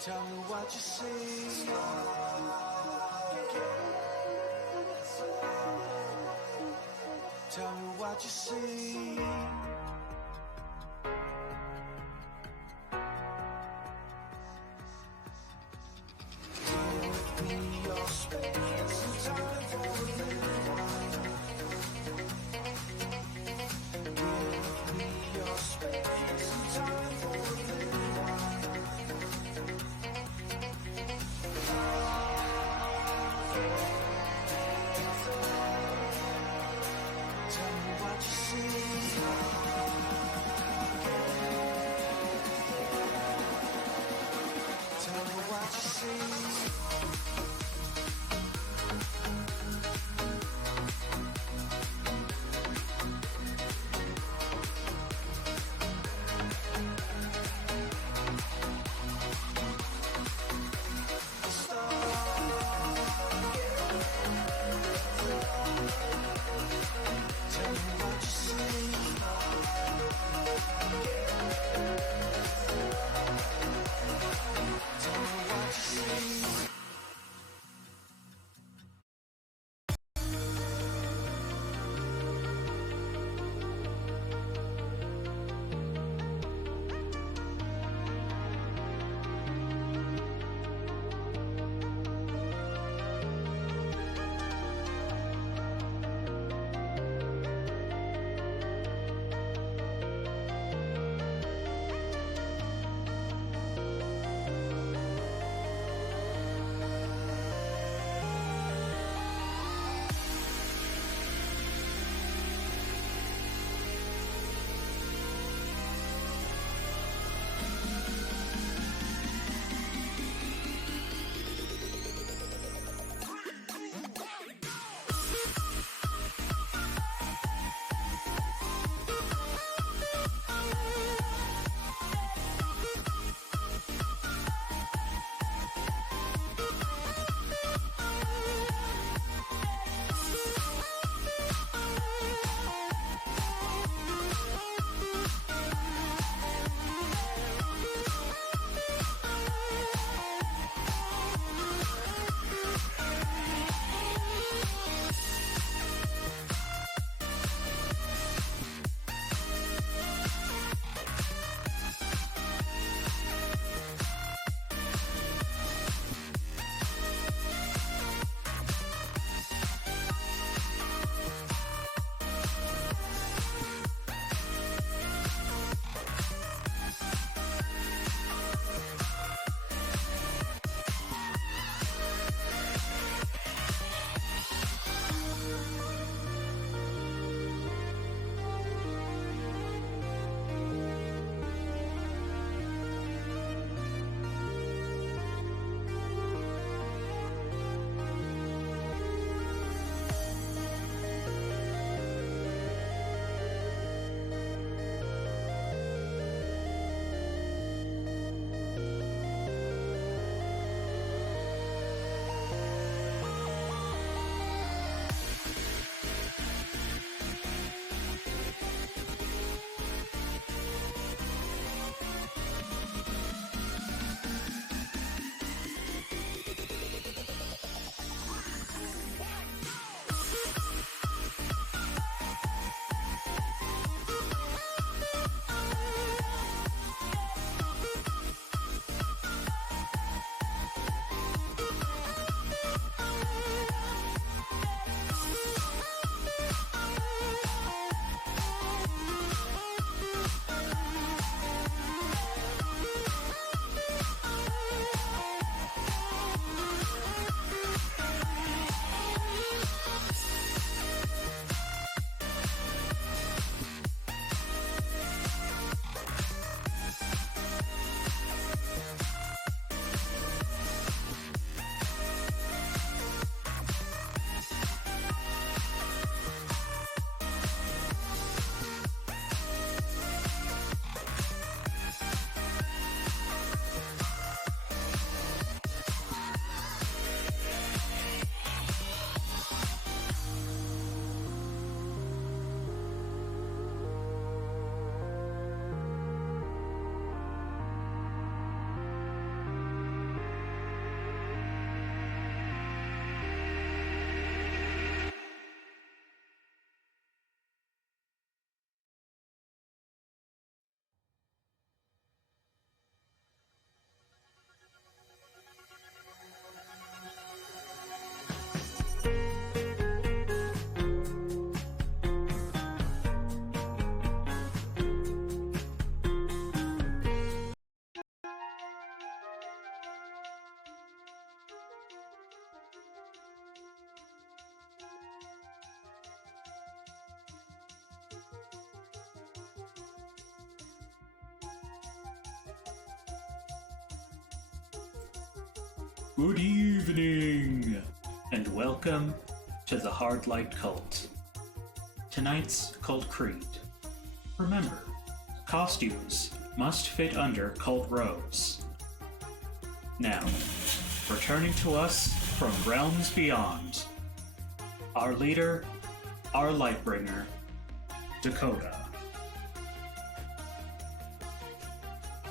Tell me what you see. Tell me what you see. Give me your space and time for a little while. Give me your space and time for a little while. Tell me what you see. Good evening, and welcome to the Hard Light Cult. Tonight's Cult Creed. Remember, costumes must fit under cult robes. Now, returning to us from realms beyond, our leader, our Lightbringer, Dakota.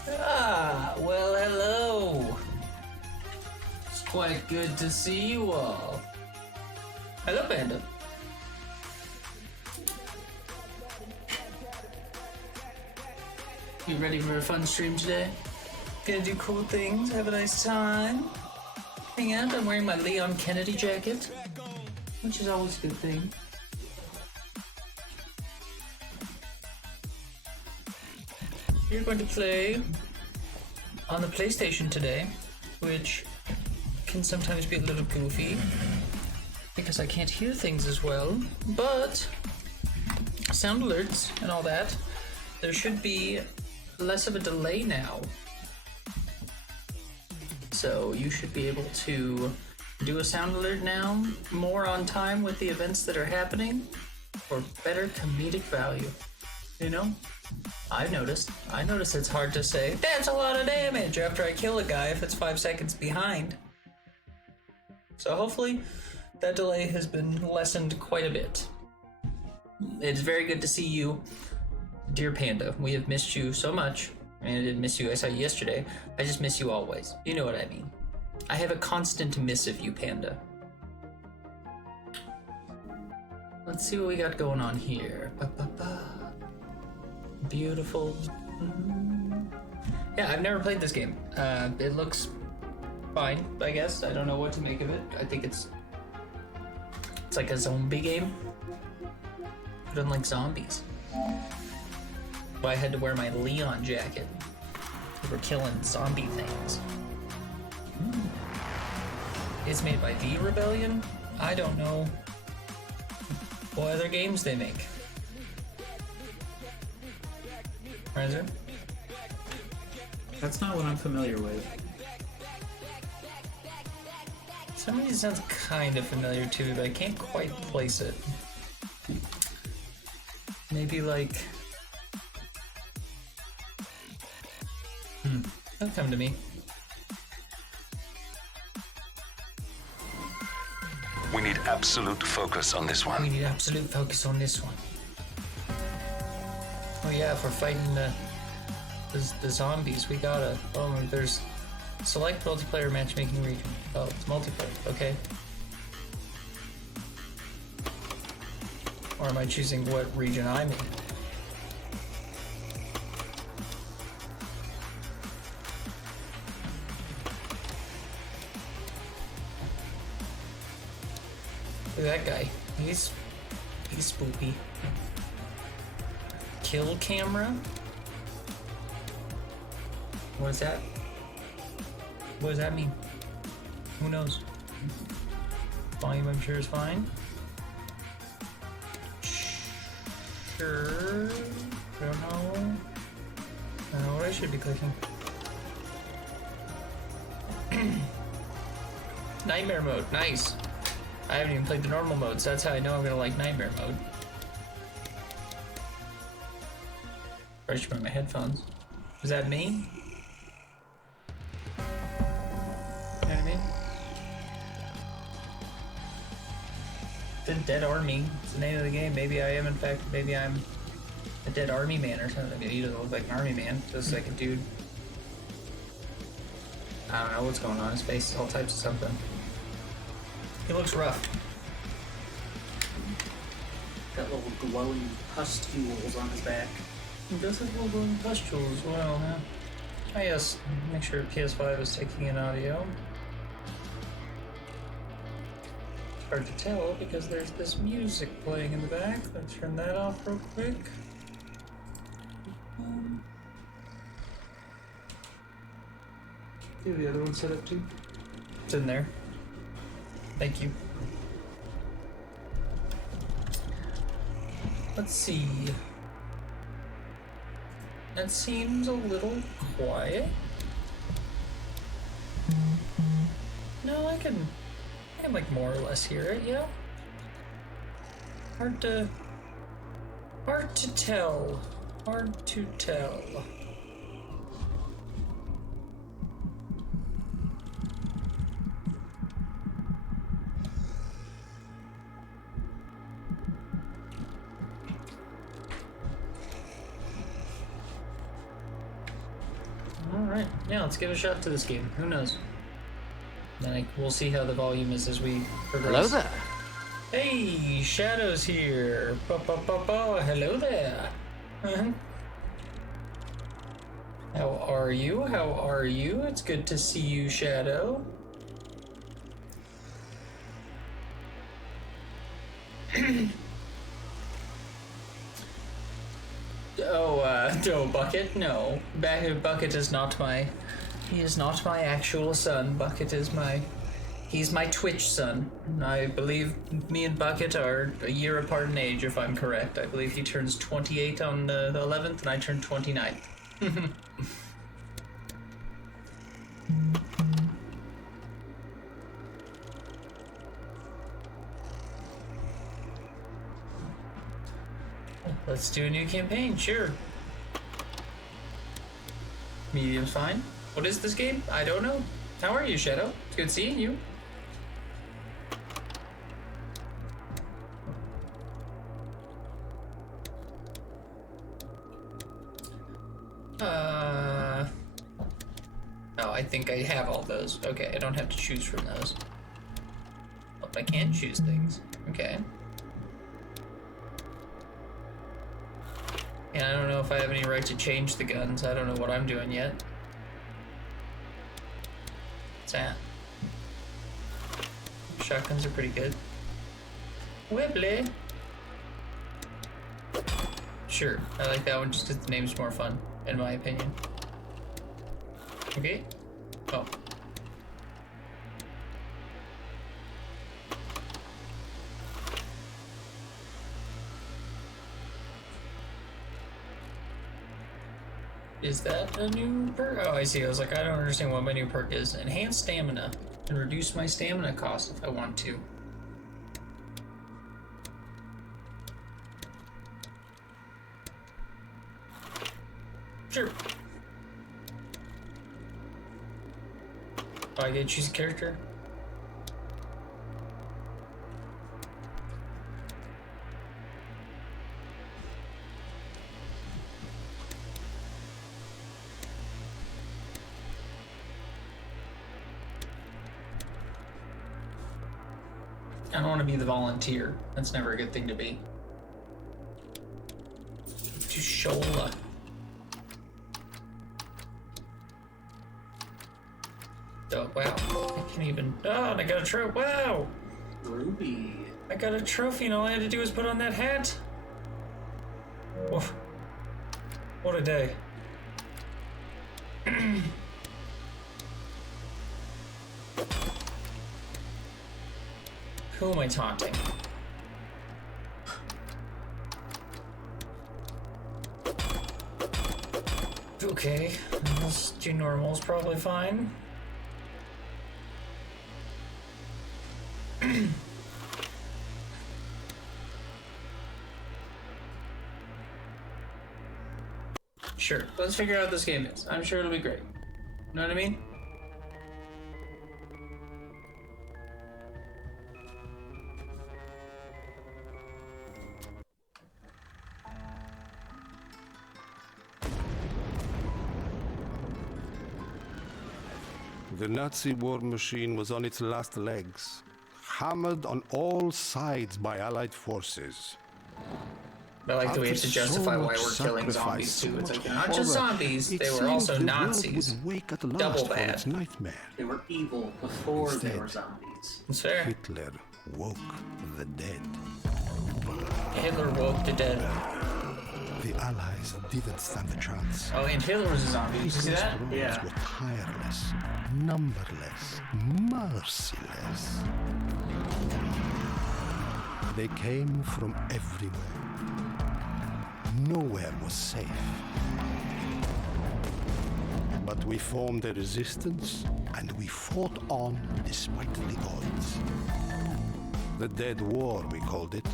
Ah, well, hello. It's quite good to see you all. Hello, Panda. You ready for a fun stream today? Gonna do cool things, have a nice time. Hang out, I'm wearing my Leon Kennedy jacket, which is always a good thing. We're going to play on the PlayStation today, which can sometimes be a little goofy because I can't hear things as well, but sound alerts and all that, there should be less of a delay now. So you should be able to do a sound alert now more on time with the events that are happening for better comedic value. You know? I noticed it's hard to say, that's a lot of damage after I kill a guy if it's 5 seconds behind. So hopefully that delay has been lessened quite a bit. It's very good to see you, dear Panda. We have missed you so much. And I didn't miss you, I saw you yesterday. I just miss you always. You know what I mean. I have a constant miss of you, Panda. Let's see what we got going on here. Ba-ba-ba. Beautiful. Yeah, I've never played this game. It looks fine, I guess. I don't know what to make of it. I think it's like a zombie game. I don't like zombies. But I had to wear my Leon jacket. We were killing zombie things. It's made by The Rebellion? I don't know what other games they make. Riser? That's not what I'm familiar with. Some of these sounds kind of familiar too, but I can't quite place it. Maybe like... Don't come to me. We need absolute focus on this one. We need absolute focus on this one. Oh yeah, if we're fighting the zombies, we gotta... Oh, there's... Select multiplayer matchmaking region. Oh, it's multiplayer. Okay. Or am I choosing what region I'm in? Look at that guy. He's spooky. Kill camera? What is that? What does that mean? Who knows? Volume, I'm sure, is fine. Sure. I don't know. I don't know what I should be clicking. Nightmare mode, nice. I haven't even played the normal mode, so that's how I know I'm gonna like nightmare mode. I should put my headphones. Is that me? You know what I mean? The Dead Army. It's the name of the game. Maybe I am, in fact, maybe I'm a Dead Army man or something. Maybe he doesn't look like an army man. Just like a dude. I don't know what's going on. His face is all types of something. He looks rough. Got little glowing pustules on his back. He does have little glowing pustules as well, huh? Oh yes, make sure PS5 is taking in audio. It's hard to tell because there's this music playing in the back. Let's turn that off real quick. Do the other one set up too? It's in there. Thank you. Let's see. That seems a little quiet. No, I can like more or less hear it, yeah. Hard to tell. Hard to tell. Alright, yeah, let's give a shot to this game. Who knows? Then we'll see how the volume is as we progress. Hello there. Hey, Shadow's here. Hello there. How are you? How are you? It's good to see you, Shadow. No, Bucket, no. Bucket is not he is not my actual son. Bucket is he's my Twitch son. I believe me and Bucket are a year apart in age, if I'm correct. I believe he turns 28 on the 11th, and I turn 29. Let's do a new campaign, sure. Medium's fine. What is this game? I don't know. How are you, Shadow? It's good seeing you. Oh, I think I have all those. Okay, I don't have to choose from those. Well, I can choose things. Okay. And I don't know if I have any right to change the guns. I don't know what I'm doing yet. What's that? Shotguns are pretty good. Wibbly. Sure, I like that one just because the name's more fun, in my opinion. Okay. Oh. Is that a new perk? Oh, I see. I was like, I don't understand what my new perk is. Enhanced stamina. And reduce my stamina cost if I want to. Sure. Oh, I get to choose a character? I don't want to be the volunteer. That's never a good thing to be. To Shola. Oh, wow. I can't even... Oh, and I got a trophy. Wow! Ruby. I got a trophy and all I had to do was put on that hat. Oof. What a day. Who am I taunting? Okay, let's do normal's probably fine. Sure, let's figure out what this game is. I'm sure it'll be great. You know what I mean? The Nazi war machine was on its last legs, hammered on all sides by Allied forces. I like the way we have to justify why we're killing zombies too. It's like they're not just zombies, they were also Nazis. Double bad. They were evil before they were zombies. It's fair. Hitler woke the dead. Hitler woke the dead. The Allies didn't stand a chance. Oh, and Hitler was a zombie. Did you see that? Hitler's Yeah. Romans were tireless, numberless, merciless. They came from everywhere. Nowhere was safe. But we formed a resistance, and we fought on despite the odds. The Dead War, we called it.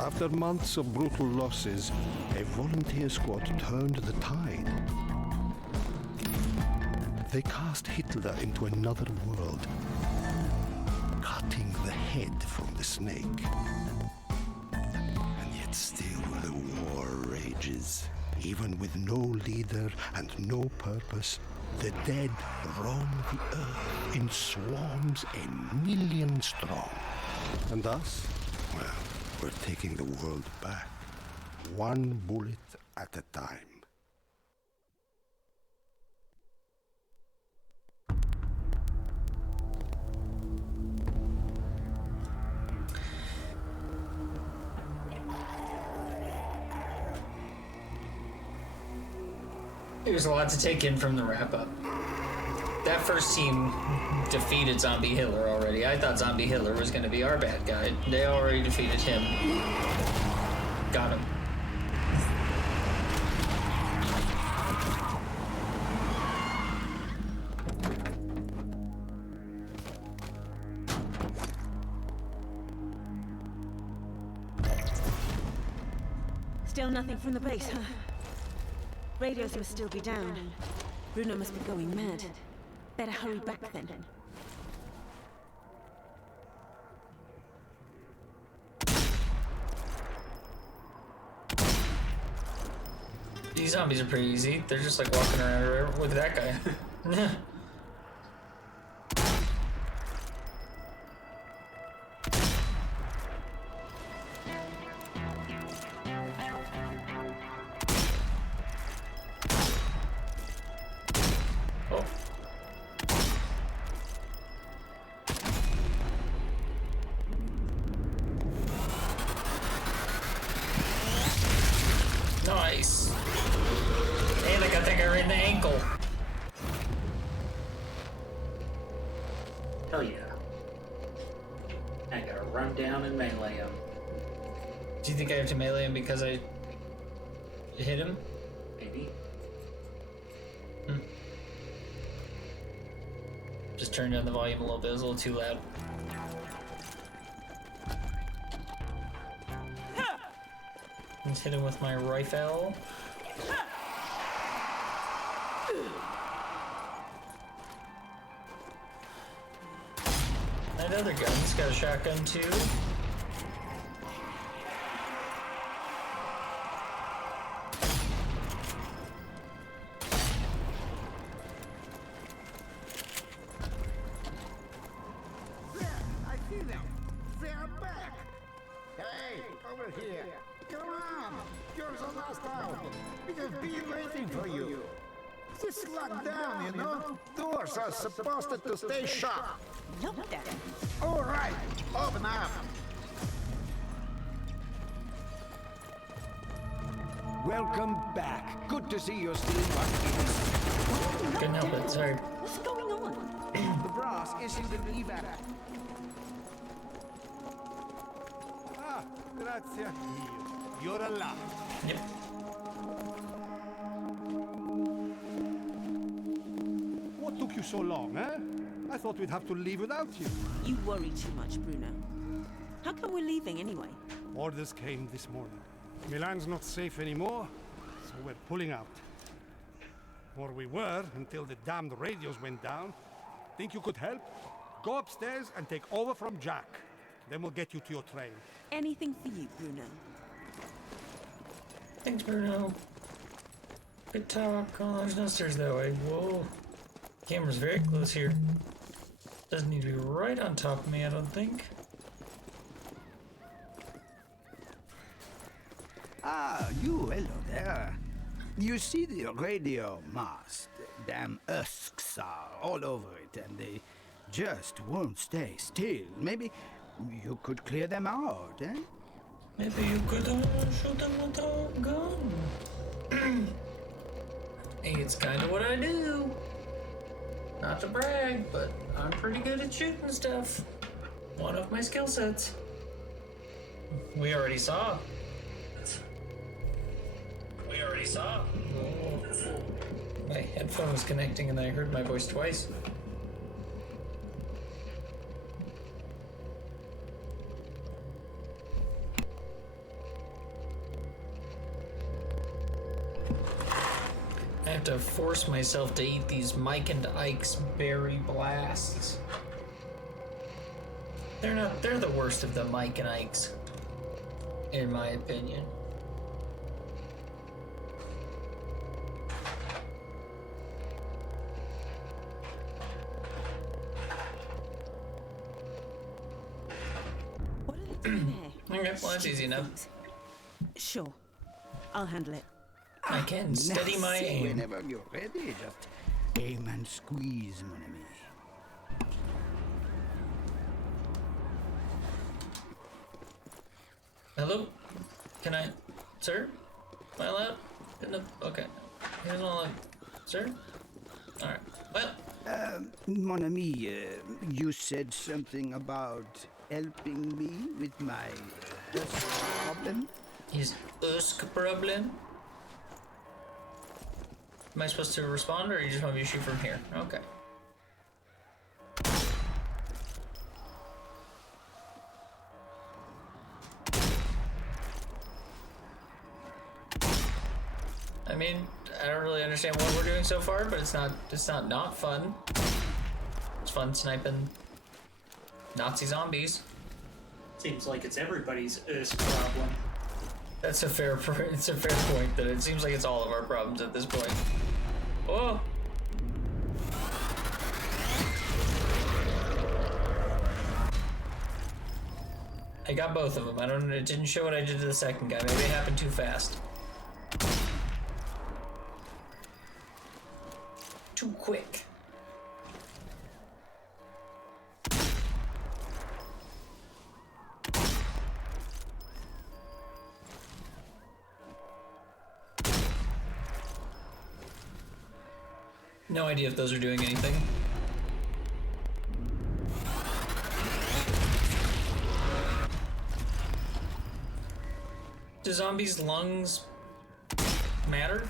After months of brutal losses, a volunteer squad turned the tide. They cast Hitler into another world, cutting the head from the snake. And yet still the war rages. Even with no leader and no purpose, the dead roam the earth in swarms 1 million strong. And us? Well, we're taking the world back, one bullet at a time. There's a lot to take in from the wrap-up. That first team defeated Zombie Hitler already. I thought Zombie Hitler was going to be our bad guy. They already defeated him. Got him. Still nothing from the base, huh? Radios must still be down. Bruno must be going mad. Better hurry back then. These zombies are pretty easy. They're just like walking around with that guy. Nice. And I got that guy right in the ankle. Hell yeah. I gotta run down and melee him. Do you think I have to melee him because I hit him? Maybe. Just turn down the volume a little bit. It was a little too loud. Just hit him with my rifle. That other gun's got a shotgun too. I see them. They are back. Hey, over here. Come on. You're the last out. We have been waiting for you. This lockdown, you know? Doors are supposed to stay shut. Lockdown? All right, open up. Welcome back. Good to see you're still working. Couldn't help it, sorry. What's going on? The brass issued an evac. Ah, grazie. You're alive. Yep. What took you so long, eh? I thought we'd have to leave without you. You worry too much, Bruno. How come we're leaving anyway? Orders came this morning. Milan's not safe anymore, so we're pulling out. Or we were until the damned radios went down. Think you could help? Go upstairs and take over from Jack. Then we'll get you to your train. Anything for you, Bruno. Thanks, Bruno. Good talk. Oh, there's no stairs that way. Whoa. Camera's very close here. Doesn't need to be right on top of me, I don't think. Ah, you, hello there. You see the radio mast? Damn husks are all over it, and they just won't stay still. Maybe you could clear them out, eh? Maybe you could shoot them with a gun. Hey, it's kind of what I do. Not to brag, but I'm pretty good at shooting stuff. One of my skill sets. We already saw. My headphone was connecting and I heard my voice twice. I have to force myself to eat these Mike and Ike's berry blasts. They're the worst of the Mike and Ike's, in my opinion. What are they doing there? Okay, well that's easy enough. Sure. I'll handle it. I can steady my Merci. aim. Whenever you're ready, just aim and squeeze, mon ami. Hello? Can I... Sir? Am I allowed? Okay. Here's one. Sir? Alright. Well, Mon ami, you said something about helping me with my problem? his Usk problem. Am I supposed to respond or you just want me to shoot from here? Okay. I mean, I don't really understand what we're doing so far, but it's not fun. It's fun sniping Nazi zombies. Seems like it's everybody's problem. It's a fair point that it seems like it's all of our problems at this point. Whoa. I got both of them. It didn't show what I did to the second guy. Maybe it happened too fast. Too quick. No idea if those are doing anything. Do zombies' lungs matter?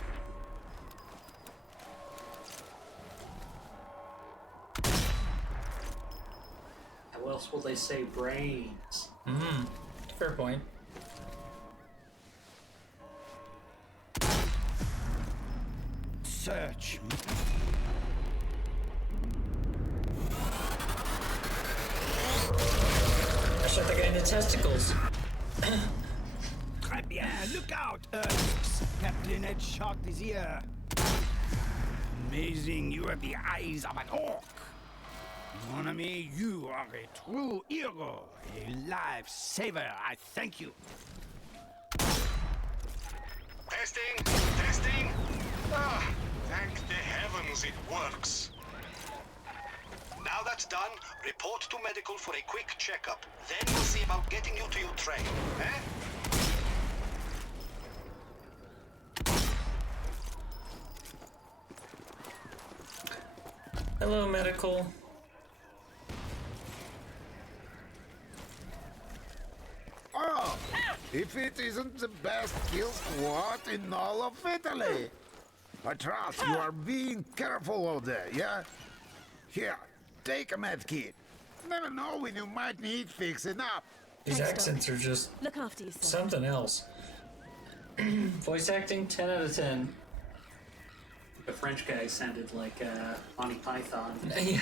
How else will they say brains? Fair point. Search me. I shot the guy in the testicles. Très bien, look out! Captain had shot his ear. Amazing, you have the eyes of an orc. Mon ami, you are a true hero, a lifesaver. I thank you. Testing! Testing! Ah, thank the heavens it works. Now that's done, report to medical for a quick checkup. Then we'll see about getting you to your train, eh? Hello, medical. Oh, if it isn't the best kill squad in all of Italy. I trust you are being careful all day, yeah? Here, take a med kit. Never know when you might need fixing up. These Thanks, accents are just Look after yourself. something else. Voice acting, 10 out of 10. The French guy sounded like Monty Python. Yeah.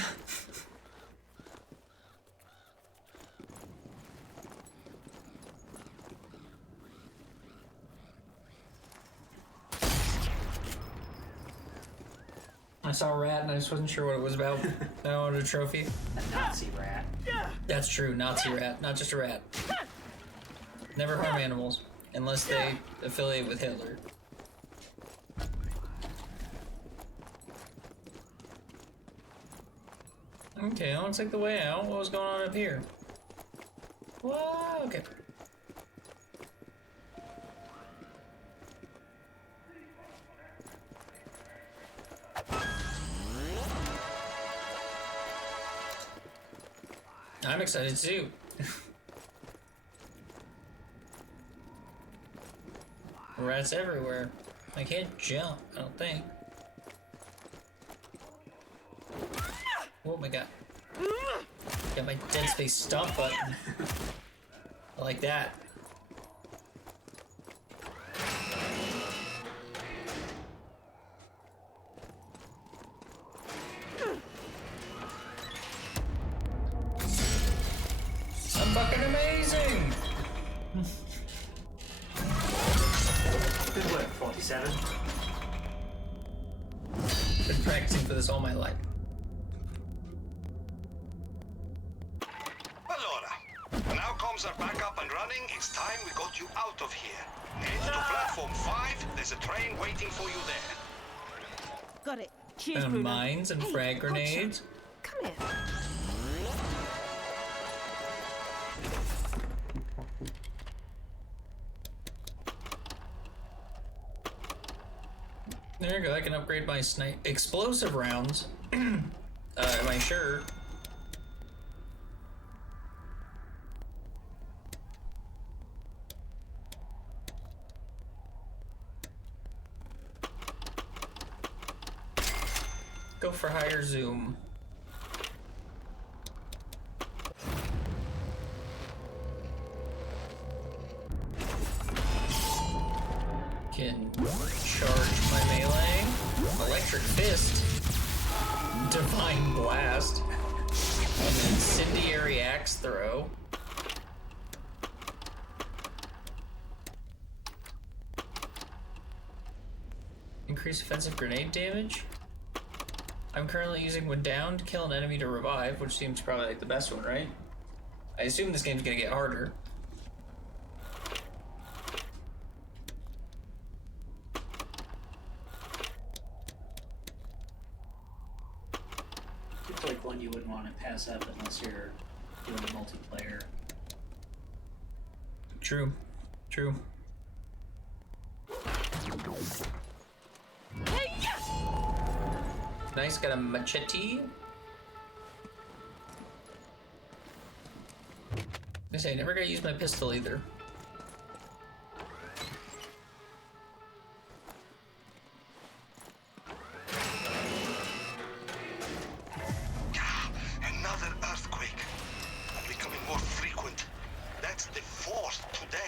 I saw a rat and I just wasn't sure what it was about. I wanted a trophy. A Nazi rat. That's true, Nazi rat, not just a rat. Never harm animals, unless they affiliate with Hitler. Okay, that looks like the way out. What was going on up here? Whoa, okay. I'm excited too. Rats everywhere. I can't jump, I don't think. Oh my god. Got my Dead Space stomp button. I like that. I'm fucking amazing! Good work, 47. Been practicing for this all my life. Allora, now comms are back up and running. It's time we got you out of here. Head to platform 5. There's a train waiting for you there. Got it. Cheers, And Bruno. mines and Hey, frag Hotshot, grenades. Come here. There you go, I can upgrade my explosive rounds. Am I sure? Go for higher zoom. Can charge my melee. Electric Fist. Divine Blast. An incendiary axe throw. Increase offensive grenade damage. I'm currently using when downed, kill an enemy to revive, which seems probably like the best one, right? I assume this game's gonna get harder. It's like one you wouldn't want to pass up unless you're doing multiplayer. True. True. Nice, got a machete. I say I never got to use my pistol either. Another earthquake. Becoming more frequent. That's the 4th today.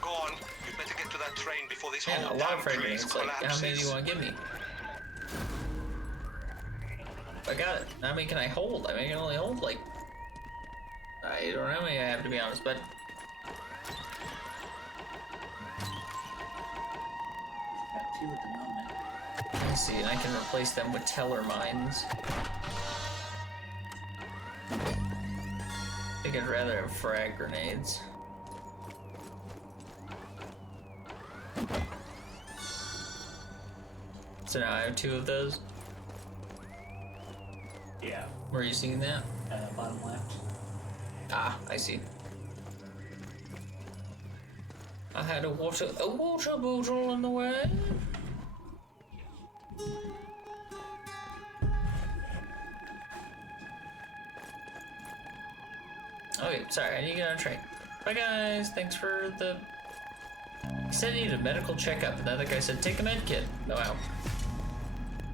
Go on. You better get to that train before this Man, whole a lot damn of frag place grenades. Like, how many do you collapses. want to give me? I got it. How many can I hold? I mean, I can only hold like... I don't know how many I have, to be honest, but... Got 2 at the moment. Let's see, and I can replace them with teller mines. I think I'd rather have frag grenades. So now I have 2 of those. Yeah. Where are you seeing that? Bottom left. Ah, I see. I had a water bottle in the way. Okay, sorry, I need to get on a train. Bye guys, thanks for the... He said he needed a medical checkup, and the other guy said take a med kit. Oh wow.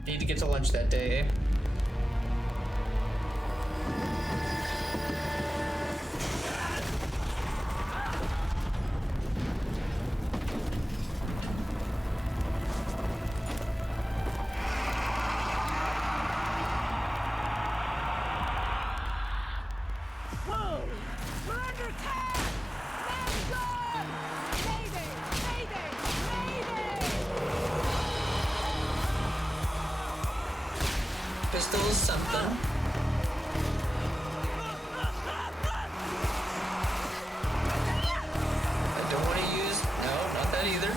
Need to get to lunch that day, eh? Whoa! We're under attack! Let's go! Mayday! Mayday! Mayday! Pistol is something. I don't want to use... No, not that either.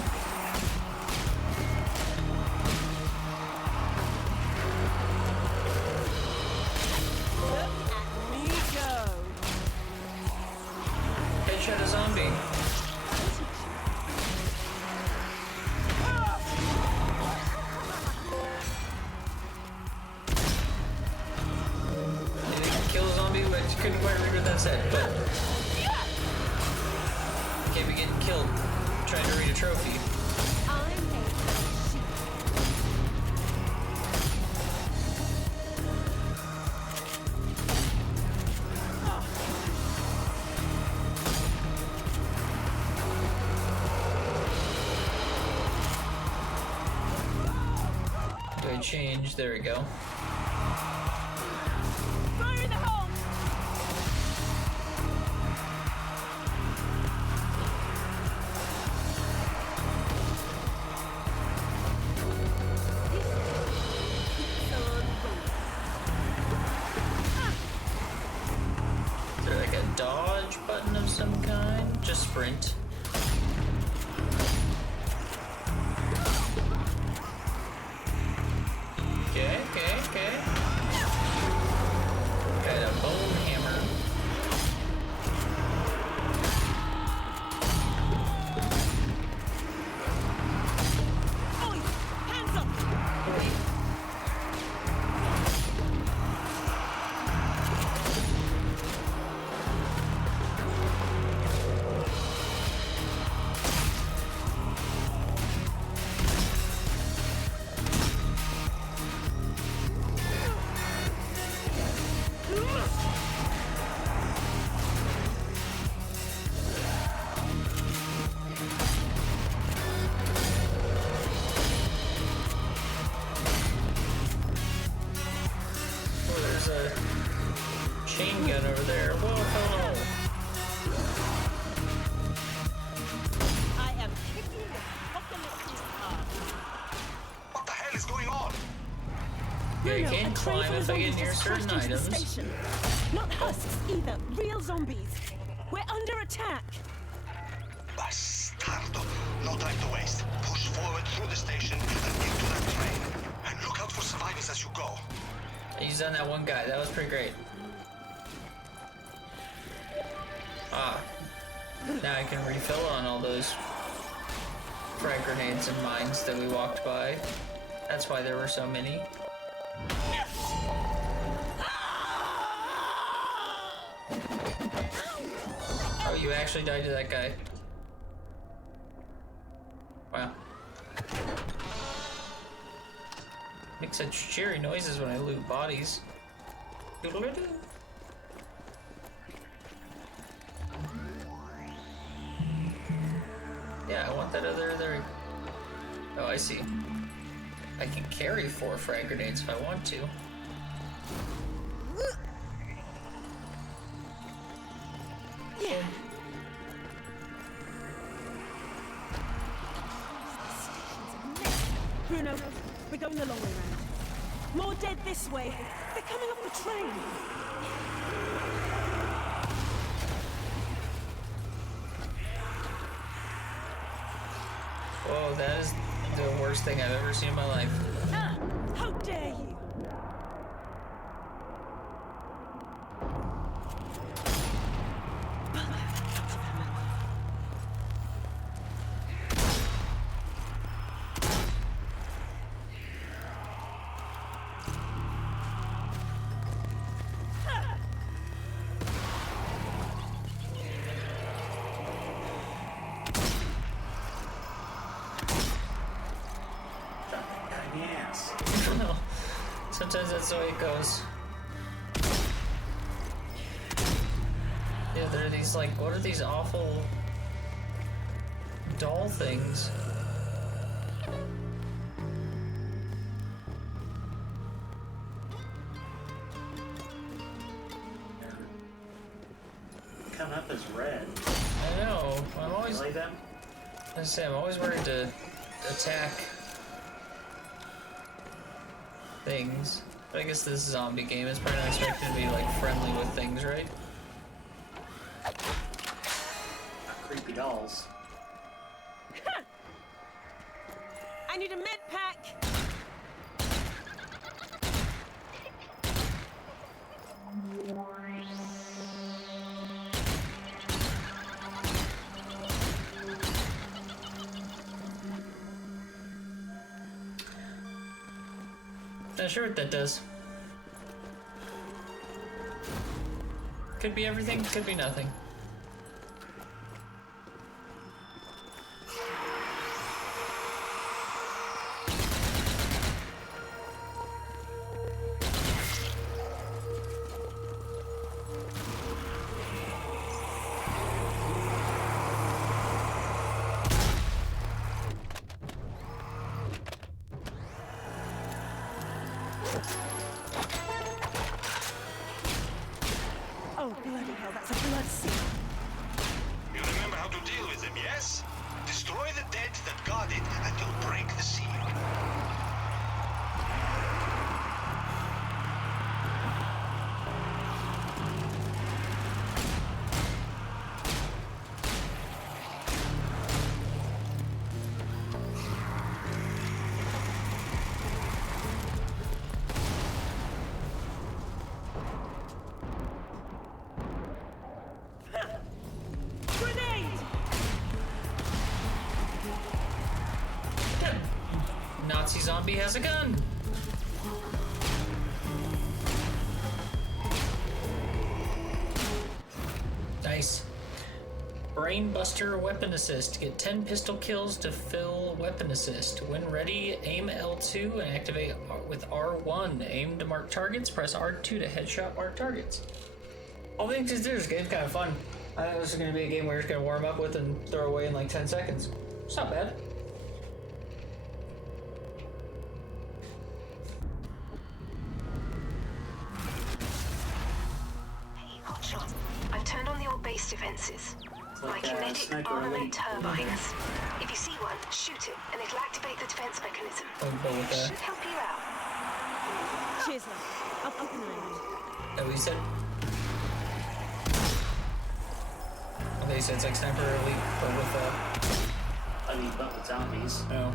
Look at me go! Headshot a zombie. You think kill a zombie? I just couldn't quite read what that said, but... Can't be getting killed trying to read a trophy. I'm a sheep. change. There we go. Fire in the hole! Is there like a dodge button of some kind? Just sprint. Okay. Got a bone hammer. Oi! Hands up! Oh, there's a chain gun over there. Whoa, hello. I am kicking the apocalyptic ass. What the hell is going on? Yeah, you Bruno, can a train climb full of if I get zombies near just certain crashed into the items. station. Not husks either, real zombies. We're under attack. Bastardo. No time to waste. Push forward through the station and into that train. And look out for survivors as you go. He's on that one guy. That was pretty great. Ah. Now I can refill on all those frag grenades and mines that we walked by. That's why there were so many. Oh, you actually died to that guy. Wow. Make such cheery noises when I loot bodies. Doodle-doo. Yeah, I want that other there. Oh, I see. I can carry 4 frag grenades if I want to. Yeah. Bruno, we're going the long way round. More dead this way. They're coming off the train. Whoa, that is the worst thing I've ever seen in my life. Ah! How dare you! Yes. No. Sometimes that's the way it goes. Yeah, there are these, like, what are these awful doll things? Come up as red. I know. I'm always, Really them? I say, I'm always worried to attack things. But I guess this zombie game is probably not expected to be, like, friendly with things, right? Not creepy dolls. I need a med pack. Not sure what that does. Could be everything, could be nothing. Oh, bloody hell, that's a blood seal. You remember how to deal with them, yes? Destroy the dead that guard it, and you'll break the seal. Grenade! Nazi zombie has a gun. Nice. Brainbuster weapon assist. Get 10 pistol kills to fill weapon assist. When ready, aim L2 and activate with R1. Aim to mark targets. Press R2 to headshot mark targets. All things considered, this game's kind of fun. I think this is going to be a game we're just going to warm up with and throw away in like 10 seconds. It's not bad. Hey, Hotshot. I've turned on the old base defenses. My like, kinetic sniper armament elite. turbines. If you see one, shoot it, and it'll activate the defense mechanism. But with Should help you out. Cheers, love. I'll keep an eye on it. that what you said? Okay, you said it's like Sniper Elite, but with I mean, but with zombies. no.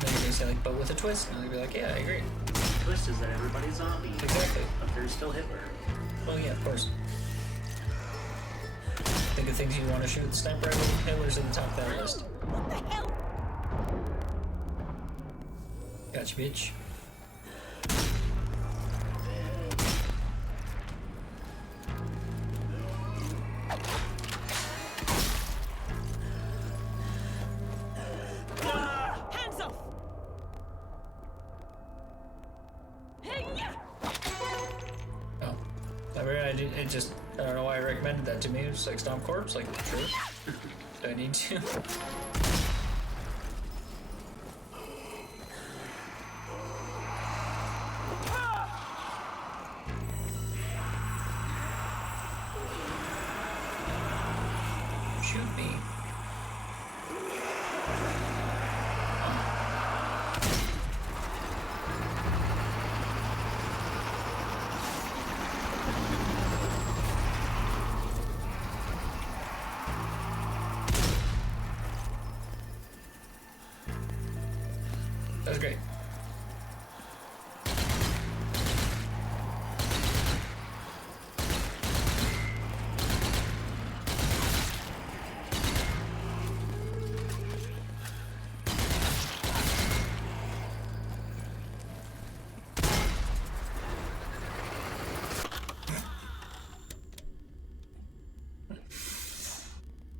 Then you're gonna say like, but with a twist, and they'd be like, yeah, I agree. The twist is that everybody's zombies. Exactly. But there's still Hitler. Well, yeah, of course. Think of things you want to shoot. Sniper Elite, Hitler's at the top of that list. What the hell? Gotcha, bitch. Hands off! Hey, yeah! Oh. It just, I don't know why I recommended that to me. It was like Stomp Corpse, like, sure. Do I need to? Shoot me. That was great.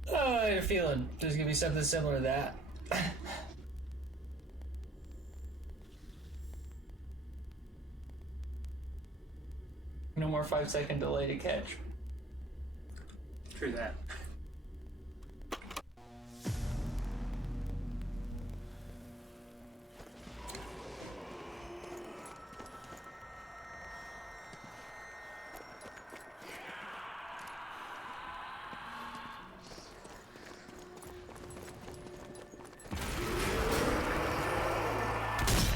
Oh, I had a feeling there's gonna be something similar to that. No more 5-second delay to catch. True that.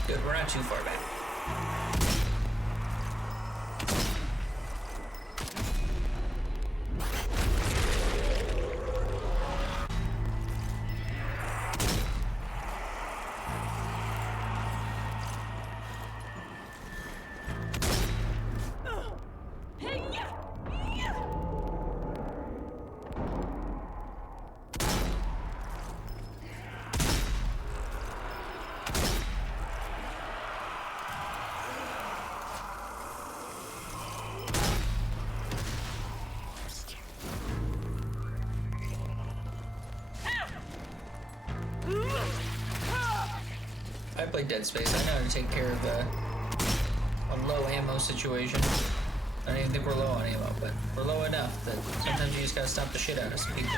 Good, we're not too far back. Hey, yeah! Yeah! I played Dead Space. I know how to take care of a low ammo situation. I don't even think we're low on ammo, but we're low enough that sometimes you just gotta stomp the shit out of some people.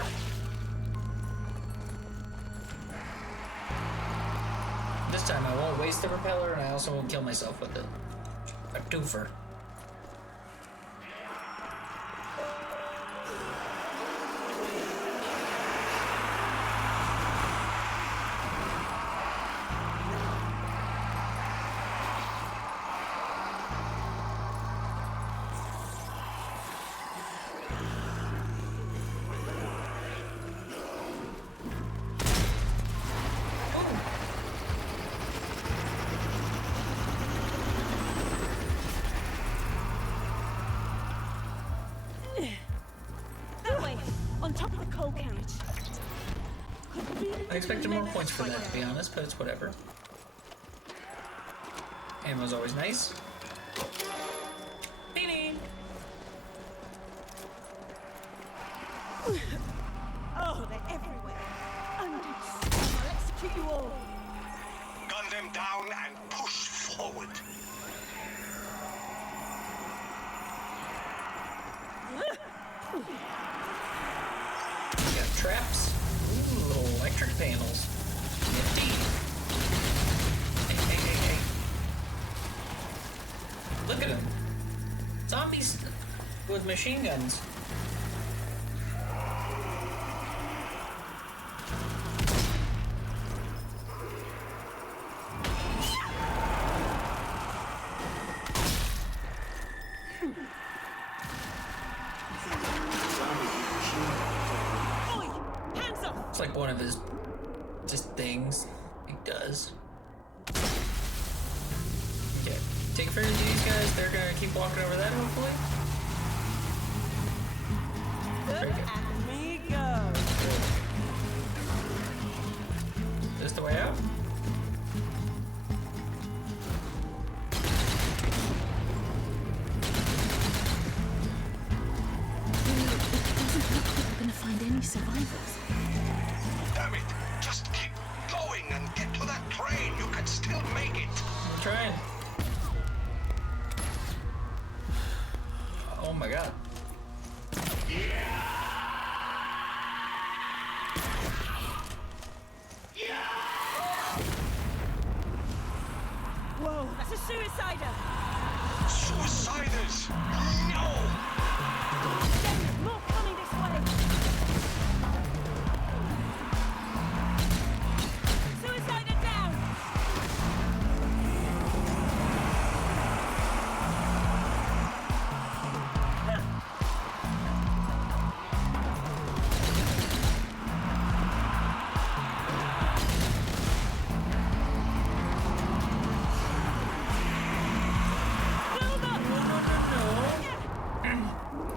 This this time I won't waste the repeller, and I also won't kill myself with it. A twofer. That way, on top of the coal carriage. I expected more points for that, to be honest, but it's whatever. Ammo's always nice. Beanie! Oh, they're everywhere. I'll execute you all. Gun them down and push forward. We got traps. Ooh, little electric panels. Nifty. Hey. Look at them. Zombies with machine guns. It's like one of his just things he does. Okay, take care of these guys. They're gonna keep walking over that, hopefully. Look at me go. Is this the way out? We're gonna find any survivors. Damn it! Just keep going and get to that train. You can still make it. I'm trying. Oh my god. Whoa, that's a suicider. Suiciders! No! Damn, more coming this way. Suicider down.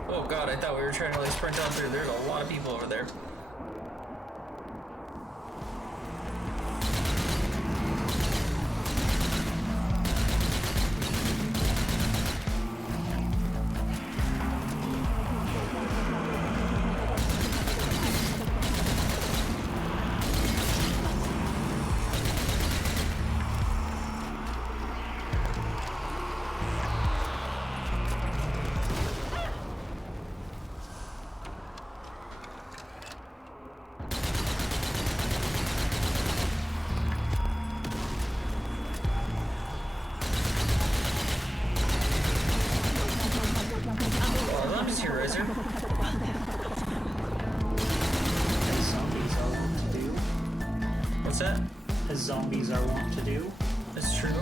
Oh god, I thought we were trying to like sprint on through. There's a lot of people over there. Oh, I'm just here, is there? As zombies are wont to do. What's that? As zombies are wont to do. That's true.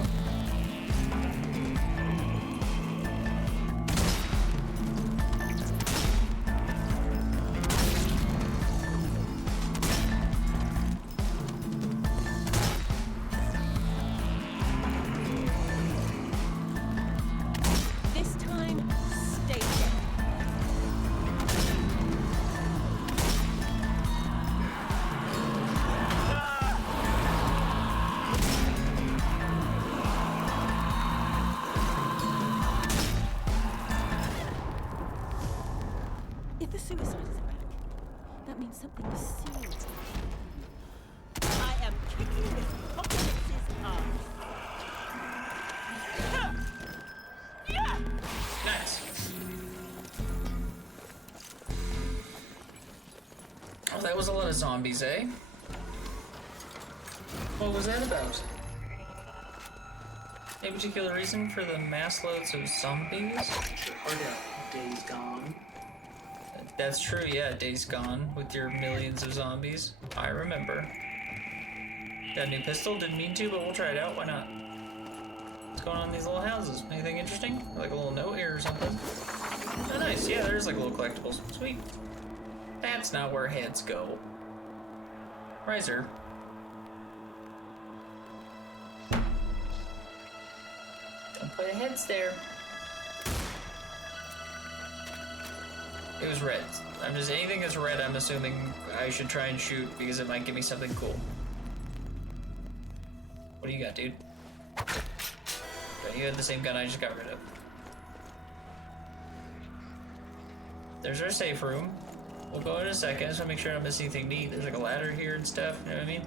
This time, stay dead. If the suicides are back, that means something serious. I am kicking this apocalypse's ass. Yeah! Nice. Oh, that was a lot of zombies, eh? What was that about? Any particular reason for the mass loads of zombies? Or Days Gone. That's true, yeah, Days Gone with your millions of zombies. I remember. Got a new pistol? Didn't mean to, but we'll try it out. Why not? What's going on in these little houses? Anything interesting? Like a little note here or something? Oh, nice. Yeah, there's like little collectibles. Sweet. That's not where heads go. Riser. Don't put heads there. It was red. I'm just, anything that's red, I'm assuming I should try and shoot because it might give me something cool. What do you got, dude? You had the same gun I just got rid of. There's our safe room. We'll go in a second, just to make sure I don't miss anything neat. There's like a ladder here and stuff, you know what I mean?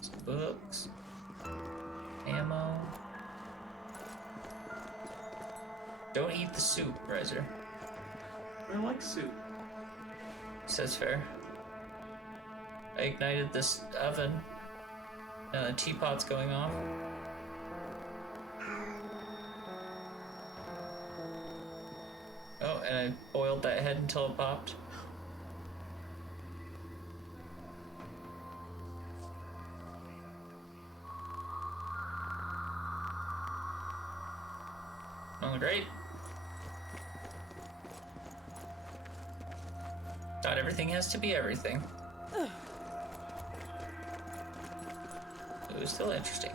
Some books. Ammo. Don't eat the soup, Riser. I like soup. Says fair. I ignited this oven. The teapot's going off. Oh, and I boiled that head until it popped. Oh, great. Not everything has to be everything. It was still interesting.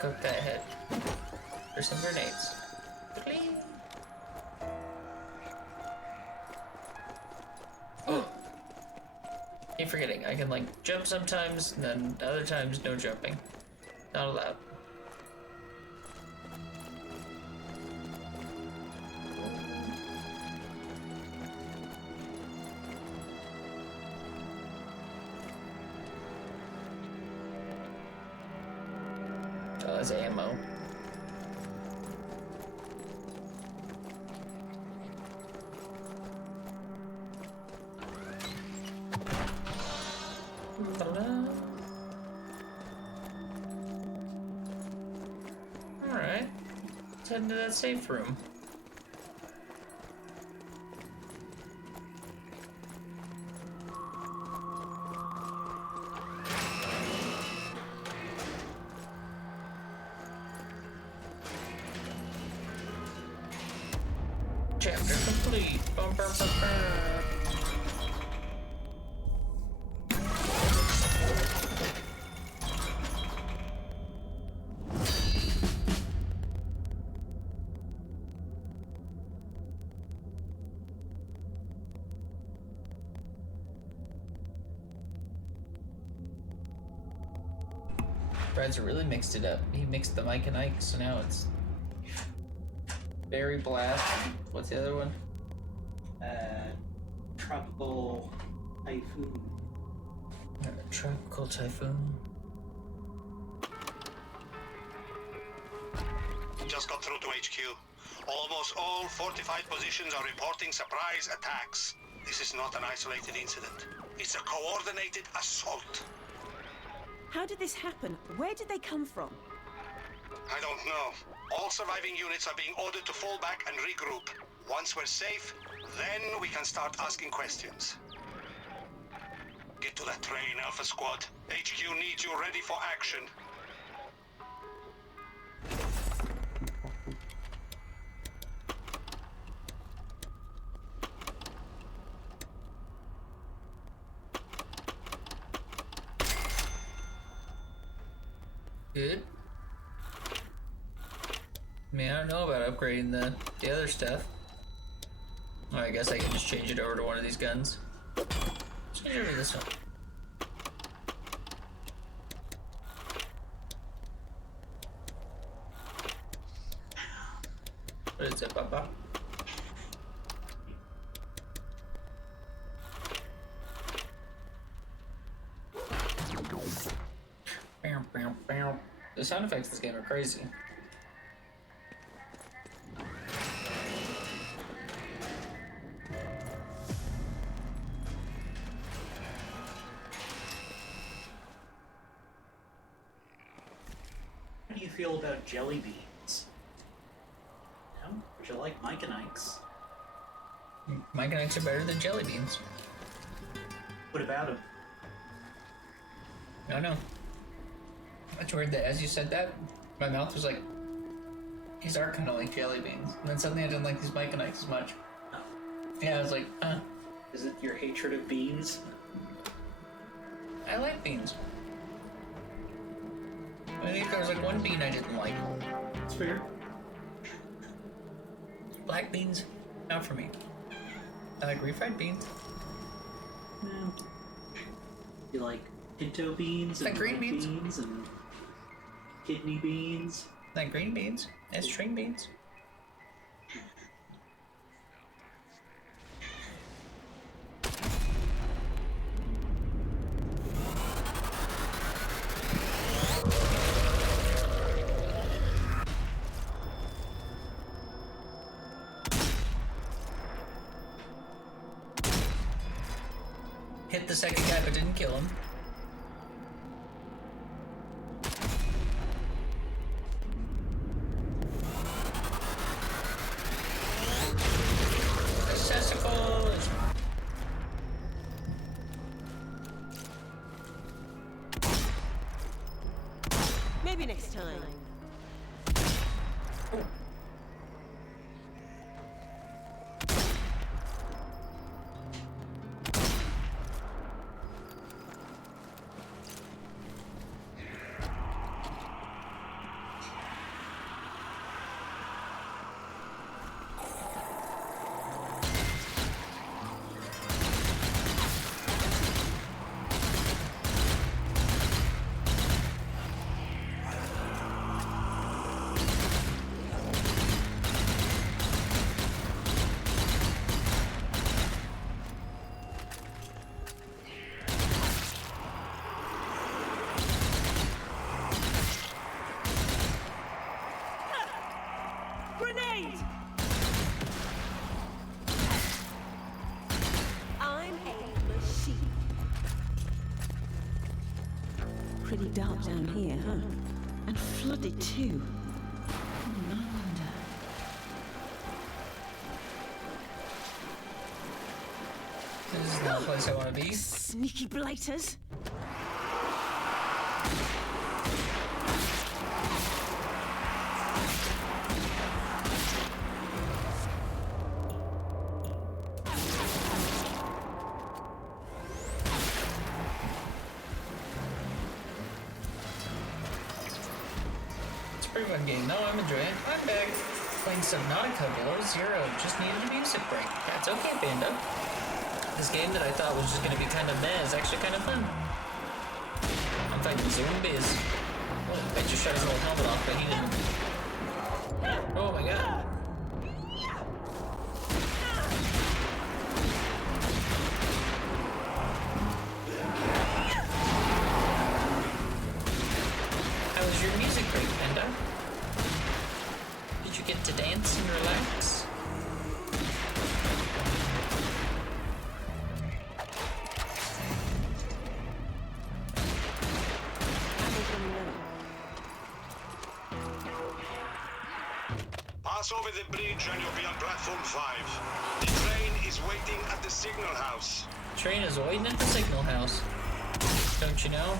Cook that head. There's some grenades. Clean. Oh. Keep forgetting. I can like jump sometimes, and then other times no jumping. Not allowed. As ammo. Alright. Let's head into that safe room. Chapter complete. Bum, bum, bum, bum. Brad's really mixed it up. He mixed the Mike and Ike, so now it's Berry Blast. What's the other one? Tropical Typhoon. Tropical Typhoon. Just got through to HQ. Almost all fortified positions are reporting surprise attacks. This is not an isolated incident. It's a coordinated assault. How did this happen? Where did they come from? I don't know. All surviving units are being ordered to fall back and regroup. Once we're safe, then we can start asking questions. Get to that train, Alpha Squad. HQ needs you ready for action. Good. I mean, I don't know about upgrading the other stuff. Oh, I guess I can just change it over to one of these guns. Change it over to this one. What is it, Papa? The sound effects in this game are crazy. you feel about jelly beans? No? Would you like Mike and Ike's? Mike and Ike's are better than jelly beans. What about them? No. That's weird that as you said that, my mouth was like, these are kind of like jelly beans. And then suddenly I didn't like these Mike and Ike's as much. Oh. Yeah, I was like, Is it your hatred of beans? I like beans. I think there was like one bean I didn't like. It's fair. Black beans, not for me. I like refried beans. No. You like pinto beans Like and green red beans? and kidney beans? Like green beans and string beans. Hit the second guy but didn't kill him. Testicles! Maybe next time. Grenade! I'm a machine. Pretty dark down here, huh? And flooded too. No wonder. This is not the place I want to be. Sneaky blighters. It's a pretty fun game. No, I'm enjoying it. I'm back playing Subnautica Below Zero. Just needed a music break. That's okay, Panda. This game that I thought was just going to be kind of meh is actually kind of fun. I'm fighting zombies. Oh, I just shot his little helmet off, but he didn't. Oh my god. How was your music break, Panda? Did you get to dance and relax? Pass over the bridge and you'll be on platform 5. The train is waiting at the signal house. Train is waiting at the signal house. Don't you know?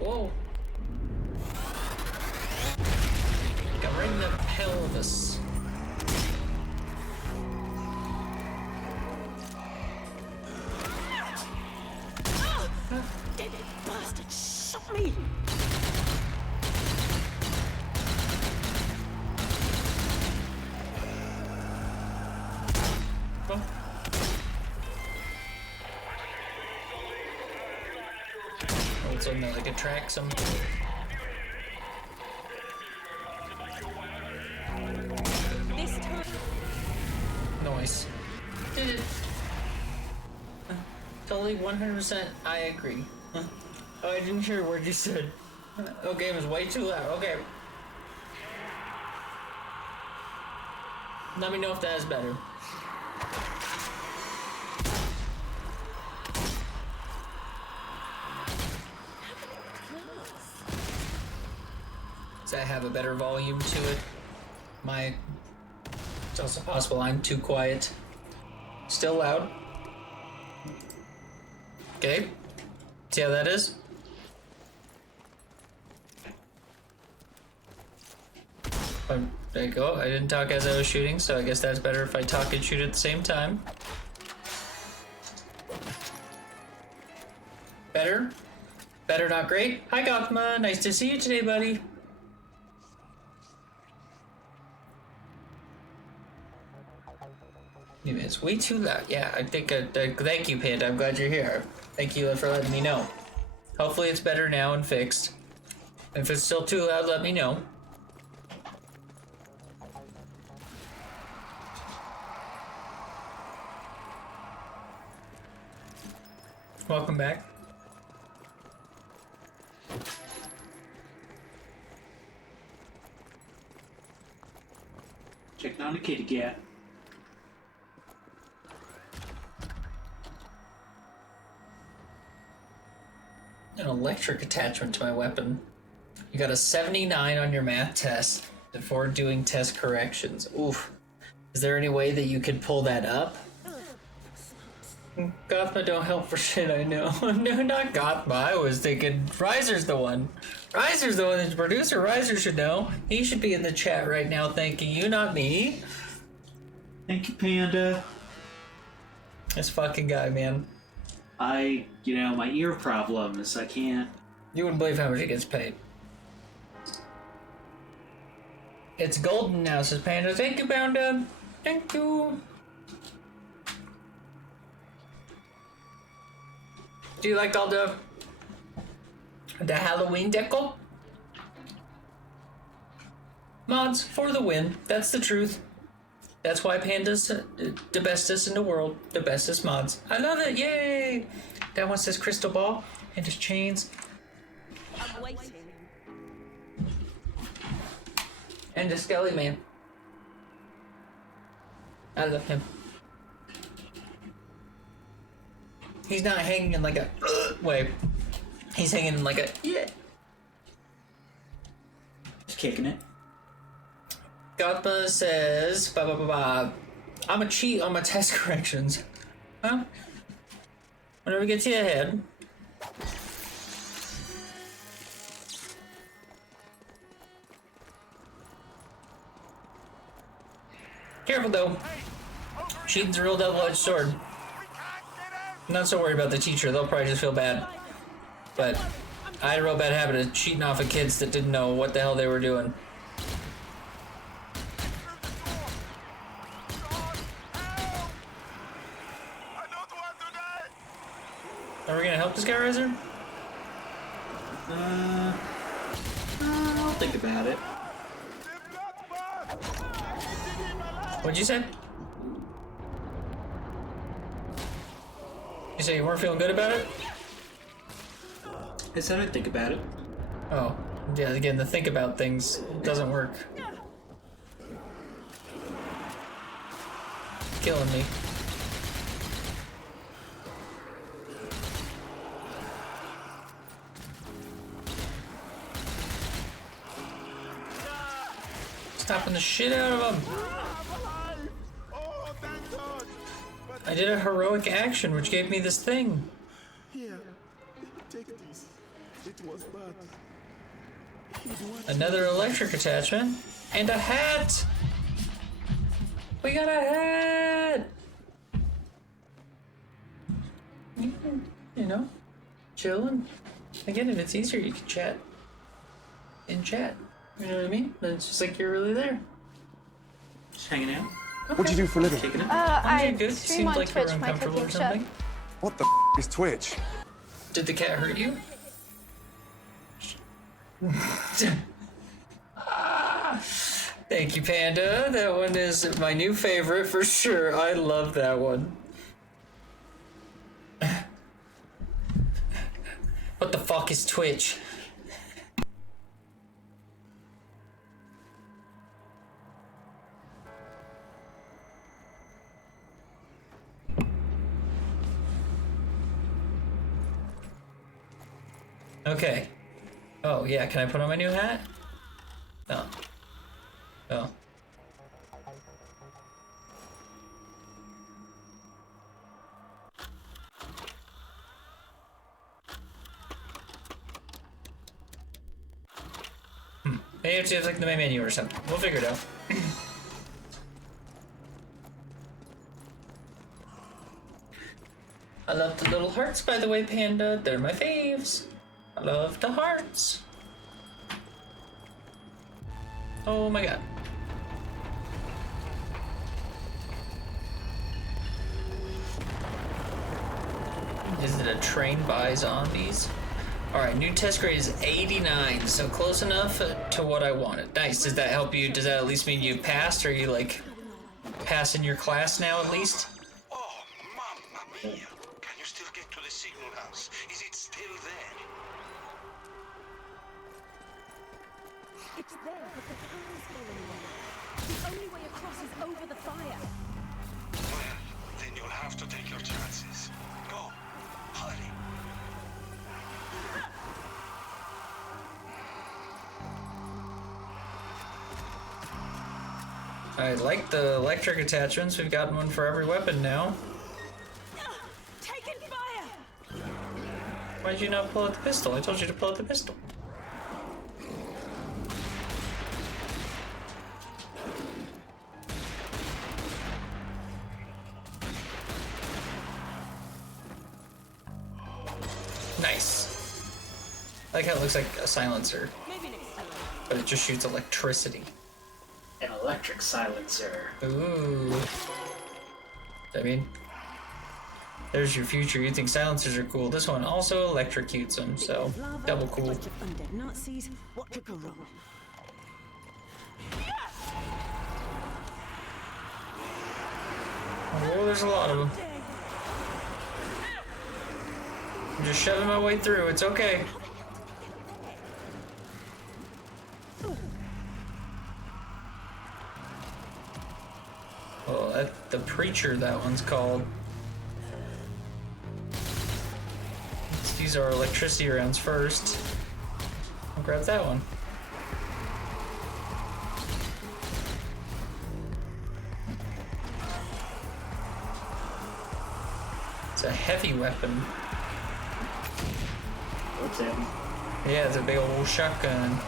Whoa. Got right in the pelvis. Dead bastard, shot me! Oh. Oh, it's on there like a track some. This time. Noise. Did it. Totally 100% I agree. Oh, I didn't hear a word you said. Okay, it was way too loud. Okay. Let me know if that is better. Does that have a better volume to it? It's also possible I'm too quiet. Still loud. Okay. See how that is? There you go. I didn't talk as I was shooting, so I guess that's better if I talk and shoot at the same time. Better? Better, not great? Hi, Gothma. Nice to see you today, buddy. It's way too loud. Yeah, I think, thank you, Panda. I'm glad you're here. Thank you for letting me know. Hopefully it's better now and fixed. If it's still too loud, let me know. Welcome back. Checking on the kitty cat. An electric attachment to my weapon. You got a 79 on your math test before doing test corrections. Oof. Is there any way that you could pull that up? Gothma don't help for shit, I know. No, not Gothma. I was thinking Riser's the one. Riser's the one that's the producer. Riser should know. He should be in the chat right now thanking you, not me. Thank you, Panda. This fucking guy, man. My ear problems, I can't. You wouldn't believe how much he gets paid. It's golden now, says Panda. Thank you, Panda. Thank you. Do you like all the Halloween deco? Mods for the win. That's the truth. That's why Panda's the bestest in the world. The bestest mods. I love it. Yay! That one says crystal ball and his chains. I'm waiting. And the Skelly Man. I love him. He's not hanging in like a way. He's hanging in like a yeah. Just kicking it. Gothma says, I'm a cheat on my test corrections. Huh? Whenever gets you ahead. Careful though. Cheating's a real double-edged sword. I'm not so worried about the teacher, they'll probably just feel bad. But I had a real bad habit of cheating off of kids that didn't know what the hell they were doing. Are we gonna help this guy, Riser? I'll think about it. What'd you say? You say you weren't feeling good about it? I said I'd think about it. Oh, yeah, again, the think about things doesn't work. Killing me. Stopping the shit out of him. I did a heroic action, which gave me this thing. Here, take this. It was bad. Another electric attachment. And a hat! We got a hat! You know, chilling. Again, if it's easier, you can chat. In chat. You know what I mean? It's just like you're really there. Just hanging out. Okay. What do you do for a living? Taking it. I Good. stream Seemed on like you were Twitch, my uncomfortable or cooking show. something. What the is Twitch? Did the cat hurt you? Thank you, Panda. That one is my new favorite for sure. I love that one. What the fuck is Twitch? Okay. Oh, yeah, can I put on my new hat? Oh. Maybe you have to have like the main menu or something. We'll figure it out. I love the little hearts, by the way, Panda. They're my faves. I love the hearts. Oh my god. Is it a train by zombies? Alright, new test grade is 89, so close enough to what I wanted. Nice. Does that help you? Does that at least mean you passed? Are you like passing your class now at least? Oh, mamma mia. Can you still get to the signal house? Is it still there? It's there, but the tunnel's falling away. The only way across is over the fire. Well, then you'll have to take your chances. Go. Hurry. I like the electric attachments. We've gotten one for every weapon now. Taking fire! Why'd you not pull out the pistol? I told you to pull out the pistol. Nice. I like how it looks like a silencer, but it just shoots electricity. An electric silencer. Ooh. I mean, there's your future. You think silencers are cool. This one also electrocutes them, so double cool. Bunch of undead Nazis. What could go wrong? Oh, there's a lot of them. I'm just shoving my way through. It's okay. Oh, the preacher, that one's called. Let's use our electricity rounds first. I'll grab that one. It's a heavy weapon. What's heavy? Yeah, it's a big old shotgun.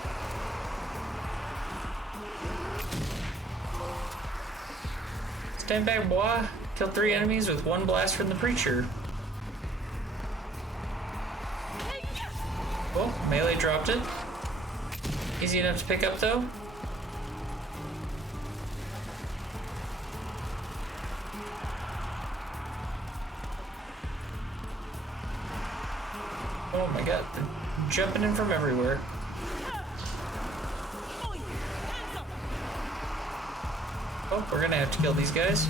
Stand back, boy. Kill 3 enemies with 1 blast from the preacher. Oh, melee dropped it. Easy enough to pick up, though. Oh my god, they're jumping in from everywhere. Oh, we're gonna have to kill these guys.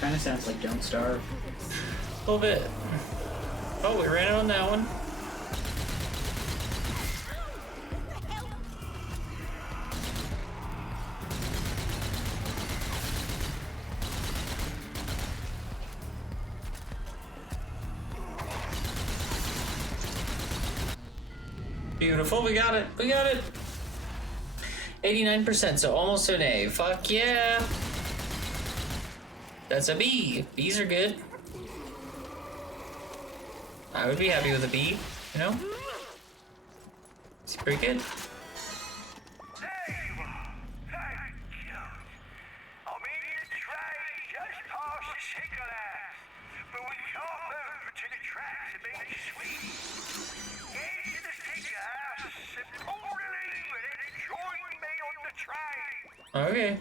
Kind of sounds like Don't Starve. A little bit. Oh, we ran out on that one. Beautiful, we got it, we got it. 89%, so almost an A. Fuck yeah. That's a B. B's are good. I would be happy with a B, you know? It's pretty good. Okay.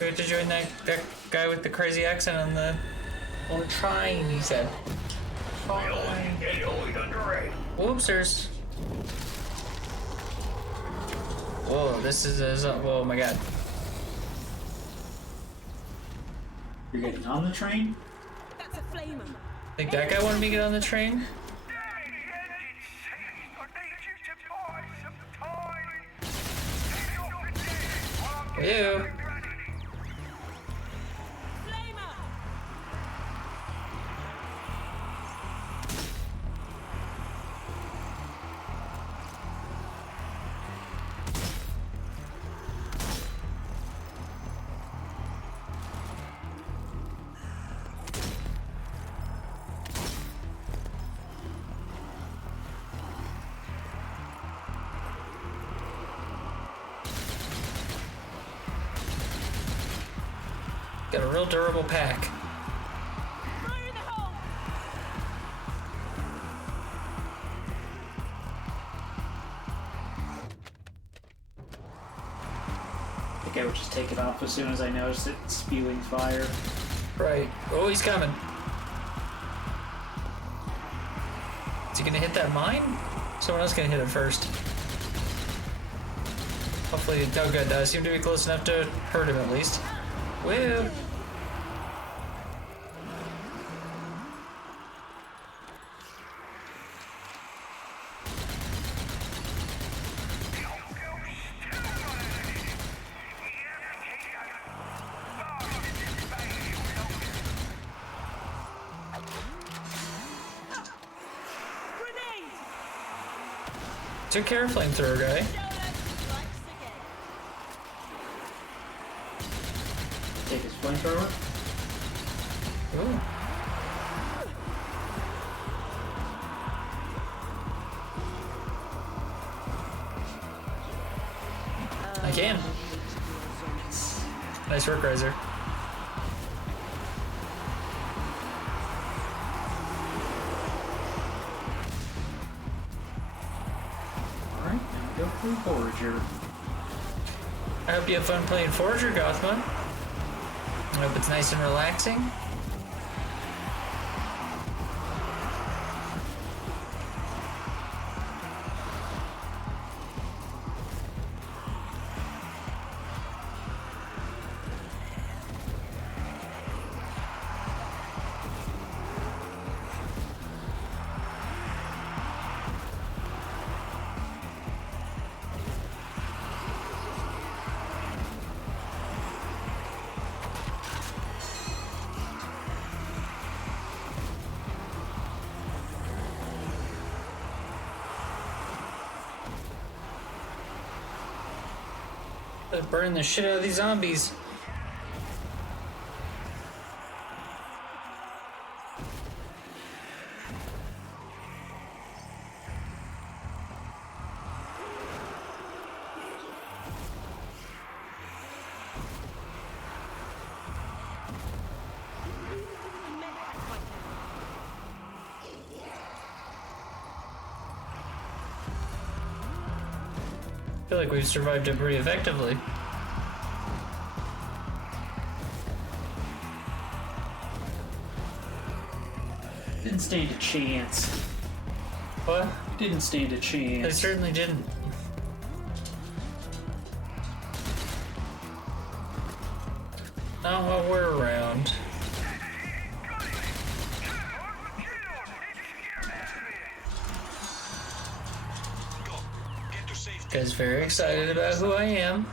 We have to join that guy with the crazy accent on the train, he said. Whoopsers. Whoa, this is a... Oh my god. You're getting on the train? That's a flamer. Think that guy wanted me to get on the train? Ew. Got a real durable pack. I think I would just take it off as soon as I noticed it spewing fire. Right. Oh, he's coming. Is he gonna hit that mine? Someone else gonna hit it first. Hopefully, oh good, I seem to be close enough to hurt him at least. Woo! Took care of flamethrower guy. Take his flamethrower. Ooh. I can. Nice work, Riser. Alright, now go for Forager. I hope you have fun playing Forager, Gothma. I hope it's nice and relaxing. Burning the shit out of these zombies. I feel like we've survived it pretty effectively. Didn't stand a chance. What? Didn't stand a chance. They certainly didn't. Not while we're around. Guys, very excited about who I am.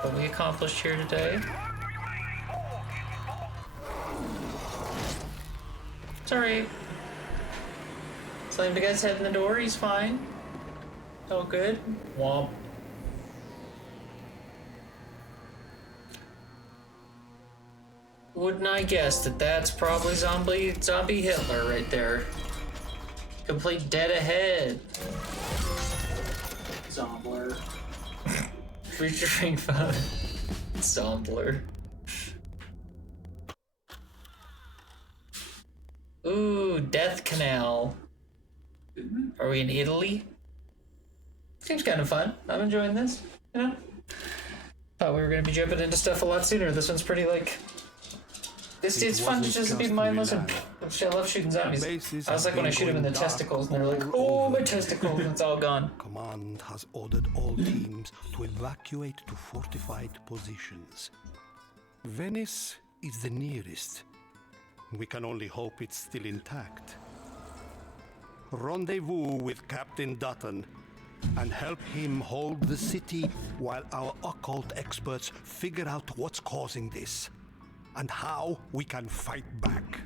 What we accomplished here today. Sorry. Slammed the guy's head in the door, he's fine. All good. Womp. Wouldn't I guess that that's probably zombie Hitler right there. Complete dead ahead. Zombler. Featuring fun. Zombler. Ooh, Death Canal. Are we in Italy? Seems kind of fun. I'm enjoying this, you know? Thought we were gonna be jumping into stuff a lot sooner. This one's pretty, like, It's fun to just be mindless and I love shooting zombies. I was like when I shoot them in the testicles and they're like, oh, my testicles, and it's all gone. Command has ordered all teams to evacuate to fortified positions. Venice is the nearest. We can only hope it's still intact. Rendezvous with Captain Dutton and help him hold the city while our occult experts figure out what's causing this and how we can fight back.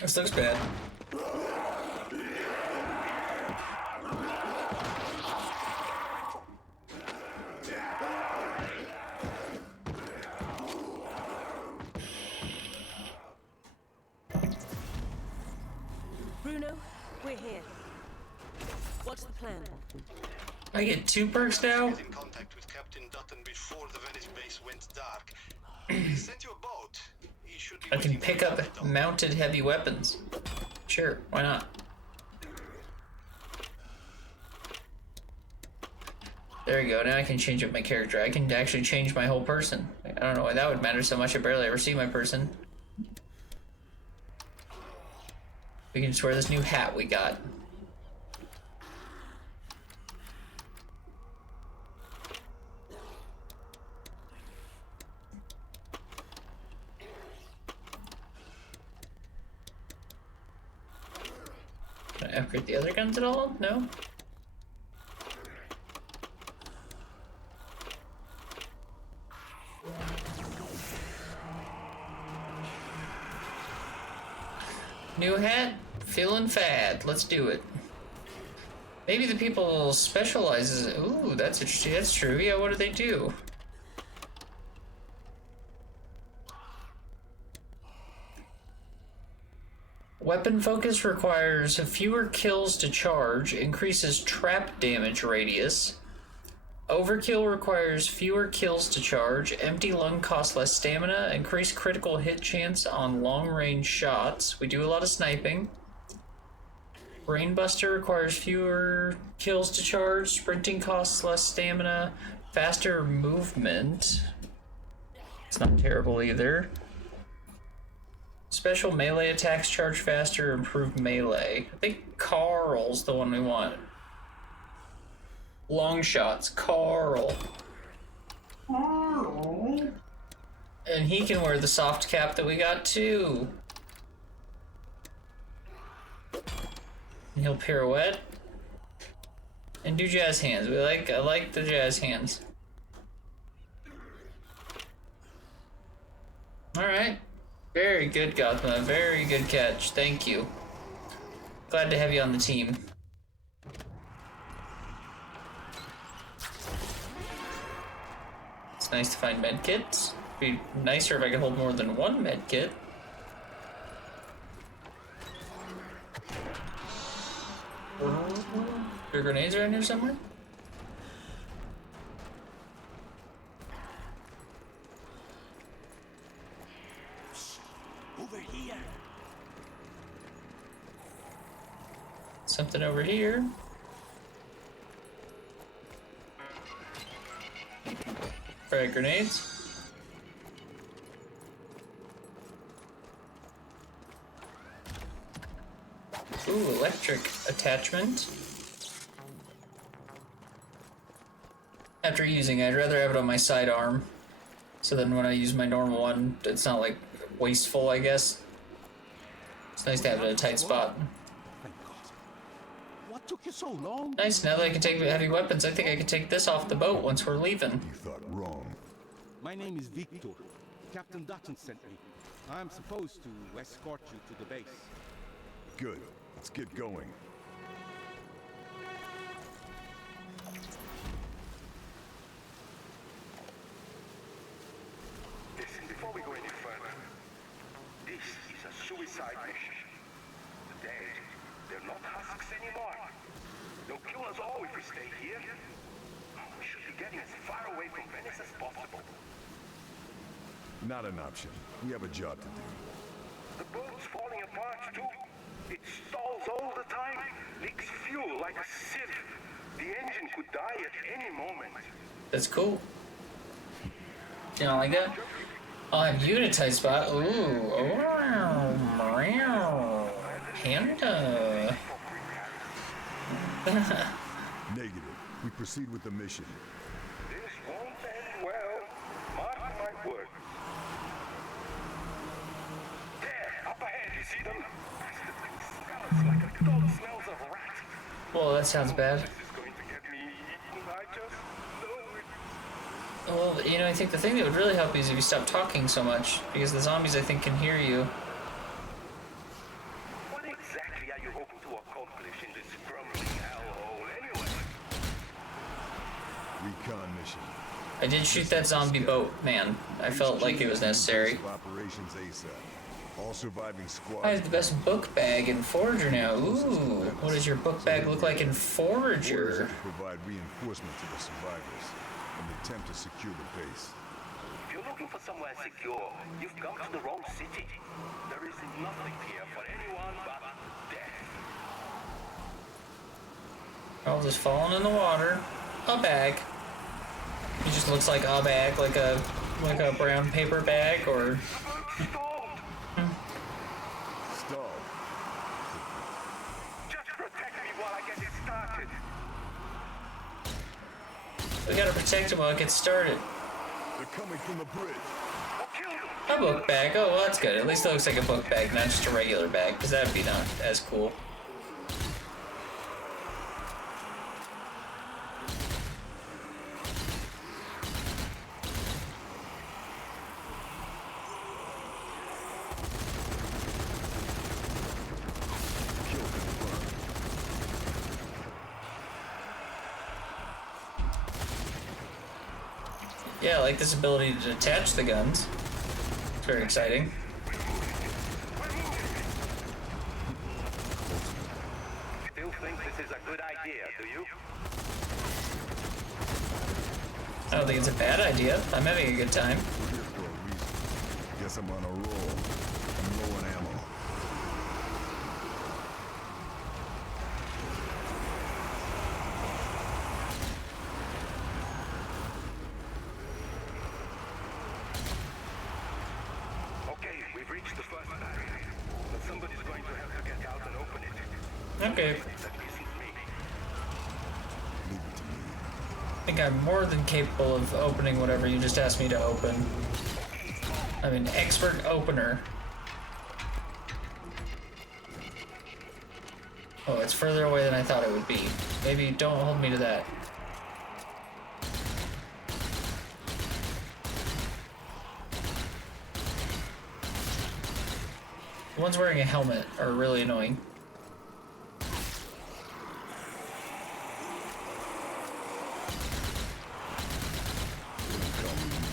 This looks bad. Bruno, we're here. What's the plan? I get 2 perks now? Get in contact with Captain Dutton before the Venice base went dark. He sent you a boat. He should be I can waiting for pick you up at the dock. mounted heavy weapons. Sure, why not? There you go, now I can change up my character. I can actually change my whole person. I don't know why that would matter so much, I barely ever see my person. We can just wear this new hat we got. Can I upgrade the other guns at all? No? New hat? Feeling fad. Let's do it. Maybe the people specializes. Ooh, that's interesting. That's true. Yeah, what do they do? Weapon focus requires fewer kills to charge, increases trap damage radius. Overkill requires fewer kills to charge, empty lung costs less stamina, increased critical hit chance on long-range shots. We do a lot of sniping. Brainbuster requires fewer kills to charge, sprinting costs less stamina, faster movement. It's not terrible either. Special melee attacks charge faster, improved melee. I think Carl's the one we want. Long shots, Carl. And he can wear the soft cap that we got too. And he'll pirouette and do jazz hands. I like the jazz hands. All right. Very good, Gothma. Very good catch. Thank you. Glad to have you on the team. It's nice to find medkits. Be nicer if I could hold more than one medkit. Your grenades are in here somewhere? Over here. Something over here. Frag grenades. Ooh, electric attachment. After using it, I'd rather have it on my sidearm. So then when I use my normal one, it's not like wasteful, I guess. It's nice to have it in a tight spot. Thank God. What took you so long? Nice, now that I can take heavy weapons, I think I can take this off the boat once we're leaving. You thought wrong. My name is Victor. Captain Dutton sent me. I'm supposed to escort you to the base. Good. Let's get going. Listen, before we go any further, this is a suicide mission. trouble us all if we stay here. We should be getting as far away from Venice as possible. Not an option. We have a job to do. The boat's falling apart too. It stalls all the time, leaks fuel like a sieve. The engine could die at any moment. That's cool. You don't like that? I'll have unitized spot. Ooh. Oh. Panda. Negative. We proceed with the mission. This won't end well. Mark my words. There, up ahead, you see them? Smells like a dog smells of rat. Well, that sounds bad. This is going to get me eaten. I just know it. Well, you know, I think the thing that would really help you is if you stop talking so much, because the zombies, I think, can hear you. What exactly are you hoping to accomplish in this grumbling hellhole anyway? Recon mission. I did shoot that zombie boat, man. I felt like it was necessary. Operations ASAP. All surviving squads. I have the best book bag in Forager now. Ooh, what does your book bag look like in Forager? To provide reinforcement to the survivors and attempt to secure the base. If you're looking for somewhere secure, you've come to the wrong city. There is nothing here for anyone but death. I'll just falling in the water. A bag. It just looks like a bag, like a brown paper bag, or. Stall. Just protect me while I get it started. We gotta protect him while it gets started. They're coming from the bridge. A book bag. Oh, well, that's good. At least it looks like a book bag, not just a regular bag, because that'd be not as cool. Yeah, I like this ability to detach the guns. It's very exciting. Still think this is a good idea, do you? I don't think it's a bad idea. I'm having a good time. We're here for a reason. Guess I'm on a roll. I'm low on ammo. Okay, we've reached the first barrier. But somebody's going to have to get out and open it. Okay. That isn't me. I think I'm more than capable of opening whatever you just asked me to open. I'm an expert opener. Oh, it's further away than I thought it would be. Maybe don't hold me to that. The ones wearing a helmet are really annoying.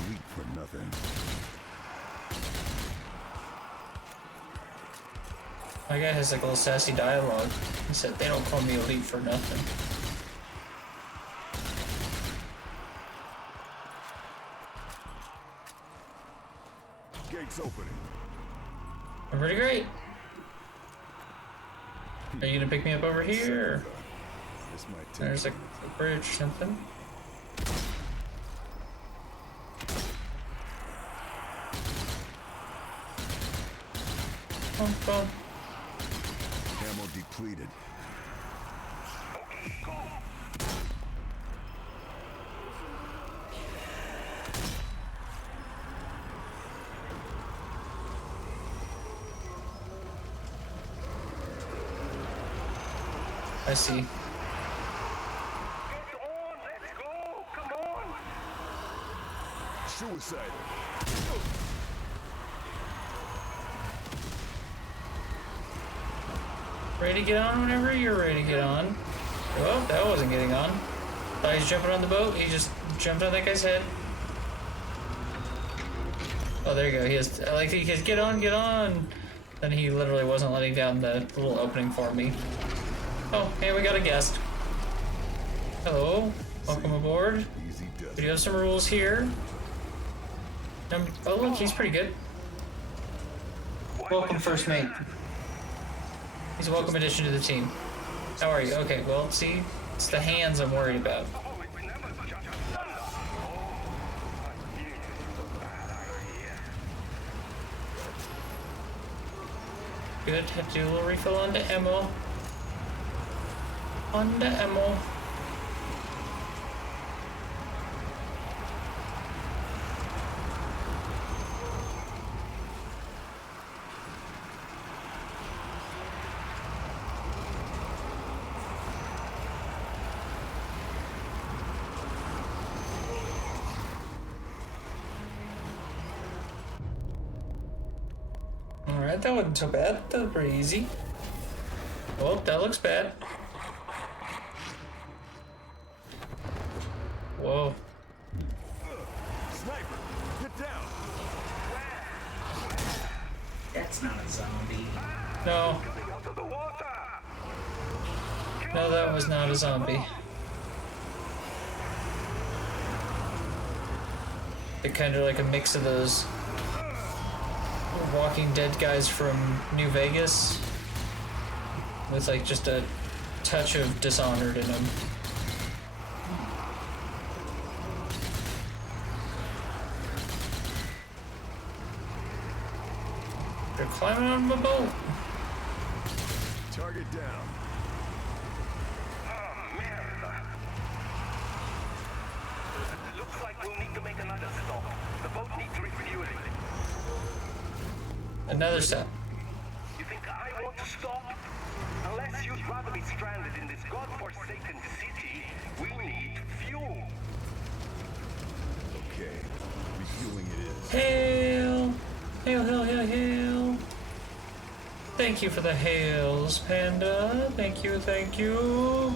Weak for nothing. My guy has like a little sassy dialogue. He said, "They don't call me elite for nothing." Gates opening. Pretty great. Are you gonna pick me up over here? Or? This might take There's a bridge or something. Oh. ammo depleted. I see. Get on, let's go, come on. Suicide. Ready to get on whenever you're ready to get on. Well, that wasn't getting on. Thought he was jumping on the boat. He just jumped on that guy's head. Oh, there you go. He has. I like he has get on. Then he literally wasn't letting down the little opening for me. Oh, hey, we got a guest. Hello, welcome aboard. We do have some rules here. Oh look, he's pretty good. Welcome, first mate. He's a welcome addition to the team. How are you? Okay, well, see, it's the hands I'm worried about. Good, have to do a little refill on the ammo. On the ammo. Alright, that wasn't so bad. That was pretty easy. Oh, that looks bad. Whoa. Sniper, get down. That's not a zombie. No. No, that was not a zombie. They're kind of like a mix of those Walking Dead guys from New Vegas with like just a touch of Dishonored in them. They're climbing out of my boat. Target down. Looks like we'll need to make another stop. The boat needs refueling. Another step. You think I want to stop? Unless you'd rather be stranded in this godforsaken city, we need fuel. Okay, refueling it is. Hail! Hail, hail, hail, hail! Thank you for the hails, Panda. Thank you, thank you.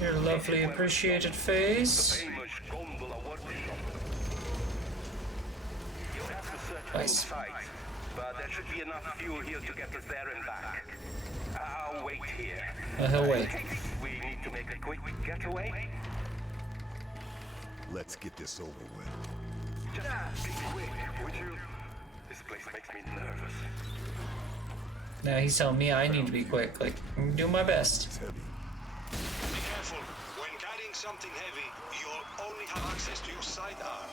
Your lovely, appreciated face. Nice. But there should be enough fuel here to get us there and back. I'll wait here. He'll wait. We need to make a quick getaway. Let's get this over with. Just be quick, would you? This place makes me nervous. Now he's telling me I need to be quick. Like, I'm doing my best. It's heavy. Be careful. When carrying something heavy, you'll only have access to your sidearm.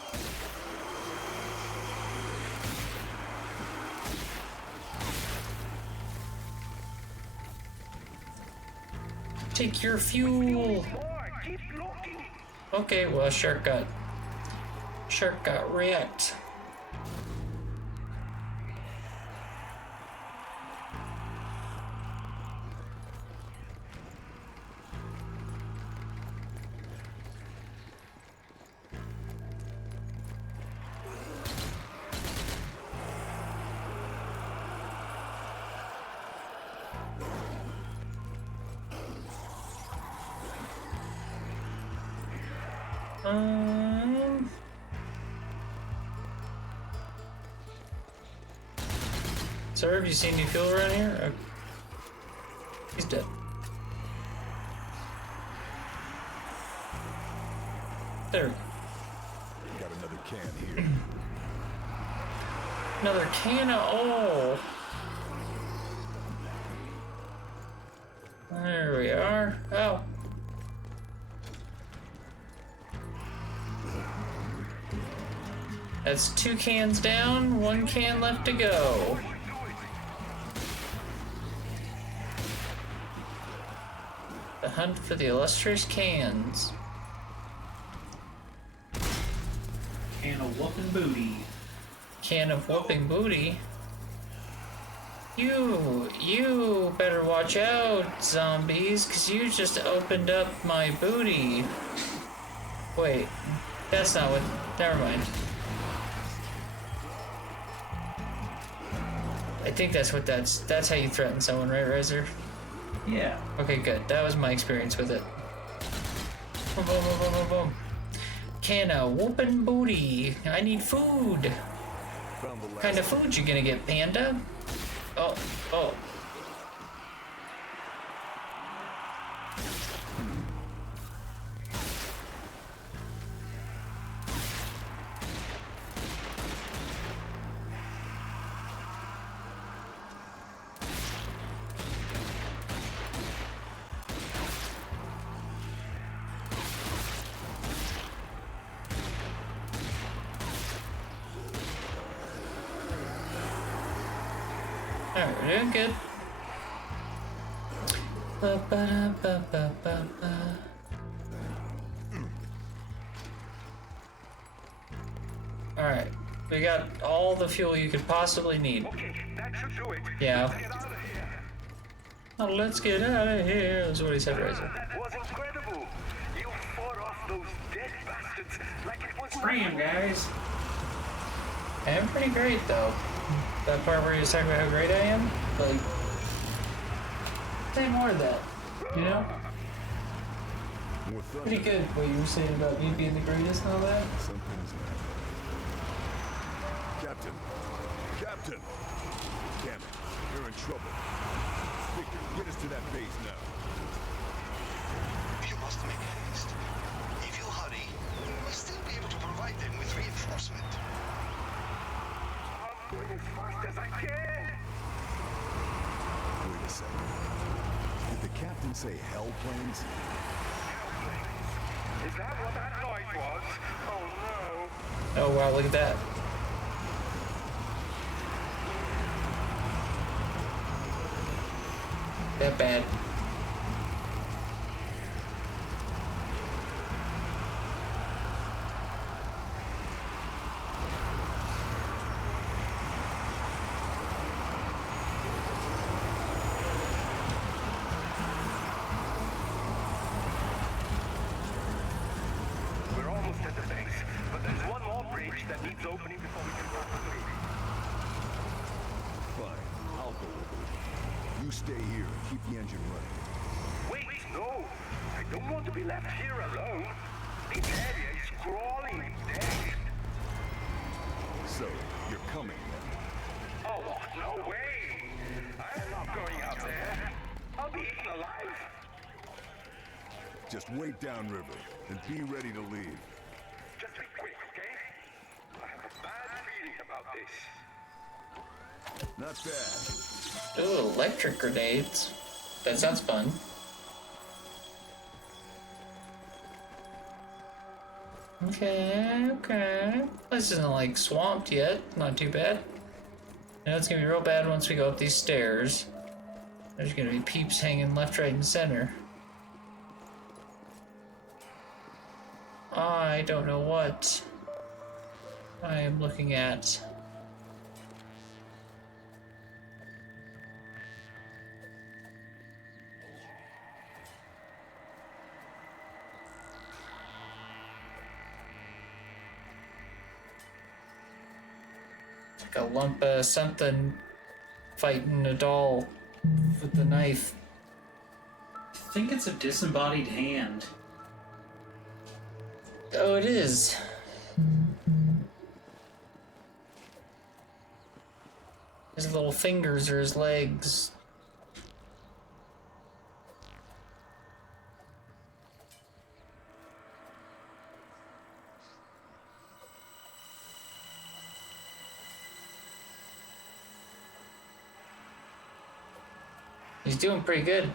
Take your fuel. Okay, well, shark got wrecked. Sir, have you seen any fuel around here? Oh. He's dead. There we go. Got another can here. Another can of oil. There we are. Oh. That's 2 cans down, 1 can left to go. The hunt for the illustrious cans. Can of whooping booty. Can of whooping booty? You better watch out, zombies, cause you just opened up my booty. Wait, that's not what, never mind. I think that's how you threaten someone, right, Riser? Yeah. Okay, good. That was my experience with it. Boom, boom, boom, boom, boom, boom. Can of whoopin' booty. I need food. What kind of food you gonna get, Panda? Oh, oh. Alright, we're doing good. Ba-ba-da-ba-ba-ba-ba. Alright, we got all the fuel you could possibly need. Okay, that should do it. Yeah. Let's get out of here. Oh, let's get out of here. That's what he said, Razor. That was incredible. You fought off those dead bastards like it was Scream, guys. I'm pretty great, though. That part where he was talking about how great I am? Like, say more of that, you know? Pretty good what you were saying about me being the greatest and all that. Captain! Captain! Damn it, you're in trouble. Victor, get us to that base now. You must make haste. If you hurry, we'll still be able to provide them with reinforcement. I'm going as fast as I can. Wait a second. Did the captain say hell planes? Is that what that noise was? Oh no. Oh wow, look at that. That bad. We're almost at the base, but there's one more bridge that needs opening before we can start moving. Fine, I'll go over it. You stay here and keep the engine running. Wait, no! I don't want to be left here alone. This area is crawling with dead. So, you're coming then? Oh, no way! I'm not going out there. I'll be eaten alive. Just wait downriver and be ready to leave. Just be quick, okay? I have a bad feeling about this. Not bad. Ooh, electric grenades. That sounds fun. Okay, okay. This isn't like swamped yet. Not too bad. Now it's gonna be real bad once we go up these stairs. There's gonna be peeps hanging left, right, and center. I don't know what I am looking at. Like a lump of something fighting a doll with the knife. I think it's a disembodied hand. Oh, it is. His little fingers are his legs. He's doing pretty good.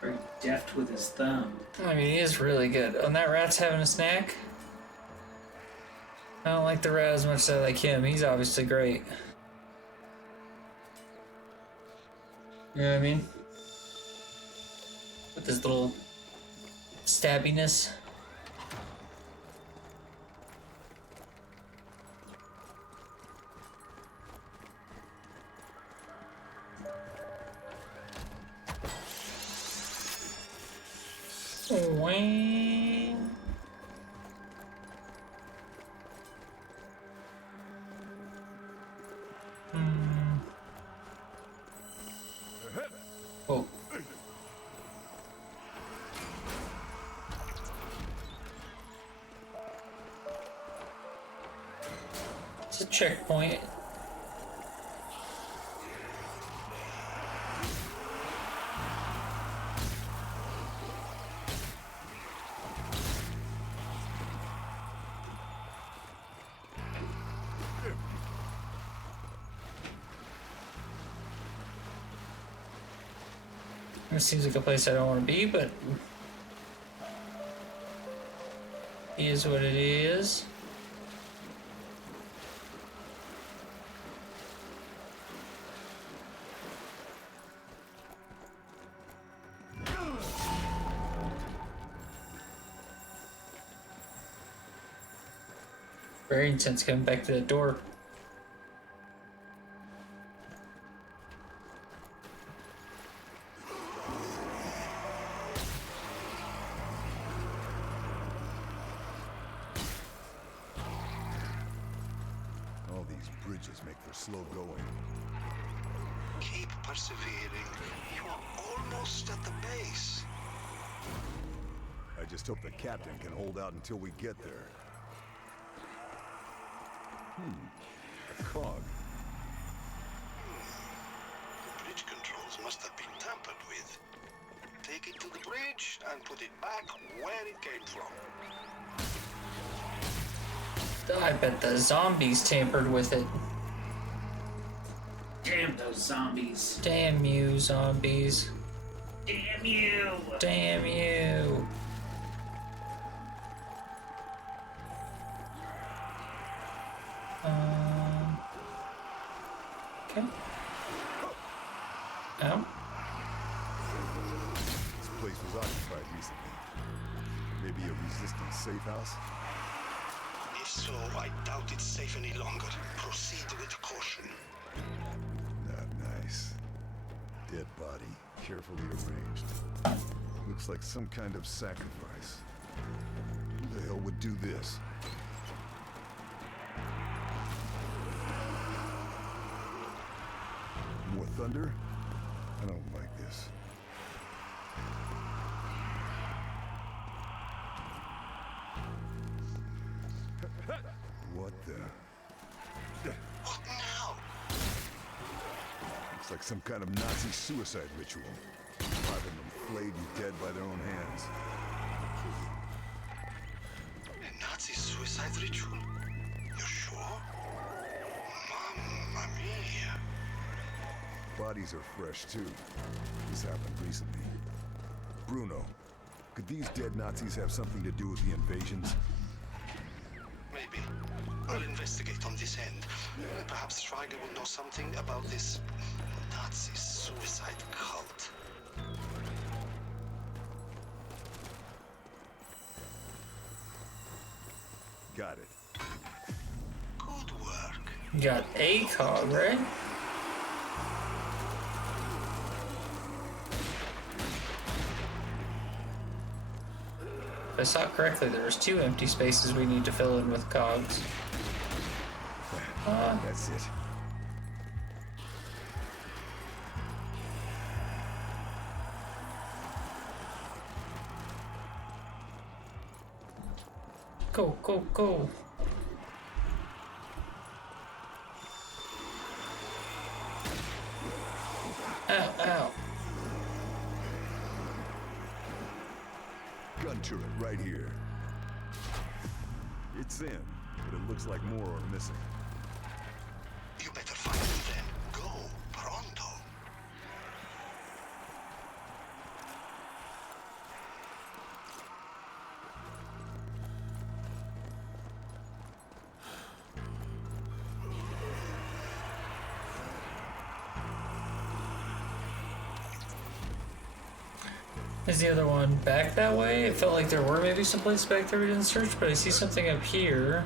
Very deft with his thumb. I mean, he is really good. And that rat's having a snack. I don't like the rat as much as I like him. He's obviously great. You know what I mean? With his little stabbiness. Wang. Oh. It's a checkpoint. This seems like a place I don't want to be, but it is what it is. Very intense coming back to the door. All these bridges make for slow going. Keep persevering. You are almost at the base. I just hope the captain can hold out until we get there. A cog. The bridge controls must have been tampered with. Take it to the bridge and put it back where it came from. I bet the zombies tampered with it. Damn those zombies. Damn you, zombies. Damn you. Damn you. Okay. Oh. This place was occupied recently. Maybe a resistance safe house? If so, I doubt it's safe any longer. Proceed with caution. Not nice. Dead body, carefully arranged. Looks like some kind of sacrifice. Who the hell would do this? More thunder? I don't like this. What the? What now? Looks like some kind of Nazi suicide ritual. Having them flayed and dead by their own hands. A Nazi suicide ritual? You sure? Mamma mia. Bodies are fresh too. This happened recently. Bruno, could these dead Nazis have something to do with the invasions? Maybe. I'll investigate on this end. Perhaps Schweiger will know something about this Nazi suicide cult. Got it. Good work. Got a cog, right? If I saw correctly, there's 2 empty spaces we need to fill in with cogs. That's it. Go, go, go. Ow, ow. Gun turret right here. It's in, but it looks like more are missing. You better find them then. Go, pronto. Is the other one back that way? It felt like there were maybe some places back there we didn't search, but I see something up here.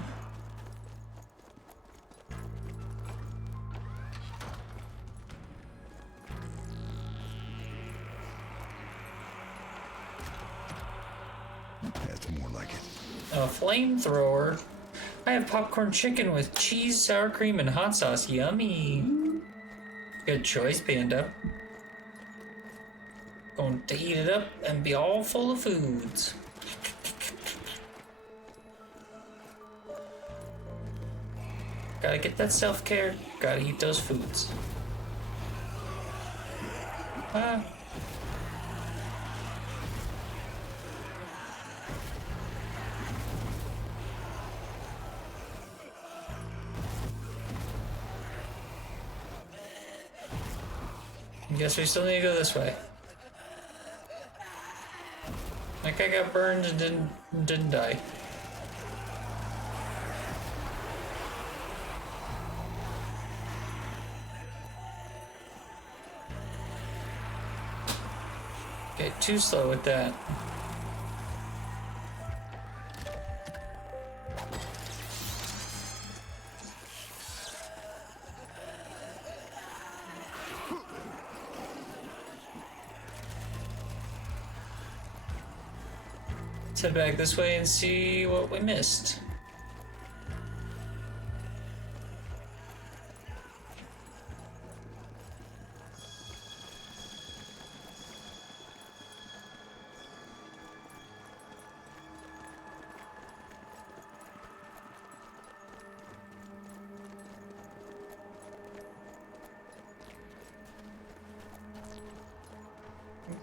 That's more like it. A flamethrower. I have popcorn chicken with cheese, sour cream, and hot sauce. Yummy. Good choice, Panda. Going to eat it up and be all full of foods. Gotta get that self-care. Gotta eat those foods. Ah. Guess we still need to go this way. Like I got burned and didn't die. Get too slow with that. head back this way and see what we missed.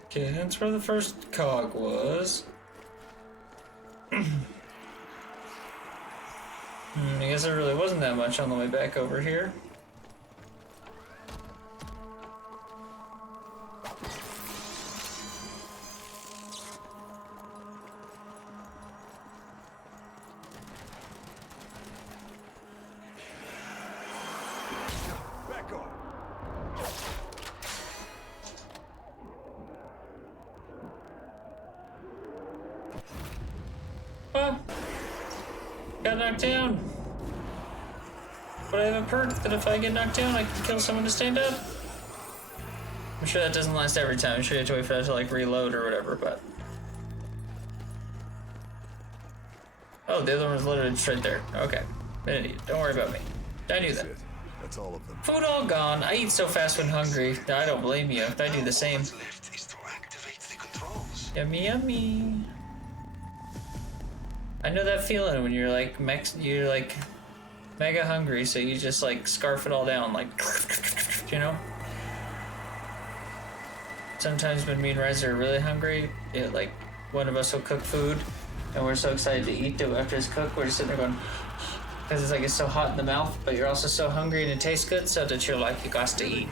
Okay, that's where the first cog was. I guess there really wasn't that much on the way back over here. Back off. Oh, got knocked down. But I have a perk that if I get knocked down, I can kill someone to stand up. I'm sure that doesn't last every time. I'm sure you have to wait for that to like reload or whatever, but. Oh, the other one was literally just right there. Okay. Don't worry about me. I knew that. That's all of them. Food all gone. I eat so fast when hungry. I don't blame you. I do the same. Yummy, yummy. I know that feeling when you're like mega hungry, so you just like scarf it all down, like, you know. Sometimes when me and Rez are really hungry, like one of us will cook food, and we're so excited to eat that after it's cooked, we're just sitting there going, because it's like it's so hot in the mouth, but you're also so hungry and it tastes good, so that you're like you got to eat.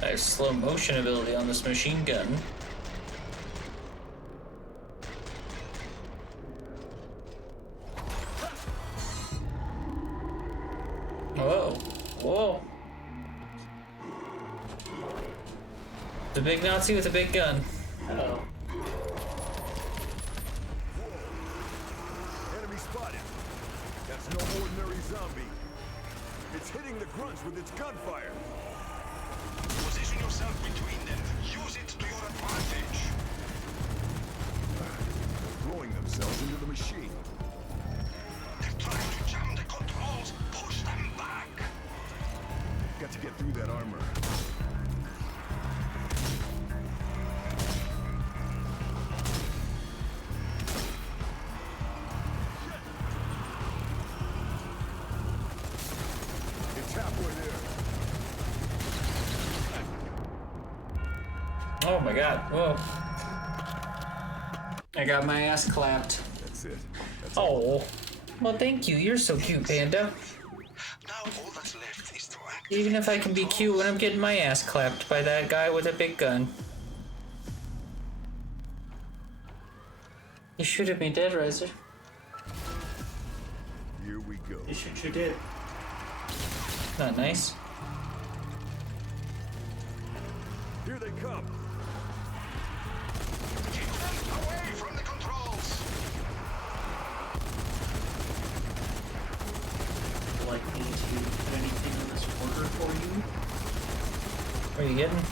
Nice slow motion ability on this machine gun. Whoa, whoa. The big Nazi with a big gun. Uh-oh. Enemy spotted. That's no ordinary zombie. It's hitting the grunts with its gunfire. Position yourself between them. Use it to your advantage. Throwing themselves into the machine. They're trying to jam the controls. Push them back. Got to get through that armor. It's halfway there. Oh my god, whoa. I got my ass clapped. That's it. That's oh, well thank you, you're so cute, Panda. Now all that's left is to act. Even if I can be cute when I'm getting my ass clapped by that guy with a big gun. You should have been dead, Riser. Here we go. You should you did. Not nice. Here they come. Keep them away from the controls. Would you like me to put anything on this order for you? What are you getting?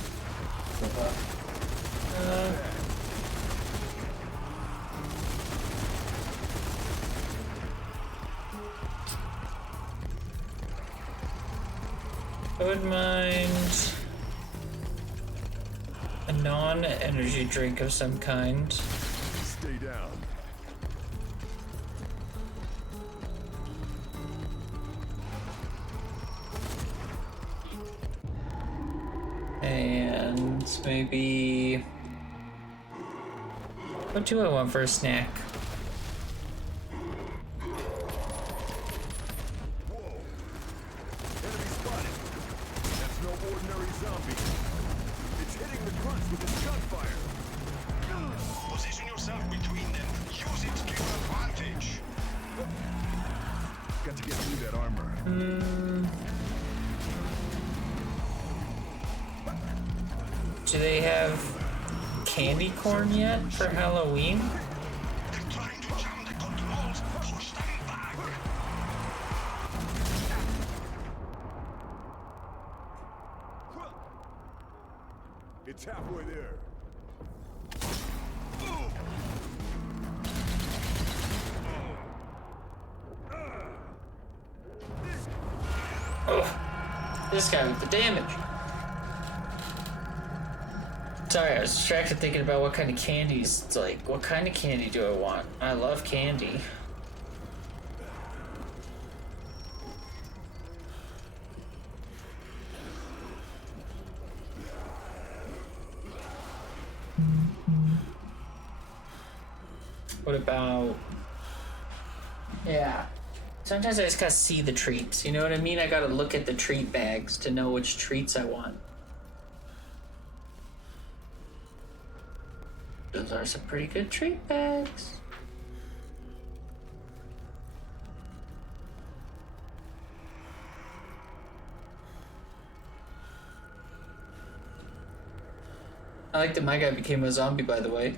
I wouldn't mind a non-energy drink of some kind. Stay down. And maybe... what do I want for a snack? Whoa. Enemy spotted. to get through that armor. Do they have candy corn yet for Halloween? It's halfway there. Oh, this guy with the damage. Sorry, I was distracted thinking about what kind of candies. It's like, what kind of candy do I want? I love candy. What about... Yeah. Sometimes I just gotta see the treats. You know what I mean? I gotta look at the treat bags to know which treats I want. Those are some pretty good treat bags. I like that my guy became a zombie, by the way.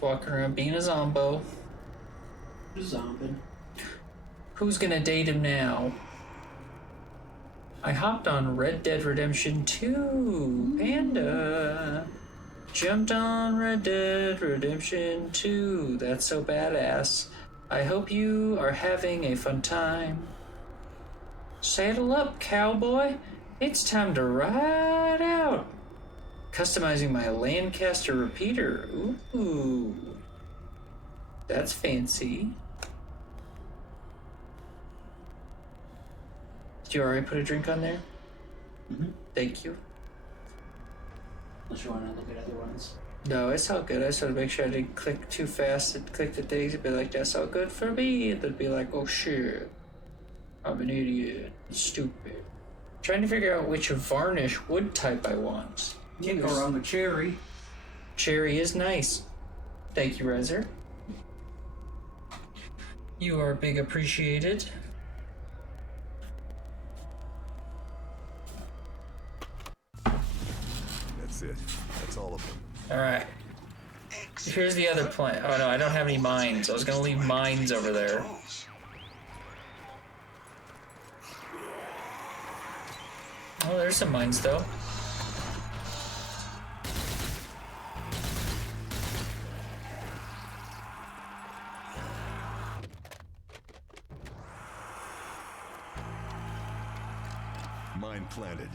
Walking around being a zombo. Zombie. Who's gonna date him now? I hopped on Red Dead Redemption 2, Panda. Jumped on Red Dead Redemption 2. That's so badass. I hope you are having a fun time. Saddle up, cowboy. It's time to ride out. Customizing my Lancaster repeater. Ooh. That's fancy. Did you already put a drink on there? Mm-hmm. Thank you. Unless you want to look at other ones. No, it's all good. I just want to make sure I didn't click too fast and click the things and be like, that's all good for me. And then be like, oh shit. I'm an idiot. Stupid. Trying to figure out which varnish wood type I want. Can't go wrong with cherry. Cherry is nice. Thank you, Rezer. You are big appreciated. That's it. That's all of them. Alright. Here's the other plan. Oh no, I don't have any mines. I was gonna leave mines over there. Oh, there's some mines though. Mine planted.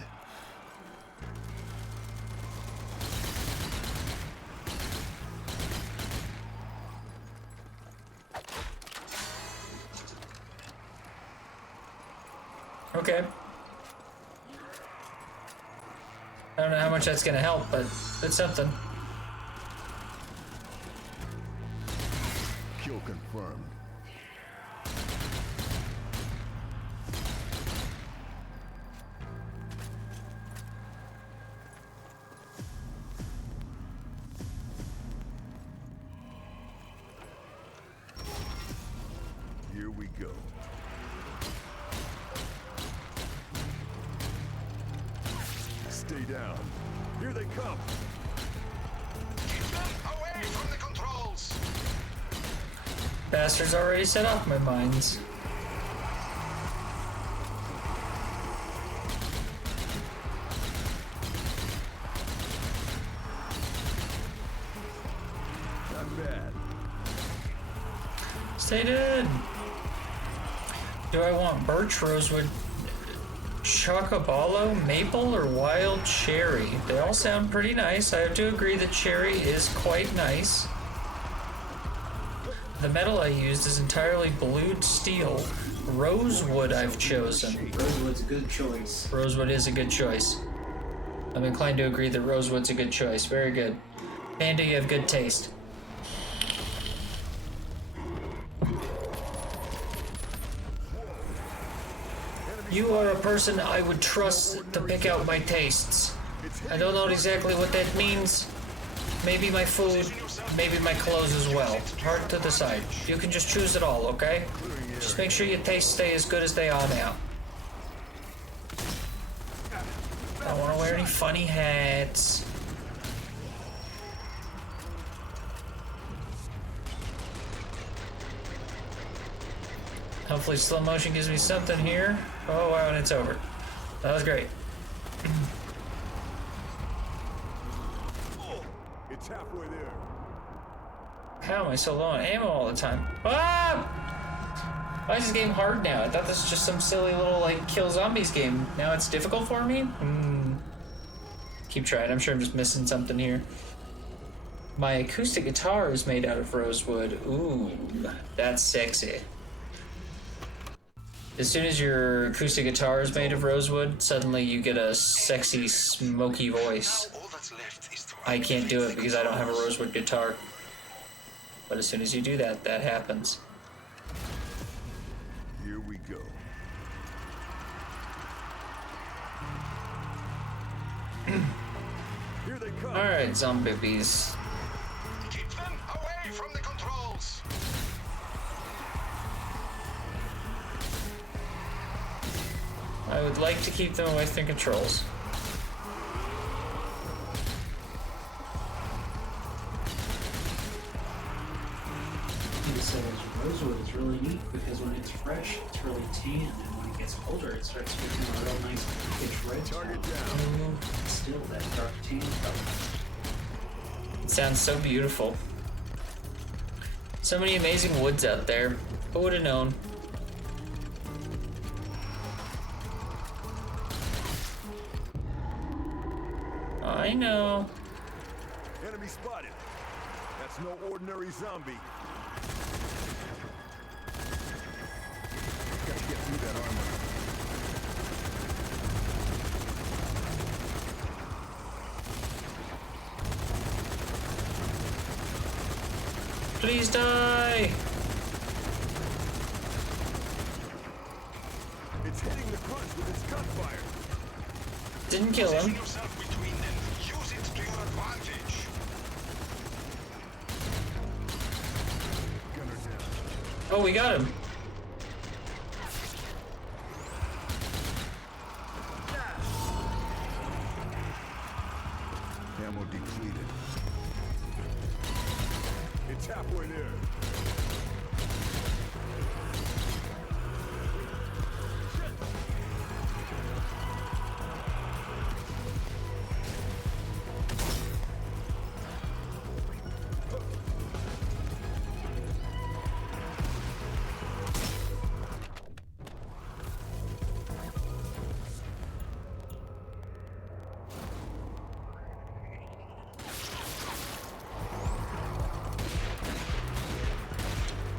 Okay. I don't know how much that's gonna help, but it's something. Kill confirmed. Here we go. Stay down. Here they come. Keep them away from the controls. Bastards already set off my mines. Not bad. Stay dead. Do I want birch, rosewood, chocobollo, maple, or wild cherry? They all sound pretty nice. I have to agree that cherry is quite nice. The metal I used is entirely blued steel. Rosewood I've chosen. Rosewood's a good choice. Rosewood is a good choice. I'm inclined to agree that rosewood's a good choice. Very good. Panda, you have good taste. You are a person I would trust to pick out my tastes. I don't know exactly what that means, Maybe my food, maybe my clothes as well. Hard to decide. You can just choose it all, okay? Just make sure your tastes stay as good as they are now. I don't want to wear any funny hats. Hopefully slow motion gives me something here. Oh wow, and it's over. That was great. It's halfway there. How am I so low on ammo all the time? Ah! Why is this game hard now? I thought this was just some silly little like kill zombies game. Now it's difficult for me? Keep trying. I'm sure I'm just missing something here. My acoustic guitar is made out of rosewood. Ooh, that's sexy. As soon as your acoustic guitar is made of rosewood, suddenly you get a sexy, smoky voice. I can't do it because I don't have a rosewood guitar. But as soon as you do that, that happens. Here we go. Here they come. Alright, zombies. Keep them away from the controls. I would like to keep them away from controls. So rosewood is really neat because when it's fresh, it's really tan, and when it gets colder, it starts becoming a real nice pinkish red tone. Still that dark tan color. It sounds so beautiful. So many amazing woods out there. Who would have known? I know. Enemy spotted. That's no ordinary zombie. Got to get through that armor. Please die! It's hitting the crunch with its gunfire. Didn't kill him. Use it to your advantage. Gunner down. Oh, we got him. Ammo depleted. It's halfway there.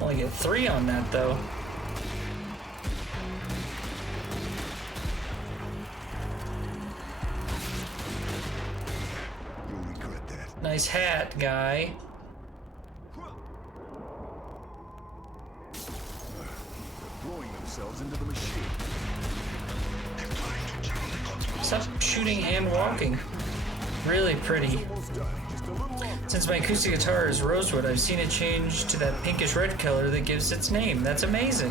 Only get 3 on that though. You'll regret that. Nice hat, guy. Throwing themselves into the machine. Stop shooting and walking. Really pretty. Since my acoustic guitar is rosewood, I've seen it change to that pinkish red color that gives its name. That's amazing.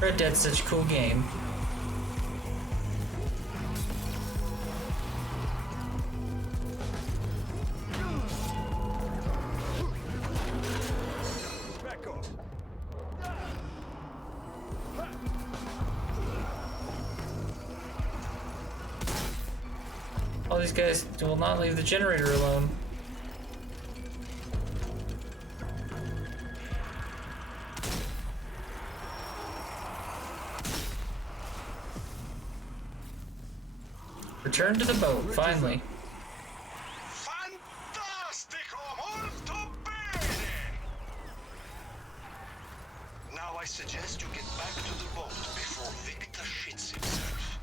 Red Dead's such a cool game. Back off. All these guys will not leave the generator alone. Return to the boat, finally. Fantastico, molto bene! Now I suggest you get back to the boat before Victor shits himself.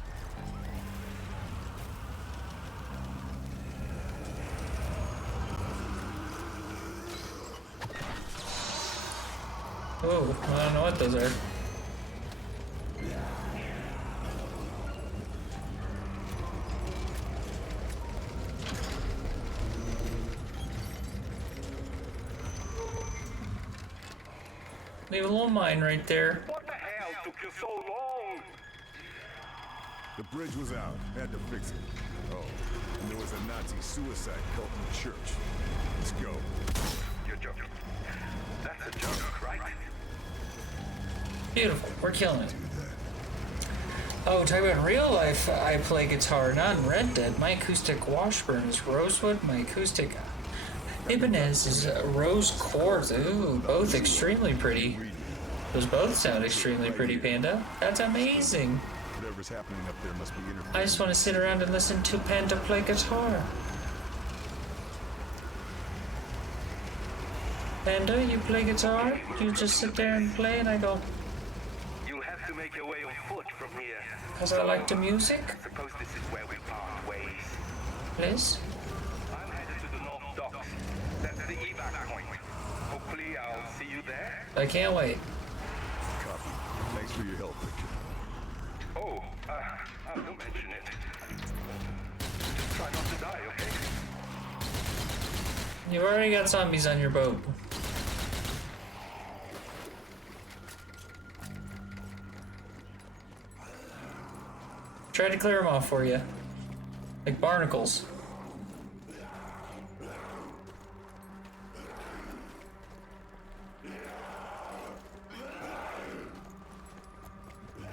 Oh, I don't know what those are. Leave a little mine right there. What the hell took you so long? The bridge was out. Had to fix it. Oh, and there was a Nazi suicide cult in the church. Let's go. You're joking. That's a joke, right? Beautiful. We're killing it. Oh, talk about real life. I play guitar, not in Red Dead. My acoustic Washburn is rosewood. My acoustic Ibanez is rose quartz. Ooh, both extremely pretty. Those both sound extremely pretty, Panda. That's amazing. Whatever's happening up there must be interfering. I just want to sit around and listen to Panda play guitar. Panda, you play guitar? You just sit there and play and I go, You'll have to make your way on foot from here. because I like the music? I suppose this is where we part ways. Please? I'm headed to the North Docks. That's the evac point. Hopefully I'll see you there. I can't wait. Copy. Thanks for your help, Victor. Oh, don't mention it. Just try not to die, okay? You've already got zombies on your boat. Try to clear them off for you. Like barnacles.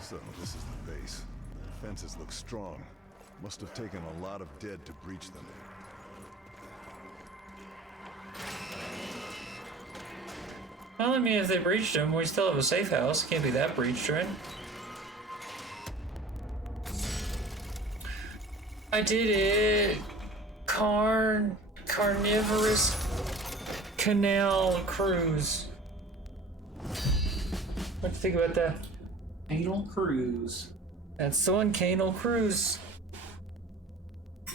So, this is the base. The fences look strong. Must have taken a lot of dead to breach them. Well, I mean, if they breached them, we still have a safe house. Can't be that breached, right? I did it! Carnivorous Canal Cruise. What do you think about that? Anal Cruise. That's the one, Canal Cruise.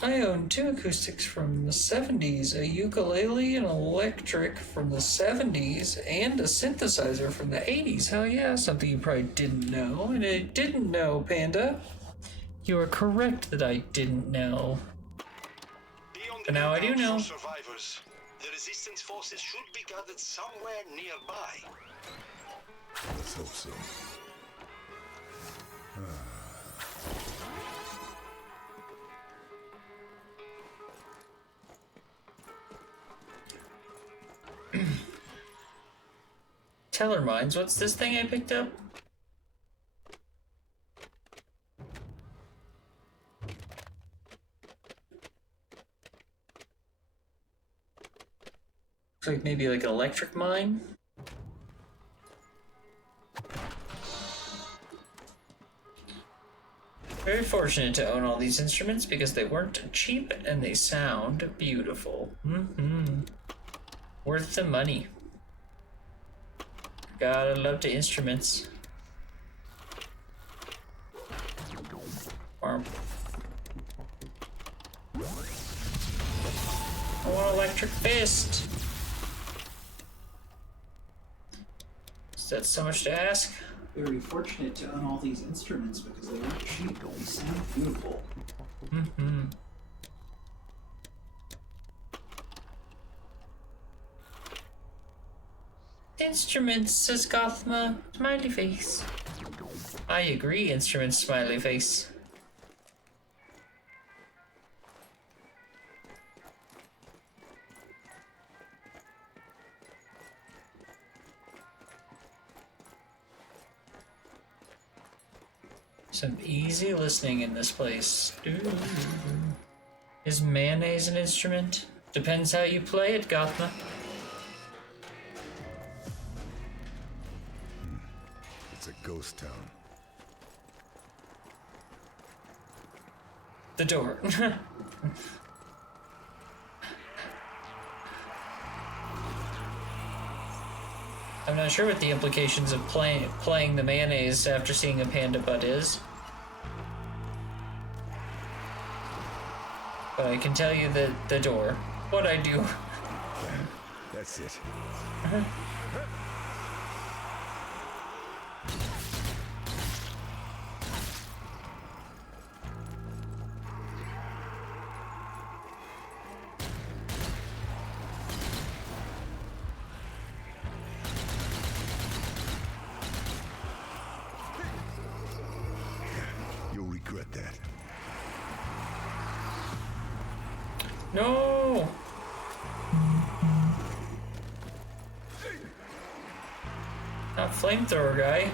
I own 2 acoustics from the 70s, a ukulele, an electric from the 70s, and a synthesizer from the 80s. Hell yeah, something you probably didn't know, and I didn't know, Panda. You are correct that I didn't know. But now I do know. Survivors. The resistance forces should be gathered somewhere nearby. Let's hope so. Teller mines, what's this thing I picked up? Looks like maybe like an electric mine. Very fortunate to own all these instruments because they weren't cheap and they sound beautiful. Worth the money. Gotta love the instruments. I want electric fist. Is that so much to ask? Very fortunate to own all these instruments because they weren't cheap. They sound beautiful. Instruments, says Gothma. Smiley face. I agree, instruments, smiley face. Some easy listening in this place. Ooh. Is mayonnaise an instrument? Depends how you play it, Gothma. It's a ghost town. The door. I'm not sure what the implications of playing the mayonnaise after seeing a panda butt is. But I can tell you that the door. What I do. That's it. regret that. No! Not flamethrower guy.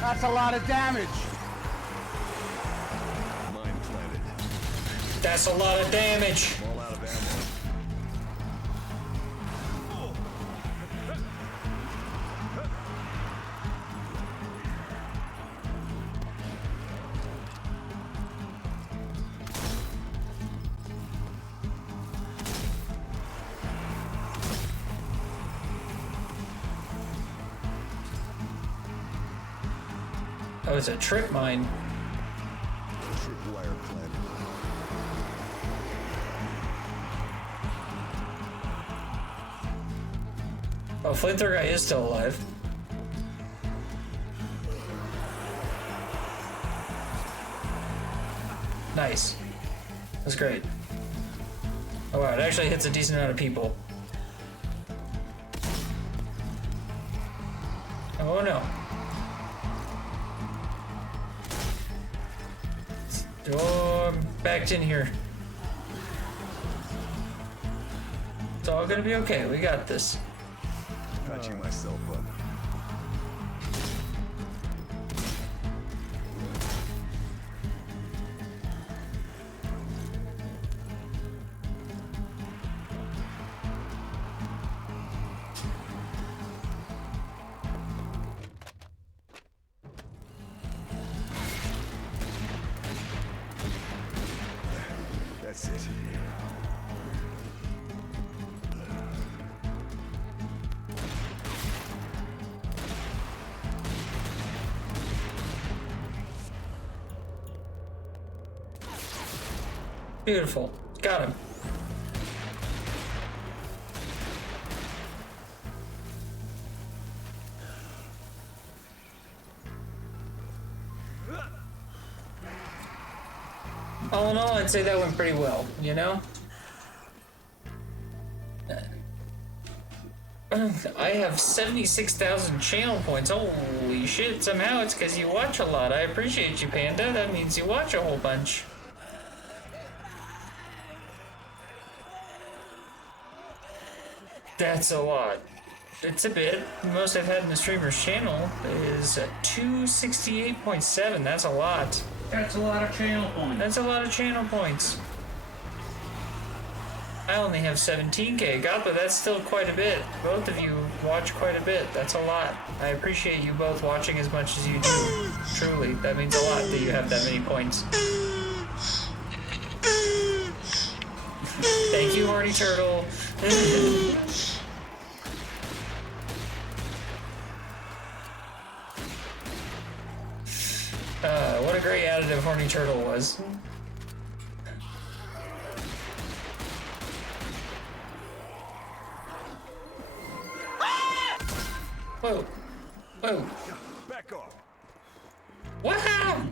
That's a lot of damage. Mine planted. That's a lot of damage. I'm all out of ammo. Oh, it's a trip mine. Tripwire planted. Oh, flamethrower guy is still alive. Nice. That's great. Oh wow, it actually hits a decent amount of people. Oh no. Oh, I'm backed in here. It's all gonna be okay. We got this. Patching myself up. That's it. Beautiful. Got him. All in all, I'd say that went pretty well, you know? I have 76,000 channel points. Holy shit, somehow it's because you watch a lot. I appreciate you, Panda. That means you watch a whole bunch. That's a lot. It's a bit. The most I've had in the streamer's channel is 268.7. That's a lot. That's a lot of channel points. That's a lot of channel points. I only have 17k got, but that's still quite a bit. Both of you watch quite a bit. That's a lot. I appreciate you both watching as much as you do. Truly, that means a lot that you have that many points. Thank you, Horny Turtle. What a great additive Horny Turtle was. Whoa. Whoa. Back off. Wow!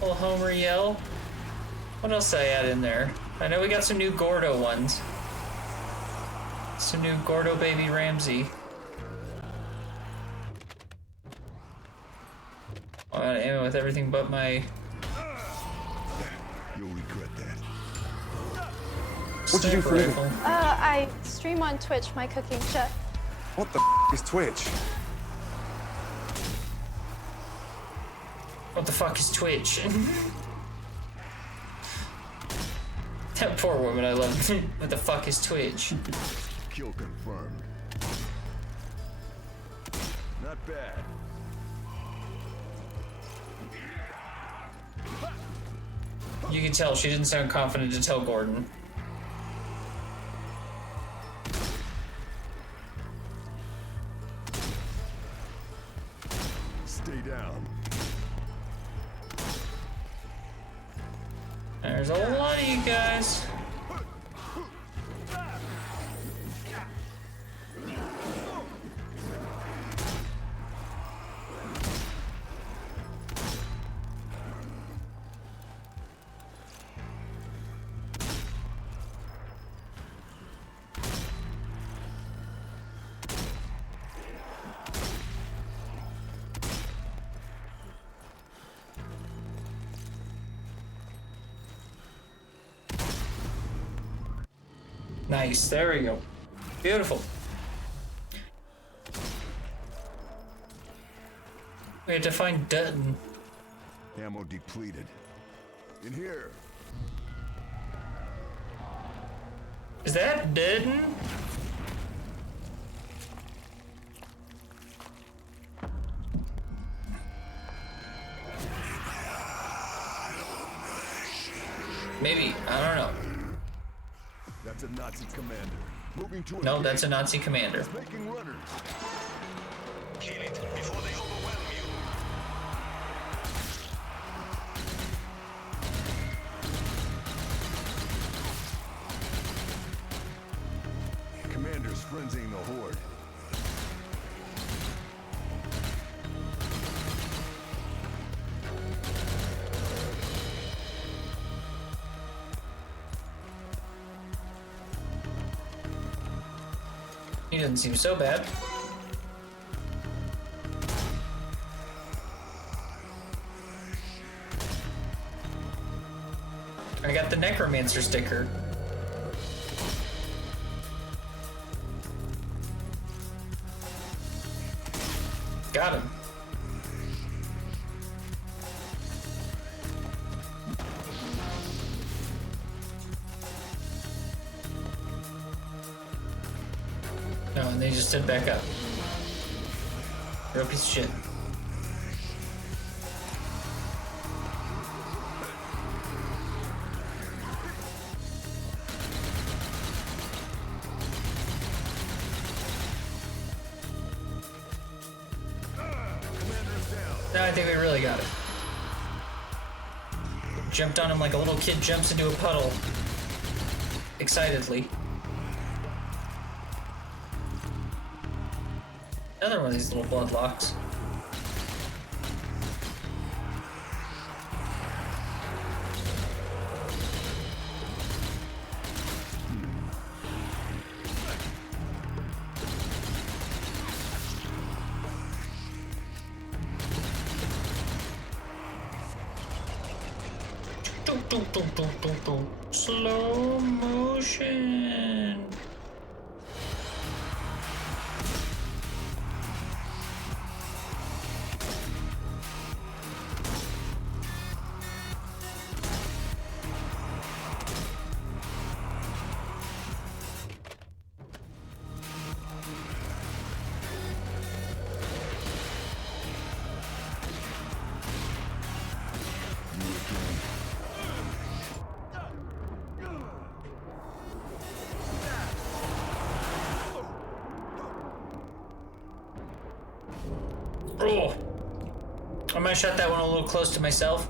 Little Homer yell. What else did I add in there? I know we got some new Gordo ones. Some new Gordo Baby Ramsey. Oh, I ammo with everything but my... You'll regret that. What you do for a living? I stream on Twitch, my cooking chef. What the is Twitch? What the fuck is Twitch? That poor woman I love. What the fuck is Twitch? Kill confirmed. Not bad. You can tell she didn't sound confident to tell Gordon. Stay down. There's a lot of you guys. Nice, there we go. Beautiful. We have to find Dutton. Ammo depleted. In here. Is that Dutton? Maybe, I don't know. That's a Nazi commander. Moving to No, that's a Nazi commander. Making runners. Kill it before they overwhelm you. Commander's frenzying the horde. He doesn't seem so bad. I got the Necromancer sticker. Got him. No, and they just stood back up. Real piece of shit. Now I think we really got it. Jumped on him like a little kid jumps into a puddle. Excitedly. Another one of these little blood locks. Slow motion. Oh, I might shot that one a little close to myself.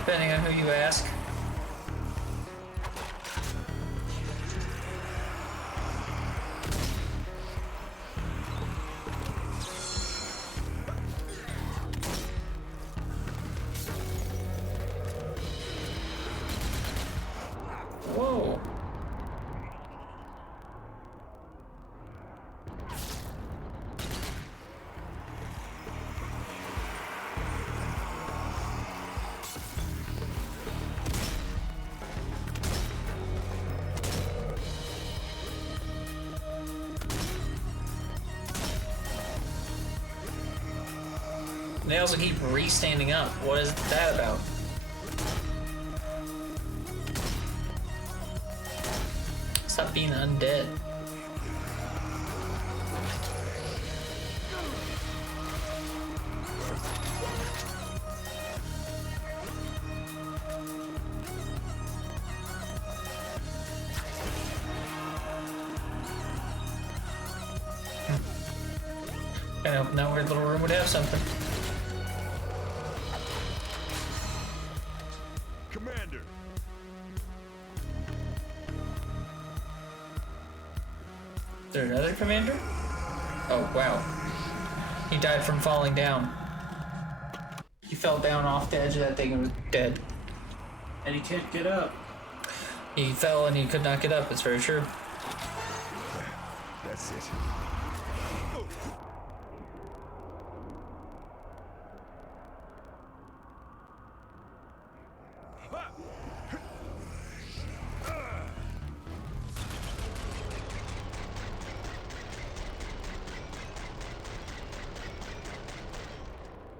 Depending on who you ask. Whoa. They also keep re-standing up. What is that about? Stop being undead. Kinda hoping that weird little room would have something. Commander! Is there another commander? Oh, wow. He died from falling down. He fell down off the edge of that thing and was dead. And he can't get up. He fell and he could not get up, it's very true. That's it.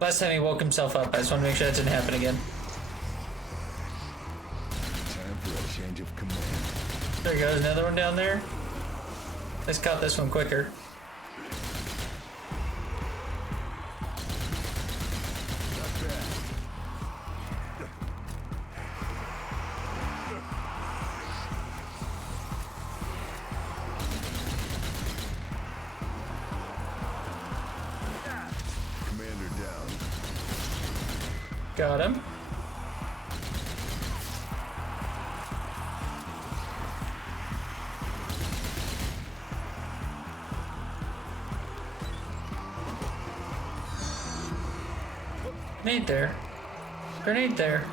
Last time he woke himself up, I just want to make sure that didn't happen again. Time for a change of command. There goes another one down there. Let's cut this one quicker. Commander down. Got him. Grenade there. Grenade there.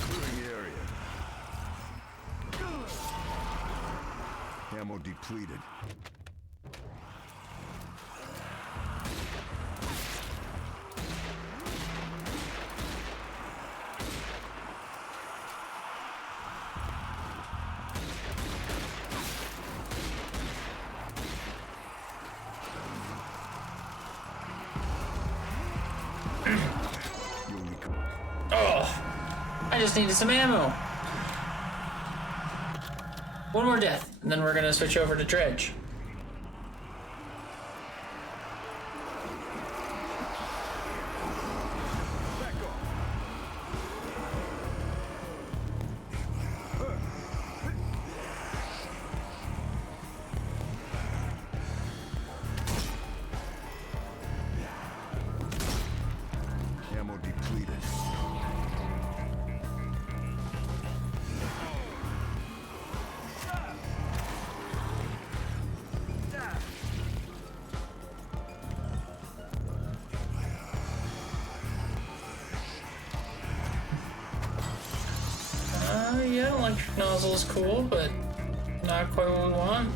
Clearing the area. Ammo depleted. Oh, I just needed some ammo. One more death, and then we're gonna switch over to Dredge. Ammo depleted. Yeah, electric nozzle is cool, but not quite what we want.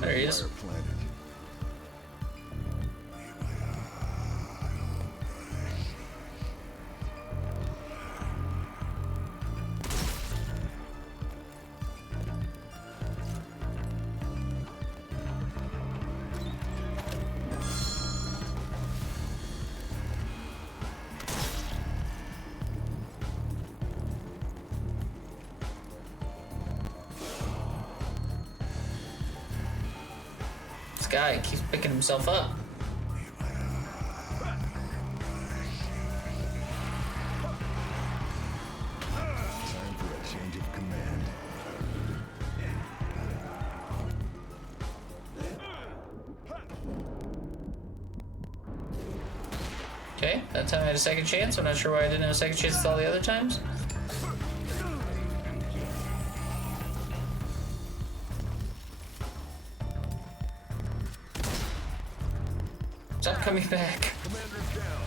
There he is. This guy keeps picking himself up. Time for a change of command. Okay, that time I had a second chance. I'm not sure why I didn't have a second chance all the other times. Stop coming back. Commander's down.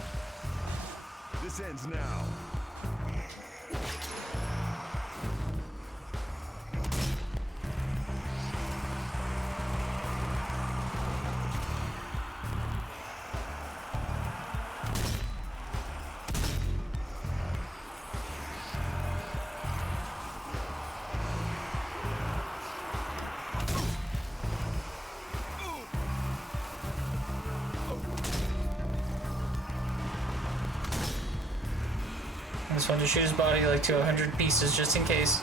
This ends now. I just wanted to shoot his body like to 100 pieces just in case.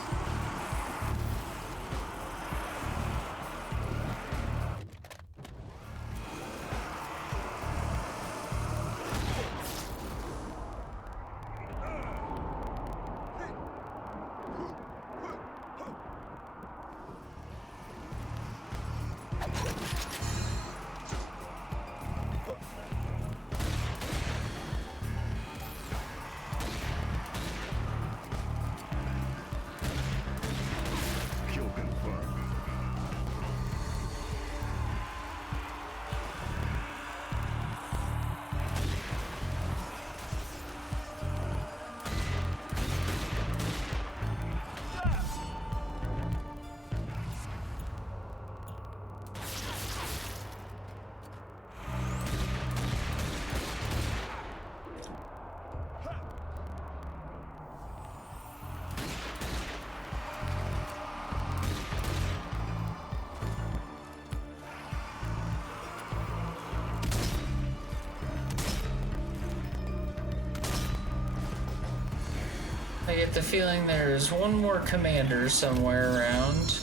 get the feeling there's one more commander somewhere around.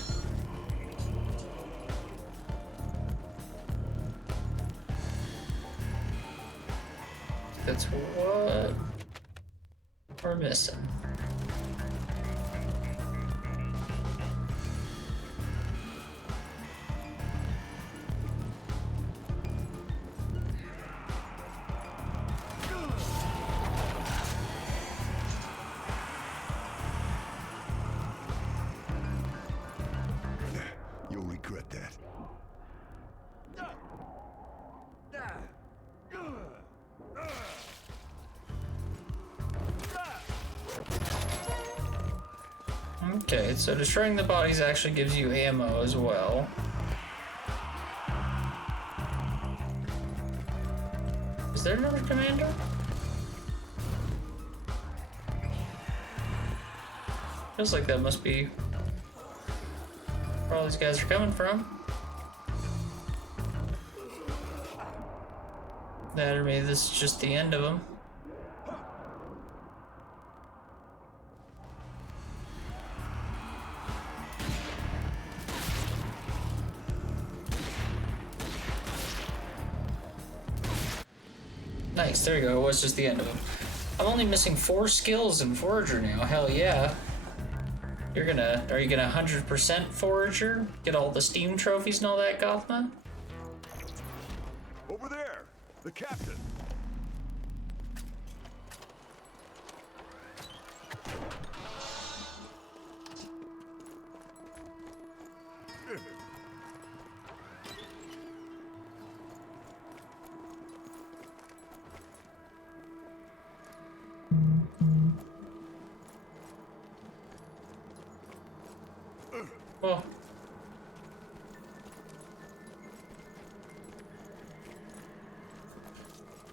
That's what we're missing. You'll regret that. Okay, so destroying the bodies actually gives you ammo as well. Is there another commander? Feels like that must be where all these guys are coming from. That or maybe this is just the end of them. Nice, there you go, it was just the end of them. I'm only missing 4 skills in Forager now, hell yeah. Are you gonna 100% Forager? Get all the Steam trophies and all that, Gothma? Over there! The captain! Oh.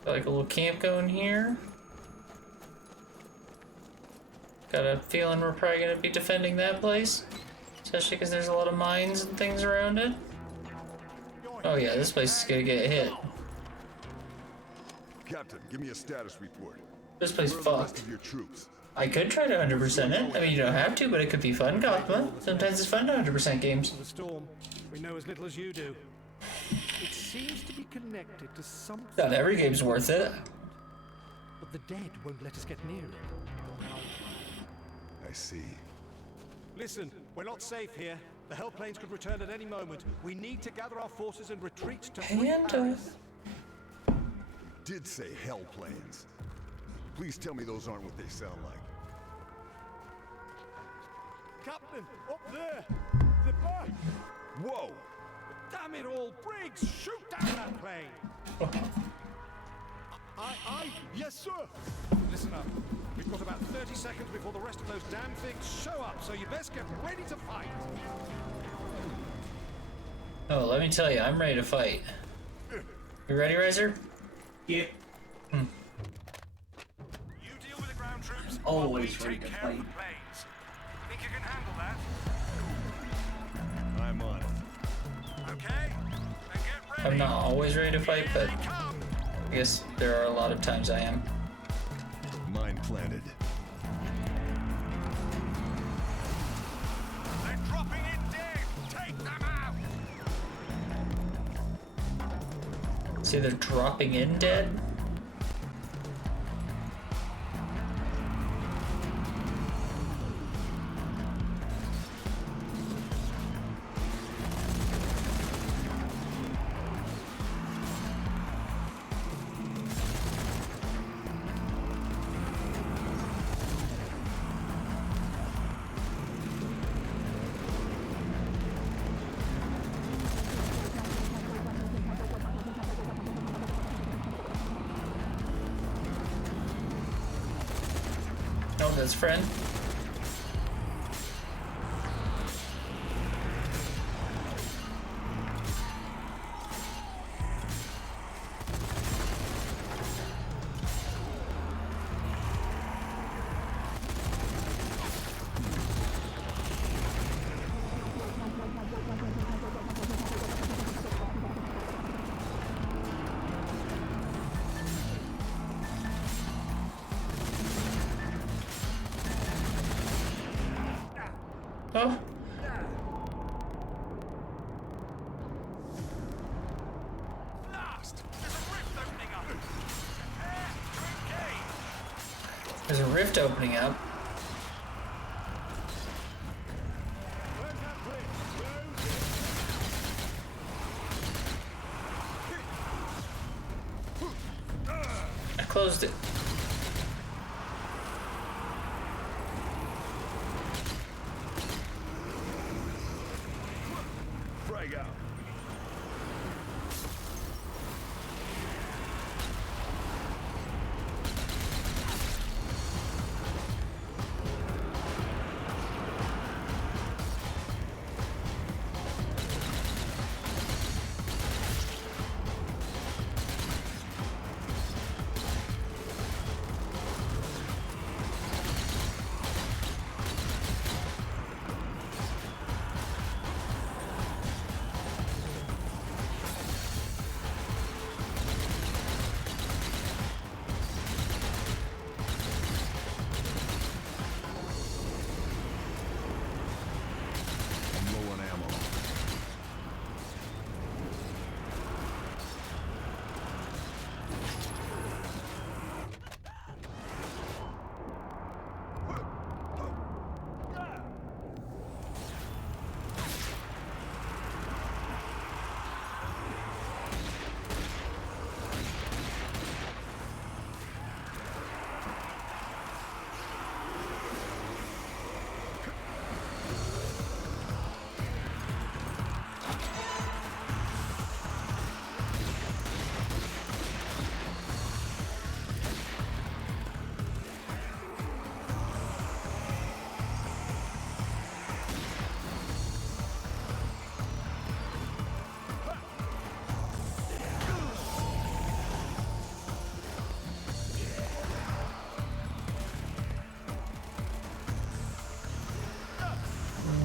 Got like a little camp going here. Got a feeling we're probably gonna be defending that place. Especially because there's a lot of mines and things around it. Oh yeah, this place is gonna get hit. Captain, give me a status report. This place Where are the rest fucked. of your troops? I could try to 100% it. I mean, you don't have to, but it could be fun, Gothma. Sometimes it's fun to 100% games. The storm. We know as little as you do. It seems to be connected to something. Not every game's worth it. But the dead won't let us get near it. I see. Listen, we're not safe here. The hell planes could return at any moment. We need to gather our forces and retreat to Panda. Did say hell planes. Please tell me those aren't what they sound like. Captain, up there! The back! Whoa! Damn it all, Briggs! Shoot down that plane! Yes, sir! Listen up. We've got about 30 seconds before the rest of those damn things show up, so you best get ready to fight! Oh, let me tell you, I'm ready to fight. You ready, Razor? Yeah. You deal with the ground troops. Always ready to Take care fight. of the planes. Think you can handle that? I'm on it. Okay? Then get ready. I'm not always ready to fight, but I guess there are a lot of times I am. Mine planted. They're dropping in dead. Take them out. See, they're dropping in dead? Oh, that's friend. There's a rift opening up. I closed it. Frag out.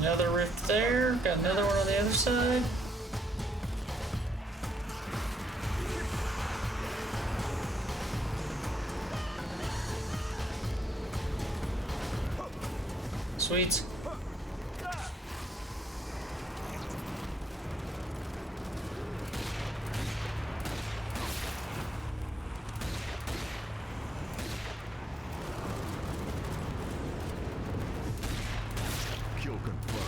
Another rift there. Got another one on the other side. Sweet. Kill confirmed.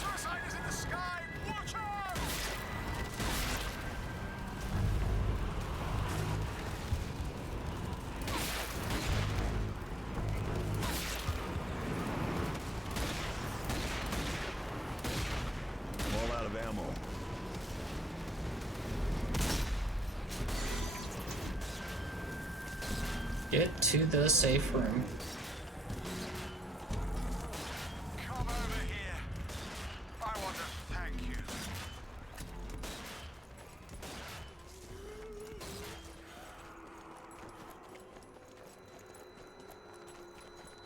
Suicide is in the sky! Watch out! All out of ammo. Get to the safe room. Come over here. I want to thank you.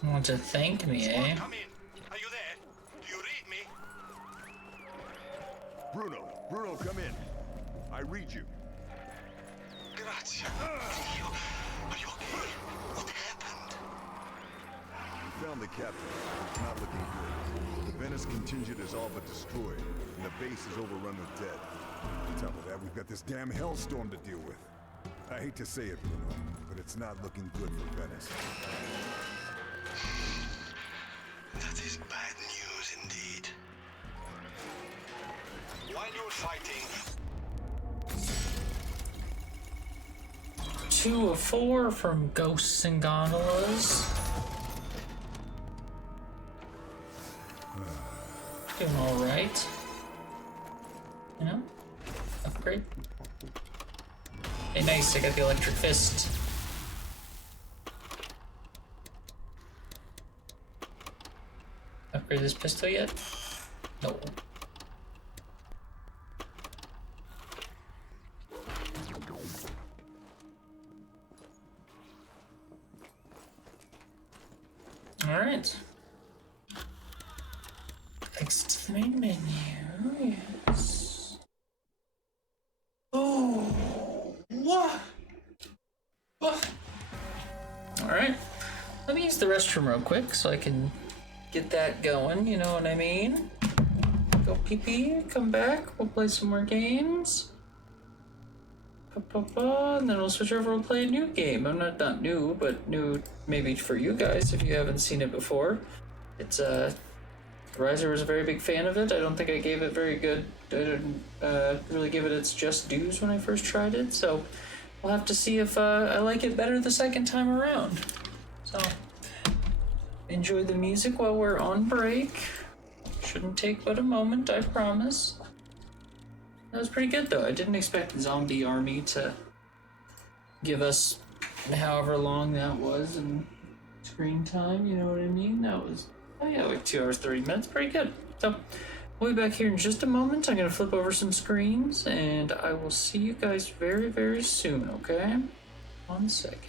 You want to thank me, eh? Come in. Are you there? Do you read me? Bruno, come in. I read you. Grazie. Are you okay? What happened? We found the captain. It's not looking good. The Venice contingent is all but destroyed, and the base is overrun with dead. On top of that, we've got this damn hellstorm to deal with. I hate to say it, Bruno, but it's not looking good for Venice. That is bad news indeed. While you're fighting, 2 of 4 from Ghosts and Gondolas. Doing alright. You know? Upgrade. Hey, nice, I got the electric fist. Upgrade this pistol yet? No. Alright. Exit to the main menu, yes. Oh, what? Alright. Let me use the restroom real quick so I can get that going, you know what I mean? Go pee-pee, come back, we'll play some more games. And then we'll switch over and play a new game. I'm not new, but new maybe for you guys if you haven't seen it before. It's Riser was a very big fan of it. I don't think I gave it very good. I didn't really give it its just dues when I first tried it, so we'll have to see if I like it better the second time around. So enjoy the music while we're on break. Shouldn't take but a moment, I promise. That was pretty good, though. I didn't expect Zombie Army to give us however long that was in screen time, you know what I mean? That was, oh yeah, like 2 hours, 30 minutes. Pretty good. So, we'll be back here in just a moment. I'm going to flip over some screens, and I will see you guys very, very soon, okay? 1 second.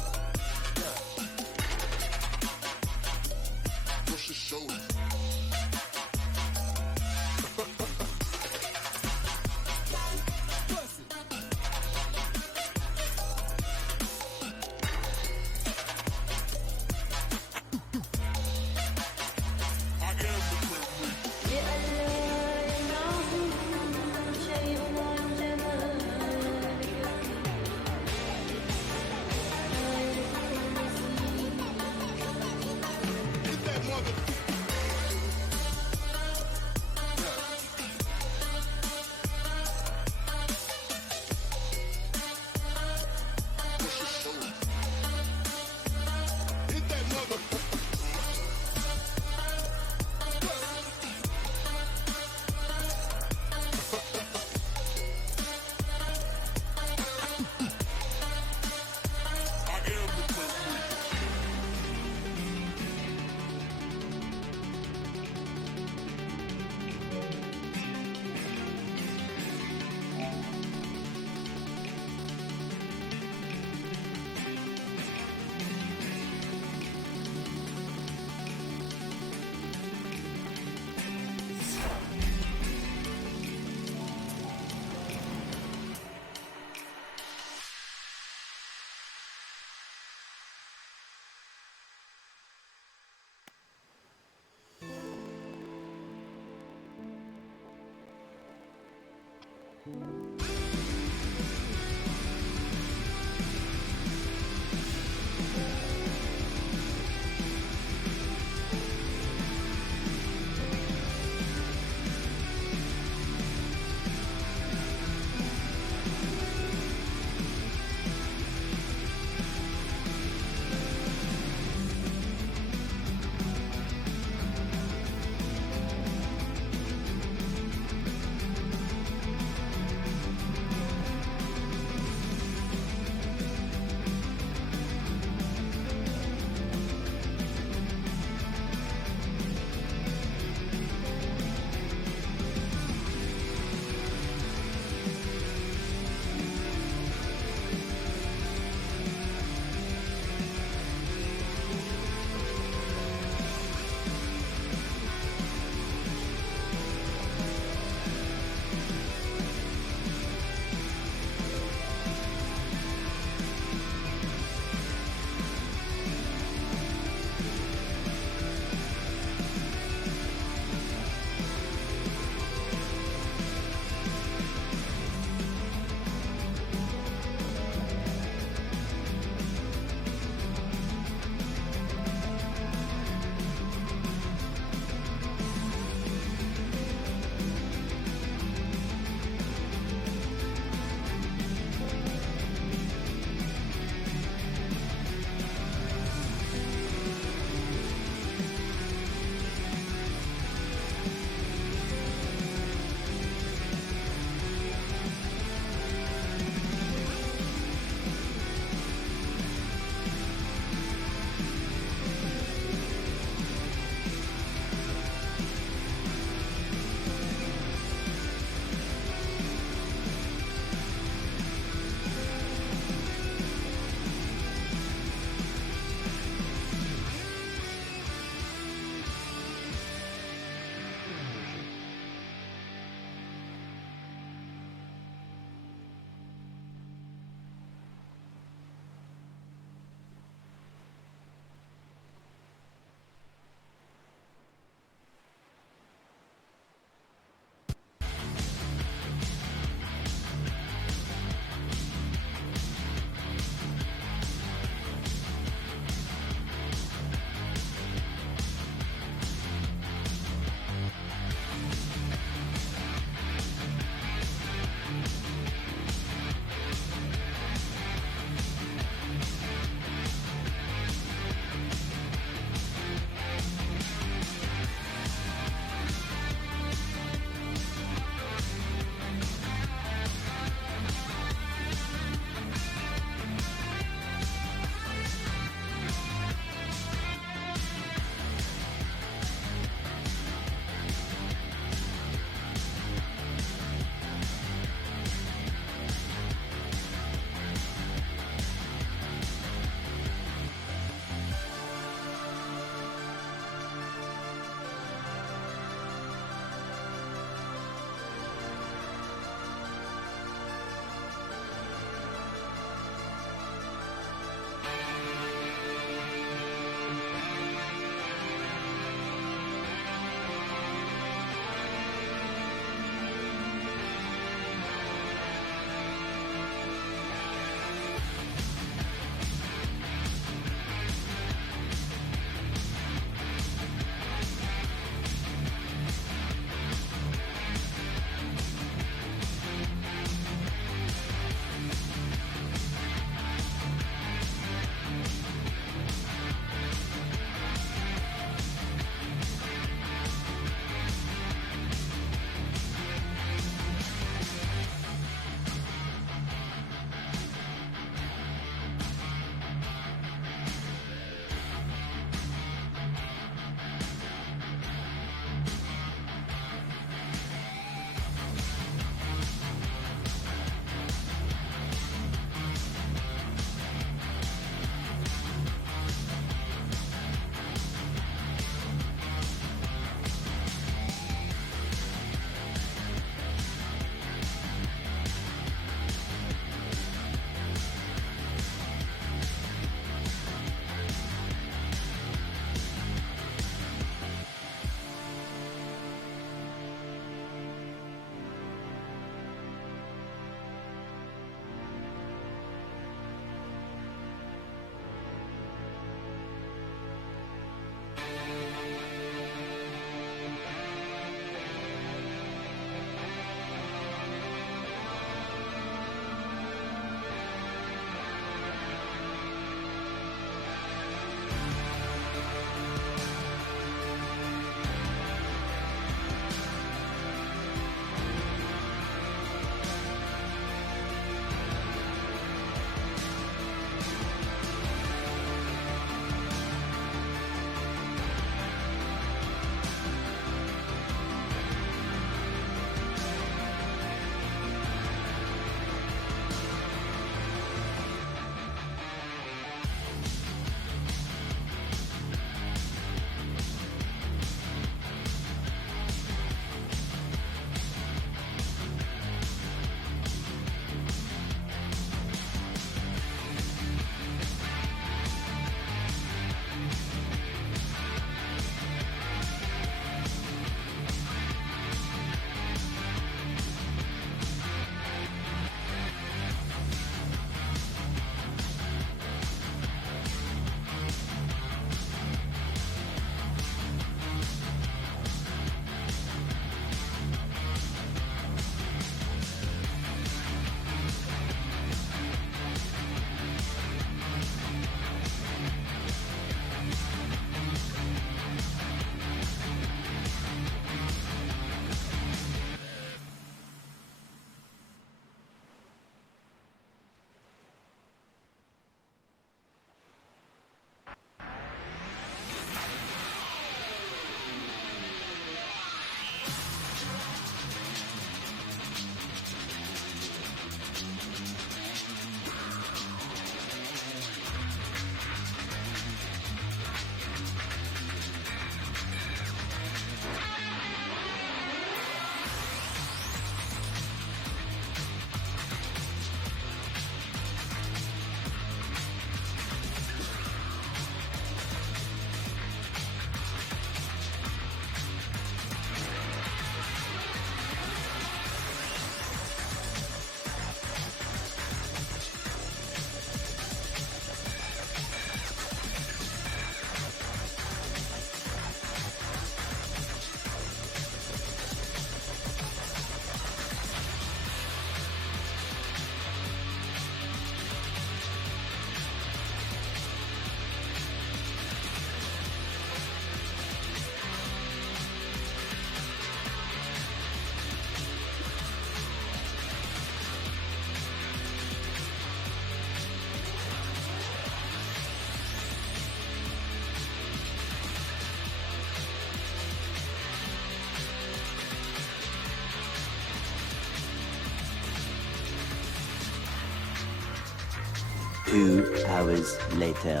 2 hours later.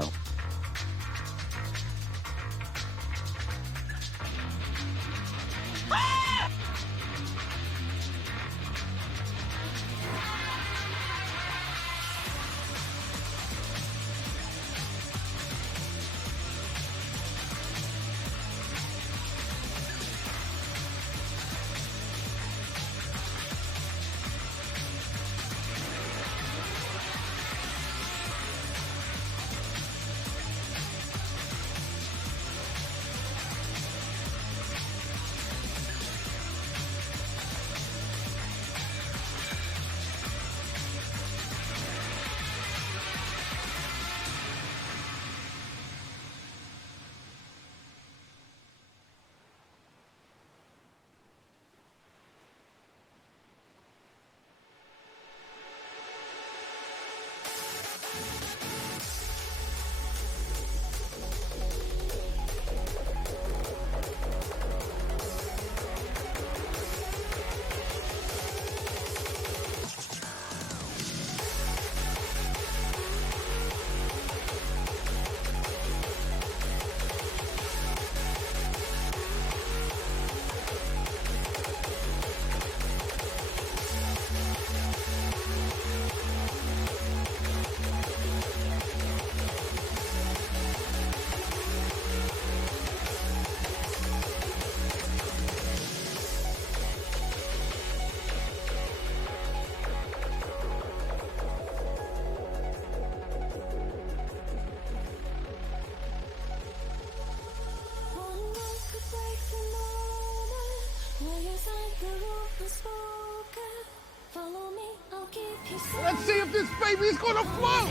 Let's see if this baby's gonna float!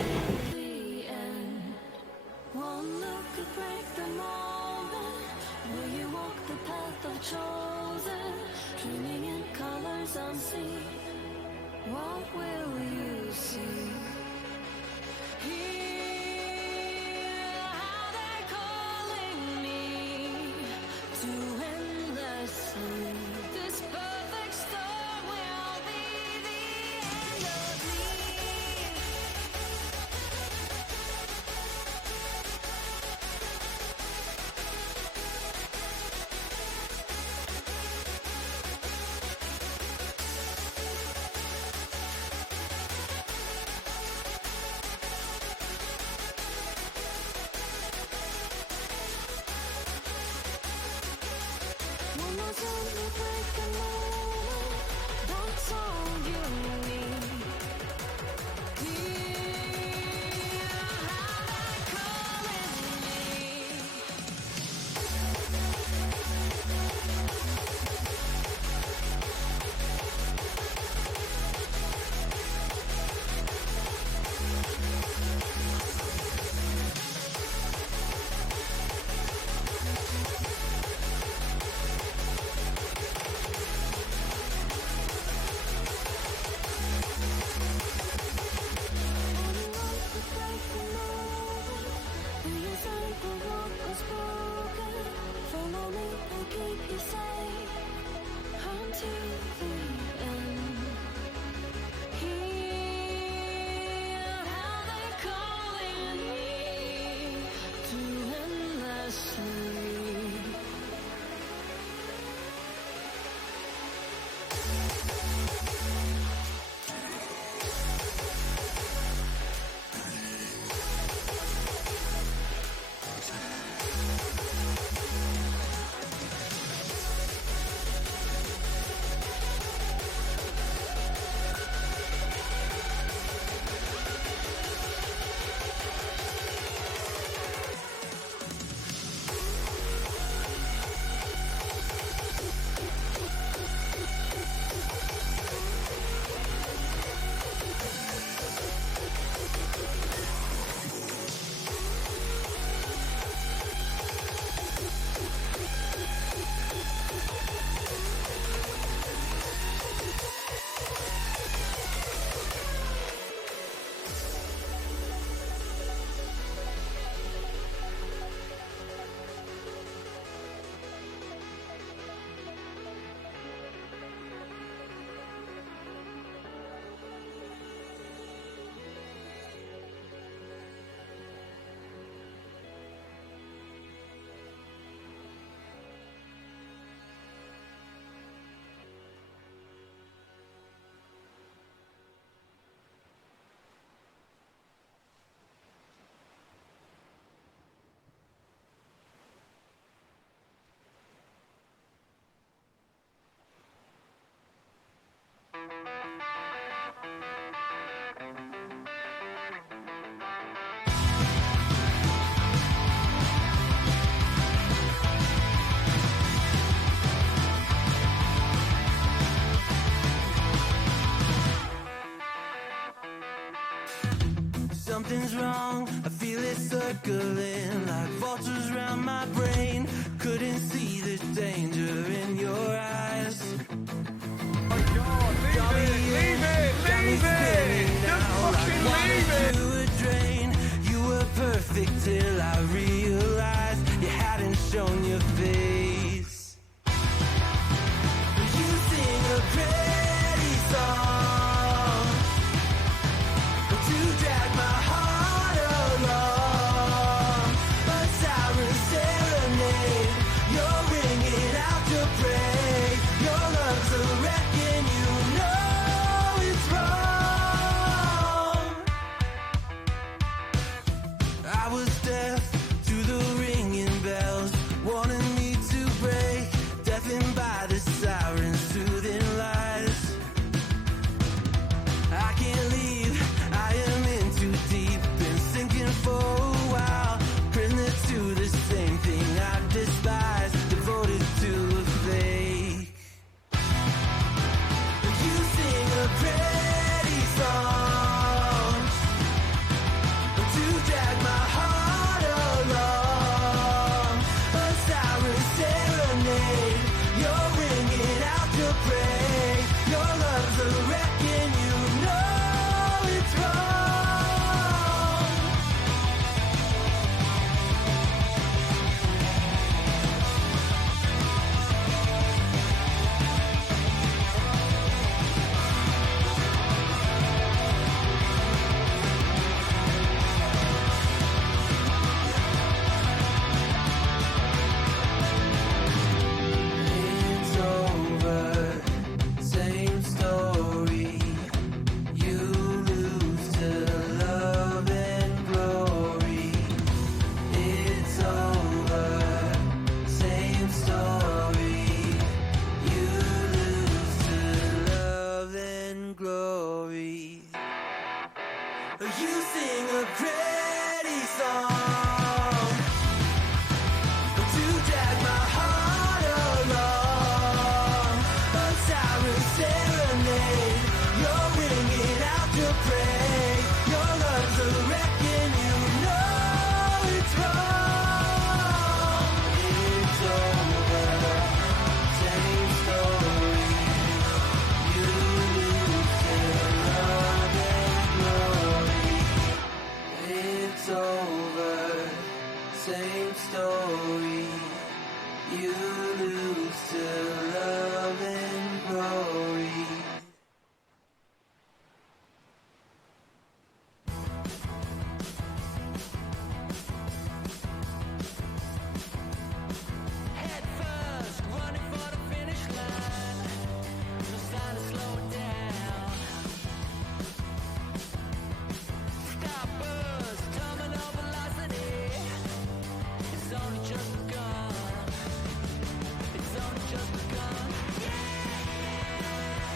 One look could break the moment. Will you walk the path of chosen, dreaming in colors unseen? What will you see? Hear how they're calling me to endlessly. This perfect storm will be the end of me. One more time to break the moment. That's all you need. Hear how they're calling me. shown your face. You sing a pretty song to drag my heart along. A siren serenade, you're ringing out to pray. Your love's a wreck and you know it's wrong. I was deaf to the ringing bells, wanting me to break, deafened by the sirens' soothing lies. I can't leave, I am in too deep, been sinking for a while, prisoner to the same thing I've despised, devoted to a fake. You sing a pretty song to drag my heart along. A siren serenade, you're ringing out to pray. Your love's a wreck and you know it's wrong. It's over, same story. You lose to love and glory. It's over, same story. You lose to love and glory. You sing a pretty song to drag my heart along. A siren serenade, you're ringing out to pray. Your love's a wreck and you know it's wrong. It's over, same story. You lose to love and glory. It's over, same story. You lose to love and glory. Head first, running for the finish line. No sign to slow it down. Stop buzz, terminal velocity. It's only just begun. It's only just begun. Yeah!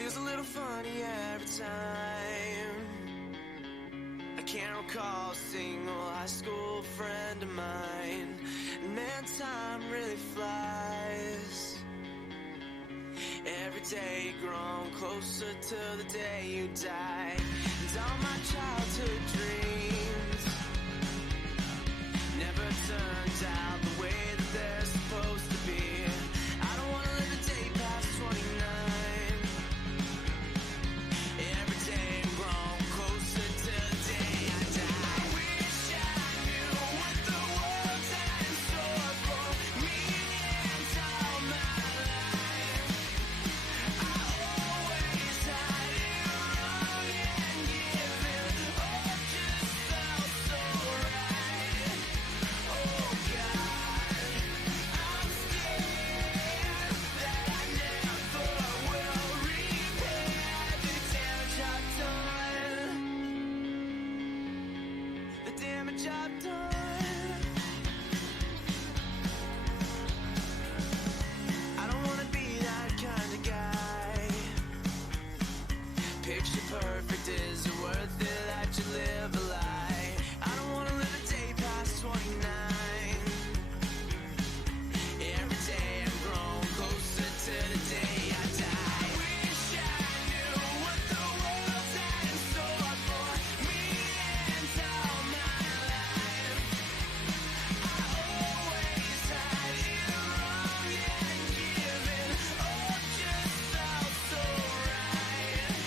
feels a little funny every time. I can't recall a single high school friend of mine. Man, time really flies. Every day grown closer to the day you die. And all my childhood dreams never turned out the way that they're supposed to be. I don't wanna live a day past 29. Every day I'm grown closer to the day I die. I wish I knew what the world had in store for me and all my life. I always had it wrong and given up just felt so right. Oh God, I'm scared that I never will repair the damage I've done. The damage I've done. I don't wanna be that kind of guy. Picture perfect, is it worth it that you live a lie? I don't wanna live a day past 29. Every day I'm grown closer to the day I die. I wish I knew what the world had in store for me and all my life. I always had it wrong and given up just felt so right.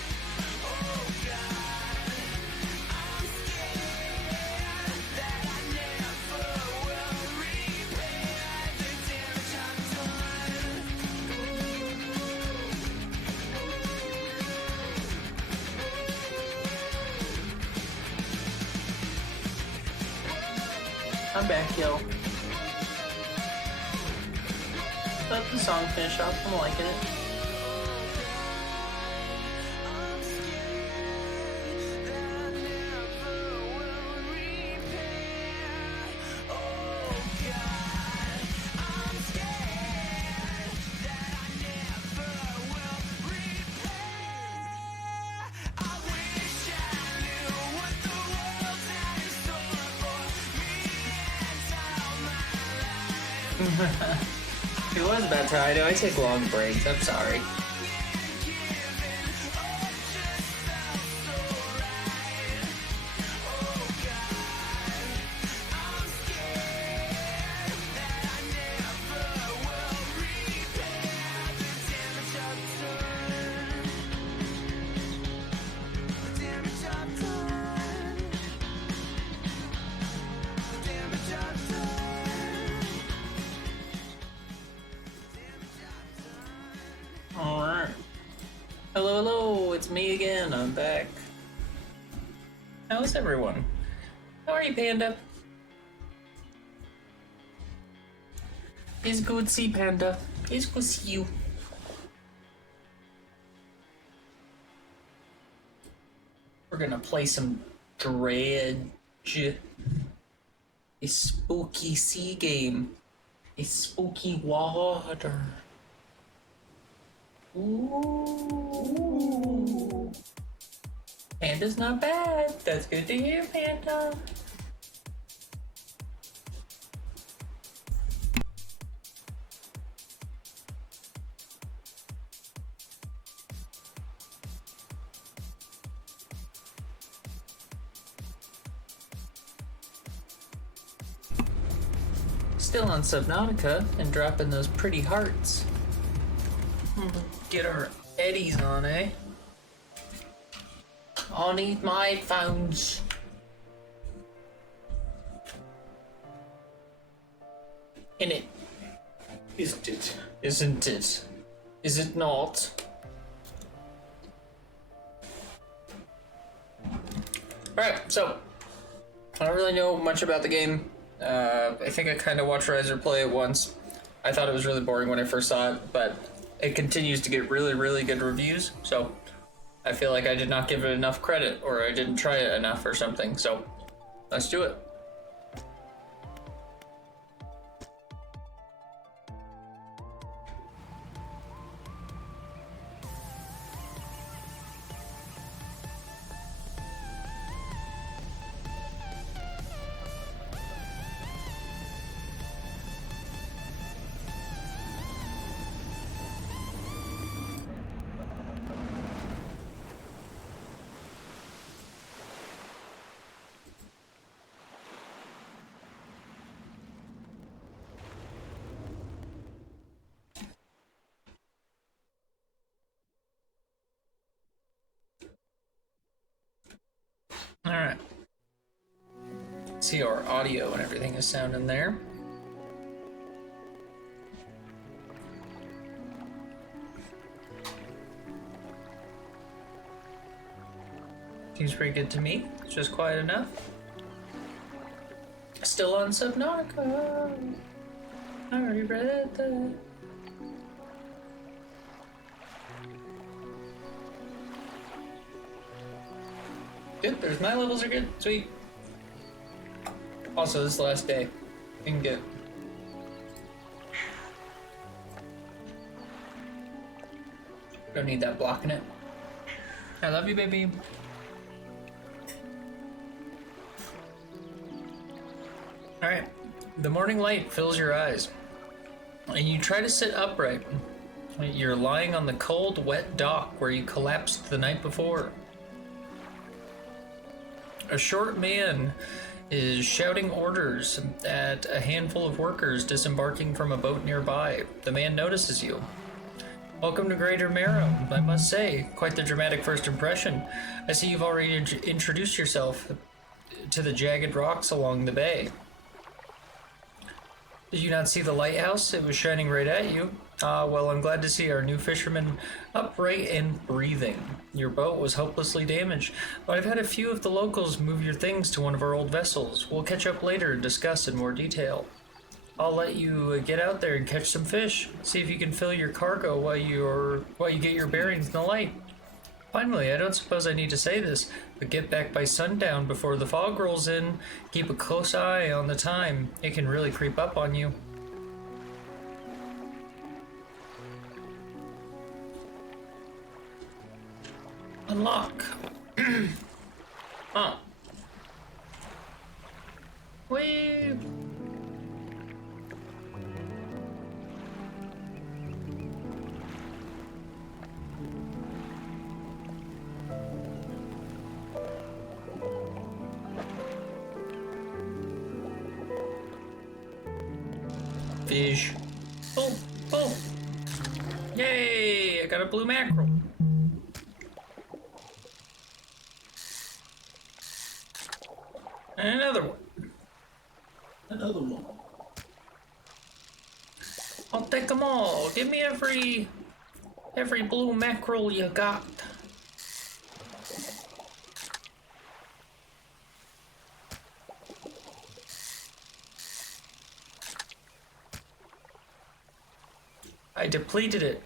Oh God, I'm scared that I never will repair the damage I've done. I'm back, yo. Let the song finish off. I'm liking it. It was about time. I know I take long breaks. I'm sorry. Alright. Hello, hello, it's me again. I'm back. How's everyone? How are you, Panda? It's good to see Panda. It's good to see you. We're gonna play some Dredge. A spooky sea game. A spooky water. Ooh. Panda's not bad. That's good to hear, Panda. Still on Subnautica and dropping those pretty hearts. Get our eddies on, eh? I'll need my phones. In it. Isn't it? Isn't it? Is it not? Alright, so I don't really know much about the game. I think I kind of watched Riser play it once. I thought it was really boring when I first saw it, but it continues to get really, really good reviews, so I feel like I did not give it enough credit, or I didn't try it enough or something, so let's do it. see how our audio and everything is sounding there. Seems pretty good to me. It's just quiet enough. Still on Subnautica. I already read that. Good, there's my levels are good. Sweet. Also, this is the last day. You can get. Don't need that blocking it. I love you, baby. Alright. The morning light fills your eyes. And you try to sit upright. You're lying on the cold, wet dock where you collapsed the night before. A short man is shouting orders at a handful of workers disembarking from a boat nearby. The man notices you. Welcome to Greater Marrow. I must say, quite the dramatic first impression. I see you've already introduced yourself to the jagged rocks along the bay. Did you not see the lighthouse? It was shining right at you. Ah, well, I'm glad to see our new fisherman upright and breathing. Your boat was hopelessly damaged, but I've had a few of the locals move your things to one of our old vessels. We'll catch up later and discuss in more detail. I'll let you get out there and catch some fish. See if you can fill your cargo while you get your bearings in the light. Finally, I don't suppose I need to say this, but get back by sundown before the fog rolls in. Keep a close eye on the time. It can really creep up on you. Unlock. Huh. Wee. Fish. Oh, oh. Yay, I got a blue mackerel. And another one. Another one. I'll take them all. Give me every blue mackerel you got. I depleted it.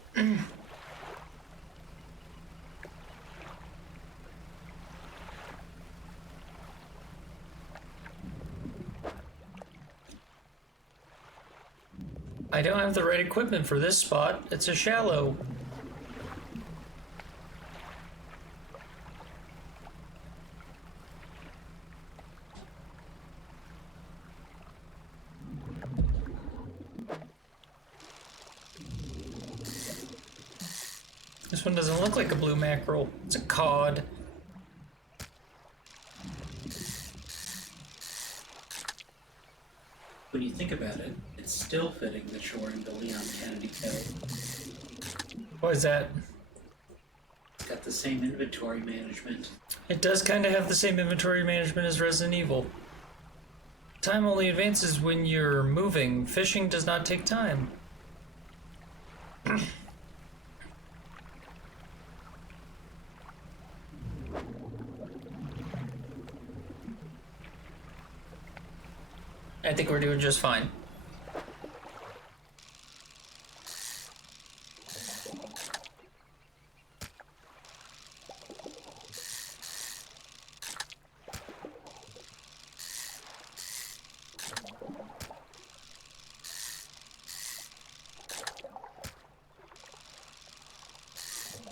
I don't have the right equipment for this spot. It's a shallow. This one doesn't look like a blue mackerel. It's a cod. When you think about it, it's still fitting that you're wearing the Leon Kennedy coat. What is that? It's got the same inventory management. It does kind of have the same inventory management as Resident Evil. Time only advances when you're moving. Fishing does not take time. I think we're doing just fine.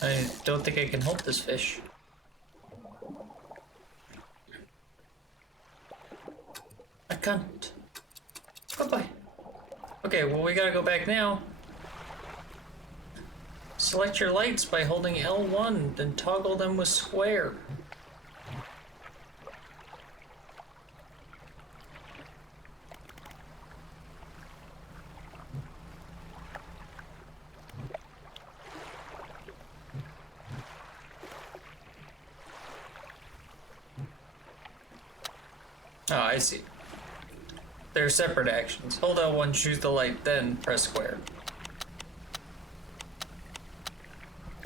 I don't think I can hold this fish. I can't. Goodbye. Okay, well, we gotta go back now. Select your lights by holding L1, then toggle them with square. Oh, I see. They're separate actions. Hold L1, choose the light, then press square.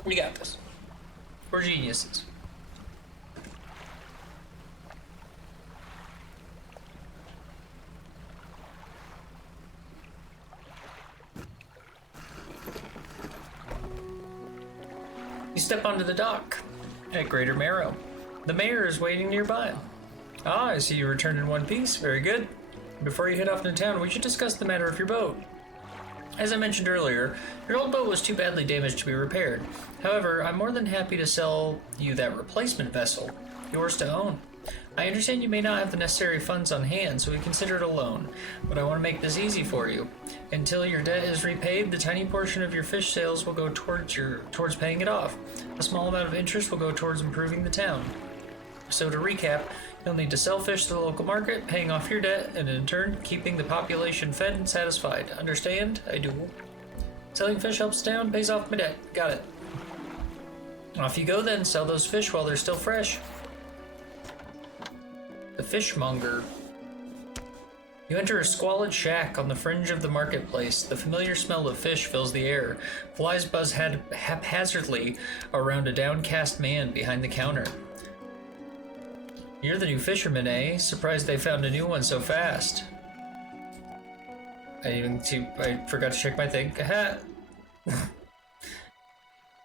We got this. We're geniuses. You step onto the dock at Greater Marrow. The mayor is waiting nearby. Ah, I see you returned in one piece. Very good. Before you head off into town, we should discuss the matter of your boat. As I mentioned earlier, your old boat was too badly damaged to be repaired. However, I'm more than happy to sell you that replacement vessel, yours to own. I understand you may not have the necessary funds on hand, so we consider it a loan, but I want to make this easy for you. Until your debt is repaid, the tiny portion of your fish sales will go towards paying it off. A small amount of interest will go towards improving the town. So to recap, you'll need to sell fish to the local market, paying off your debt, and in turn, keeping the population fed and satisfied. Understand? I do. Selling fish helps the town, pays off my debt. Got it. Off you go then, sell those fish while they're still fresh. The fishmonger. You enter a squalid shack on the fringe of the marketplace. The familiar smell of fish fills the air. Flies buzz haphazardly around a downcast man behind the counter. You're the new fisherman, eh? Surprised they found a new one so fast. I forgot to check my thing.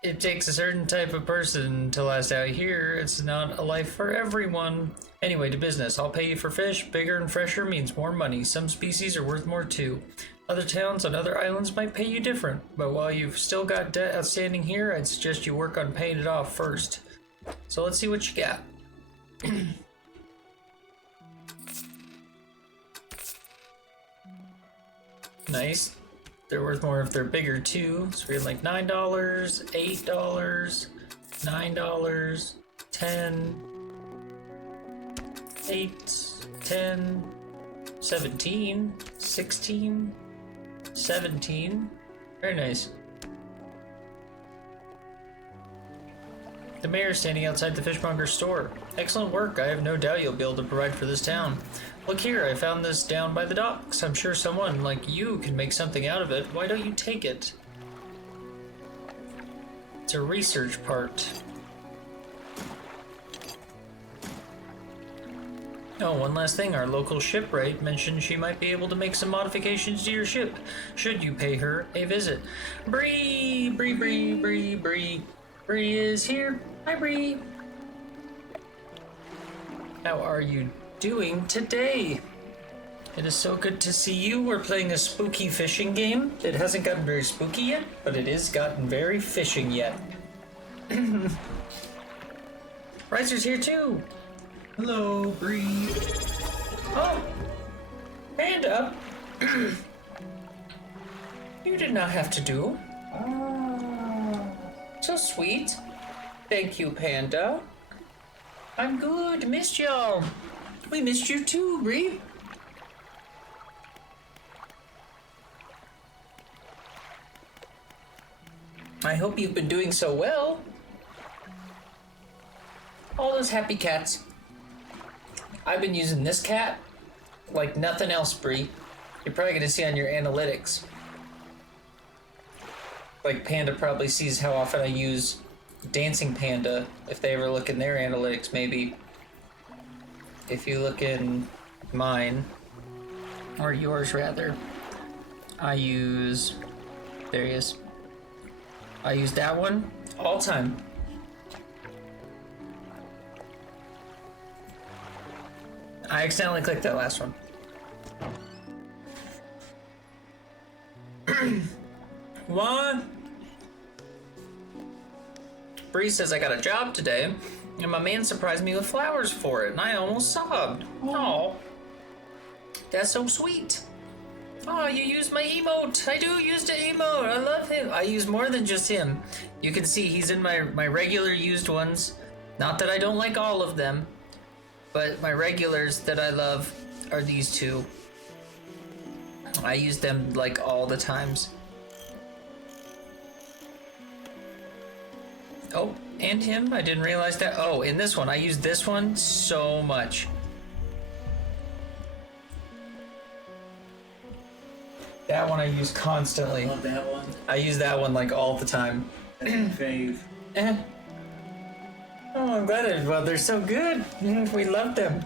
It takes a certain type of person to last out here. It's not a life for everyone. Anyway, to business. I'll pay you for fish. Bigger and fresher means more money. Some species are worth more too. Other towns on other islands might pay you different. But while you've still got debt outstanding here, I'd suggest you work on paying it off first. So let's see what you got. Nice. They're worth more if they're bigger too. So we have like $9, $8, $9, 10, 8, 10, 17, 16, 17. Very nice. The mayor's standing outside the fishmonger's store. Excellent work. I have no doubt you'll be able to provide for this town. Look here, I found this down by the docks. I'm sure someone like you can make something out of it. Why don't you take it? It's a research part. Oh, one last thing. Our local shipwright mentioned she might be able to make some modifications to your ship, should you pay her a visit. Bree! Bree, Bree, Bree, Bree. Bree is here. Hi, Bree. How are you doing today? It is so good to see you. We're playing a spooky fishing game. It hasn't gotten very spooky yet, but it is gotten very fishing yet. Riser's here too. Hello, Bree. Oh, Panda. You did not have to do. So sweet. Thank you, Panda. I'm good. Missed y'all. We missed you too, Bree. I hope you've been doing so well. All those happy cats. I've been using this cat like nothing else, Bree. You're probably gonna see on your analytics. Like Panda probably sees how often I use Dancing Panda, if they ever look in their analytics, maybe. If you look in mine, or yours rather, I use, there he is. I use that one all the time. I accidentally clicked that last one. What? Bree says I got a job today, and my man surprised me with flowers for it, and I almost sobbed. Oh, that's so sweet. Oh, you used my emote. I do use the emote. I love him. I use more than just him. You can see he's in my regular used ones. Not that I don't like all of them, but my regulars that I love are these two. I use them like all the times. Oh, and him? I didn't realize that. Oh, in this one, I use this one so much. That one I use constantly. I love that one. I use that one like all the time. That's my fave. Oh, I'm glad it. Well, they're so good. We love them.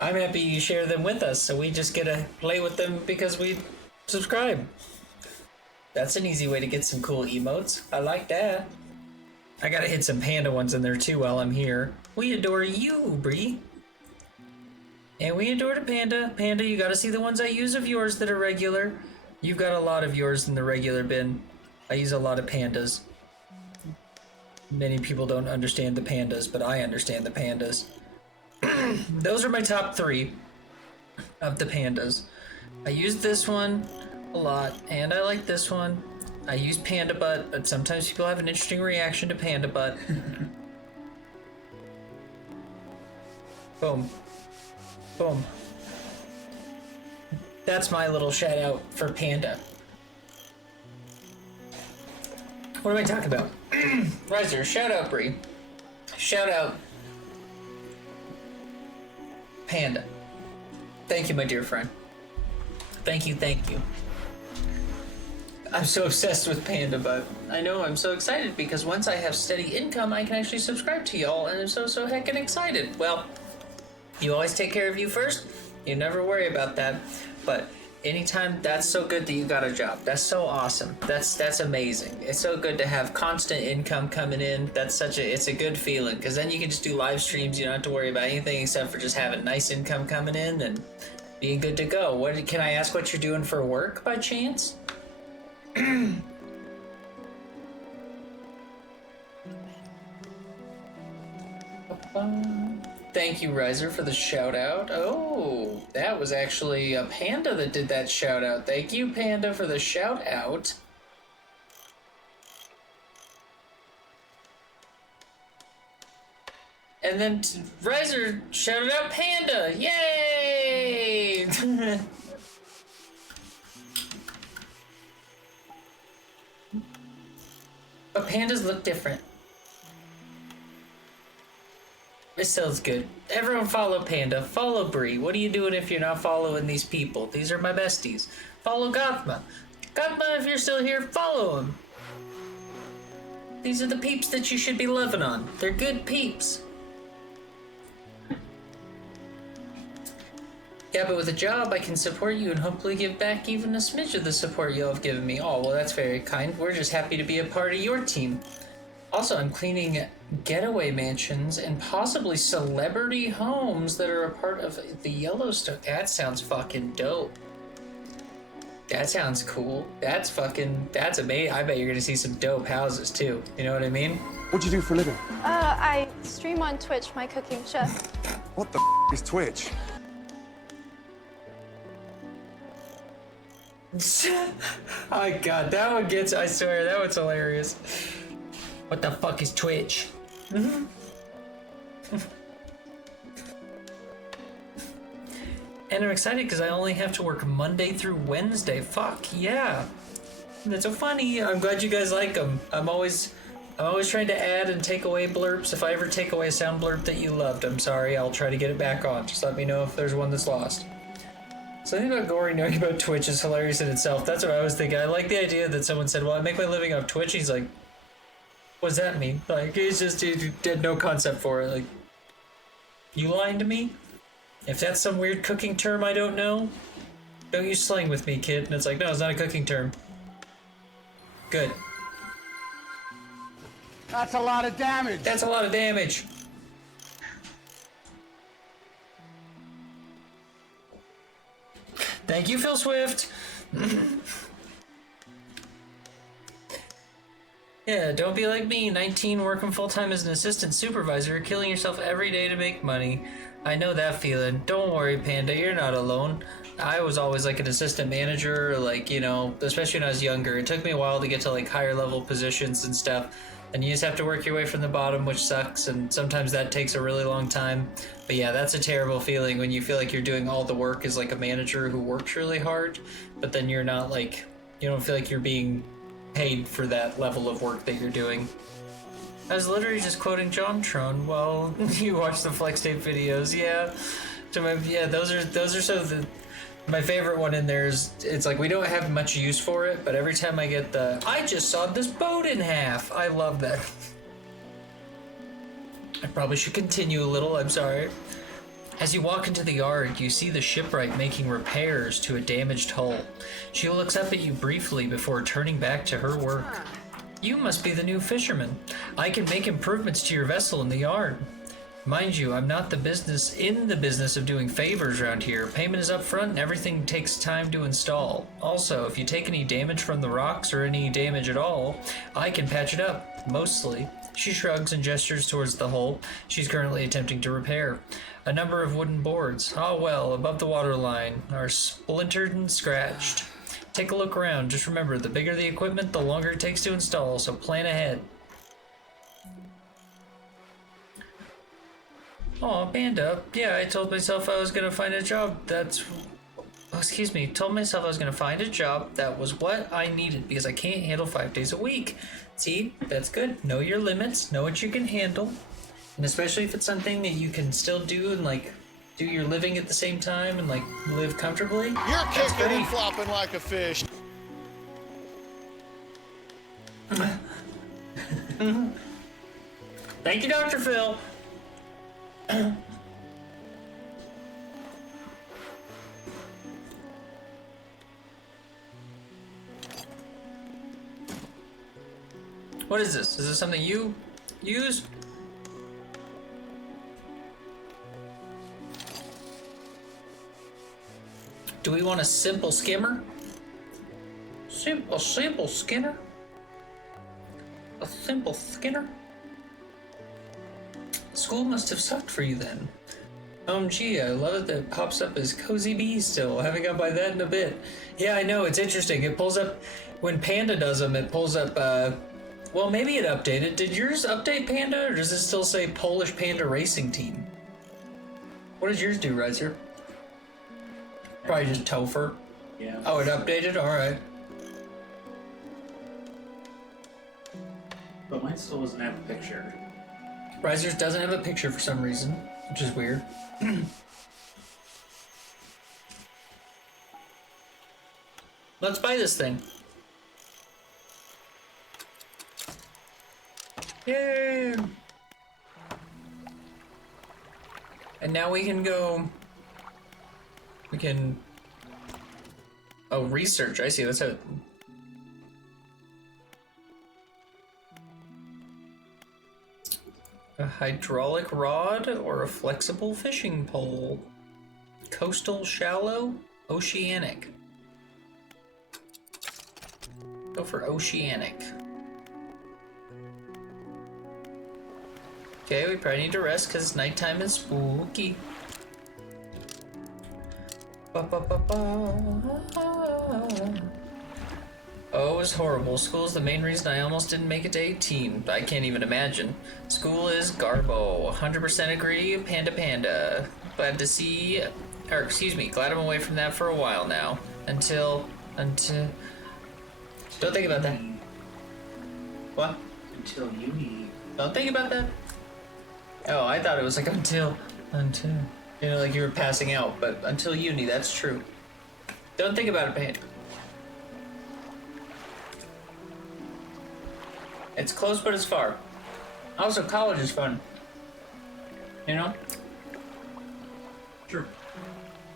I'm happy you share them with us, so we just get to play with them because we subscribe. That's an easy way to get some cool emotes. I like that. I gotta hit some panda ones in there too while I'm here. We adore you, Bree. And we adore the panda. Panda, you gotta see the ones I use of yours that are regular. You've got a lot of yours in the regular bin. I use a lot of pandas. Many people don't understand the pandas, but I understand the pandas. Those are my top 3 of the pandas. I use this one a lot, and I like this one. I use panda butt, but sometimes people have an interesting reaction to panda butt. Boom. Boom. That's my little shout out for panda. What am I talking about? Riser, shout out Bree. Shout out Panda. Thank you, my dear friend. Thank you, thank you. I'm so obsessed with Panda, but I know I'm so excited because once I have steady income, I can actually subscribe to y'all, and I'm so heckin' excited. Well, you always take care of you first. You never worry about that. But anytime, that's so good that you got a job. That's so awesome. That's amazing. It's so good to have constant income coming in. It's a good feeling because then you can just do live streams. You don't have to worry about anything except for just having nice income coming in and being good to go. Can I ask what you're doing for work by chance? Thank you, Riser, for the shout out. Oh, that was actually a Panda that did that shout out. Thank you, Panda, for the shout out. And then Riser shouted out Panda. Yay! But pandas look different. It sounds good. Everyone follow Panda. Follow Bree. What are you doing if you're not following these people? These are my besties. Follow Gothma. Gothma, if you're still here, follow him. These are the peeps that you should be loving on. They're good peeps. Yeah, but with a job, I can support you and hopefully give back even a smidge of the support you'll have given me. Oh, well, that's very kind. We're just happy to be a part of your team. Also, I'm cleaning getaway mansions and possibly celebrity homes that are a part of the Yellowstone. That sounds fucking dope. That sounds cool. That's amazing. I bet you're gonna see some dope houses too. You know what I mean? What'd you do for a living? I stream on Twitch, my cooking show. What the is Twitch? Oh god, that one gets, I swear, that one's hilarious. What the fuck is Twitch? And I'm excited because I only have to work Monday through Wednesday. Fuck yeah. That's so funny. I'm glad you guys like them. I'm always trying to add and take away blurps. If I ever take away a sound blurb that you loved, I'm sorry. I'll try to get it back on. Just let me know if there's one that's lost. Something about Gory knowing about Twitch is hilarious in itself. That's what I was thinking. I like the idea that someone said, well, I make my living off Twitch. He's like, what does that mean? Like, he had no concept for it. Like, you lying to me? If that's some weird cooking term I don't know, don't use slang with me, kid. And it's like, no, it's not a cooking term. Good. That's a lot of damage. That's a lot of damage. Thank you, Phil Swift. Yeah, don't be like me, 19, working full-time as an assistant supervisor, killing yourself every day to make money. I know that feeling. Don't worry, Panda, you're not alone. I was always like an assistant manager, like, you know, especially when I was younger. It took me a while to get to like higher level positions and stuff. And you just have to work your way from the bottom, which sucks, and sometimes that takes a really long time. But yeah, that's a terrible feeling when you feel like you're doing all the work as like a manager who works really hard, but then you're not like, you don't feel like you're being paid for that level of work that you're doing. I was literally just quoting JonTron while you watch the Flex Tape videos. Yeah, Yeah, those are so the. My favorite one in there is, it's like we don't have much use for it, but every time I get I just sawed this boat in half. I love that. I probably should continue a little, I'm sorry. As you walk into the yard, you see the shipwright making repairs to a damaged hull. She looks up at you briefly before turning back to her work. You must be the new fisherman. I can make improvements to your vessel in the yard. Mind you, I'm not in the business of doing favors around here. Payment is up front and everything takes time to install. Also, if you take any damage from the rocks or any damage at all, I can patch it up, mostly. She shrugs and gestures towards the hull she's currently attempting to repair. A number of wooden boards, above the waterline, are splintered and scratched. Take a look around. Just remember, the bigger the equipment, the longer it takes to install, so plan ahead. Aw, Panda. Yeah, I told myself I was gonna find a job. Told myself I was gonna find a job that was what I needed because I can't handle 5 days a week. See, that's good. Know your limits, know what you can handle. And especially if it's something that you can still do and like do your living at the same time and like live comfortably. You're kicking and flopping like a fish. Thank you, Dr. Phil. What is this? Is this something you use? Do we want a simple skimmer? Simple skinner? A simple skinner? School must have sucked for you then. Gee, I love it that it pops up as Cozy Bee still. I haven't got by that in a bit. Yeah, I know, it's interesting. It pulls up, when Panda does them, it pulls up, well, maybe it updated. Did yours update, Panda, or does it still say Polish Panda Racing Team? What does yours do, Riser? Probably just Topher. Yeah. Oh, it updated? Alright. But mine still doesn't have a picture. Riser's doesn't have a picture for some reason, which is weird. Let's buy this thing. Yay! And now we can go... We can... Oh, research. I see. That's how... A hydraulic rod or a flexible fishing pole? Coastal, shallow, oceanic. Go for oceanic. Okay, we probably need to rest because nighttime is spooky. Oh, it was horrible. School's the main reason I almost didn't make it to 18. I can't even imagine. School is garbo. 100% agree, panda. Glad to see... Or, excuse me, glad I'm away from that for a while now. Until... Don't think about that. What? Until uni. Don't think about that. Oh, I thought it was like until. You know, like you were passing out, but until uni, that's true. Don't think about it, Panda. It's close, but it's far. Also, college is fun. You know? Sure.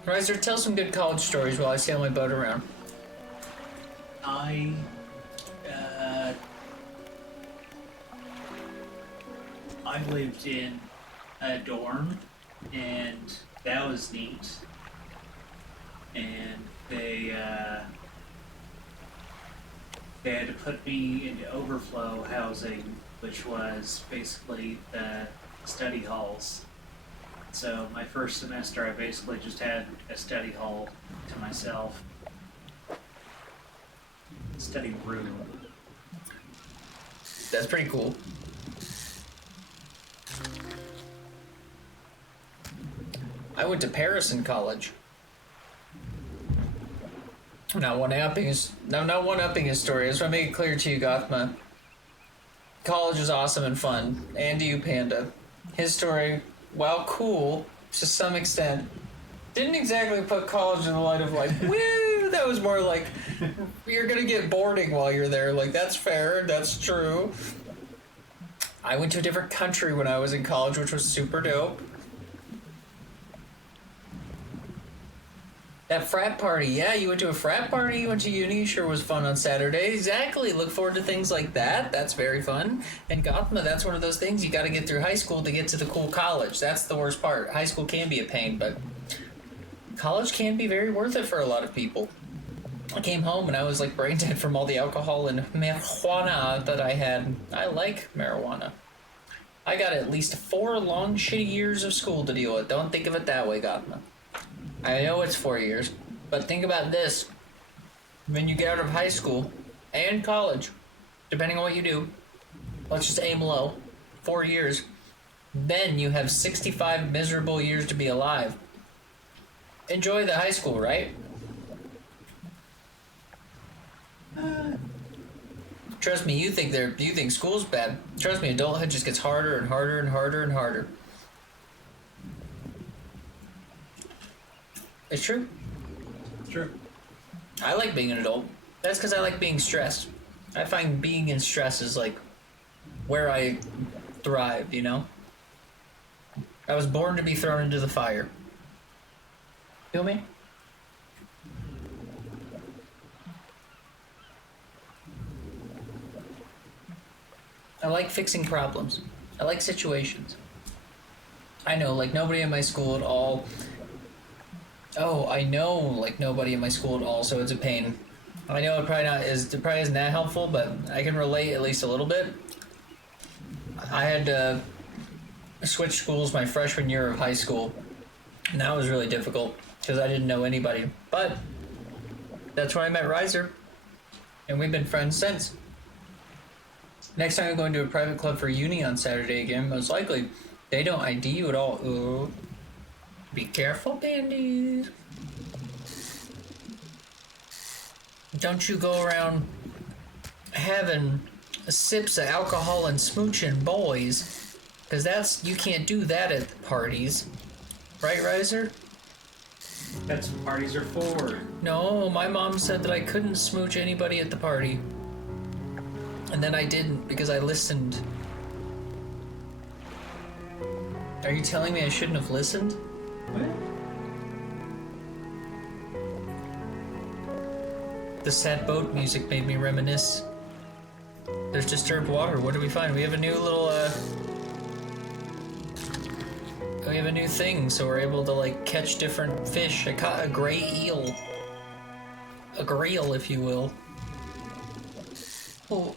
Riser, tell some good college stories while I sail my boat around. I lived in a dorm, and that was neat. And they had to put me into overflow housing, which was basically the study halls. So my first semester, I basically just had a study hall to myself. Study room. That's pretty cool. I went to Paris in college. I'm not one-upping his story. I just want to make it clear to you, Gothma. College is awesome and fun. And to you, Panda. His story, while cool, to some extent. Didn't exactly put college in the light of like, woo! That was more like, you're gonna get boarding while you're there. Like, that's fair, that's true. I went to a different country when I was in college, which was super dope. That frat party, yeah, you went to a frat party, you went to uni, sure was fun on Saturday. Exactly, look forward to things like that. That's very fun. And Gothma, that's one of those things, you gotta get through high school to get to the cool college. That's the worst part. High school can be a pain, but college can be very worth it for a lot of people. I came home and I was like brain dead from all the alcohol and marijuana that I had. I like marijuana. I got at least 4 long, shitty years of school to deal with. Don't think of it that way, Gothma. I know it's 4 years, but think about this. When you get out of high school and college, depending on what you do, let's just aim low, 4 years, then you have 65 miserable years to be alive. Enjoy the high school, right? Trust me, you think school's bad. Trust me, adulthood just gets harder and harder and harder and harder. It's true. It's true. I like being an adult. That's because I like being stressed. I find being in stress is like where I thrive, you know? I was born to be thrown into the fire. Feel me? I like fixing problems. I like situations. I know, like, nobody in my school at all. Oh, I know, like, nobody in my school at all, so it's a pain. I know it probably isn't that helpful, but I can relate at least a little bit. I had to switch schools my freshman year of high school, and that was really difficult because I didn't know anybody. But that's when I met Riser, and we've been friends since. Next time I'm going to a private club for uni on Saturday again, most likely. They don't ID you at all. Ooh. Be careful, bandies. Don't you go around having sips of alcohol and smooching boys, because you can't do that at the parties. Right, Riser? That's what parties are for. No, my mom said that I couldn't smooch anybody at the party. And then I didn't because I listened. Are you telling me I shouldn't have listened? What? The sad boat music made me reminisce. There's disturbed water. What do we find? We have a new little, we have a new thing, so we're able to, like, catch different fish. I caught a gray eel. A greel, if you will. Oh.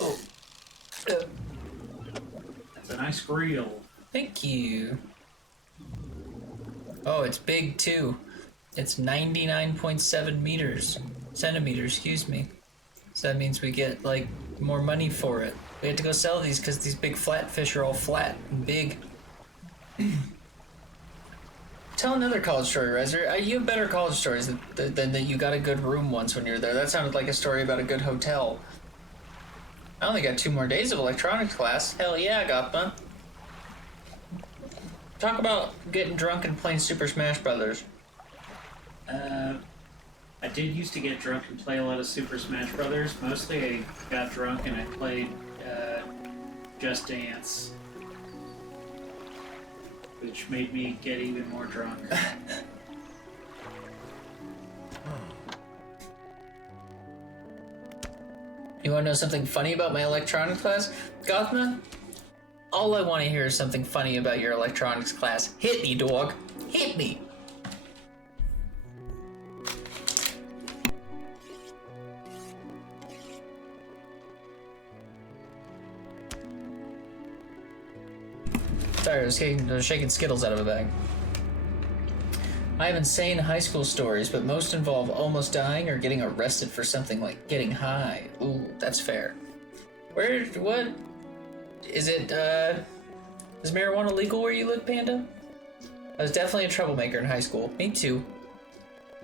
Oh. That's a nice reel. Thank you. Oh, it's big too. It's 99.7 centimeters, excuse me. So that means we get like more money for it. We had to go sell these because these big flat fish are all flat and big. Tell another college story, Rezer. You have better college stories than that you got a good room once when you were there. That sounded like a story about a good hotel. I only got 2 more days of electronics class. Hell yeah, I got them. Talk about getting drunk and playing Super Smash Brothers. I did used to get drunk and play a lot of Super Smash Brothers. Mostly I got drunk and I played Just Dance, which made me get even more drunk. You want to know something funny about my electronics class? Gothma? All I want to hear is something funny about your electronics class. Hit me, dog. Hit me. Sorry, I was shaking Skittles out of a bag. I have insane high school stories, but most involve almost dying or getting arrested for something like getting high. Ooh, that's fair. What? Is it, is marijuana legal where you live, Panda? I was definitely a troublemaker in high school. Me too.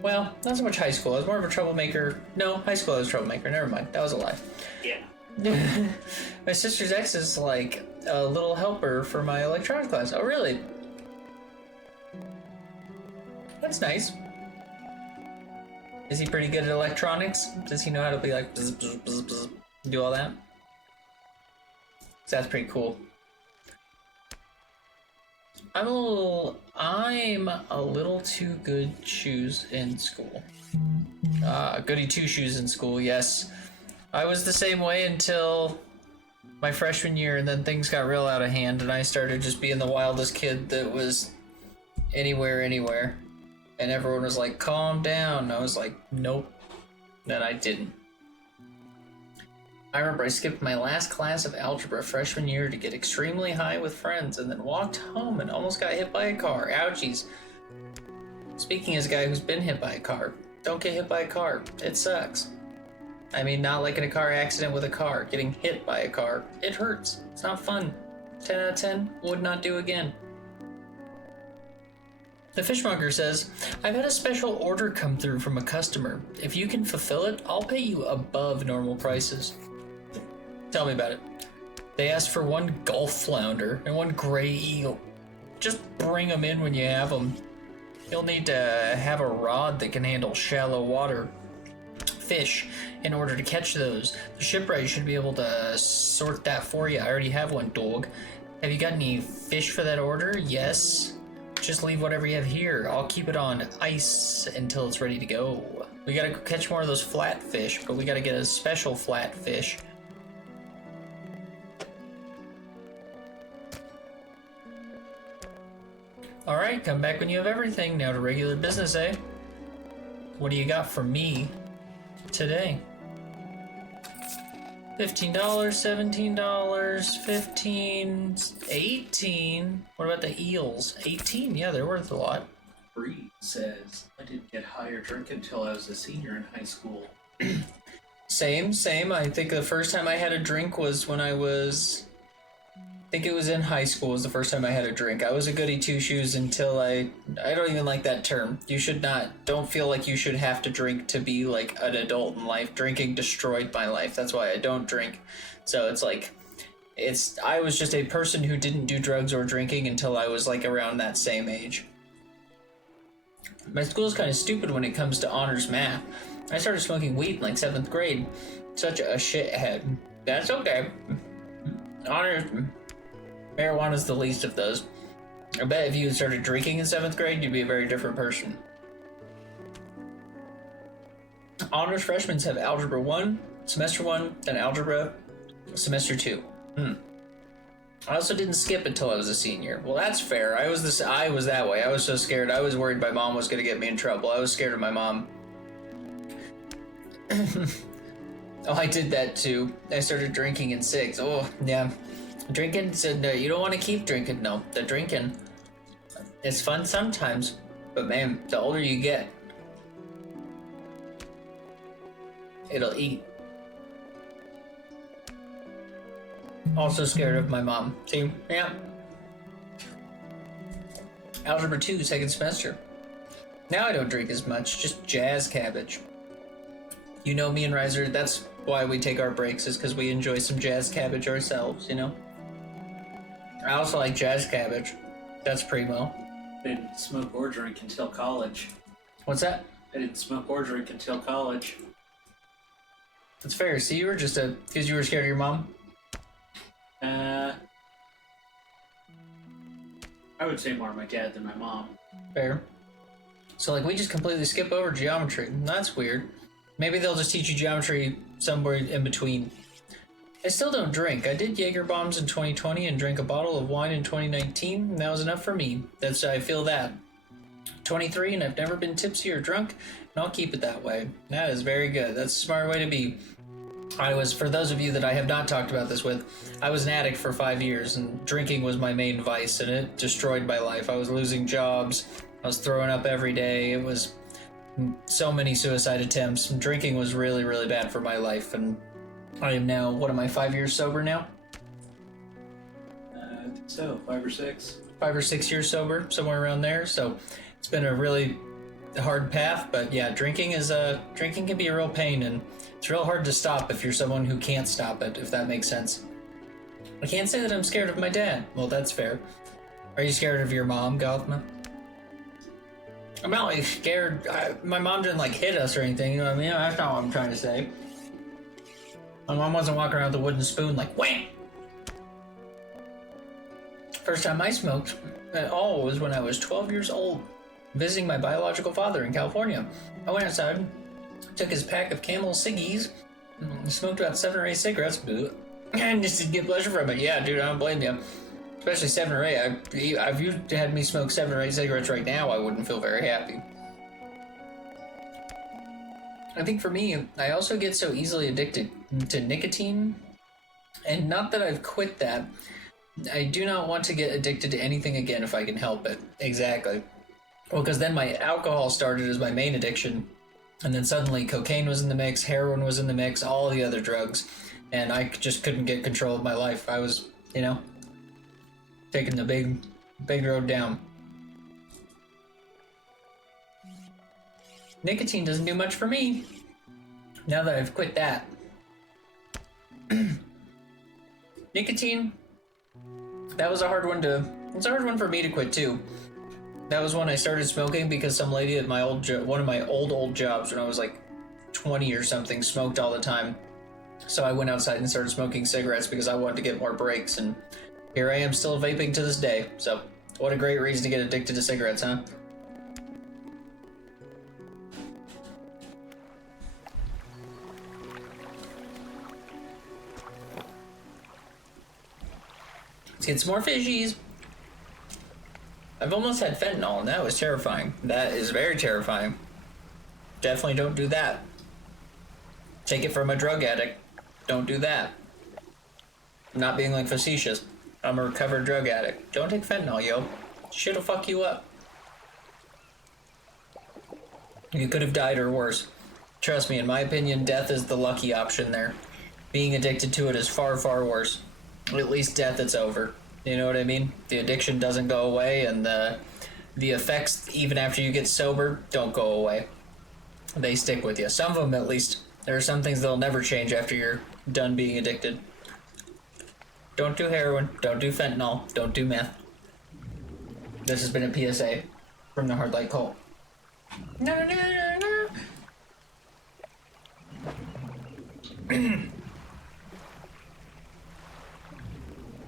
Well, not so much high school. I was more of a troublemaker. No, high school I was a troublemaker. Never mind. That was a lie. Yeah. My sister's ex is like a little helper for my electronics class. Oh, really? That's nice. Is he pretty good at electronics? Does he know how to be like bzz, bzz, bzz, bzz, do all that? That's pretty cool. I'm a little too good shoes in school. Goody two shoes in school, yes. I was the same way until my freshman year, and then things got real out of hand, and I started just being the wildest kid that was anywhere. And everyone was like, calm down. I was like, nope. Then I didn't. I remember I skipped my last class of algebra freshman year to get extremely high with friends, and then walked home and almost got hit by a car. Ouchies. Speaking as a guy who's been hit by a car, don't get hit by a car. It sucks. I mean, not like in a car accident with a car. Getting hit by a car, it hurts. It's not fun. 10 out of 10, would not do again. The fishmonger says, I've had a special order come through from a customer. If you can fulfill it, I'll pay you above normal prices. Tell me about it. They asked for 1 gulf flounder and 1 gray eel. Just bring them in when you have them. You'll need to have a rod that can handle shallow water fish in order to catch those. The shipwright should be able to sort that for you. I already have one, dog. Have you got any fish for that order? Yes. Just leave whatever you have here. I'll keep it on ice until it's ready to go. We gotta catch more of those flat fish, but we gotta get a special flat fish. Alright, come back when you have everything. Now to regular business, eh? What do you got for me today? $15, $17, $15, $18. What about the eels? 18, yeah, they're worth a lot. Bree says, I didn't get high or drink until I was a senior in high school. Same. I think the first time I had a drink was when I think it was in high school was the first time I had a drink. I was a goody two-shoes until I don't even like that term. Don't feel like you should have to drink to be like an adult in life. Drinking destroyed my life. That's why I don't drink. So it's like, I was just a person who didn't do drugs or drinking until I was like around that same age. My school's kind of stupid when it comes to honors math. I started smoking weed in like 7th grade. Such a shithead. That's okay. Honors... Marijuana's the least of those. I bet if you had started drinking in 7th grade, you'd be a very different person. Honors freshmen have Algebra 1, Semester 1, then Algebra Semester 2. I also didn't skip until I was a senior. Well, that's fair. I was that way. I was so scared. I was worried my mom was going to get me in trouble. I was scared of my mom. Oh, I did that too. I started drinking in 6th. Oh, yeah. Drinking, said no, you don't want to keep drinking. No, the drinking, it's fun sometimes, but man, the older you get, it'll eat. Also scared of my mom. See, yeah. Algebra 2, 2nd semester. Now I don't drink as much, just jazz cabbage. You know me and Riser, that's why we take our breaks, is because we enjoy some jazz cabbage ourselves, you know? I also like jazz cabbage. That's primo. I didn't smoke or drink until college. What's that? I didn't smoke or drink until college. That's fair. See, you were just because you were scared of your mom? I would say more my dad than my mom. Fair. So, like, we just completely skip over geometry. That's weird. Maybe they'll just teach you geometry somewhere in between. I still don't drink. I did Jaeger bombs in 2020 and drank a bottle of wine in 2019, and that was enough for me. I feel that. 23, and I've never been tipsy or drunk, and I'll keep it that way. That is very good. That's a smart way to be. For those of you that I have not talked about this with, I was an addict for 5 years, and drinking was my main vice, and it destroyed my life. I was losing jobs. I was throwing up every day. It was so many suicide attempts. Drinking was really, really bad for my life, and I am now, 5 years sober now? I think so, 5 or 6. 5 or 6 years sober, somewhere around there. So it's been a really hard path, but yeah, drinking can be a real pain, and it's real hard to stop if you're someone who can't stop it, if that makes sense. I can't say that I'm scared of my dad. Well, that's fair. Are you scared of your mom, Gothma? I'm not like scared. My mom didn't like hit us or anything, you know what I mean? That's not what I'm trying to say. My mom wasn't walking around with a wooden spoon like, wham! First time I smoked at all was when I was 12 years old, visiting my biological father in California. I went outside, took his pack of Camel ciggies, smoked about 7 or 8 cigarettes, and just didn't get pleasure from it. Yeah, dude, I don't blame you. Especially 7 or 8. If you had me smoke 7 or 8 cigarettes right now, I wouldn't feel very happy. I think for me, I also get so easily addicted to nicotine, and not that I've quit that. I do not want to get addicted to anything again if I can help it. Exactly. Well, because then my alcohol started as my main addiction, and then suddenly cocaine was in the mix, heroin was in the mix, all the other drugs, and I just couldn't get control of my life. I was, you know, taking the big road down. Nicotine doesn't do much for me, now that I've quit that. Nicotine, that was a hard one it's a hard one for me to quit too. That was when I started smoking because some lady at my one of my old jobs when I was like 20 or something smoked all the time. So I went outside and started smoking cigarettes because I wanted to get more breaks, and here I am still vaping to this day. So what a great reason to get addicted to cigarettes, huh? Let's get some more fishies. I've almost had fentanyl, and that was terrifying. That is very terrifying. Definitely don't do that. Take it from a drug addict. Don't do that. I'm not being like facetious. I'm a recovered drug addict. Don't take fentanyl, yo. Shit'll fuck you up. You could have died or worse. Trust me, in my opinion, death is the lucky option there. Being addicted to it is far, far worse. At least death, it's over. You know what I mean? The addiction doesn't go away, and the effects, even after you get sober, don't go away. They stick with you. Some of them, at least. There are some things that'll never change after you're done being addicted. Don't do heroin. Don't do fentanyl. Don't do meth. This has been a PSA from the Hard Light Cult. No, no, no, no, no.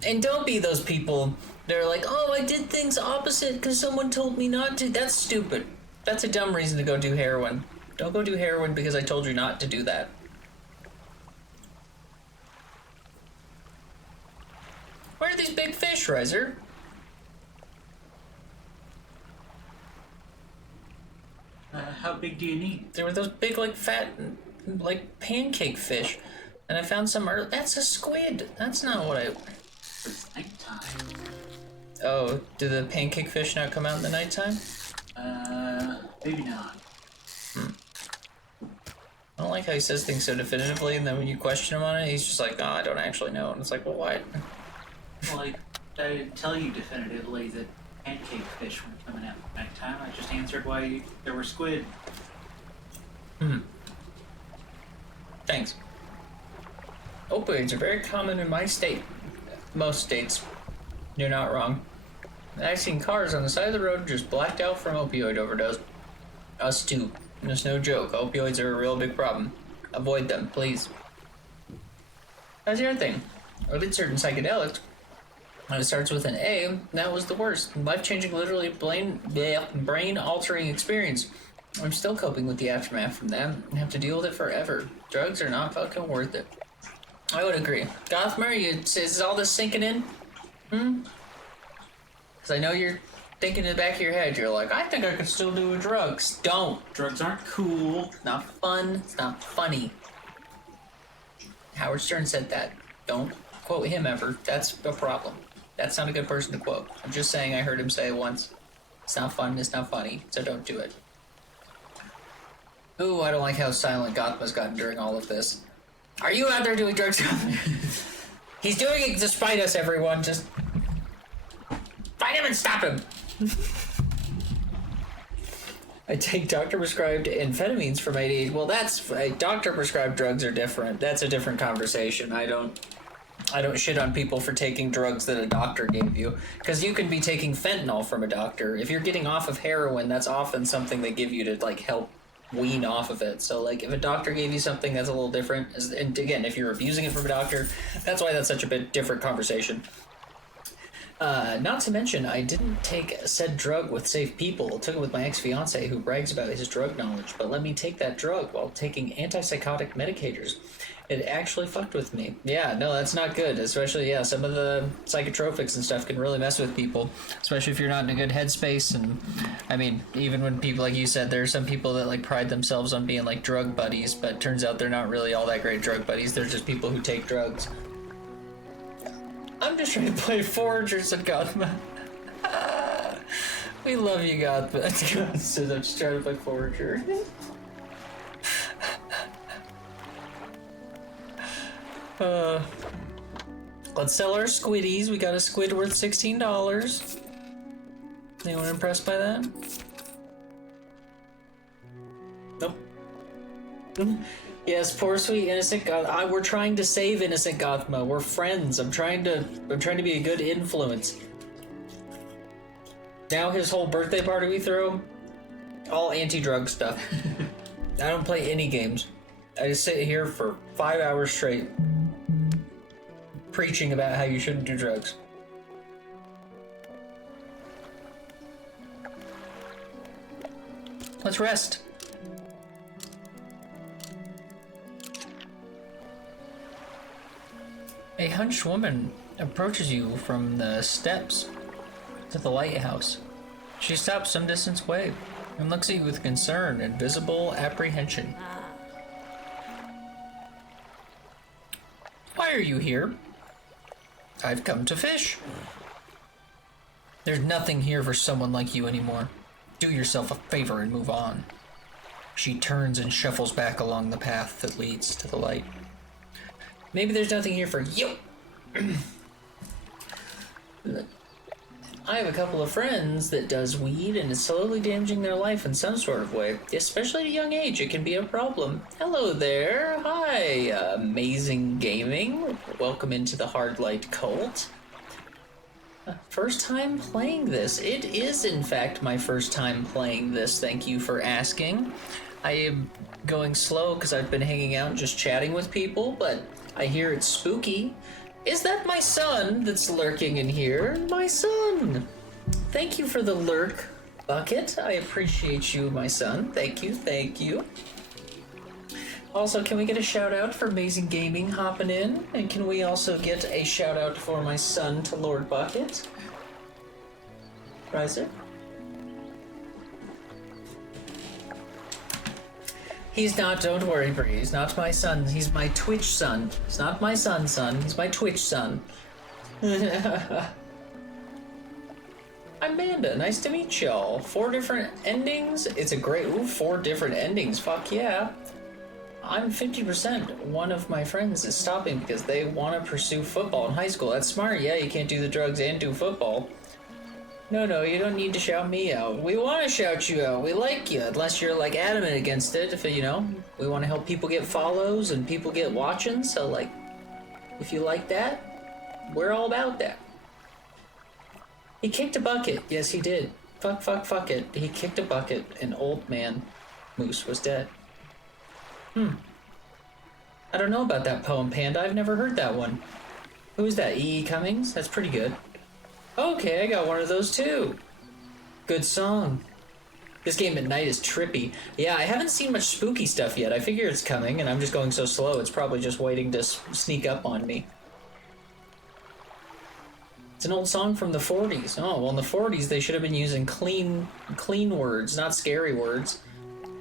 And don't be those people that are like, oh, I did things opposite because someone told me not to. That's stupid. That's a dumb reason to go do heroin. Don't go do heroin because I told you not to do that. Where are these big fish, Riser? How big do you need? There were those big, like, fat, like, pancake fish. And I found some early. That's a squid. That's not what I... Nighttime. Oh, do the pancake fish not come out in the nighttime? Maybe not. I don't like how he says things so definitively, and then when you question him on it, he's just like, oh, I don't actually know. And it's like, well, what? Well, I didn't tell you definitively that pancake fish weren't coming out at nighttime. I just answered why there were squid. Thanks. Opioids are very common in my state. Most states. You're not wrong. I've seen cars on the side of the road just blacked out from opioid overdose. Us too. There's no joke. Opioids are a real big problem. Avoid them, please. That's the other thing. I did certain psychedelics. And it starts with an A. That was the worst. Life-changing, literally brain-altering experience. I'm still coping with the aftermath from that and have to deal with it forever. Drugs are not fucking worth it. I would agree. Gothmer, is all this sinking in? Because I know you're thinking in the back of your head, you're like, I think I could still do drugs. Don't. Drugs aren't cool. It's not fun. It's not funny. Howard Stern said that. Don't quote him ever. That's a problem. That's not a good person to quote. I'm just saying I heard him say it once. It's not fun. It's not funny. So don't do it. Ooh, I don't like how silent Gothma's gotten during all of this. Are you out there doing drugs? He's doing it despite us, everyone. Just find him and stop him. I take doctor-prescribed amphetamines for my ADHD. Well, that's... doctor-prescribed drugs are different. That's a different conversation. I don't I don't shit on people for taking drugs that a doctor gave you, because you can be taking fentanyl from a doctor. If you're getting off of heroin, that's often something they give you to like help wean off of it. So like if a doctor gave you something, that's a little different. And again, if you're abusing it from a doctor, that's why that's such a bit different conversation. Not to mention, I didn't take said drug with safe people. I took it with my ex-fiance who brags about his drug knowledge, but let me take that drug while taking antipsychotic medicators. It actually fucked with me. Yeah, no, that's not good. Especially, yeah, some of the psychotropics and stuff can really mess with people, especially if you're not in a good headspace. And I mean, even when people, like you said, there are some people that like pride themselves on being like drug buddies, but turns out they're not really all that great drug buddies. They're just people who take drugs. I'm just trying to play Foragers and Gothma. We love you, Gothma. I'm just trying to play Forager. Let's sell our squiddies. We got a squid worth $16. Anyone impressed by that? Nope. Yes, poor sweet innocent Gothma. We're trying to save innocent Gothma. We're friends. I'm trying to be a good influence. Now his whole birthday party we throw, all anti-drug stuff. I don't play any games. I just sit here for 5 hours straight, preaching about how you shouldn't do drugs. Let's rest. A hunched woman approaches you from the steps to the lighthouse. She stops some distance away and looks at you with concern and visible apprehension. Why are you here? I've come to fish. There's nothing here for someone like you anymore. Do yourself a favor and move on. She turns and shuffles back along the path that leads to the light. Maybe there's nothing here for you. I have a couple of friends that does weed and is slowly damaging their life in some sort of way. Especially at a young age, it can be a problem. Hello there. Hi, amazing gaming. Welcome into the Hard Light cult. First time playing this. It is, in fact, my first time playing this. Thank you for asking. I am going slow because I've been hanging out and just chatting with people, but I hear it's spooky. Is that my son that's lurking in here? My son! Thank you for the lurk bucket. I appreciate you, my son. Thank you, thank you. Also, can we get a shout out for Amazing Gaming hopping in? And can we also get a shout out for my son to Lord Bucket? Riser? He's not, don't worry, Bree. He's not my son. He's my Twitch son. He's not my son's son. He's my Twitch son. Amanda, nice to meet y'all. 4 different endings? It's a great, 4 different endings. Fuck yeah. I'm 50%. One of my friends is stopping because they want to pursue football in high school. That's smart. Yeah, you can't do the drugs and do football. No, you don't need to shout me out. We want to shout you out. We like you, unless you're like adamant against it. If you know, we want to help people get follows and people get watching. So like, if you like that, we're all about that. He kicked a bucket. Yes, he did. Fuck it. He kicked a bucket. An old man moose was dead. I don't know about that poem, Panda. I've never heard that one. Who is that? E.E. Cummings? That's pretty good. Okay, I got one of those too. Good song. This game at night is trippy. Yeah, I haven't seen much spooky stuff yet. I figure it's coming, and I'm just going so slow, it's probably just waiting to sneak up on me. It's an old song from the 40s. Oh, well, in the 40s, they should have been using clean words, not scary words.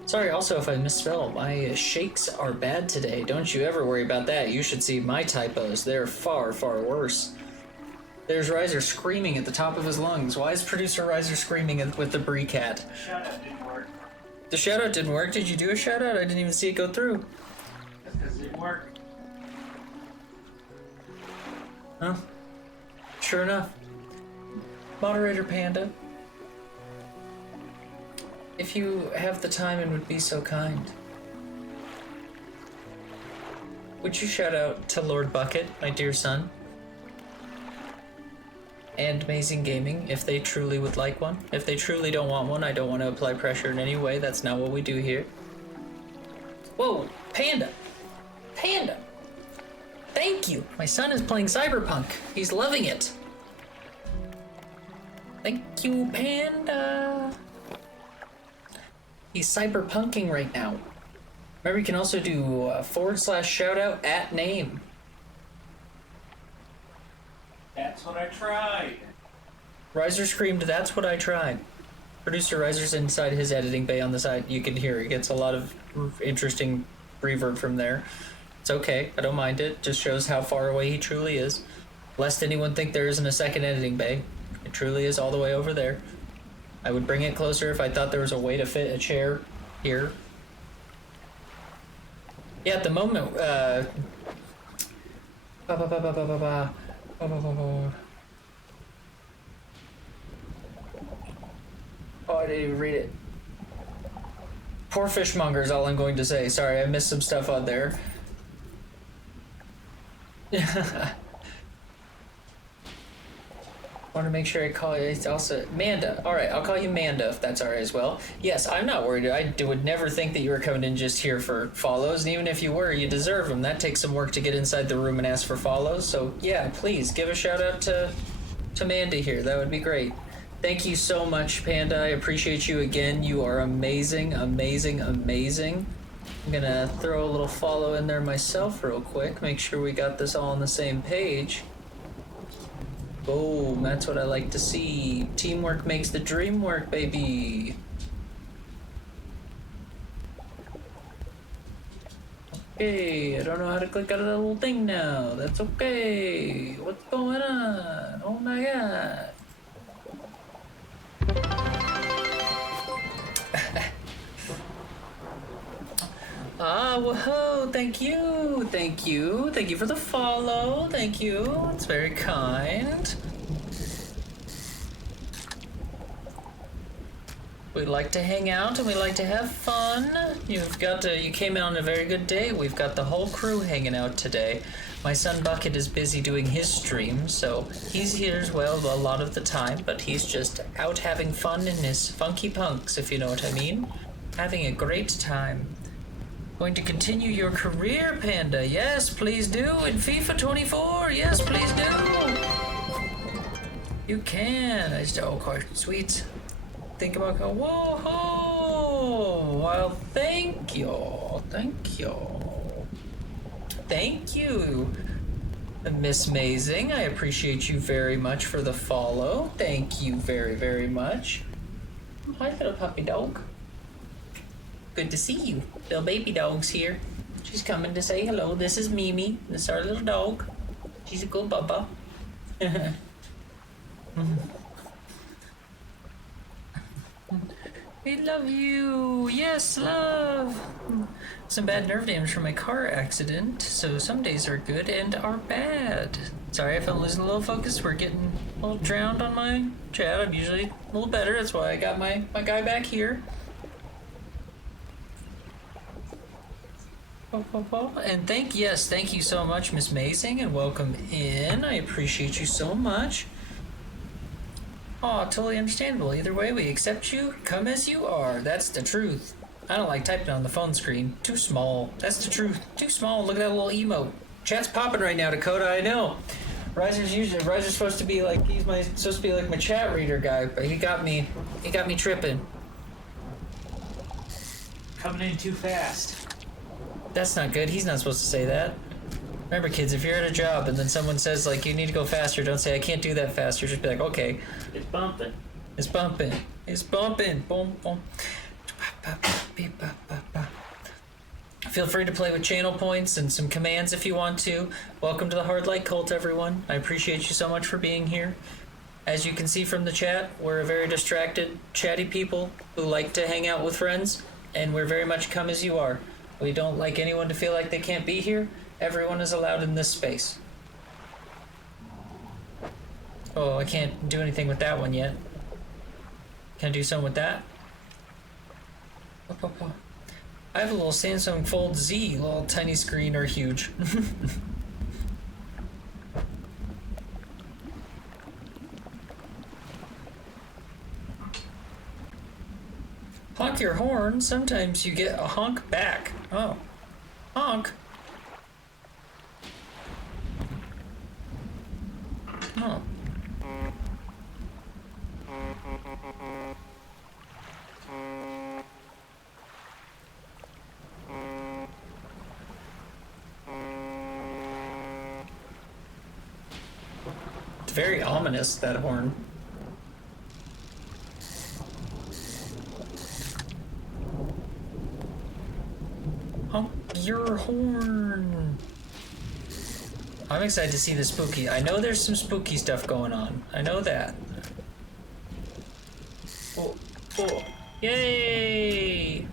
Sorry, also, if I misspell. My shakes are bad today. Don't you ever worry about that. You should see my typos. They're far, far worse. There's Riser screaming at the top of his lungs. Why is producer Riser screaming with the Brie cat? Shoutout didn't work. The shoutout didn't work? Did you do a shoutout? I didn't even see it go through. That's because it didn't work. Huh? Sure enough. Moderator Panda. If you have the time and would be so kind, would you shout out to Lord Bucket, my dear son? and Amazing Gaming if they truly would like one. If they truly don't want one, I don't want to apply pressure in any way. That's not what we do here. Whoa, Panda! Panda! Thank you! My son is playing Cyberpunk. He's loving it. Thank you, Panda! He's cyberpunking right now. Remember, you can also do /shoutout at name. That's what I tried. Riser screamed, "That's what I tried." Producer Riser's inside his editing bay on the side. You can hear it gets a lot of interesting reverb from there. It's okay. I don't mind it. Just shows how far away he truly is. Lest anyone think there isn't a second editing bay. It truly is all the way over there. I would bring it closer if I thought there was a way to fit a chair here. Yeah, at the moment, oh, I didn't even read it. Poor fishmonger is all I'm going to say. Sorry, I missed some stuff on there. Want to make sure I call you also Manda. All right, I'll call you Manda if that's all right as well. Yes, I'm not worried. I would never think that you were coming in just here for follows, and even if you were, you deserve them. That takes some work to get inside the room and ask for follows. So yeah, please give a shout out to Manda here. That would be great. Thank you so much, Panda. I appreciate you again. You are amazing, amazing, amazing. I'm gonna throw a little follow in there myself real quick. Make sure we got this all on the same page. Boom, that's what I like to see. Teamwork makes the dream work, baby. Okay, I don't know how to click out of that little thing now. That's okay. What's going on? Oh my god. Ah, whoa, thank you, thank you, thank you for the follow, thank you, it's very kind. We like to hang out and we like to have fun. You came in on a very good day. We've got the whole crew hanging out today. My son Bucket is busy doing his stream, so he's here as well a lot of the time, but he's just out having fun in his funky punks, if you know what I mean. Having a great time. Going to continue your career, Panda. Yes, please do. In FIFA 24. Yes, please do. You can. quite sweet. Think about going, whoa. Well, thank you. Thank you. Thank you, Miss Mazing. I appreciate you very much for the follow. Thank you very, very much. Hi, little puppy dog. Good to see you. Little baby dog's here. She's coming to say hello. This is Mimi. This is our little dog. She's a good bubba. We love you. Yes, love. Some bad nerve damage from my car accident, so some days are good and are bad. Sorry if I'm losing a little focus. We're getting a little drowned on my chat. I'm usually a little better. That's why I got my guy back here. And thank you so much, Miss Mazing, and welcome in. I appreciate you so much. Oh, totally understandable. Either way, we accept you. Come as you are. That's the truth. I don't like typing on the phone screen. Too small. That's the truth. Too small. Look at that little emote. Chat's popping right now, Dakota. I know. Riser's supposed to be like my chat reader guy, but he got me tripping. Coming in too fast. That's not good. He's not supposed to say that. Remember, kids, if you're at a job and then someone says, like, you need to go faster, don't say, I can't do that faster. Just be like, okay. It's bumping. It's bumping. It's bumping. Boom, boom. Feel free to play with channel points and some commands if you want to. Welcome to the Hard Light Cult, everyone. I appreciate you so much for being here. As you can see from the chat, we're a very distracted, chatty people who like to hang out with friends, and we're very much come as you are. We don't like anyone to feel like they can't be here. Everyone is allowed in this space. Oh, I can't do anything with that one yet. Can I do something with that? I have a little Samsung Fold Z, little tiny screen or huge. Honk your horn, sometimes you get a honk back. Oh. Honk. Oh. It's very ominous, that horn. Honk your horn. I'm excited to see the spooky. I know there's some spooky stuff going on. I know that. Oh, oh. Yay!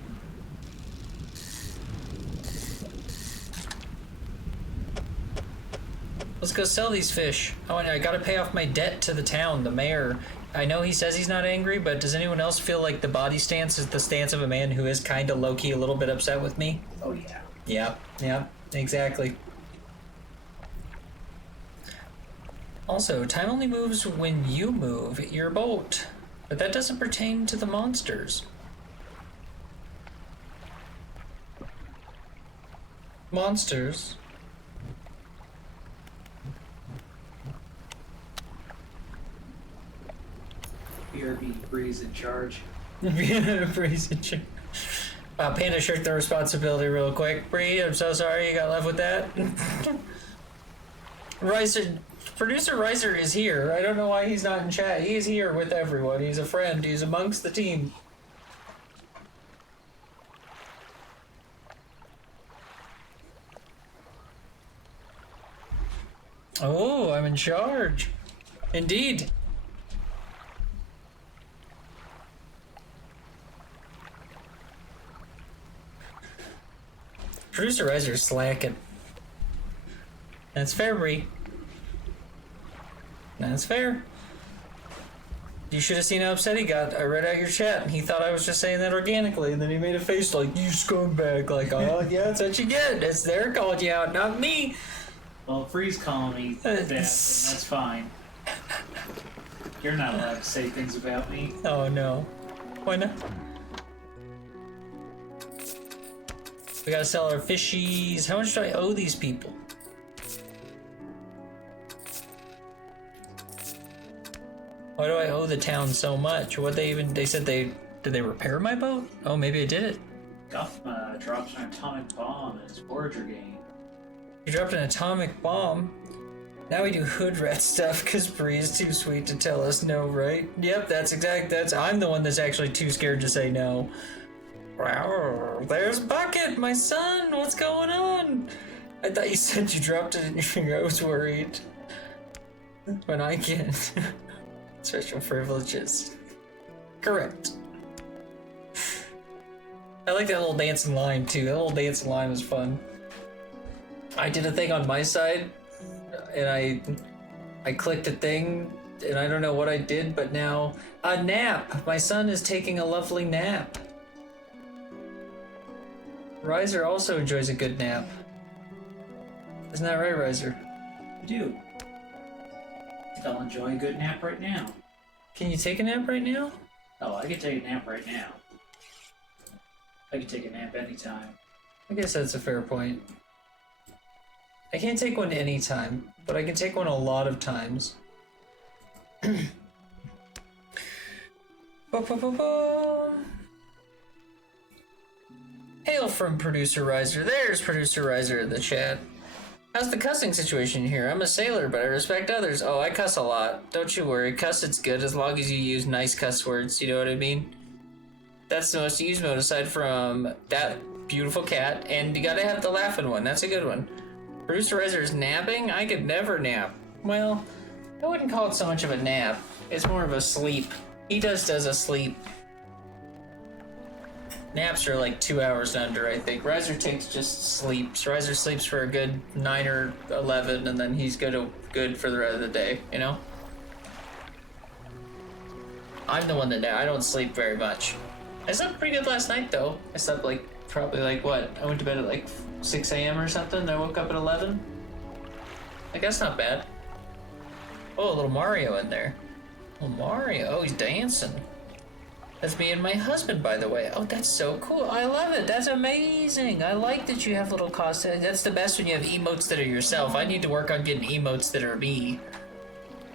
Let's go sell these fish. Oh, and I gotta pay off my debt to the town, the mayor. I know he says he's not angry, but does anyone else feel like the body stance is the stance of a man who is kind of low-key a little bit upset with me? Oh, yeah. Yep, yep, exactly. Also, time only moves when you move your boat, but that doesn't pertain to the monsters. Monsters. BRB Breeze in charge. Breeze in charge. Panda shirked the responsibility real quick. Bree, I'm so sorry you got left with that. Riser, producer Riser is here. I don't know why he's not in chat. He is here with everyone. He's a friend. He's amongst the team. Oh, I'm in charge. Indeed. Producer Riser's slacking. That's fair, Bree. That's fair. You should have seen how upset he got. I read out your chat, and he thought I was just saying that organically, and then he made a face like, you scumbag. Like, oh, yeah, that's what you get. It's their calling you out, not me. Well, Free's calling me that, and that's fine. You're not allowed to say things about me. Oh, no. Why not? We gotta sell our fishies. How much do I owe these people? Why do I owe the town so much? What they said did they repair my boat? Oh, maybe I did it. Guff drops an atomic bomb in his Voyager game. You dropped an atomic bomb? Now we do hood rat stuff because Bree is too sweet to tell us no, right? Yep, I'm the one that's actually too scared to say no. Wow, there's Bucket, my son. What's going on? I thought you said you dropped it in your finger. I was worried. But I can't. Special privileges. Correct. I like that little dancing line too. That little dancing line was fun. I did a thing on my side, and I clicked a thing, and I don't know what I did, but now a nap. My son is taking a lovely nap. Riser also enjoys a good nap. Isn't that right, Riser? I do. I'll enjoy a good nap right now. Can you take a nap right now? Oh, I can take a nap right now. I can take a nap anytime. I guess that's a fair point. I can't take one anytime, but I can take one a lot of times. Hail from Producer Riser. There's Producer Riser in the chat. How's the cussing situation here? I'm a sailor, but I respect others. Oh, I cuss a lot. Don't you worry. Cuss it's good as long as you use nice cuss words. You know what I mean? That's the most used mode aside from that beautiful cat, and you gotta have the laughing one. That's a good one. Producer Riser is napping? I could never nap. Well, I wouldn't call it so much of a nap. It's more of a sleep. He does a sleep. Naps are like 2 hours and under, I think. Riser takes just sleeps. Riser sleeps for a good 9 or 11, and then he's good for the rest of the day, you know? I'm the one that I don't sleep very much. I slept pretty good last night, though. I slept probably what? I went to bed at 6 a.m. or something, then I woke up at 11. Like, that's not bad. Oh, a little Mario in there. Oh, Mario. Oh, he's dancing. That's me and my husband, by the way. Oh, that's so cool. I love it. That's amazing. I like that you have little costumes. That's the best when you have emotes that are yourself. I need to work on getting emotes that are me.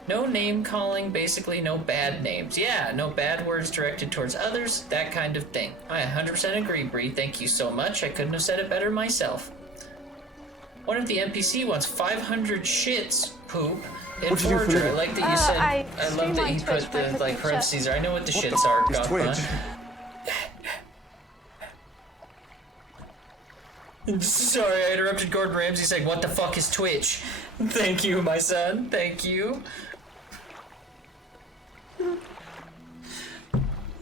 No name calling, basically no bad names. Yeah, no bad words directed towards others, that kind of thing. I 100% agree, Bree. Thank you so much. I couldn't have said it better myself. One of the NPC wants 500 shits, poop. In Forger, I like that you said. I love that you put the like parentheses. I know what the shits are. Is Twitch? Sorry, I interrupted Gordon Ramsay saying, "What the fuck is Twitch?" Thank you, my son. Thank you.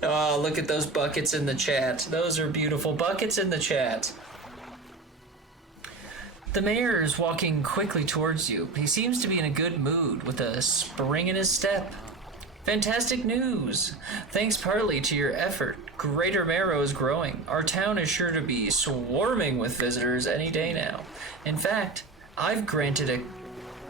Oh, look at those buckets in the chat. Those are beautiful buckets in the chat. The mayor is walking quickly towards you. He seems to be in a good mood, with a spring in his step. Fantastic news! Thanks partly to your effort, Greater Marrow is growing. Our town is sure to be swarming with visitors any day now. In fact, I've granted a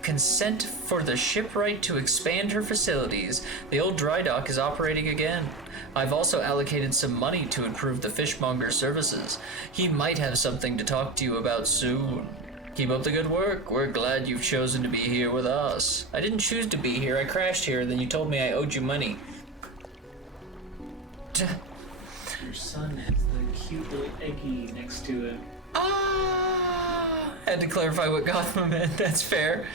consent for the shipwright to expand her facilities. The old dry dock is operating again. I've also allocated some money to improve the fishmonger's services. He might have something to talk to you about soon. Keep up the good work. We're glad you've chosen to be here with us. I didn't choose to be here. I crashed here, then you told me I owed you money. Your son has the cute little eggy next to him. Ah! Had to clarify what Gotham meant. That's fair.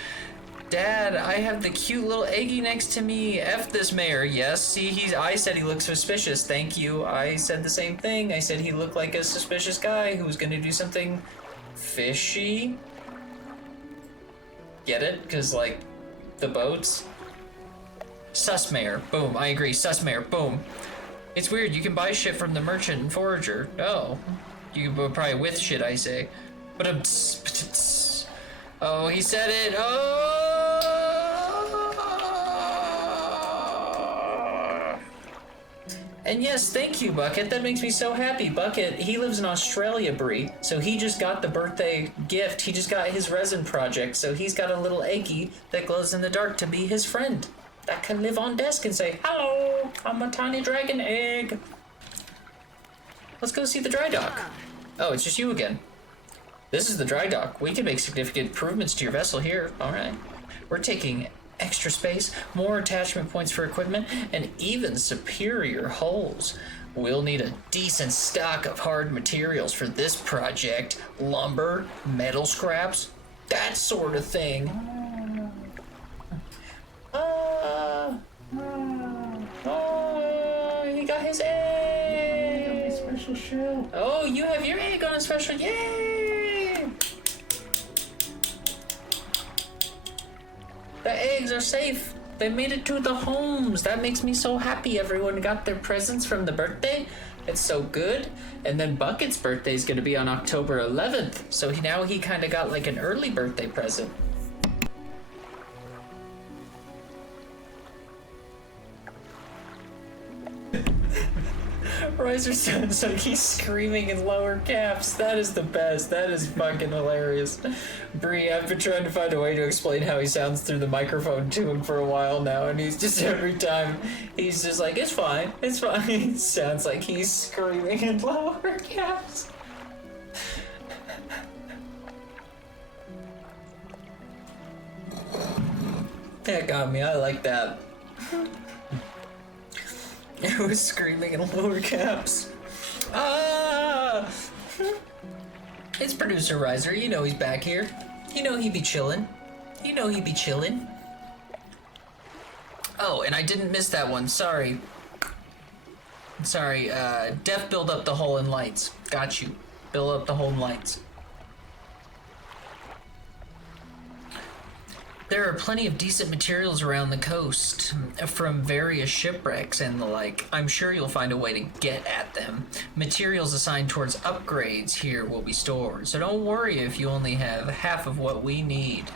Dad, I have the cute little eggy next to me. F this mayor. Yes, see, I said he looked suspicious. Thank you. I said the same thing. I said he looked like a suspicious guy who was going to do something fishy. Get it? Because, like, the boats. Sus mayor. Boom. I agree. Sus mayor. Boom. It's weird. You can buy shit from the merchant and forager. Oh. You probably with shit, I say. But oh, he said it. Oh. And yes, thank you, Bucket. That makes me so happy. Bucket, he lives in Australia, Bree. So he just got the birthday gift. He just got his resin project. So he's got a little eggy that glows in the dark to be his friend. That can live on desk and say, "Hello, I'm a tiny dragon egg." Let's go see the dry dock. Oh, it's just you again. This is the dry dock. We can make significant improvements to your vessel here. All right. We're taking extra space, more attachment points for equipment, and even superior hulls. We'll need a decent stock of hard materials for this project. Lumber, metal scraps, that sort of thing. He got his egg! Special shell. Oh, you have your egg on a special. Yay! The eggs are safe. They made it to the homes. That makes me so happy. Everyone got their presents from the birthday. It's so good. And then Bucket's birthday is going to be on October 11th. So now he kind of got like an early birthday present. Riser sounds like he's screaming in lower caps. That is the best. That is fucking hilarious. Bree, I've been trying to find a way to explain how he sounds through the microphone to him for a while now, and he's just every time he's just like, "It's fine, it's fine." It sounds like he's screaming in lower caps. That got me. I like that. It was screaming in lower caps. Ah! It's producer Riser. You know he's back here. You know he be chillin'. You know he be chillin'. Oh, and I didn't miss that one. Sorry. Sorry. Def build up the hole in lights. Got you. Build up the hole in lights. There are plenty of decent materials around the coast from various shipwrecks and the like. I'm sure you'll find a way to get at them. Materials assigned towards upgrades here will be stored, so don't worry if you only have half of what we need.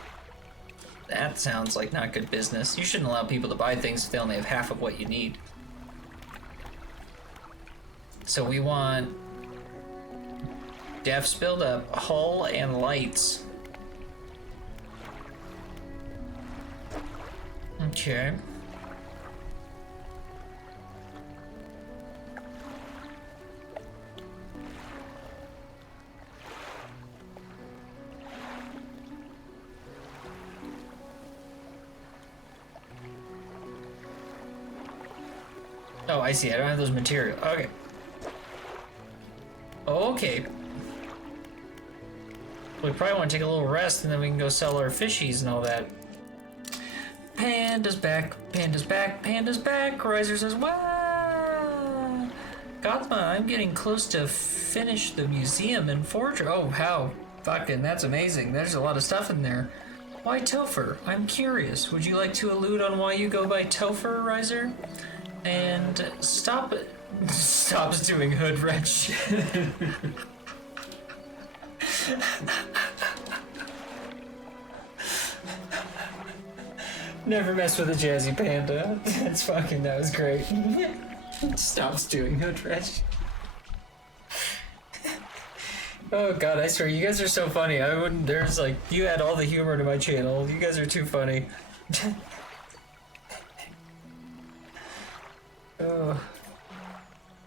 That sounds like not good business. You shouldn't allow people to buy things if they only have half of what you need. So we want Def's build up, hull, and lights. Okay. Oh, I see. I don't have those material. Okay. Okay. We probably want to take a little rest and then we can go sell our fishies and all that. Panda's back. Panda's back. Panda's back. Riser says, wow. Gothma, I'm getting close to finish the museum in Forger. Oh, how fucking, that's amazing. There's a lot of stuff in there. Why Topher? I'm curious. Would you like to allude on why you go by Topher, Riser? And stops doing hood wretch. Never mess with a jazzy panda. That was great. Stops doing hood wretch. Oh god, I swear, you guys are so funny. There's like, you add all the humor to my channel. You guys are too funny. Oh.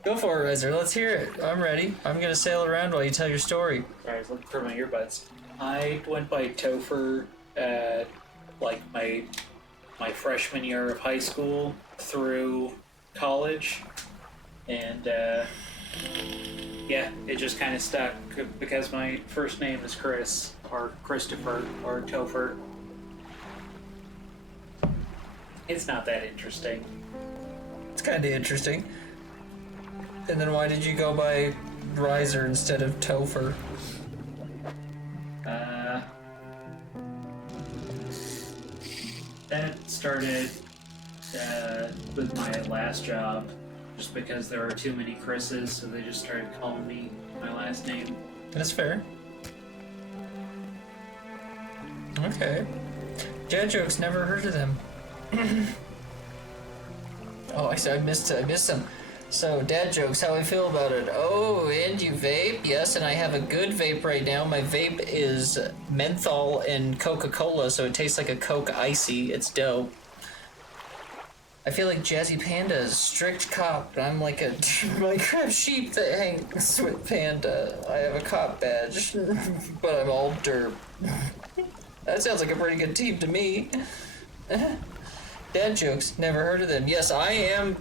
Go for it, Riser. Let's hear it. I'm ready. I'm gonna sail around while you tell your story. Sorry, I was looking for my earbuds. I went by Topher at like my freshman year of high school through college, and yeah, it just kind of stuck because my first name is Chris or Christopher or Topher. It's not that interesting. It's kind of interesting. And then why did you go by Riser instead of Topher? That started with my last job, just because there were too many Chris's, so they just started calling me my last name. That's fair. Okay. Dad jokes, never heard of them. Oh, I missed them. So, dad jokes, how I feel about it. Oh, and you vape? Yes, and I have a good vape right now. My vape is menthol and Coca-Cola, so it tastes like a Coke Icy. It's dope. I feel like Jazzy Panda is a strict cop, and I'm like a crap sheep that hangs with Panda. I have a cop badge, but I'm all derp. That sounds like a pretty good team to me. Dad jokes, never heard of them. Yes, I am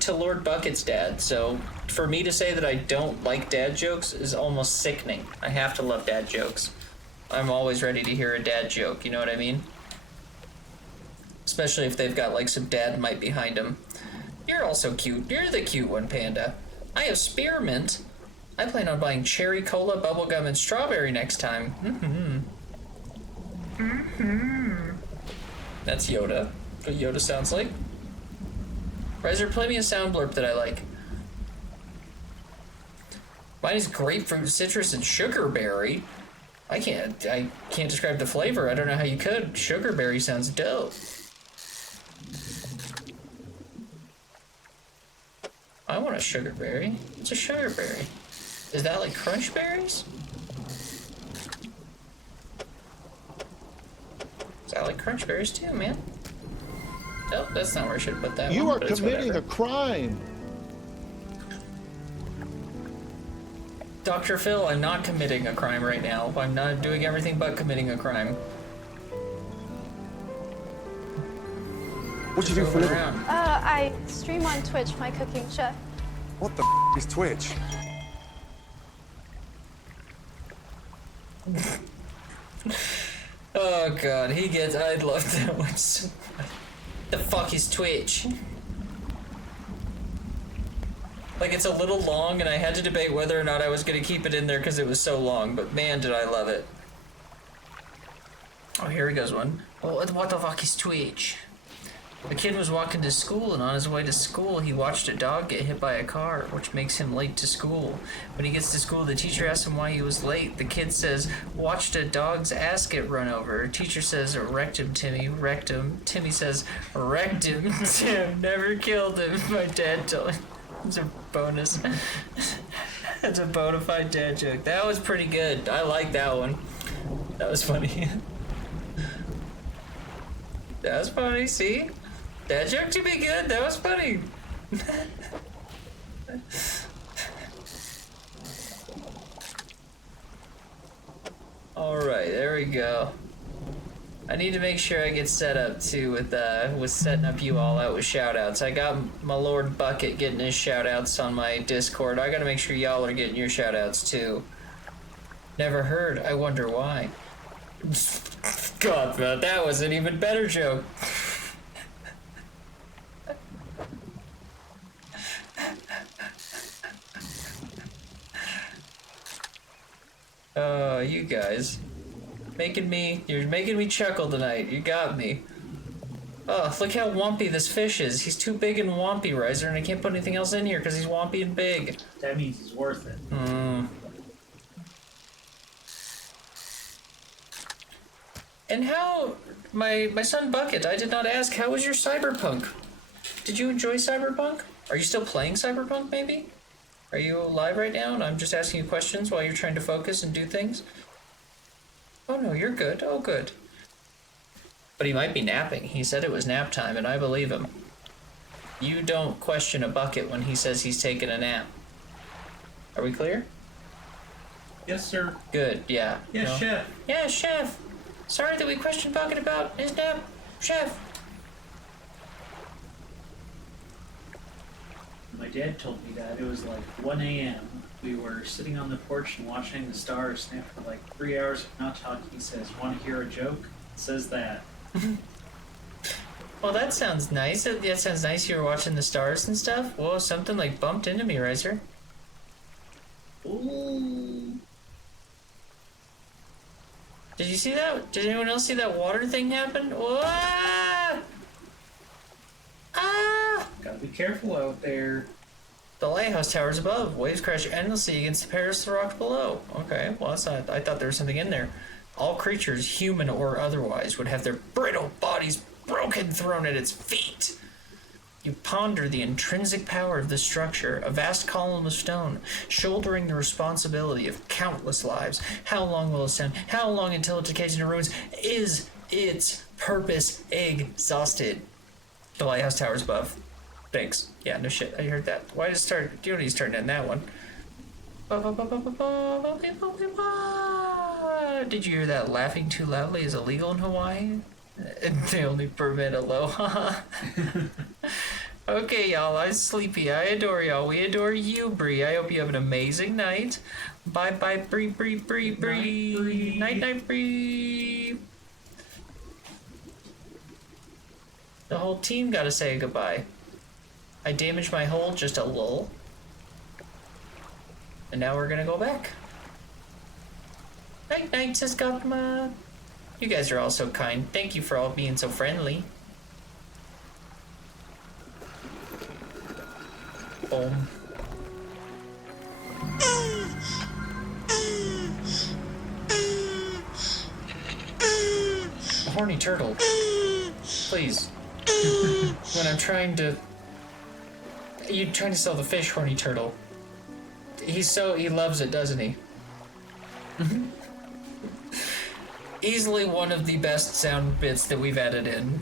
to Lord Bucket's dad, so for me to say that I don't like dad jokes is almost sickening. I have to love dad jokes. I'm always ready to hear a dad joke, you know what I mean? Especially if they've got like some dad might behind them. You're also cute. You're the cute one, Panda. I have spearmint. I plan on buying cherry cola, bubblegum, and strawberry next time. That's Yoda. What Yoda sounds like. Riser, play me a sound blurb that I like. Mine is grapefruit, citrus, and sugarberry. I can't describe the flavor. I don't know how you could. Sugarberry sounds dope. I want a sugarberry. What's a sugarberry? Is that like crunch berries? Is that like crunch berries too, man? Nope, that's not where I should put that. You one, are committing a crime. Dr. Phil, I'm not committing a crime right now. I'm not doing everything but committing a crime. What do you do for a living? I stream on Twitch, my cooking chef. What the is Twitch? Oh god, I love that one so much. The fuck is Twitch? Like, it's a little long and I had to debate whether or not I was gonna keep it in there because it was so long, but man did I love it. Oh, here he goes one. What the fuck is Twitch? A kid was walking to school, and on his way to school, he watched a dog get hit by a car, which makes him late to school. When he gets to school, the teacher asks him why he was late. The kid says, watched a dog's ass get run over. Teacher says, wrecked him, Timmy, wrecked him. Timmy says, wrecked him, Tim, never killed him. My dad told him. It's a bonus. That's a bona fide dad joke. That was pretty good. I like that one. That was funny. That was funny, see? That joke to be good. That was funny. Alright, there we go. I need to make sure I get set up too with setting up you all out with shoutouts. I got my Lord Bucket getting his shoutouts on my Discord. I gotta make sure y'all are getting your shoutouts too. Never heard. I wonder why. God, man, that was an even better joke. Oh, you guys. You're making me chuckle tonight. You got me. Oh, look how wompy this fish is. He's too big and wompy, Riser, and I can't put anything else in here because he's wompy and big. That means he's worth it. And how, my son Bucket, I did not ask, how was your Cyberpunk? Did you enjoy Cyberpunk? Are you still playing Cyberpunk, maybe? Are you live right now and I'm just asking you questions while you're trying to focus and do things? Oh no, you're good. Oh, good. But he might be napping. He said it was nap time, and I believe him. You don't question a Bucket when he says he's taking a nap. Are we clear? Yes, sir. Good, yeah. Yes, No? Chef. Yeah, Chef. Sorry that we questioned Bucket about his nap. Chef. My dad told me that it was like 1 a.m. We were sitting on the porch and watching the stars, and after like 3 hours of not talking, he says, "Want to hear a joke?" It says that. Well, that sounds nice. That sounds nice. You were watching the stars and stuff. Whoa, something like bumped into me, Riser. Ooh. Did you see that? Did anyone else see that water thing happen? Whoa! Ah! Gotta be careful out there. The lighthouse towers above. Waves crash endlessly against the parapets of the rocks below. Okay, well, that's not. I thought there was something in there. All creatures, human or otherwise, would have their brittle bodies broken, thrown at its feet. You ponder the intrinsic power of this structure, a vast column of stone, shouldering the responsibility of countless lives. How long will it stand? How long until it decays into ruins? Is its purpose exhausted? The lighthouse towers above. Thanks. Yeah, no shit. I heard that. Why did it start? You don't need to start in that one. Did you hear that? Laughing too loudly is illegal in Hawaii. They only permit aloha. Okay, y'all. I'm sleepy. I adore y'all. We adore you, Bree. I hope you have an amazing night. Bye, bye, Bree, Bree, Bree, Bree. Night, night, Bree. The whole team got to say goodbye. I damaged my hole just a little. And now we're gonna go back. Night, night, says Godma. You guys are all so kind. Thank you for all being so friendly. Boom. A horny turtle. Please. When I'm trying to... You're trying to sell the fish, horny turtle. He loves it, doesn't he? Easily one of the best sound bits that we've added in.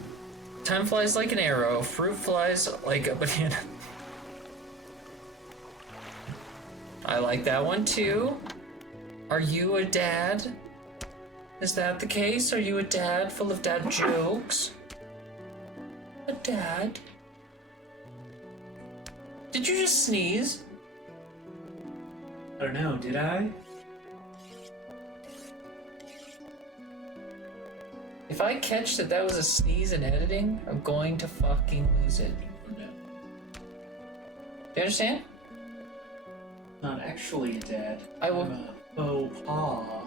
Time flies like an arrow, fruit flies like a banana. I like that one too. Are you a dad? Is that the case? Are you a dad full of dad jokes? A dad? Did you just sneeze? I don't know, did I? If I catch that was a sneeze in editing, I'm going to fucking lose it. No. Do you understand? Not actually a dad. I will. I'm a faux pas.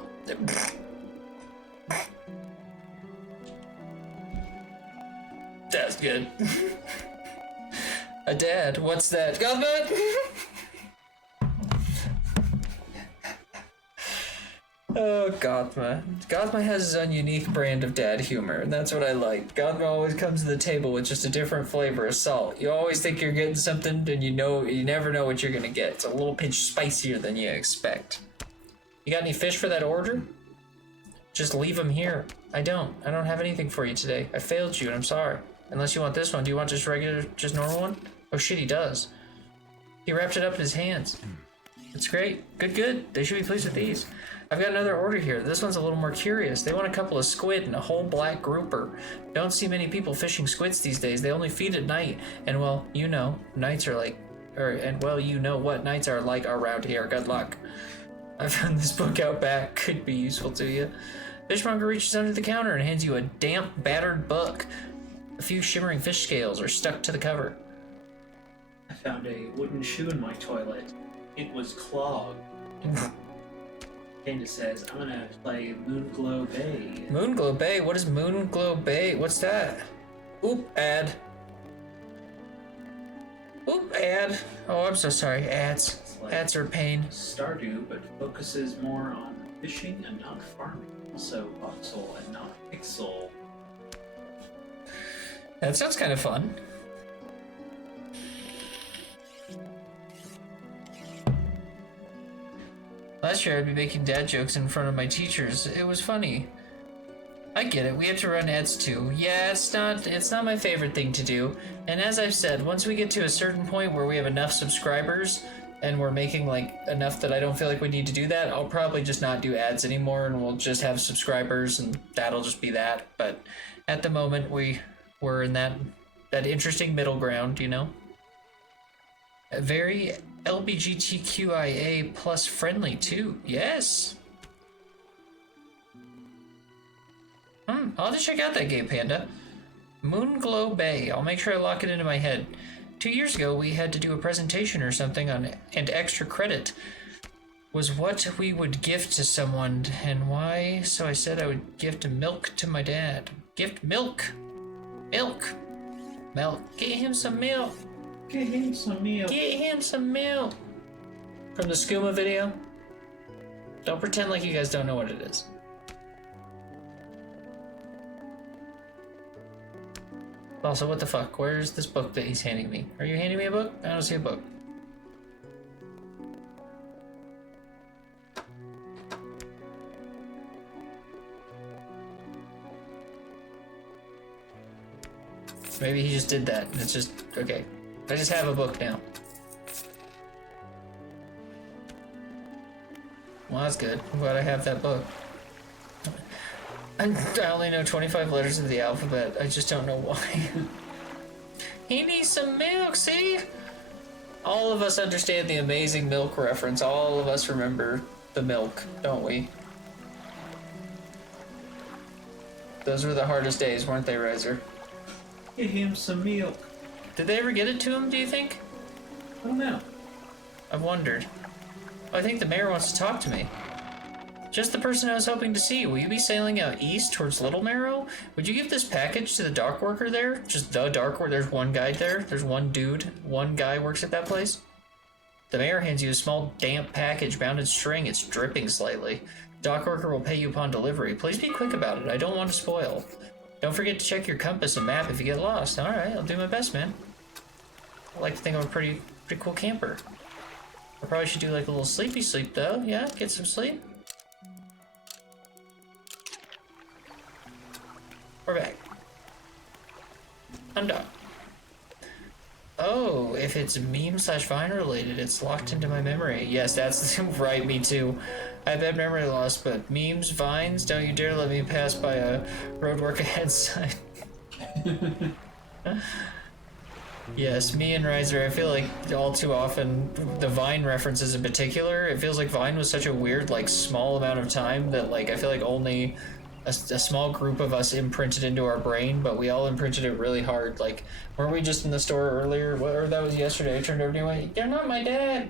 That's good. A dad? What's that? Godma? Oh, Godma. Godma has his own unique brand of dad humor, and that's what I like. Godma always comes to the table with just a different flavor of salt. You always think you're getting something, and you never know what you're gonna get. It's a little pinch spicier than you expect. You got any fish for that order? Just leave them here. I don't have anything for you today. I failed you, and I'm sorry. Unless you want this one. Do you want just normal one? Oh shit, he does. He wrapped it up in his hands. That's great. Good. They should be pleased with these. I've got another order here. This one's a little more curious. They want a couple of squid and a whole black grouper. Don't see many people fishing squids these days. They only feed at night. And well, you know, nights are like, you know what nights are like around here. Good luck. I found this book out back. Could be useful to you. Fishmonger reaches under the counter and hands you a damp, battered book. A few shimmering fish scales are stuck to the cover. I found a wooden shoe in my toilet. It was clogged. Candace says, I'm gonna play Moonglow Bay. Moonglow Bay? What is Moonglow Bay? What's that? Oop, ad. Oop, ad. Oh, I'm so sorry. Ads. Like ads are a pain. Stardew, but focuses more on fishing and not farming. Also voxel and not pixel. That sounds kind of fun. Last year I'd be making dad jokes in front of my teachers. It was funny. I get it, we have to run ads too. Yeah, it's not my favorite thing to do. And as I've said, once we get to a certain point where we have enough subscribers and we're making like enough that I don't feel like we need to do that, I'll probably just not do ads anymore and we'll just have subscribers and that'll just be that. But at the moment we're in that interesting middle ground, you know? Very LBGTQIA plus friendly too. Yes. I'll have to check out that game, Panda. Moonglow Bay. I'll make sure I lock it into my head. 2 years ago, we had to do a presentation or something on, and extra credit was what we would gift to someone, and why? So I said I would gift milk to my dad. Gift milk. Milk. Get him some milk. Get him some milk. Get him some milk. From the Skooma video. Don't pretend like you guys don't know what it is. Also, what the fuck? Where's this book that he's handing me? Are you handing me a book? I don't see a book. Maybe he just did that, and it's just... okay. I just have a book now. Well, that's good. I'm glad I have that book. I only know 25 letters of the alphabet. I just don't know why. He needs some milk, see? All of us understand the amazing milk reference. All of us remember the milk, don't we? Those were the hardest days, weren't they, Riser? Get him some milk. Did they ever get it to him, do you think? I don't know. I've wondered. I think the mayor wants to talk to me. Just the person I was hoping to see. Will you be sailing out east towards Little Marrow? Would you give this package to the dock worker there? Just the dock worker? There's one guy there. There's one dude. One guy works at that place. The mayor hands you a small damp package bound in string. It's dripping slightly. Dock worker will pay you upon delivery. Please be quick about it. I don't want to spoil. Don't forget to check your compass and map if you get lost. Alright, I'll do my best, man. I like to think I'm a pretty cool camper. I probably should do like a little sleepy sleep though. Yeah, get some sleep. We're back. Undock. Oh, if it's meme/Vine related, it's locked into my memory. Yes, that's right, me too. I have bad memory loss, but memes, vines, don't you dare let me pass by a roadwork ahead sign. Yes, me and Riser, I feel like all too often, the Vine references in particular, it feels like Vine was such a weird, like, small amount of time that, like, I feel like only a small group of us imprinted into our brain, but we all imprinted it really hard. Like, weren't we just in the store earlier? Or that was yesterday. I turned over to you and went, "You're not my dad."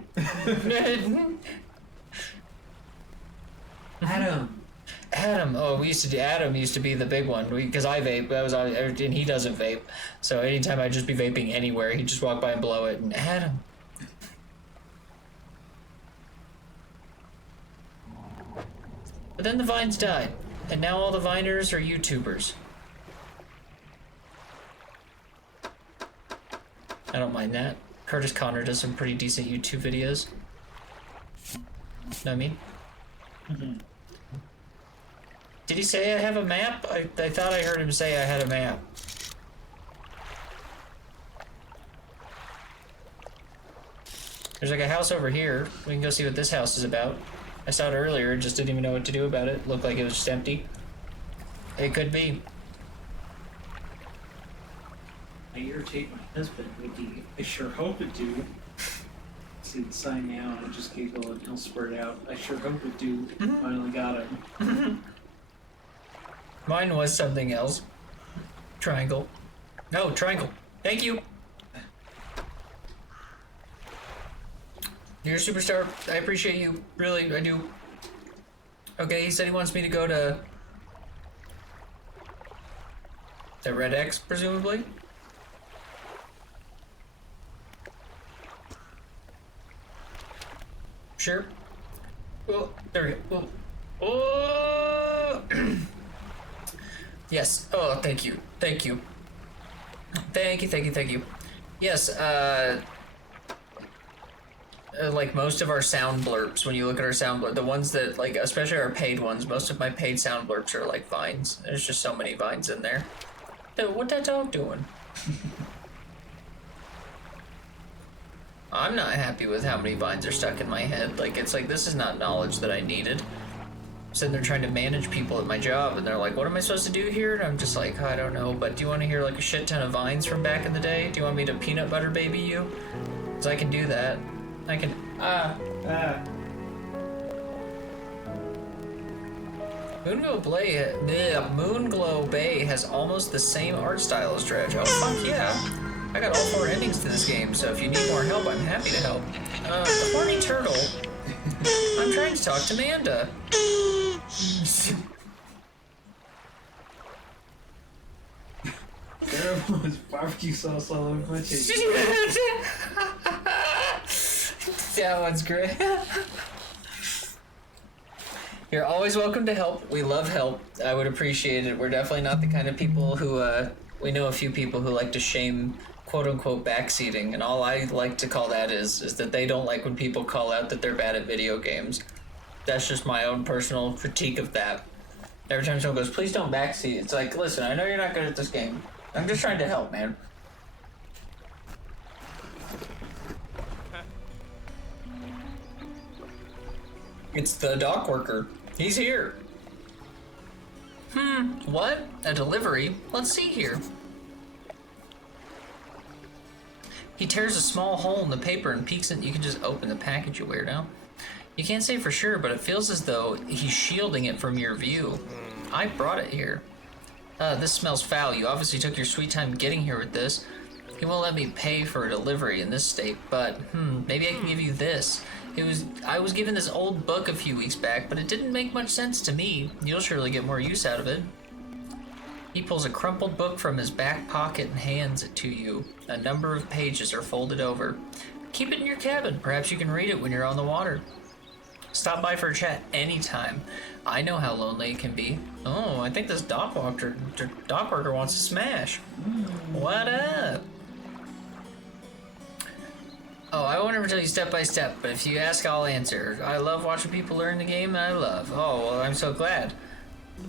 Adam. Oh, Adam used to be the big one because I vape. And he doesn't vape. So anytime I'd just be vaping anywhere, he'd just walk by and blow it. And Adam. But then the Vines died. And now all the Viners are YouTubers. I don't mind that. Curtis Connor does some pretty decent YouTube videos. Know what I mean? Mm-hmm. Did he say I have a map? I thought I heard him say I had a map. There's like a house over here. We can go see what this house is about. I saw it earlier, just didn't even know what to do about it. Looked like it was just empty. It could be. I irritate my husband with the I sure hope it do. See the sign now, and I just giggle and he'll spurt out. I sure hope it do. Finally got it. Mine was something else. Triangle. No, triangle. Thank you. You're a superstar. I appreciate you. Really, I do. Okay, he said he wants me to go to the Red X, presumably. Sure. Well, there we go. Oh. Yes. Oh, thank you. Thank you. Thank you, thank you, thank you. Yes, like most of our sound blurbs, when you look at our sound blurb, the ones that, like, especially our paid ones, most of my paid sound blurbs are like vines. There's just so many vines in there. Dude, what that dog doing? I'm not happy with how many vines are stuck in my head. Like, it's like, this is not knowledge that I needed. I'm sitting there trying to manage people at my job, and they're like, what am I supposed to do here? And I'm just like, I don't know, but do you want to hear like a shit ton of vines from back in the day? Do you want me to peanut butter baby you? Because I can do that. I can, Moonglow Bay has almost the same art style as Dredge. Oh, fuck yeah. I got all 4 endings to this game, so if you need more help, I'm happy to help. The horny turtle. I'm trying to talk to Manda. There was barbecue sauce all over my table. That one's great. You're always welcome to help. We love help. I would appreciate it. We're definitely not the kind of people who, we know a few people who like to shame quote-unquote backseating, and all I like to call that is that they don't like when people call out that they're bad at video games. That's just my own personal critique of that. Every time someone goes, please don't backseat, it's like, listen, I know you're not good at this game. I'm just trying to help, man. It's the dock worker. He's here. What? A delivery? Let's see here. He tears a small hole in the paper and peeks in. You can just open the package, you weirdo. You can't say for sure, but it feels as though he's shielding it from your view. I brought it here. This smells foul. You obviously took your sweet time getting here with this. He won't let me pay for a delivery in this state, but maybe I can give you this. I was given this old book a few weeks back, but it didn't make much sense to me. You'll surely get more use out of it. He pulls a crumpled book from his back pocket and hands it to you. A number of pages are folded over. Keep it in your cabin. Perhaps you can read it when you're on the water. Stop by for a chat anytime. I know how lonely it can be. Oh, I think this dock worker wants to smash. What up? Oh, I won't ever tell you step by step, but if you ask, I'll answer. I love watching people learn the game that I love. Oh, well, I'm so glad.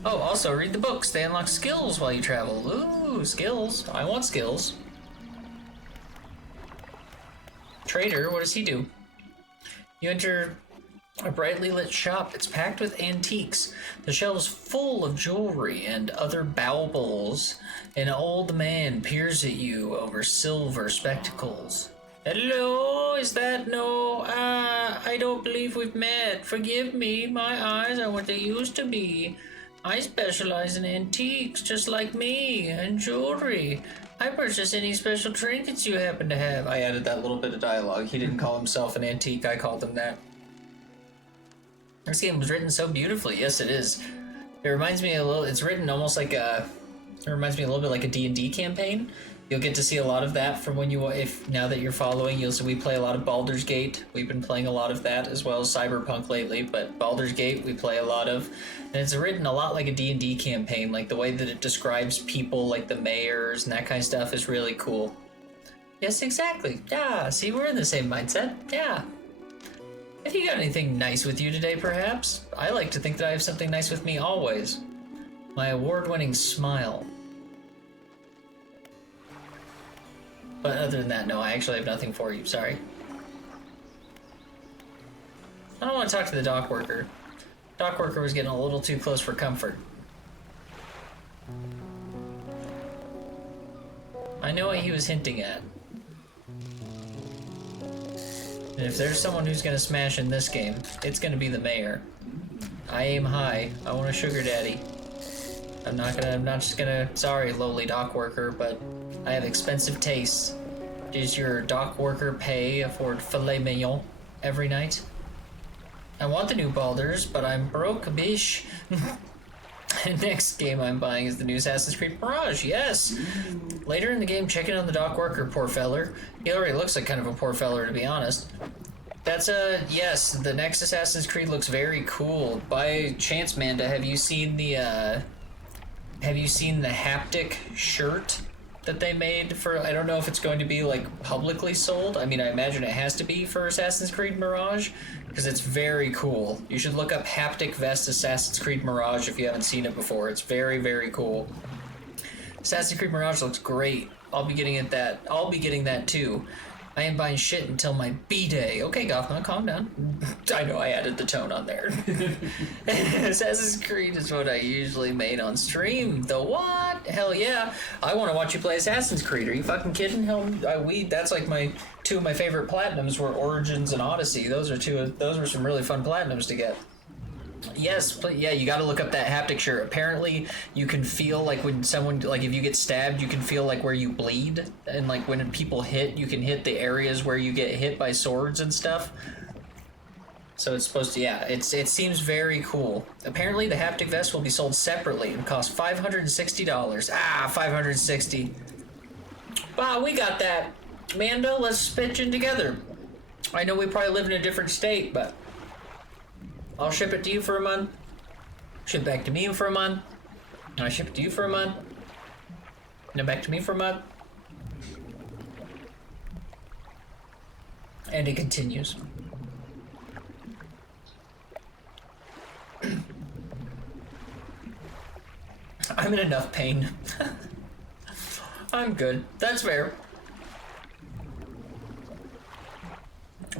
Oh, also, read the books. They unlock skills while you travel. Ooh, skills. I want skills. Trader, what does he do? You enter a brightly lit shop. It's packed with antiques. The shelves full of jewelry and other baubles. An old man peers at you over silver spectacles. Hello, is that no? I don't believe we've met. Forgive me, my eyes are what they used to be. I specialize in antiques, just like me, and jewelry. I purchase any special trinkets you happen to have. I added that little bit of dialogue. He didn't call himself an antique, I called him that. This game was written so beautifully. Yes, it is. It reminds me a little, it's written almost like it reminds me a little bit like a D&D campaign. You'll get to see a lot of that from when now that you're following, you'll see we play a lot of Baldur's Gate. We've been playing a lot of that, as well as Cyberpunk lately, but Baldur's Gate we play a lot of. And it's written a lot like a D&D campaign, like the way that it describes people, like the mayors and that kind of stuff is really cool. Yes, exactly. Yeah, see, we're in the same mindset. Yeah. Have you got anything nice with you today, perhaps? I like to think that I have something nice with me always. My award-winning smile. But other than that, no, I actually have nothing for you, sorry. I don't want to talk to the dock worker. Dock worker was getting a little too close for comfort. I know what he was hinting at. And if there's someone who's gonna smash in this game, it's gonna be the mayor. I aim high. I want a sugar daddy. I'm not just gonna, sorry, lowly dock worker, but I have expensive tastes. Does your dock worker pay for filet mignon every night? I want the new Baldur's, but I'm broke, bish. Next game I'm buying is the new Assassin's Creed Mirage, yes! Later in the game, checking on the dock worker, poor feller. He already looks like kind of a poor feller, to be honest. That's yes, the next Assassin's Creed looks very cool. By chance, Manda, have you seen the haptic shirt that they made for, I don't know if it's going to be like publicly sold. I mean, I imagine it has to be for Assassin's Creed Mirage, because it's very cool. You should look up haptic vest Assassin's Creed Mirage if you haven't seen it before. It's very, very cool. Assassin's Creed Mirage looks great. I'll be getting that too. I ain't buying shit until my B-Day. Okay, Gotham, calm down. I know I added the tone on there. Assassin's Creed is what I usually made on stream. The what? Hell yeah. I want to watch you play Assassin's Creed. Are you fucking kidding? Hell, that's like two of my favorite platinums were Origins and Odyssey. Those were some really fun platinums to get. Yes, yeah, you gotta look up that haptic shirt. Apparently, you can feel like when someone, like if you get stabbed, you can feel like where you bleed. And like when people hit, you can hit the areas where you get hit by swords and stuff. So it's supposed to, yeah, it seems very cool. Apparently, the haptic vest will be sold separately and cost $560. Ah, $560. Wow, we got that. Mando, let's pitch in together. I know we probably live in a different state, but I'll ship it to you for a month, ship back to me for a month, and I ship it to you for a month, and then back to me for a month. And it continues. I'm in enough pain. I'm good. That's fair.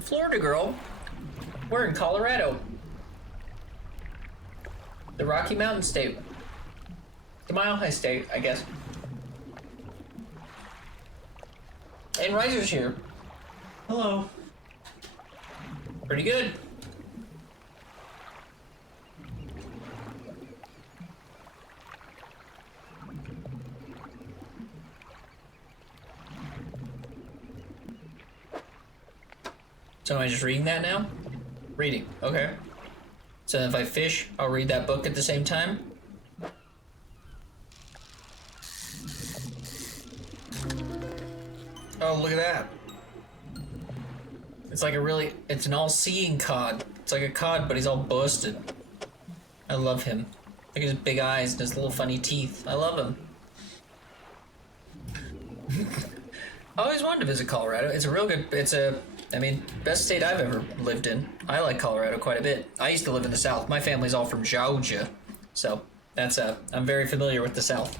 Florida girl. We're in Colorado. The Rocky Mountain State. The Mile High State, I guess. And Riser's here. Hello. Pretty good. So am I just reading that now? Reading, okay. So if I fish, I'll read that book at the same time? Oh, look at that. It's like it's an all-seeing cod. It's like a cod, but he's all busted. I love him. Look at his big eyes and his little funny teeth. I love him. I always wanted to visit Colorado. It's a real good, best state I've ever lived in. I like Colorado quite a bit. I used to live in the South. My family's all from Georgia. So, I'm very familiar with the South.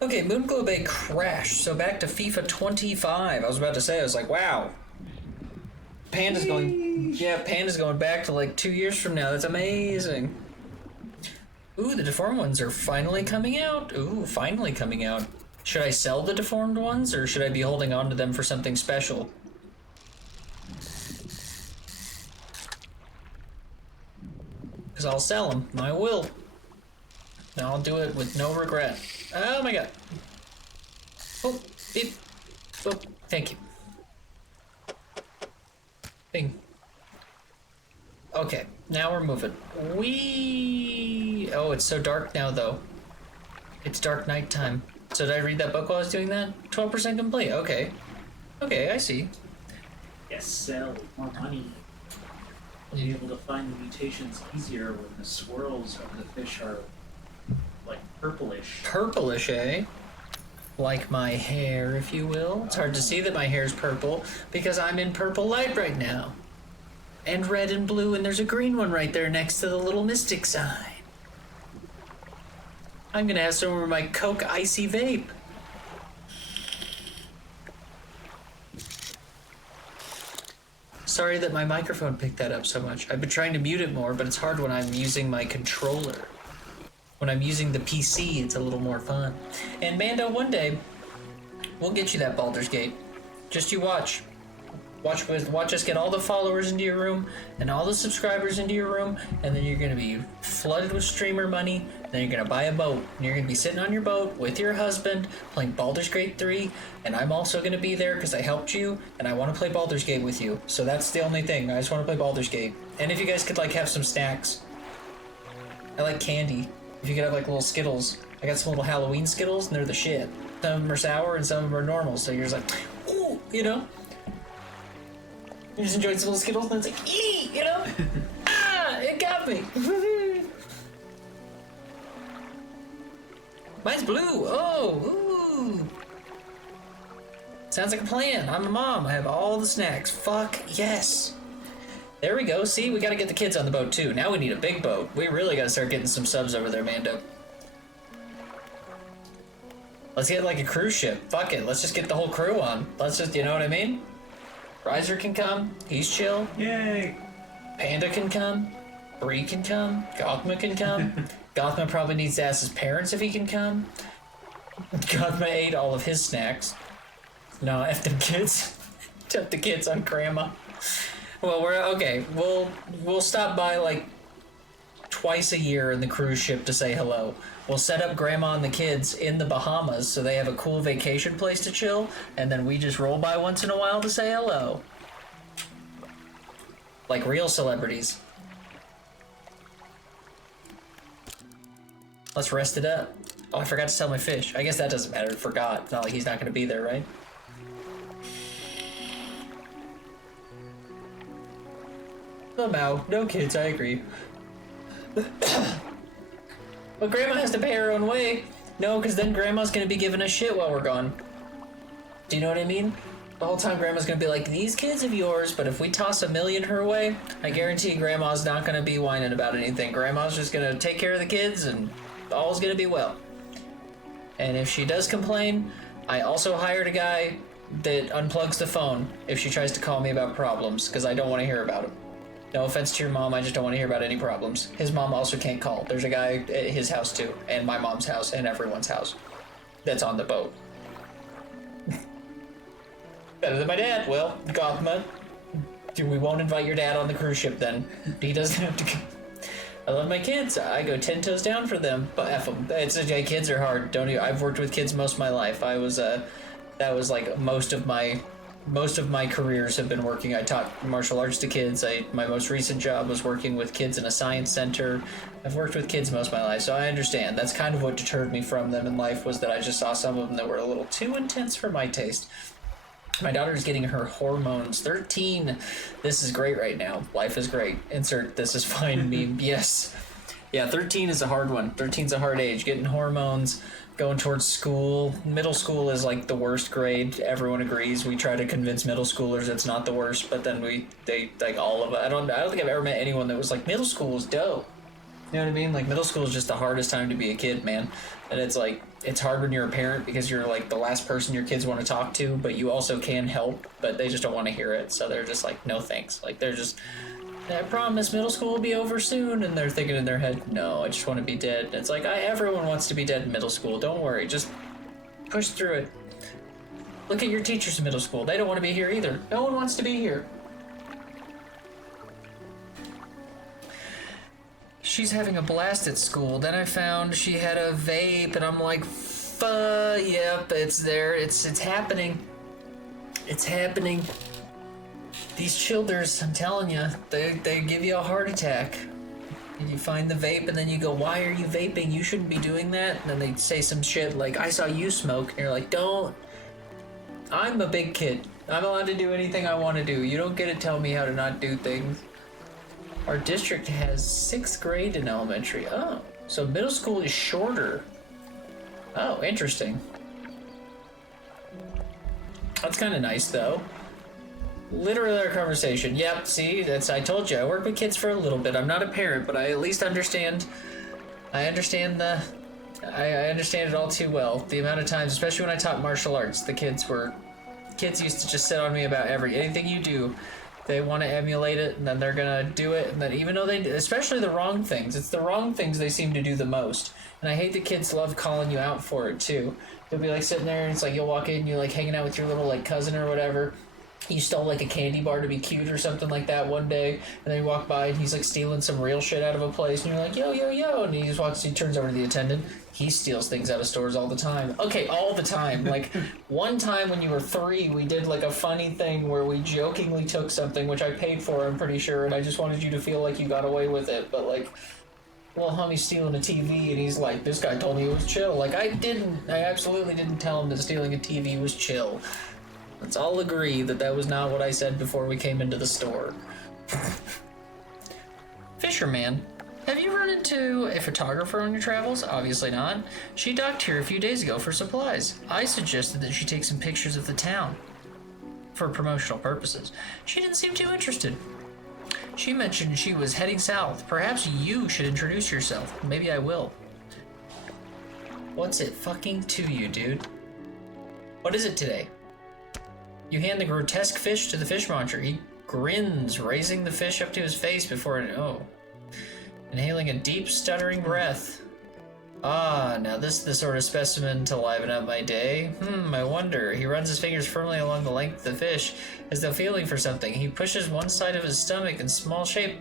Okay, Moonglow Bay crashed. So back to FIFA 25. I was about to say, I was like, wow. Panda's going back to like 2 years from now. That's amazing. Ooh, the deformed ones are finally coming out. Ooh, finally coming out. Should I sell the deformed ones, or should I be holding on to them for something special? Because I'll sell them. I will. And I'll do it with no regret. Oh my god. Oh, beep. Oh, thank you. Bing. Okay, now we're moving. Oh, it's so dark now, though. It's dark nighttime. So did I read that book while I was doing that? 12% complete. Okay. Okay, I see. Yes, sell more money. You'll be able to find the mutations easier when the swirls of the fish are like purplish. Purplish, eh? Like my hair, if you will. It's hard to see that my hair's purple because I'm in purple light right now. And red and blue, and there's a green one right there next to the little mystic sign. I'm gonna have some of my Coke Icy Vape. Sorry that my microphone picked that up so much. I've been trying to mute it more, but it's hard when I'm using my controller. When I'm using the PC, it's a little more fun. And Mando, one day, we'll get you that Baldur's Gate. Just you watch. Watch us get all the followers into your room and all the subscribers into your room, and then you're gonna be flooded with streamer money. Then you're gonna buy a boat, and you're gonna be sitting on your boat with your husband playing Baldur's Gate 3, and I'm also gonna be there because I helped you, and I want to play Baldur's Gate with you. So that's the only thing. I just want to play Baldur's Gate. And if you guys could like have some snacks, I like candy. If you could have like little Skittles, I got some little Halloween Skittles, and they're the shit. Some of them are sour and some of them are normal. So you're just like, ooh, you know. You just enjoyed some little Skittles, and it's like, ee, you know? Ah, it got me. Mine's blue. Oh, ooh. Sounds like a plan. I'm a mom. I have all the snacks. Fuck yes. There we go. See, we gotta get the kids on the boat too. Now we need a big boat. We really gotta start getting some subs over there, Mando. Let's get like a cruise ship. Fuck it. Let's just get the whole crew on. Let's just, you know what I mean? Riser can come. He's chill. Yay. Panda can come. Bree can come. Gothma can come. Gothma probably needs to ask his parents if he can come. Gothma ate all of his snacks. No, F them kids. Dump the kids on grandma. Well, we're okay. We'll stop by like twice a year in the cruise ship to say hello. We'll set up grandma and the kids in the Bahamas so they have a cool vacation place to chill, and then we just roll by once in a while to say hello. Like real celebrities. Let's rest it up. Oh, I forgot to tell my fish. I guess that doesn't matter. I forgot. It's not like he's not going to be there, right? Somehow. No kids, I agree. But grandma has to pay her own way. No, because then grandma's going to be giving us shit while we're gone. Do you know what I mean? The whole time grandma's going to be like, these kids of yours, but if we toss $1 million her way, I guarantee grandma's not going to be whining about anything. Grandma's just going to take care of the kids and all's going to be well. And if she does complain, I also hired a guy that unplugs the phone if she tries to call me about problems, because I don't want to hear about them. No offense to your mom, I just don't want to hear about any problems. His mom also can't call. There's a guy at his house too, and my mom's house, and everyone's house that's on the boat. Better than my dad. Well, Gothma, we won't invite your dad on the cruise ship then. He doesn't have to go. I love my kids. I go 10 toes down for them, but F them. Kids are hard. I've worked with kids most of my life. That was like most of my careers have been working. I taught martial arts to kids. My most recent job was working with kids in a science center. I've worked with kids most of my life, so I understand. That's kind of what deterred me from them in life, was that I just saw some of them that were a little too intense for my taste. My daughter's getting her hormones. 13. This is great right now. Life is great. Insert this is fine meme. Yes. Yeah, 13 is a hard one. 13's a hard age. Getting hormones, going towards school. Middle school is like the worst grade. Everyone agrees. We try to convince middle schoolers it's not the worst, but then they like all of it. I don't think I've ever met anyone that was like, middle school is dope. You know what I mean? Like middle school is just the hardest time to be a kid, man. And it's like, it's hard when you're a parent because you're like the last person your kids want to talk to, but you also can help, but they just don't want to hear it. So they're just like, no thanks. Like they're just, I promise middle school will be over soon. And they're thinking in their head, no, I just want to be dead. And it's like, everyone wants to be dead in middle school. Don't worry. Just push through it. Look at your teachers in middle school. They don't want to be here either. No one wants to be here. She's having a blast at school. Then I found she had a vape, and I'm like, yep, it's there. It's happening. It's happening. These childers, I'm telling you, they give you a heart attack. And you find the vape, and then you go, why are you vaping? You shouldn't be doing that. And then they say some shit like, I saw you smoke. And you're like, don't. I'm a big kid. I'm allowed to do anything I want to do. You don't get to tell me how to not do things. Our district has 6th grade in elementary. Oh, so middle school is shorter. Oh, interesting. That's kind of nice, though. Literally our conversation. Yep, see, I told you, I work with kids for a little bit. I'm not a parent, but I at least understand. I understand it all too well. The amount of times, especially when I taught martial arts, kids used to just sit on me about anything you do. They want to emulate it, and then they're gonna do it, and then even though they, especially the wrong things, it's the wrong things they seem to do the most. And I hate that kids love calling you out for it too. You'll be like sitting there, and it's like you'll walk in, you're like hanging out with your little like cousin or whatever. You stole like a candy bar to be cute or something like that one day, and then you walk by and he's like stealing some real shit out of a place, and you're like, yo, yo, yo, and he just walks, he turns over to the attendant. He steals things out of stores all the time. Okay, all the time. Like, one time when you were 3, we did like a funny thing where we jokingly took something, which I paid for, I'm pretty sure, and I just wanted you to feel like you got away with it, but like, little homie's stealing a TV, and he's like, this guy told me it was chill. Like, I absolutely didn't tell him that stealing a TV was chill. Let's all agree that that was not what I said before we came into the store. Fisherman, have you run into a photographer on your travels? Obviously not. She docked here a few days ago for supplies. I suggested that she take some pictures of the town for promotional purposes. She didn't seem too interested. She mentioned she was heading south. Perhaps you should introduce yourself. Maybe I will. What's it fucking to you, dude? What is it today? You hand the grotesque fish to the fishmonger. He grins, raising the fish up to his face before inhaling a deep, stuttering breath. Ah, now this is the sort of specimen to liven up my day. I wonder. He runs his fingers firmly along the length of the fish, as though feeling for something. He pushes one side of his stomach in small shape.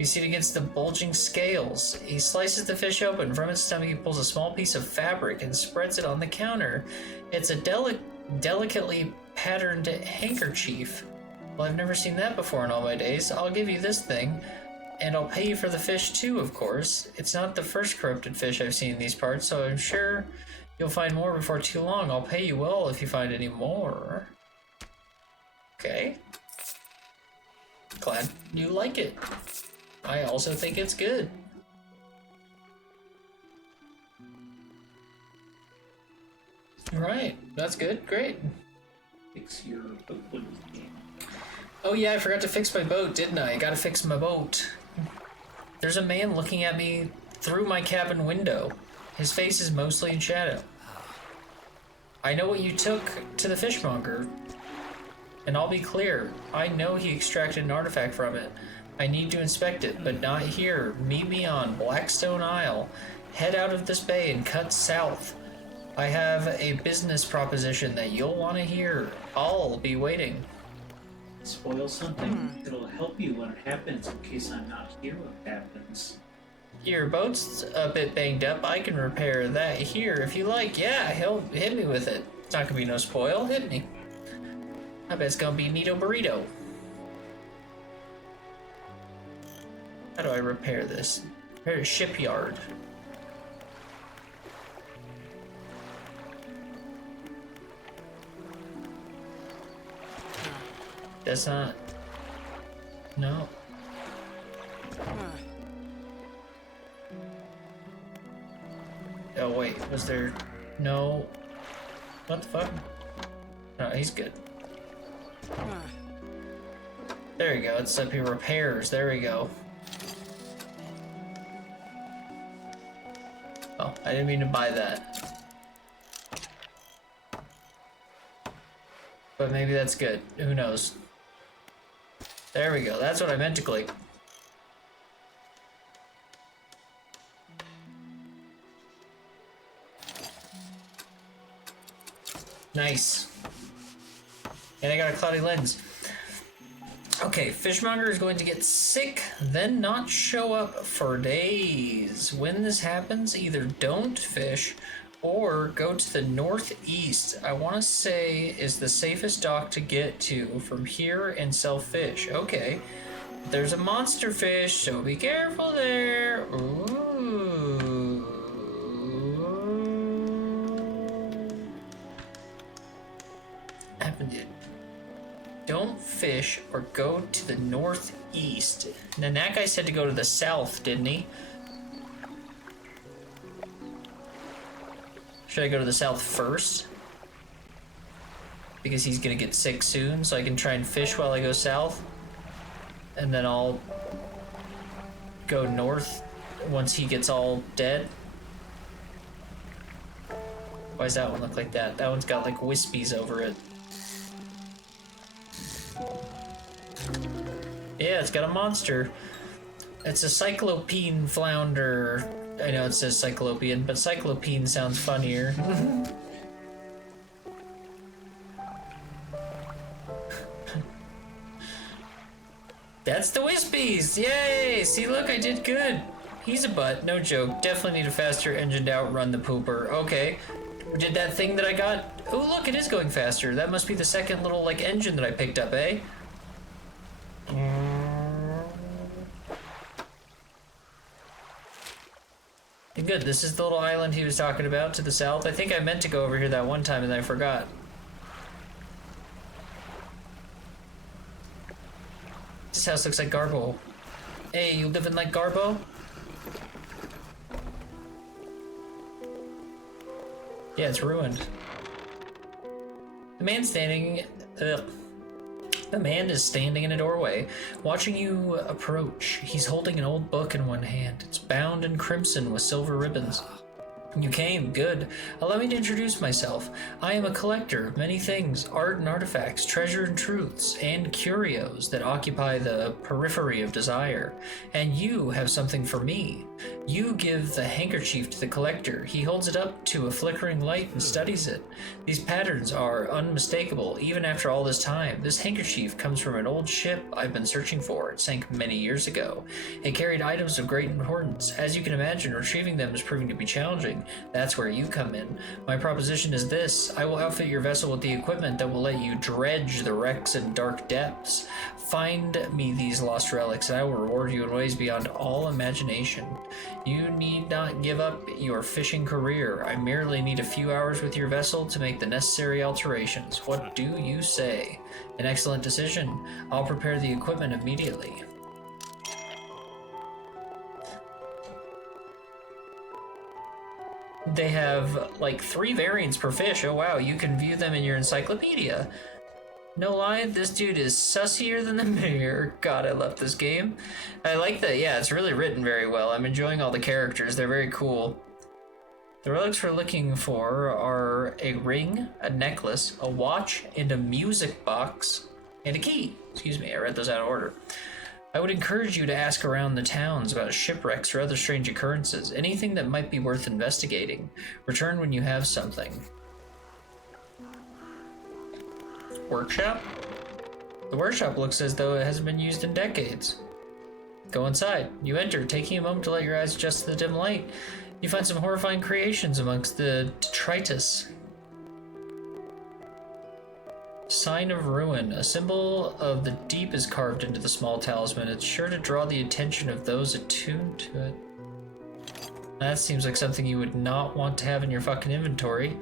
You see it against the bulging scales. He slices the fish open. From its stomach, he pulls a small piece of fabric and spreads it on the counter. It's a delicately patterned handkerchief. Well, I've never seen that before in all my days. I'll give you this thing, and I'll pay you for the fish too, of course. It's not the first corrupted fish I've seen in these parts, so I'm sure you'll find more before too long. I'll pay you well if you find any more. Okay. Glad you like it. I also think it's good. Alright, that's good, great. Fix your boat. Oh yeah, I forgot to fix my boat, didn't I? I gotta fix my boat. There's a man looking at me through my cabin window. His face is mostly in shadow. I know what you took to the fishmonger. And I'll be clear, I know he extracted an artifact from it. I need to inspect it, but not here. Meet me on Blackstone Isle. Head out of this bay and cut south. I have a business proposition that you'll want to hear. I'll be waiting. Spoil something? It'll help you when it happens in case I'm not here when it happens. Your boat's a bit banged up. I can repair that here if you like. Yeah, he'll hit me with it. It's not gonna be no spoil. Hit me. I bet it's gonna be Neato Burrito. How do I repair this? Repair a shipyard. That's not... No. Oh wait, was there... No... What the fuck? No, he's good. There you go, it's up here, repairs, there we go. Oh, I didn't mean to buy that. But maybe that's good, who knows. There we go, that's what I meant to click. Nice. And I got a cloudy lens. Okay, fishmonger is going to get sick, then not show up for days. When this happens, either don't fish or go to the northeast. I want to say is the safest dock to get to from here and sell fish. Okay, there's a monster fish, so be careful there. Ooh. Don't fish or go to the northeast. And then that guy said to go to the south, didn't he? Should I go to the south first? Because he's gonna get sick soon, so I can try and fish while I go south. And then I'll go north once he gets all dead. Why does that one look like that? That one's got like wispies over it. Yeah, it's got a monster. It's a cyclopean flounder. I know it says cyclopean, but cyclopean sounds funnier. That's the Wispies! Yay! See, look, I did good. He's a butt, no joke. Definitely need a faster engine to outrun the pooper. Okay. Did that thing that I got... Oh, look, it is going faster. That must be the second little, like, engine that I picked up, eh? Good, this is the little island he was talking about to the south. I think I meant to go over here that one time and I forgot. This house looks like Garbo. Hey, you living like Garbo? Yeah, it's ruined. The man is standing in a doorway, watching you approach. He's holding an old book in one hand. It's bound in crimson with silver ribbons. You came, good. Allow me to introduce myself. I am a collector of many things, art and artifacts, treasure and truths, and curios that occupy the periphery of desire. And you have something for me. You give the handkerchief to the collector. He holds it up to a flickering light and studies it. These patterns are unmistakable, even after all this time. This handkerchief comes from an old ship I've been searching for. It sank many years ago. It carried items of great importance. As you can imagine, retrieving them is proving to be challenging. That's where you come in. My proposition is this. I will outfit your vessel with the equipment that will let you dredge the wrecks in dark depths. Find me these lost relics, and I will reward you in ways beyond all imagination. You need not give up your fishing career. I merely need a few hours with your vessel to make the necessary alterations. What do you say? An excellent decision. I'll prepare the equipment immediately. They have like 3 variants per fish. Oh wow, you can view them in your encyclopedia. No lie, this dude is sussier than the mayor. God, I love this game. I like that, yeah, it's really written very well. I'm enjoying all the characters, they're very cool. The relics we're looking for are a ring, a necklace, a watch, and a music box, and a key. Excuse me, I read those out of order. I would encourage you to ask around the towns about shipwrecks or other strange occurrences, anything that might be worth investigating. Return when you have something. Workshop? The workshop looks as though it hasn't been used in decades. Go inside. You enter, taking a moment to let your eyes adjust to the dim light. You find some horrifying creations amongst the detritus. Sign of ruin. A symbol of the deep is carved into the small talisman. It's sure to draw the attention of those attuned to it. That seems like something you would not want to have in your fucking inventory.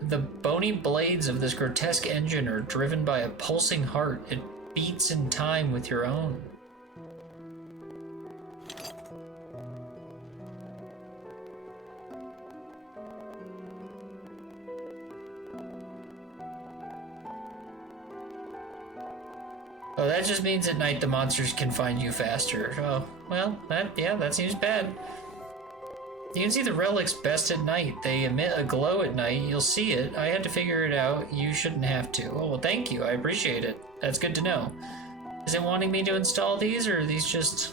The bony blades of this grotesque engine are driven by a pulsing heart. It beats in time with your own. Oh, that just means at night the monsters can find you faster. Oh, well, that seems bad. You can see the relics best at night. They emit a glow at night. You'll see it. I had to figure it out. You shouldn't have to. Oh, well, thank you. I appreciate it. That's good to know. Is it wanting me to install these, or are these just...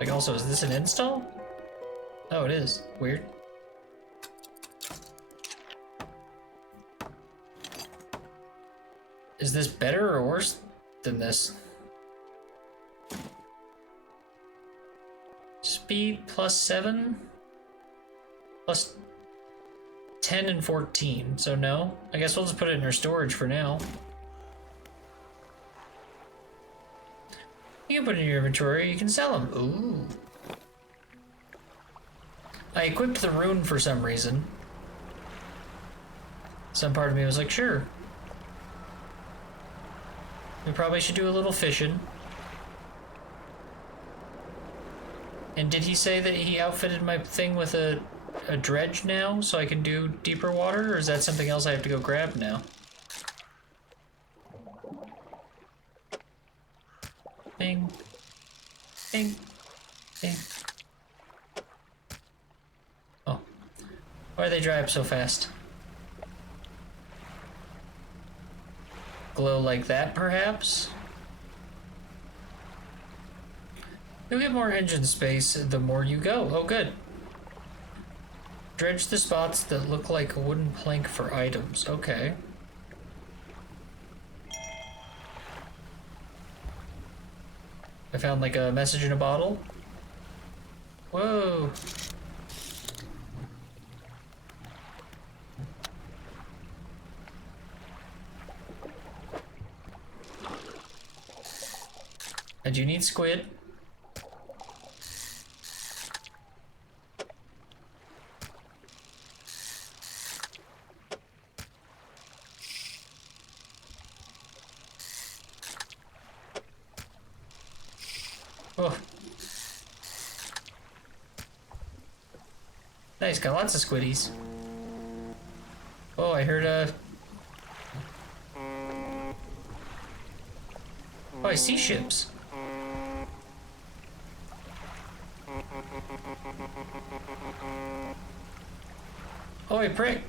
Like, also, is this an install? Oh, it is. Weird. Is this better or worse than this? Speed +7, +10 and 14, so no. I guess we'll just put it in our storage for now. You can put it in your inventory, you can sell them. Ooh. I equipped the rune for some reason. Some part of me was like, sure. We probably should do a little fishing. And did he say that he outfitted my thing with a dredge now, so I can do deeper water, or is that something else I have to go grab now? Bing. Bing. Bing. do they dry up so fast? Glow like that, perhaps? You'll get more engine space the more you go. Oh, good. Dredge the spots that look like a wooden plank for items. Okay. I found like a message in a bottle. Whoa. I do need squid. Oh. Nice, got lots of squiddies. Oh, I heard oh, I see ships. Oh, I prick.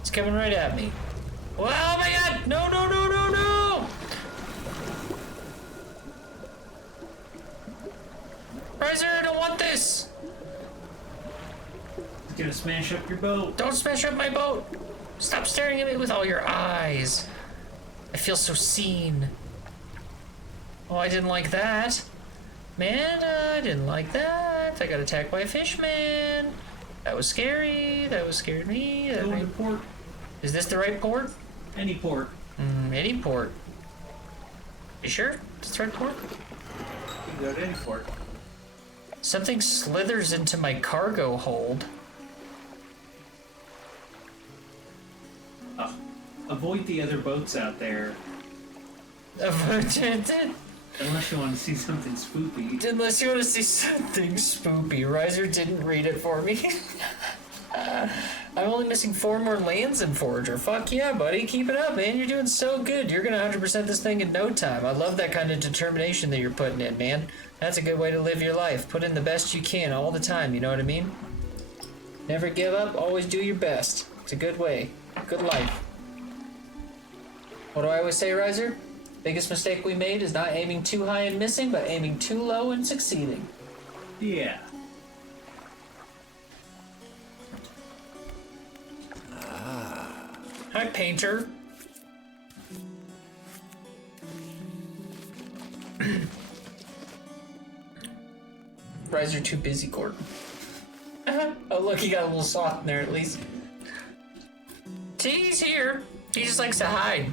It's coming right at me. Oh my god! No, no, no, no, no! Riser, I don't want this! It's gonna smash up your boat. Don't smash up my boat! Stop staring at me with all your eyes. I feel so seen. Oh, I didn't like that. Man, I didn't like that. I got attacked by a fish, man. That was scary. That scared me. Go into port. Is this the right port? Any port. Any port. You sure? It's the right port? You can go to any port. Something slithers into my cargo hold. Avoid the other boats out there. Unless Unless you want to see something spoopy. Unless you want to see something spoopy. Riser didn't read it for me. I'm only missing 4 more lands in Forager. Fuck yeah, buddy. Keep it up, man. You're doing so good. You're gonna 100% this thing in no time. I love that kind of determination that you're putting in, man. That's a good way to live your life. Put in the best you can all the time, you know what I mean? Never give up. Always do your best. It's a good way. Good life. What do I always say, Riser? Biggest mistake we made is not aiming too high and missing, but aiming too low and succeeding. Yeah. Hi, Painter. Riser too busy, Gordon. Oh, look, he got a little soft in there at least. He's here. He just likes to hide.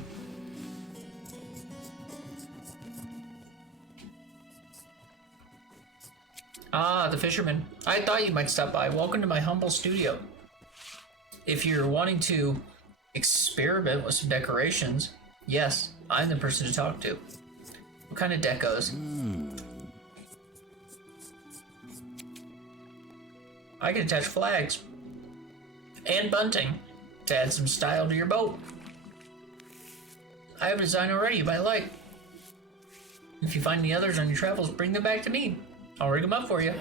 Ah, the fisherman. I thought you might stop by. Welcome to my humble studio. If you're wanting to experiment with some decorations, yes, I'm the person to talk to. What kind of decos? I can attach flags and bunting to add some style to your boat. I have a design already you might like. If you find any others on your travels, bring them back to me. I'll rig them up for you.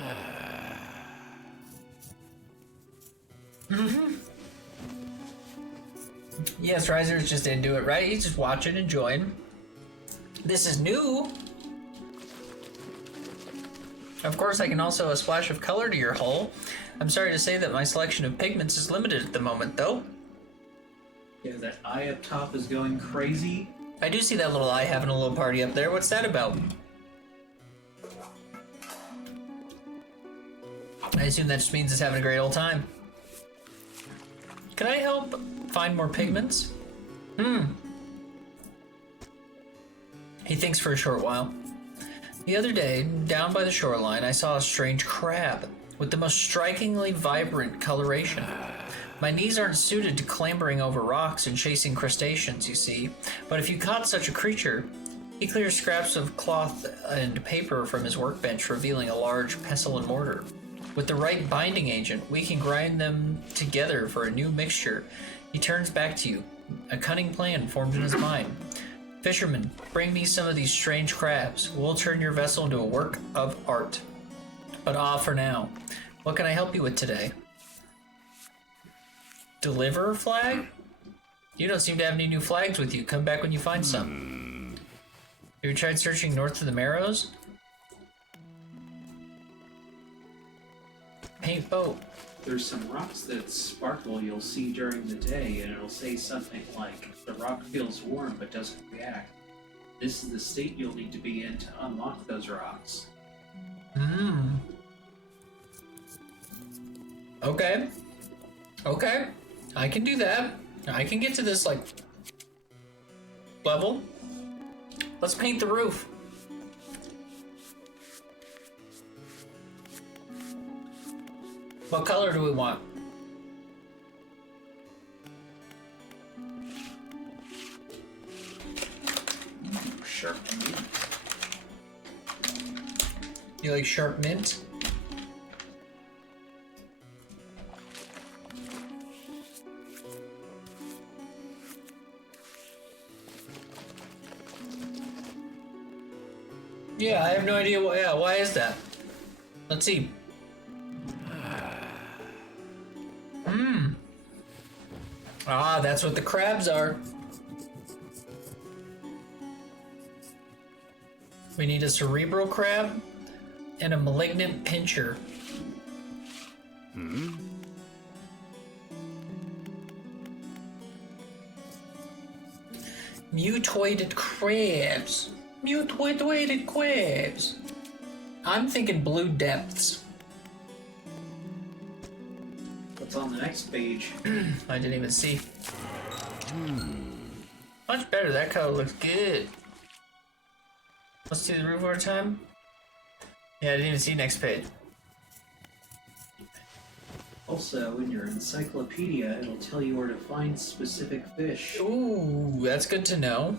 Yes, Riser's just into it, right? He's just watching, enjoying. This is new. Of course, I can also a splash of color to your hull. I'm sorry to say that my selection of pigments is limited at the moment, though. Yeah, that eye up top is going crazy. I do see that little eye having a little party up there. What's that about? I assume that just means it's having a great old time. Can I help find more pigments? He thinks for a short while. The other day, down by the shoreline, I saw a strange crab with the most strikingly vibrant coloration. My knees aren't suited to clambering over rocks and chasing crustaceans, you see, but if you caught such a creature, He clears scraps of cloth and paper from his workbench, revealing a large pestle and mortar. With the right binding agent, we can grind them together for a new mixture. He turns back to you, a cunning plan formed in his mind. Fisherman, bring me some of these strange crabs. We'll turn your vessel into a work of art. But for now. What can I help you with today? Deliver a flag? You don't seem to have any new flags with you. Come back when you find some. Have you tried searching north of the Marrows? Paint boat. There's some rocks that sparkle you'll see during the day, and it'll say something like, the rock feels warm but doesn't react. This is the state you'll need to be in to unlock those rocks. Okay. Okay. I can do that. I can get to this, like, level. Let's paint the roof. What color do we want? Sharp mint. You like sharp mint? Yeah, I have no idea why. Yeah, why is that? Let's see. Ah, that's what the crabs are. We need a cerebral crab and a malignant pincher. Mutated crabs. Mutated crabs. I'm thinking blue depths. What's on the next page? I didn't even see. Much better. That color looks good. Let's do the roof one more time. Yeah, I didn't even see next page. Also, in your encyclopedia, it'll tell you where to find specific fish. Ooh, that's good to know.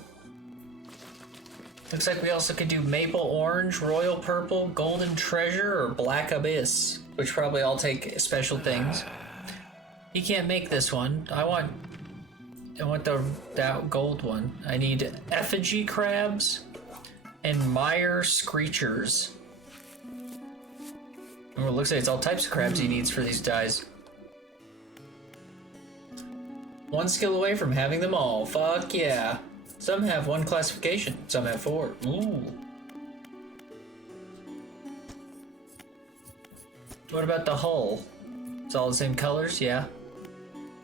Looks like we also could do maple orange, royal purple, golden treasure, or black abyss, which probably all take special things. He can't make this one. I want that gold one. I need effigy crabs and mire screechers. Oh, it looks like it's all types of crabs he needs for these dyes. One skill away from having them all. Fuck yeah. Some have one classification, some have 4. Ooh. What about the hull? It's all the same colors, yeah.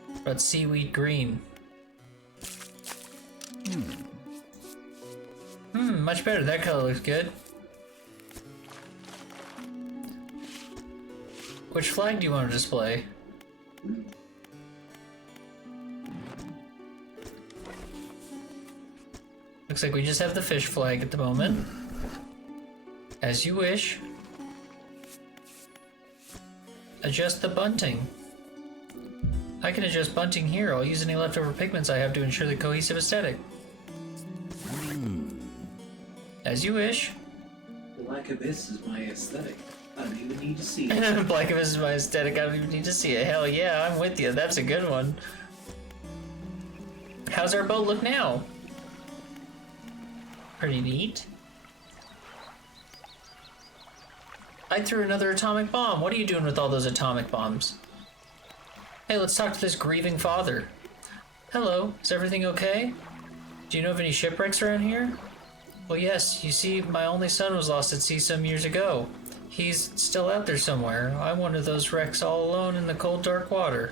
What about seaweed green? Much better. That color looks good. Which flag do you want to display? Looks like we just have the fish flag at the moment. As you wish. Adjust the bunting. I can adjust bunting here. I'll use any leftover pigments I have to ensure the cohesive aesthetic. As you wish. Black Abyss is my aesthetic. I don't even need to see it. Black Abyss is my aesthetic. I don't even need to see it. Hell yeah, I'm with you. That's a good one. How's our boat look now? Pretty neat. I threw another atomic bomb. What are you doing with all those atomic bombs? Hey, let's talk to this grieving father. Hello, is everything okay? Do you know of any shipwrecks around here? Well, yes, you see, my only son was lost at sea some years ago. He's still out there somewhere. I'm one of those wrecks all alone in the cold, dark water.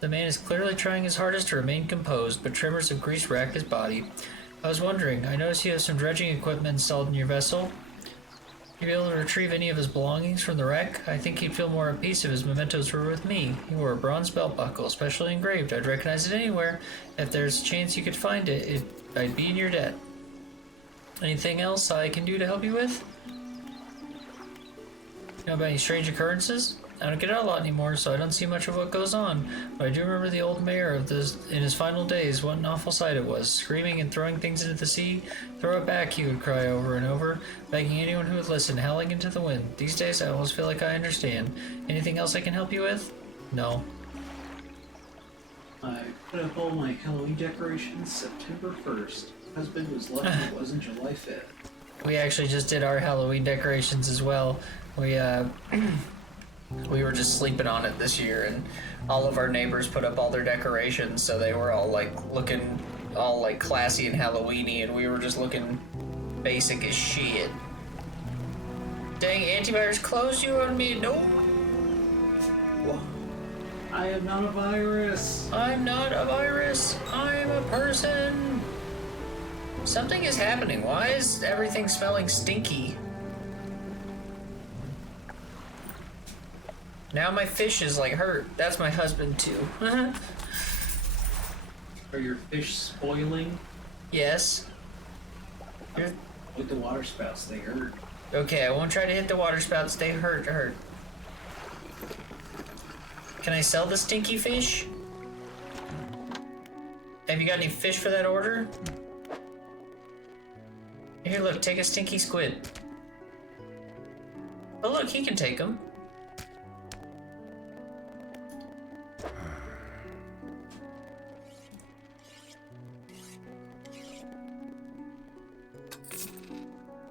The man is clearly trying his hardest to remain composed, but tremors of grease rack his body. I was wondering, I noticed you have some dredging equipment installed in your vessel. You'd be able to retrieve any of his belongings from the wreck? I think he'd feel more at peace if his mementos were with me. He wore a bronze belt buckle, specially engraved. I'd recognize it anywhere. If there's a chance you could find it, I'd be in your debt. Anything else I can do to help you with? You know about any strange occurrences? I don't get out a lot anymore, so I don't see much of what goes on. But I do remember the old mayor of this in his final days. What an awful sight it was. Screaming and throwing things into the sea. Throw it back, he would cry over and over, begging anyone who would listen, howling into the wind. These days, I almost feel like I understand. Anything else I can help you with? No. I put up all my Halloween decorations September 1st. Husband was lucky it wasn't July 5th. We actually just did our Halloween decorations as well. We were just sleeping on it this year, and all of our neighbors put up all their decorations, so they were all like looking all like classy and Halloweeny, and we were just looking basic as shit. Dang, antivirus closed you on me. No. I am not a virus. I'm not a virus. I'm a person. Something is happening. Why is everything smelling stinky? Now my fish is like hurt. That's my husband too. Are your fish spoiling? Yes. With the water spouts, they hurt. Okay, I won't try to hit the water spouts. They hurt. Can I sell the stinky fish? Have you got any fish for that order? Here, look, take a stinky squid. Oh, look, he can take them.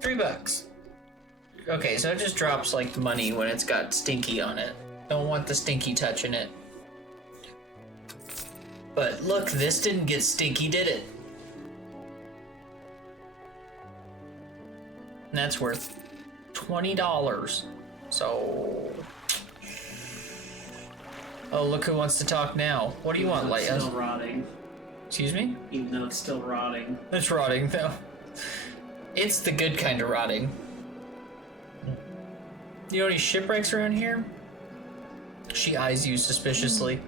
$3. Okay, so it just drops like money when it's got stinky on it. Don't want the stinky touching it. But look, this didn't get stinky, did it? And that's worth $20. So... Oh, look who wants to talk now. What do you want, Leia? It's still rotting. Excuse me? Even though it's still rotting. It's rotting, though. It's the good kind of rotting. You know any shipwrecks around here? She eyes you suspiciously.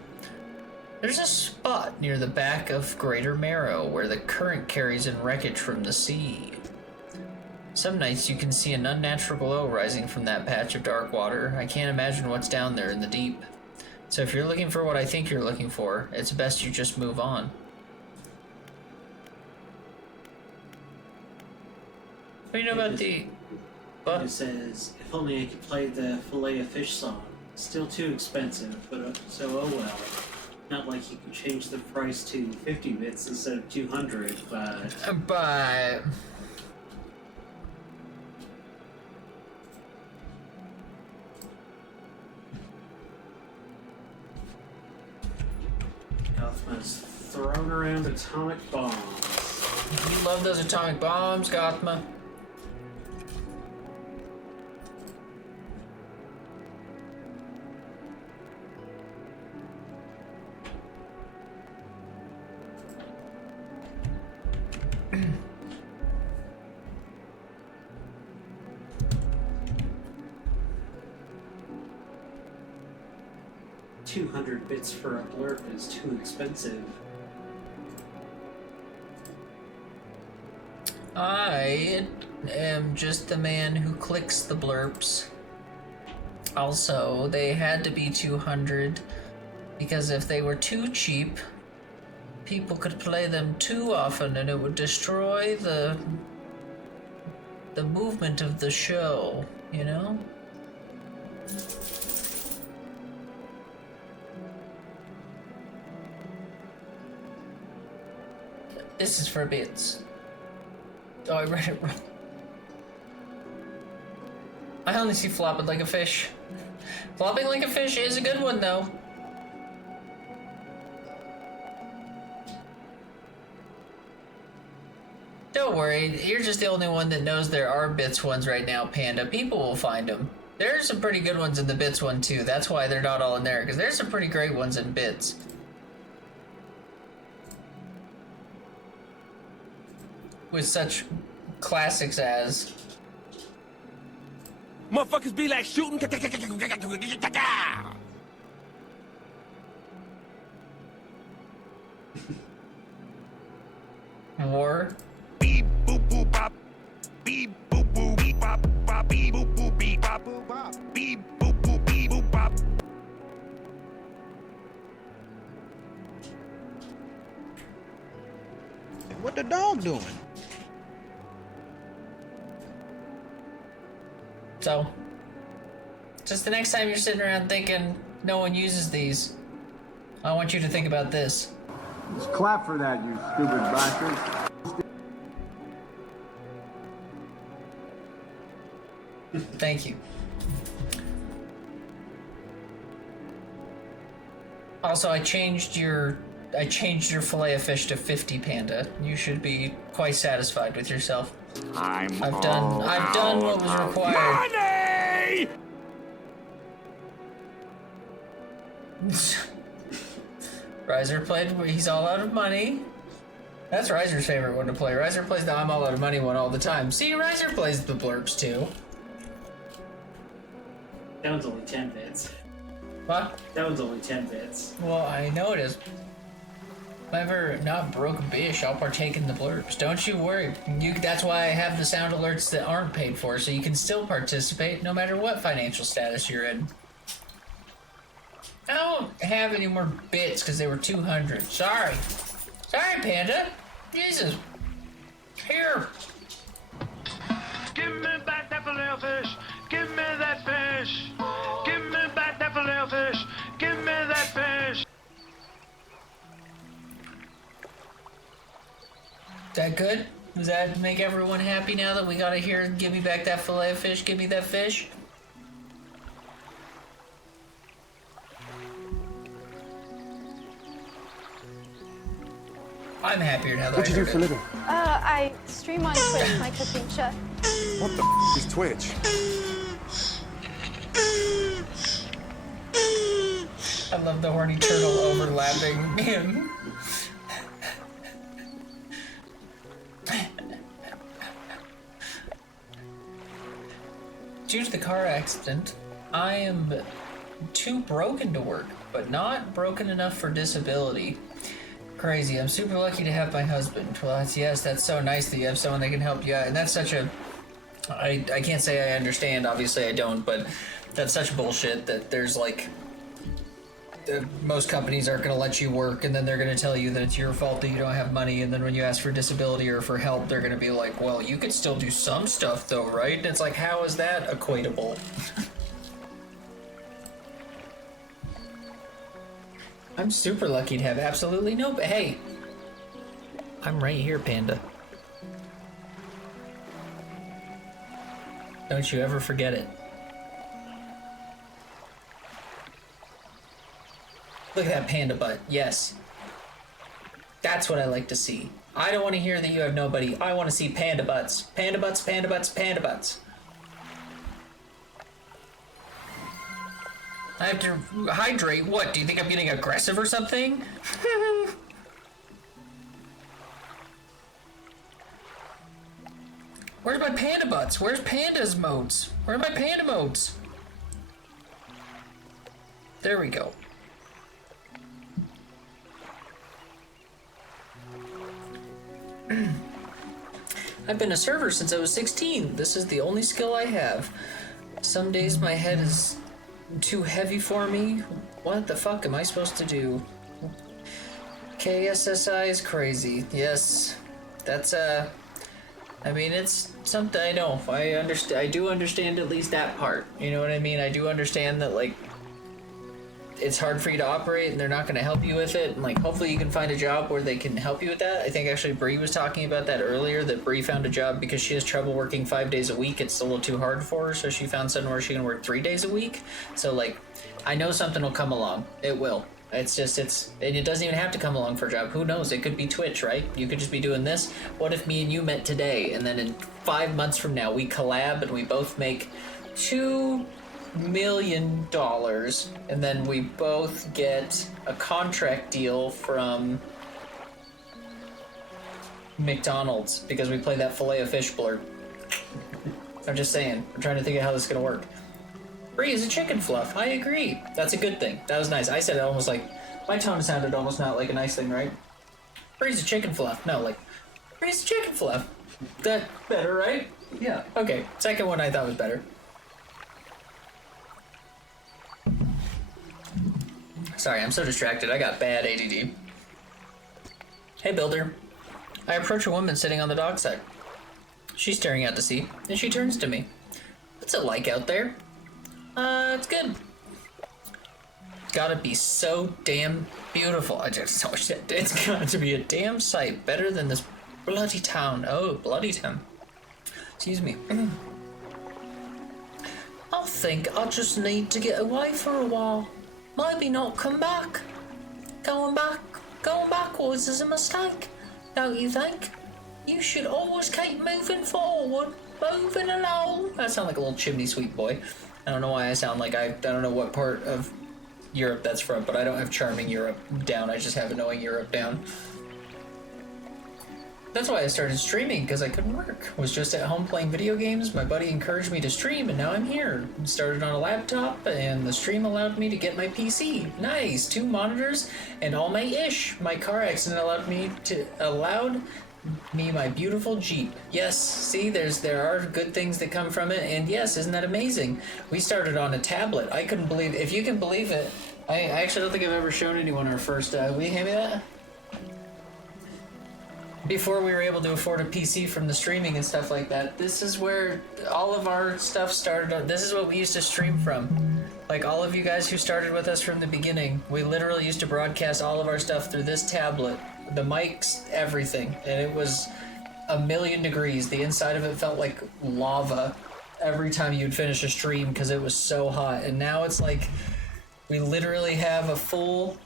There's a spot near the back of Greater Marrow where the current carries in wreckage from the sea. Some nights you can see an unnatural glow rising from that patch of dark water. I can't imagine what's down there in the deep. So if you're looking for what I think you're looking for, it's best you just move on. What do you know about the... It says, if only I could play the fillet of fish song. Still too expensive, but so oh well. Not like you can change the price to 50 bits instead of 200, but... Gothma's throwing around atomic bombs. You love those atomic bombs, Gothma. $200 bits for a blurb is too expensive. I am just the man who clicks the blurps. Also, they had to be 200 because if they were too cheap, people could play them too often and it would destroy the movement of the show, you know? This is for bits. Oh, I read it wrong. I only see flopping like a fish. Flopping like a fish is a good one, though. Don't worry, you're just the only one that knows there are bits ones right now, Panda. People will find them. There's some pretty good ones in the bits one, too. That's why they're not all in there, because there's some pretty great ones in bits. With such classics as... Motherfuckers be like shooting. War. Beep boop boop bop. Beep boop boop beep bop bop. Beep boop boop beep bop. Beep boop boop beep boop bop. What the dog doing? So, just the next time you're sitting around thinking no one uses these, I want you to think about this. Just clap for that, you stupid bastard. Thank you. Also, I changed your fillet of fish to 50, Panda. You should be quite satisfied with yourself. I've done what was required. Money! Riser played He's All Out of Money. That's Riser's favorite one to play. Riser plays the I'm All Out of Money one all the time. See, Riser plays the blurbs too. That one's only 10 bits. What? That one's only 10 bits. Well, I know it is. If I ever not broke bish, I'll partake in the blurbs. Don't you worry. That's why I have the sound alerts that aren't paid for, so you can still participate no matter what financial status you're in. I don't have any more bits because they were 200. Sorry. Sorry, Panda. Jesus. Here. Give me back that filet of fish. Give me that fish. Give me back that filet of fish. Give me that fish. Is that good? Does that make everyone happy now that we gotta hear give me back that fillet of fish, give me that fish? I'm happier now that What do you do for a living? I stream on Twitch, my cooking chef. What the is Twitch? I love the horny turtle overlapping him. Due to the car accident, I am too broken to work, but not broken enough for disability. Crazy. I'm super lucky to have my husband. Well, that's so nice that you have someone that can help you out. And that's such a... I can't say I understand, obviously I don't, but that's such bullshit that there's like... most companies aren't going to let you work, and then they're going to tell you that it's your fault that you don't have money, and then when you ask for disability or for help, they're going to be like, well, you could still do some stuff though, right? And it's like, how is that equatable? I'm super lucky to have absolutely no... Hey! I'm right here, Panda. Don't you ever forget it. Look at that panda butt. Yes. That's what I like to see. I don't want to hear that you have nobody. I want to see panda butts. Panda butts, panda butts, panda butts. I have to hydrate. What? Do you think I'm getting aggressive or something? Where's my panda butts? Where's pandas modes? Where are my panda modes? There we go. I've been a server since I was 16. This is the only skill I have. Some days my head is too heavy for me. What the fuck am I supposed to do? KSSI is crazy. Yes. That's I mean, it's something I know. I do understand at least that part. You know what I mean? I do understand that, like, it's hard for you to operate and they're not going to help you with it. And, like, hopefully you can find a job where they can help you with that. I think actually Bree was talking about that earlier, that Bree found a job because she has trouble working 5 days a week. It's a little too hard for her, so she found something where she can work 3 days a week. So, like, I know something will come along. It will. It's just, and it doesn't even have to come along for a job. Who knows? It could be Twitch, right? You could just be doing this. What if me and you met today, and then in 5 months from now, we collab and we both make $2 million, and then we both get a contract deal from McDonald's because we play that filet of fish blur. I'm just saying. I'm trying to think of how this is gonna work. Bree is a chicken fluff. I agree. That's a good thing. That was nice. I said it almost like, my tone sounded almost not like a nice thing, right? Bree's a chicken fluff. No, like, Bree's a chicken fluff. That better, right? Yeah. Okay. Second one I thought was better. Sorry, I'm so distracted. I got bad ADD. Hey, Builder. I approach a woman sitting on the dockside. She's staring out to sea, and she turns to me. What's it like out there? It's good. Gotta be so damn beautiful. It's got to be a damn sight better than this bloody town. Oh, bloody town. Excuse me. I think I just need to get away for a while. Maybe not come back. Going backwards is a mistake, don't you think? You should always keep moving forward, moving along. I sound like a little chimney sweep boy. I don't know why I sound like I don't know what part of Europe that's from, but I don't have charming Europe down. I just have annoying Europe down. That's why I started streaming, because I couldn't work. Was just at home playing video games. My buddy encouraged me to stream, and now I'm here. Started on a laptop, and the stream allowed me to get my PC. Nice, 2 monitors, and all my ish. My car accident allowed me my beautiful Jeep. Yes, see, there are good things that come from it, and yes, isn't that amazing? We started on a tablet. I couldn't believe, if you can believe it, I actually don't think I've ever shown anyone our first, will you hand me that? Before we were able to afford a PC from the streaming and stuff like that, this is where all of our stuff started. This is what we used to stream from. Like all of you guys who started with us from the beginning, we literally used to broadcast all of our stuff through this tablet. The mics, everything. And it was 1,000,000 degrees. The inside of it felt like lava every time you'd finish a stream because it was so hot. And now it's like we literally have a full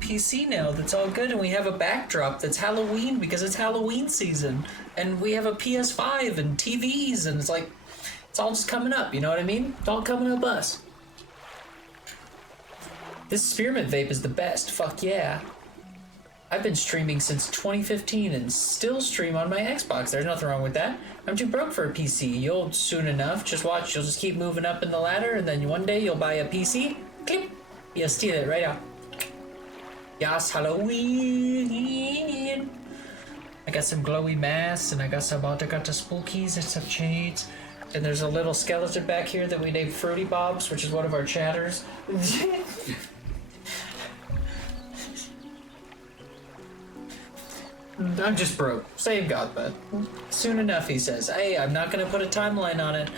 PC now that's all good, and we have a backdrop that's Halloween because it's Halloween season, and we have a PS5 and TVs, and it's like, it's all just coming up, you know what I mean? It's all coming up us. This spearmint vape is the best, fuck yeah. I've been streaming since 2015 and still stream on my Xbox. There's nothing wrong with that. I'm too broke for a PC. You'll soon enough. Just watch, you'll just keep moving up in the ladder, and then one day you'll buy a PC. Clip. You'll steal it right out. Yes, Halloween. I got some glowy masks, and I got the spookies and some shades. And there's a little skeleton back here that we named Fruity Bobs, which is one of our chatters. I'm just broke. Save God, but soon enough, he says. Hey, I'm not gonna put a timeline on it.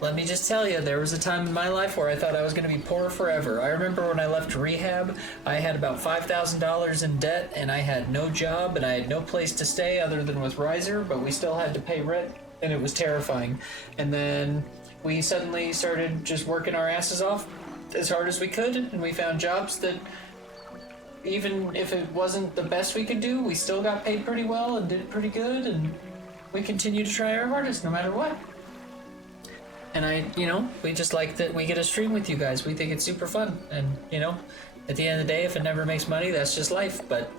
Let me just tell you, there was a time in my life where I thought I was going to be poor forever. I remember when I left rehab, I had about $5,000 in debt, and I had no job, and I had no place to stay other than with Riser, but we still had to pay rent, and it was terrifying. And then we suddenly started just working our asses off as hard as we could, and we found jobs that, even if it wasn't the best we could do, we still got paid pretty well and did pretty good, and we continue to try our hardest no matter what. And we just like that we get to stream with you guys. We think it's super fun. And, at the end of the day, if it never makes money, that's just life. But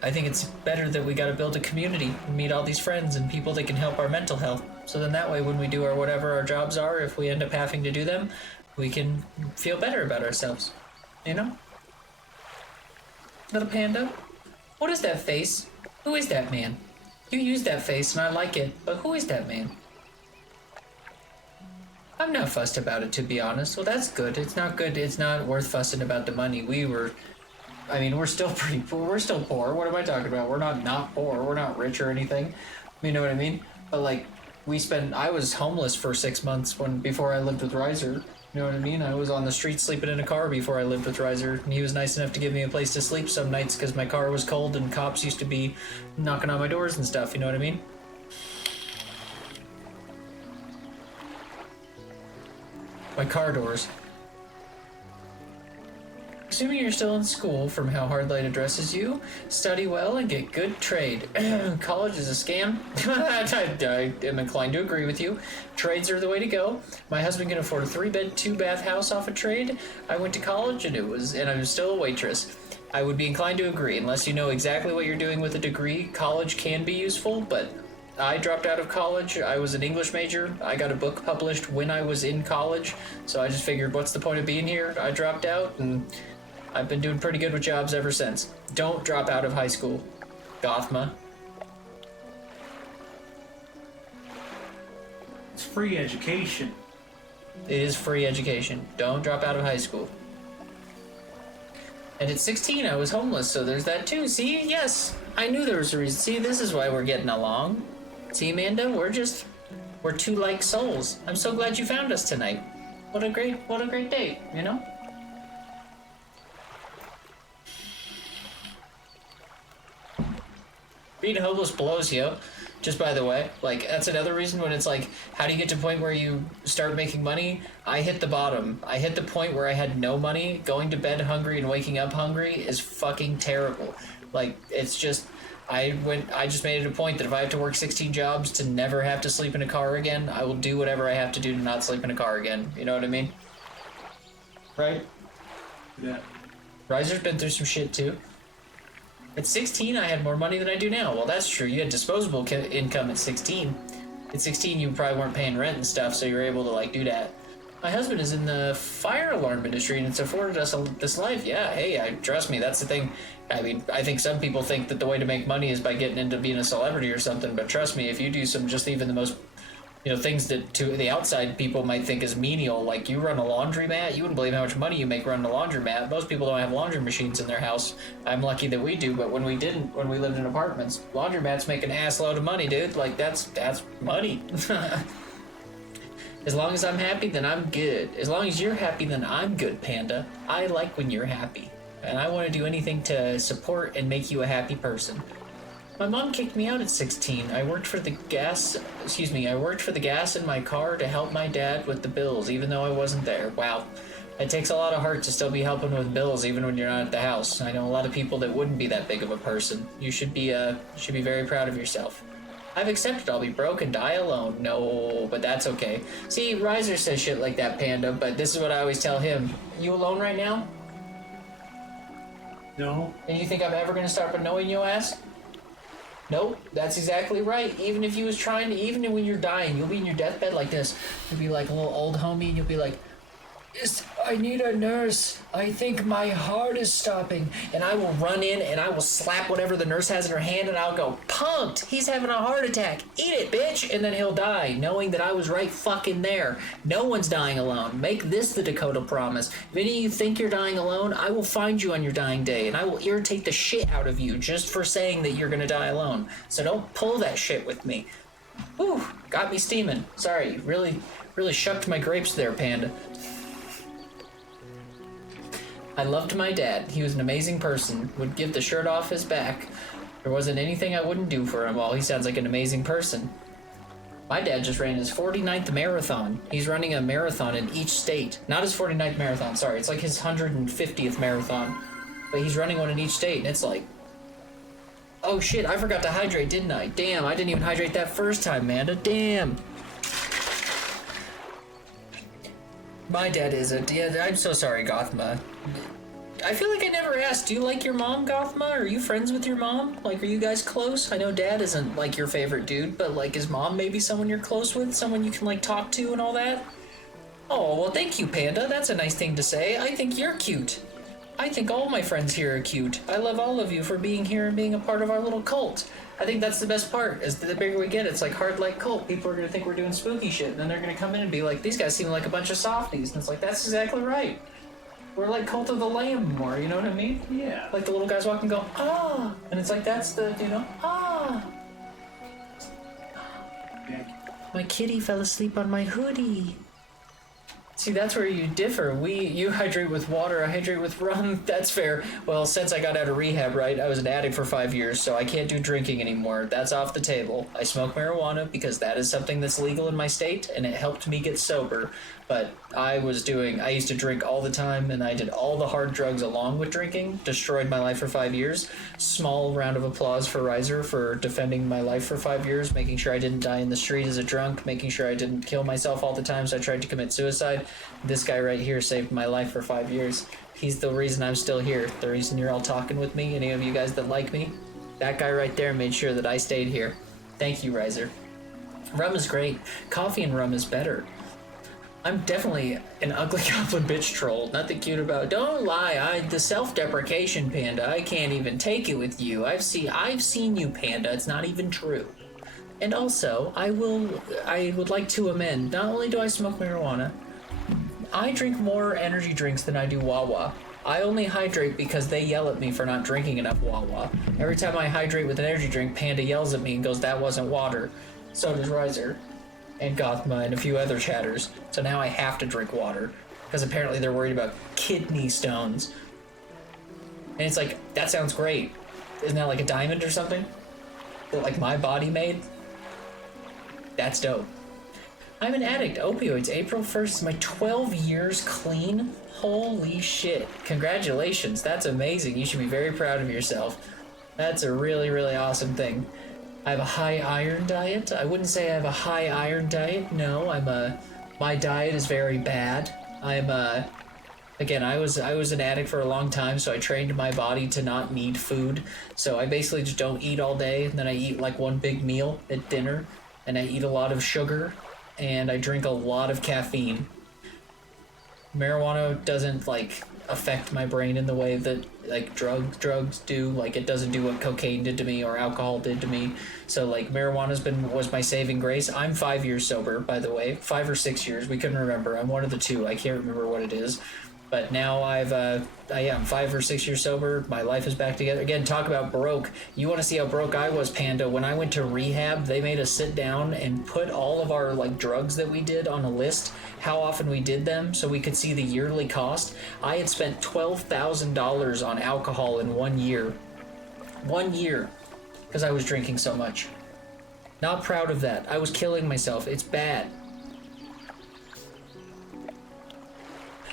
I think it's better that we got to build a community and meet all these friends and people that can help our mental health. So then that way, when we do our whatever our jobs are, if we end up having to do them, we can feel better about ourselves. Little panda? What is that face? Who is that man? You use that face and I like it, but who is that man? I'm not fussed about it, to be honest. Well, that's good. It's not good. It's not worth fussing about the money. We're still pretty poor. We're still poor. What am I talking about? We're not poor. We're not rich or anything. You know what I mean? But I was homeless for 6 months before I lived with Riser. You know what I mean? I was on the street sleeping in a car before I lived with Riser. And he was nice enough to give me a place to sleep some nights because my car was cold and cops used to be knocking on my doors and stuff. You know what I mean? My car doors. Assuming you're still in school, from how Hardlight addresses you, study well and get good trade. College is a scam. I am inclined to agree with you. Trades are the way to go. My husband can afford a 3-bed, 2-bath house off a trade. I went to college and I'm still a waitress. I would be inclined to agree, unless you know exactly what you're doing with a degree. College can be useful, but I dropped out of college. I was an English major. I got a book published when I was in college, so I just figured, what's the point of being here? I dropped out, and I've been doing pretty good with jobs ever since. Don't drop out of high school, Gothma. It's free education. It is free education. Don't drop out of high school. And at 16, I was homeless, so there's that too. See? Yes. I knew there was a reason. See, this is why we're getting along. See, Amanda, we're two like souls. I'm so glad you found us tonight. What a great date, you know? Being homeless blows you. Just by the way, like, that's another reason when it's like, how do you get to a point where you start making money? I hit the bottom. I hit the point where I had no money. Going to bed hungry and waking up hungry is fucking terrible. Like, it's just, I just made it a point that if I have to work 16 jobs to never have to sleep in a car again, I will do whatever I have to do to not sleep in a car again. You know what I mean? Right? Yeah. Riser's been through some shit too. At 16, I had more money than I do now. Well, that's true. You had disposable income at 16. At 16, you probably weren't paying rent and stuff, so you were able to, like, do that. My husband is in the fire alarm industry, and it's afforded us this life. Yeah, hey, trust me, that's the thing. I mean, I think some people think that the way to make money is by getting into being a celebrity or something, but trust me, if you do some just even the most, things that to the outside people might think is menial, like you run a laundromat, you wouldn't believe how much money you make running a laundromat. Most people don't have laundry machines in their house. I'm lucky that we do, but when we didn't, when we lived in apartments, laundromats make an ass load of money, dude. Like, that's money. As long as I'm happy, then I'm good. As long as you're happy, then I'm good, Panda. I like when you're happy, and I want to do anything to support and make you a happy person. My mom kicked me out at 16. I worked for the gas in my car to help my dad with the bills, even though I wasn't there. Wow. It takes a lot of heart to still be helping with bills, even when you're not at the house. I know a lot of people that wouldn't be that big of a person. You should be very proud of yourself. I've accepted I'll be broke and die alone. No, but that's okay. See, Riser says shit like that, Panda, but this is what I always tell him. You alone right now? No. And you think I'm ever gonna start annoying your ass? Nope, that's exactly right. Even if you was trying to, even when you're dying, you'll be in your deathbed like this. You'll be like a little old homie and you'll be like, I need a nurse. I think my heart is stopping. And I will run in and I will slap whatever the nurse has in her hand and I'll go, punked, he's having a heart attack. Eat it, bitch. And then he'll die, knowing that I was right fucking there. No one's dying alone. Make this the Dakota promise. If any of you think you're dying alone, I will find you on your dying day and I will irritate the shit out of you just for saying that you're gonna die alone. So don't pull that shit with me. Whew, got me steaming. Sorry, really shucked my grapes there, Panda. I loved my dad. He was an amazing person. Would give the shirt off his back. There wasn't anything I wouldn't do for him. Well, he sounds like an amazing person. My dad just ran his 49th marathon. He's running a marathon in each state. Not his 49th marathon, sorry. It's like his 150th marathon. But he's running one in each state, and it's like, oh shit, I forgot to hydrate, didn't I? Damn, I didn't even hydrate that first time, Amanda. Damn. My dad is I'm so sorry, Gothma. I feel like I never asked, do you like your mom, Gothma? Are you friends with your mom? Like, are you guys close? I know Dad isn't, like, your favorite dude, but, like, is Mom maybe someone you're close with? Someone you can, like, talk to and all that? Oh, well, thank you, Panda. That's a nice thing to say. I think you're cute. I think all my friends here are cute. I love all of you for being here and being a part of our little cult. I think that's the best part, is the bigger we get, it's like hard like cult. People are gonna think we're doing spooky shit, and then they're gonna come in and be like, these guys seem like a bunch of softies. And it's like, that's exactly right. We're like Cult of the Lamb more, you know what I mean? Yeah. Like the little guys walk and go, ah! And it's like, that's the, ah! My kitty fell asleep on my hoodie. See, that's where you differ. You hydrate with water, I hydrate with rum. That's fair. Well, since I got out of rehab, right, I was an addict for 5 years, so I can't do drinking anymore. That's off the table. I smoke marijuana because that is something that's legal in my state, and it helped me get sober. But I used to drink all the time, and I did all the hard drugs along with drinking, destroyed my life for 5 years. Small round of applause for Riser for defending my life for 5 years, making sure I didn't die in the street as a drunk, making sure I didn't kill myself all the time, so I tried to commit suicide. This guy right here saved my life for 5 years. He's the reason I'm still here, the reason you're all talking with me, any of you guys that like me. That guy right there made sure that I stayed here. Thank you, Riser. Rum is great. Coffee and rum is better. I'm definitely an ugly goblin bitch troll. Nothing cute about it. Don't lie. The self-deprecation, Panda. I can't even take it with you. I've seen you, Panda. It's not even true. And also, I would like to amend. Not only do I smoke marijuana, I drink more energy drinks than I do Wawa. I only hydrate because they yell at me for not drinking enough Wawa. Every time I hydrate with an energy drink, Panda yells at me and goes, "That wasn't water." So does Riser and Gothma and a few other chatters. So now I have to drink water because apparently they're worried about kidney stones. And it's like, that sounds great. Isn't that like a diamond or something that like my body made? That's dope. I'm an addict. Opioids. April 1st is my 12 years clean. Holy shit. Congratulations. That's amazing. You should be very proud of yourself. That's a really, really awesome thing. I have a high iron diet. I wouldn't say I have a high iron diet. No, my diet is very bad. Again, I was an addict for a long time, so I trained my body to not need food. So I basically just don't eat all day, and then I eat like one big meal at dinner, and I eat a lot of sugar, and I drink a lot of caffeine. Marijuana doesn't like affect my brain in the way that like drugs do. Like it doesn't do what cocaine did to me or alcohol did to me. So like marijuana was my saving grace. I'm 5 years sober, by the way, 5 or 6 years. We couldn't remember. I'm one of the two. I can't remember what it is. But now I'm 5 or 6 years sober. My life is back together. Again, talk about broke. You want to see how broke I was, Panda. When I went to rehab, they made us sit down and put all of our like drugs that we did on a list, how often we did them, so we could see the yearly cost. I had spent $12,000 on alcohol in 1 year. 1 year. Because I was drinking so much. Not proud of that. I was killing myself. It's bad.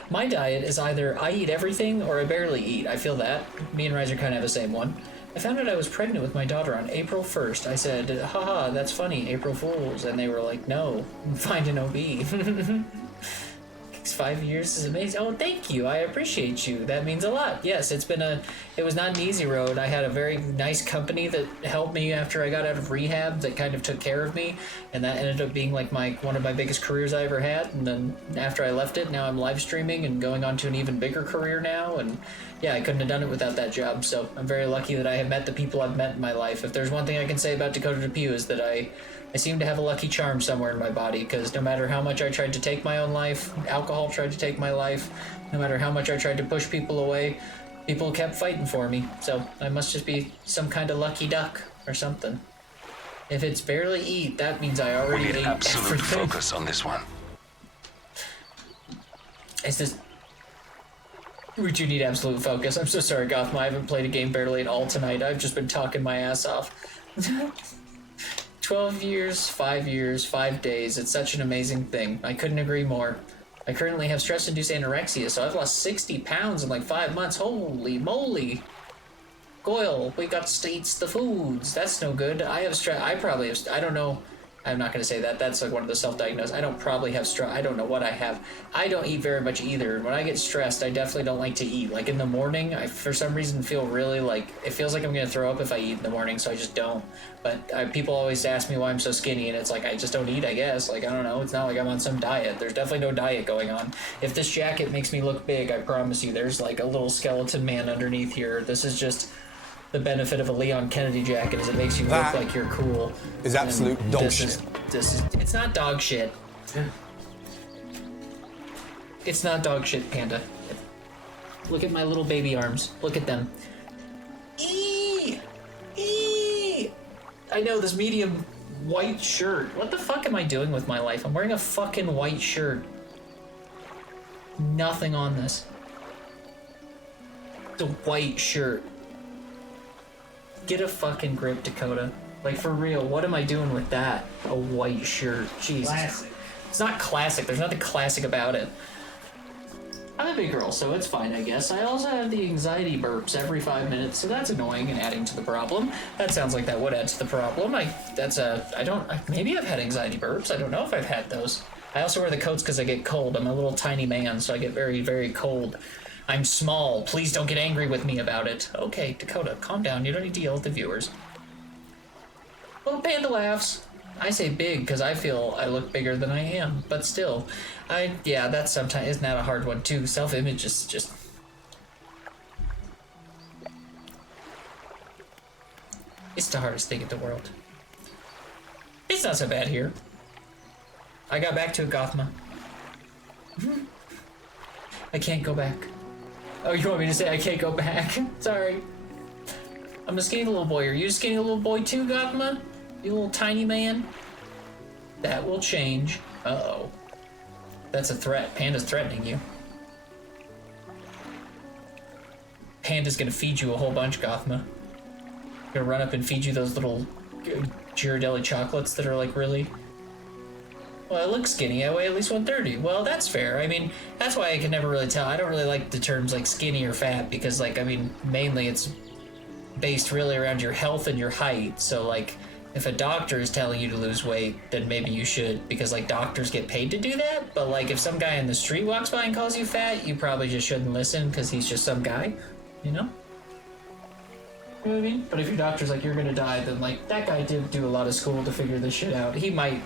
My diet is either I eat everything or I barely eat. I feel that. Me and Riser kind of have the same one. I found out I was pregnant with my daughter on April 1st. I said, haha, that's funny, April Fools. And they were like, no, find an OB. 5 years is amazing. Oh, thank you. I appreciate you. That means a lot. Yes, it was not an easy road. I had a very nice company that helped me after I got out of rehab that kind of took care of me. And that ended up being like one of my biggest careers I ever had. And then after I left it, now I'm live streaming and going on to an even bigger career now. And yeah, I couldn't have done it without that job. So I'm very lucky that I have met the people I've met in my life. If there's one thing I can say about Dakota Depew is that I seem to have a lucky charm somewhere in my body, because no matter how much I tried to take my own life, alcohol tried to take my life, no matter how much I tried to push people away, people kept fighting for me. So I must just be some kind of lucky duck or something. If it's barely eat, that means I already ate absolute everything. Focus on this one. It's just... We do need absolute focus. I'm so sorry, Gotham. I haven't played a game barely at all tonight. I've just been talking my ass off. 12 years, 5 years, 5 days. It's such an amazing thing. I couldn't agree more. I currently have stress-induced anorexia, so I've lost 60 pounds in like 5 months. Holy moly. Goyle, we got to eat the foods. That's no good. I have stress. I probably have. I don't know. I'm not going to say that. That's like one of the self-diagnosed. I don't probably have stress. I don't know what I have. I don't eat very much either. When I get stressed, I definitely don't like to eat. Like in the morning, I for some reason feel really like, it feels like I'm going to throw up if I eat in the morning, so I just don't. But people always ask me why I'm so skinny, and it's like, I just don't eat, I guess. Like, I don't know. It's not like I'm on some diet. There's definitely no diet going on. If this jacket makes me look big, I promise you, there's like a little skeleton man underneath here. This is just the benefit of a Leon Kennedy jacket, is it makes you look like you're cool. Is absolute dog shit. It's not dog shit. It's not dog shit, Panda. Look at my little baby arms. Look at them. Eee! I know, this medium white shirt. What the fuck am I doing with my life? I'm wearing a fucking white shirt. Nothing on this. It's a white shirt. Get a fucking grip, Dakota. Like, for real, what am I doing with that? A white shirt. Jesus. Classic. It's not classic. There's nothing classic about it. I'm a big girl, so it's fine, I guess. I also have the anxiety burps every 5 minutes, so that's annoying and adding to the problem. That sounds like that would add to the problem. Maybe I've had anxiety burps. I don't know if I've had those. I also wear the coats because I get cold. I'm a little tiny man, so I get very, very cold. I'm small. Please don't get angry with me about it. Okay, Dakota, calm down. You don't need to yell at the viewers. Well, Panda laughs. I say big because I feel I look bigger than I am, but still, that's sometimes, isn't that a hard one too? Self-image is just... It's the hardest thing in the world. It's not so bad here. I got back to it, Gothma. I can't go back. Oh, you want me to say I can't go back? Sorry. I'm a skinny little boy. Are you a skinny little boy too, Gotma? You little tiny man? That will change. Uh-oh. That's a threat. Panda's threatening you. Panda's gonna feed you a whole bunch, Gothma. Gonna run up and feed you those little Ghirardelli chocolates that are like really... Well, I look skinny. I weigh at least 130. Well, that's fair. I mean, that's why I can never really tell. I don't really like the terms like skinny or fat because, like, I mean, mainly it's based really around your health and your height. So, like, if a doctor is telling you to lose weight, then maybe you should because, like, doctors get paid to do that. But, like, if some guy in the street walks by and calls you fat, you probably just shouldn't listen because he's just some guy, you know? You know what I mean? But if your doctor's like, you're gonna die, then, like, that guy did do a lot of school to figure this shit out. He might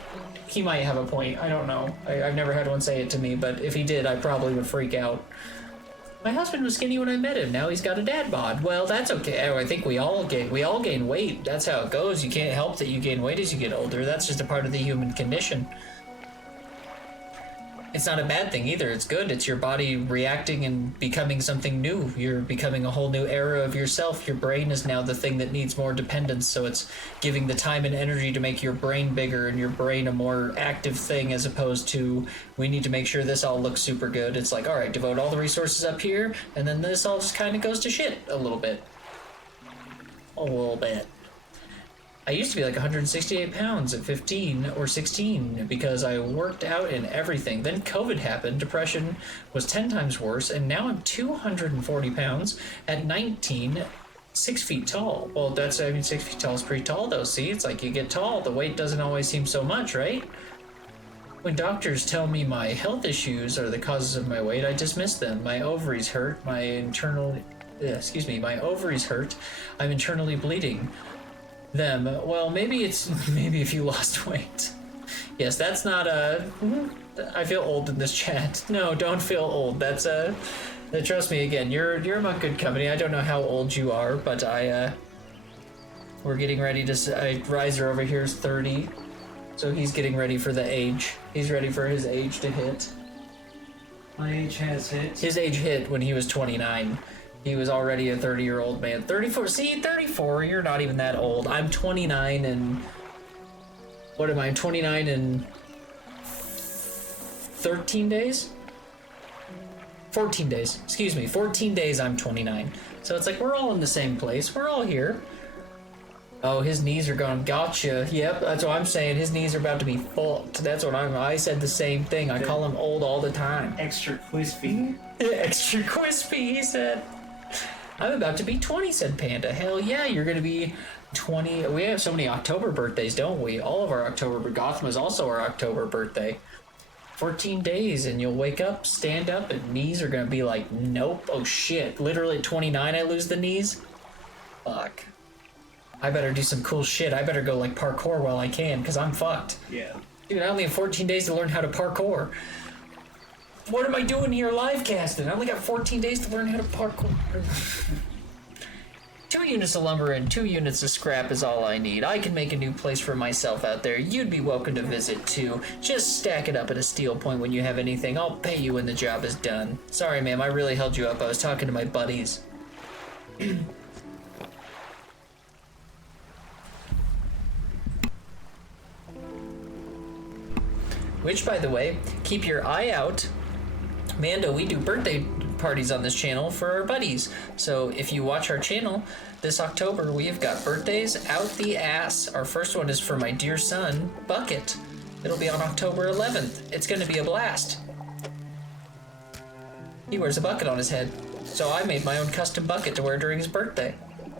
have a point. I don't know. I've never had one say it to me, but if he did, I probably would freak out. My husband was skinny when I met him. Now he's got a dad bod. Well, that's okay. I think we all gain weight. That's how it goes. You can't help that you gain weight as you get older. That's just a part of the human condition. It's not a bad thing either. It's good. It's your body reacting and becoming something new. You're becoming a whole new era of yourself. Your brain is now the thing that needs more dependence, so it's giving the time and energy to make your brain bigger and your brain a more active thing as opposed to, we need to make sure this all looks super good. It's like, all right, devote all the resources up here, and then this all just kind of goes to shit a little bit. A little bit. I used to be like 168 pounds at 15 or 16 because I worked out and everything. Then COVID happened, depression was 10 times worse, and now I'm 240 pounds at 19, 6 feet tall. Well, that's, I mean, 6 feet tall is pretty tall though. See, it's like you get tall, the weight doesn't always seem so much, right? When doctors tell me my health issues are the causes of my weight, I dismiss them. My ovaries hurt, my ovaries hurt, I'm internally bleeding. Them. Well, maybe if you lost weight. Yes, that's not I feel old in this chat. No, don't feel old. That's trust me again. You're among good company. I don't know how old you are, but we're getting ready to. Riser over here is 30, so he's getting ready for the age. He's ready for his age to hit. My age has hit. His age hit when he was 29. He was already a 30-year-old man. 34, see, 34, you're not even that old. I'm 29 and... What am I, 29 and... 13 days? 14 days, excuse me, 14 days I'm 29. So it's like, we're all in the same place, we're all here. Oh, his knees are gone, gotcha. Yep, that's what I'm saying, his knees are about to be fucked. That's what I said the same thing, I call him old all the time. Extra crispy. Extra crispy, he said. I'm about to be 20, said Panda. Hell yeah, you're gonna be 20. We have so many October birthdays, don't we? All of our October, Gotham is also our October birthday. 14 days and you'll wake up, stand up, and knees are gonna be like, nope, oh shit. Literally at 29 I lose the knees? Fuck. I better do some cool shit. I better go like parkour while I can, because I'm fucked. Yeah. Dude, I only have 14 days to learn how to parkour. What am I doing here live casting? I only got 14 days to learn how to parkour. 2 units of lumber and 2 units of scrap is all I need. I can make a new place for myself out there. You'd be welcome to visit too. Just stack it up at a steel point when you have anything. I'll pay you when the job is done. Sorry, ma'am, I really held you up. I was talking to my buddies. Which, by the way, keep your eye out. Mando, we do birthday parties on this channel for our buddies. So if you watch our channel this October, we have got birthdays out the ass. Our first one is for my dear son, Bucket. It'll be on October 11th. It's going to be a blast. He wears a bucket on his head, so I made my own custom bucket to wear during his birthday.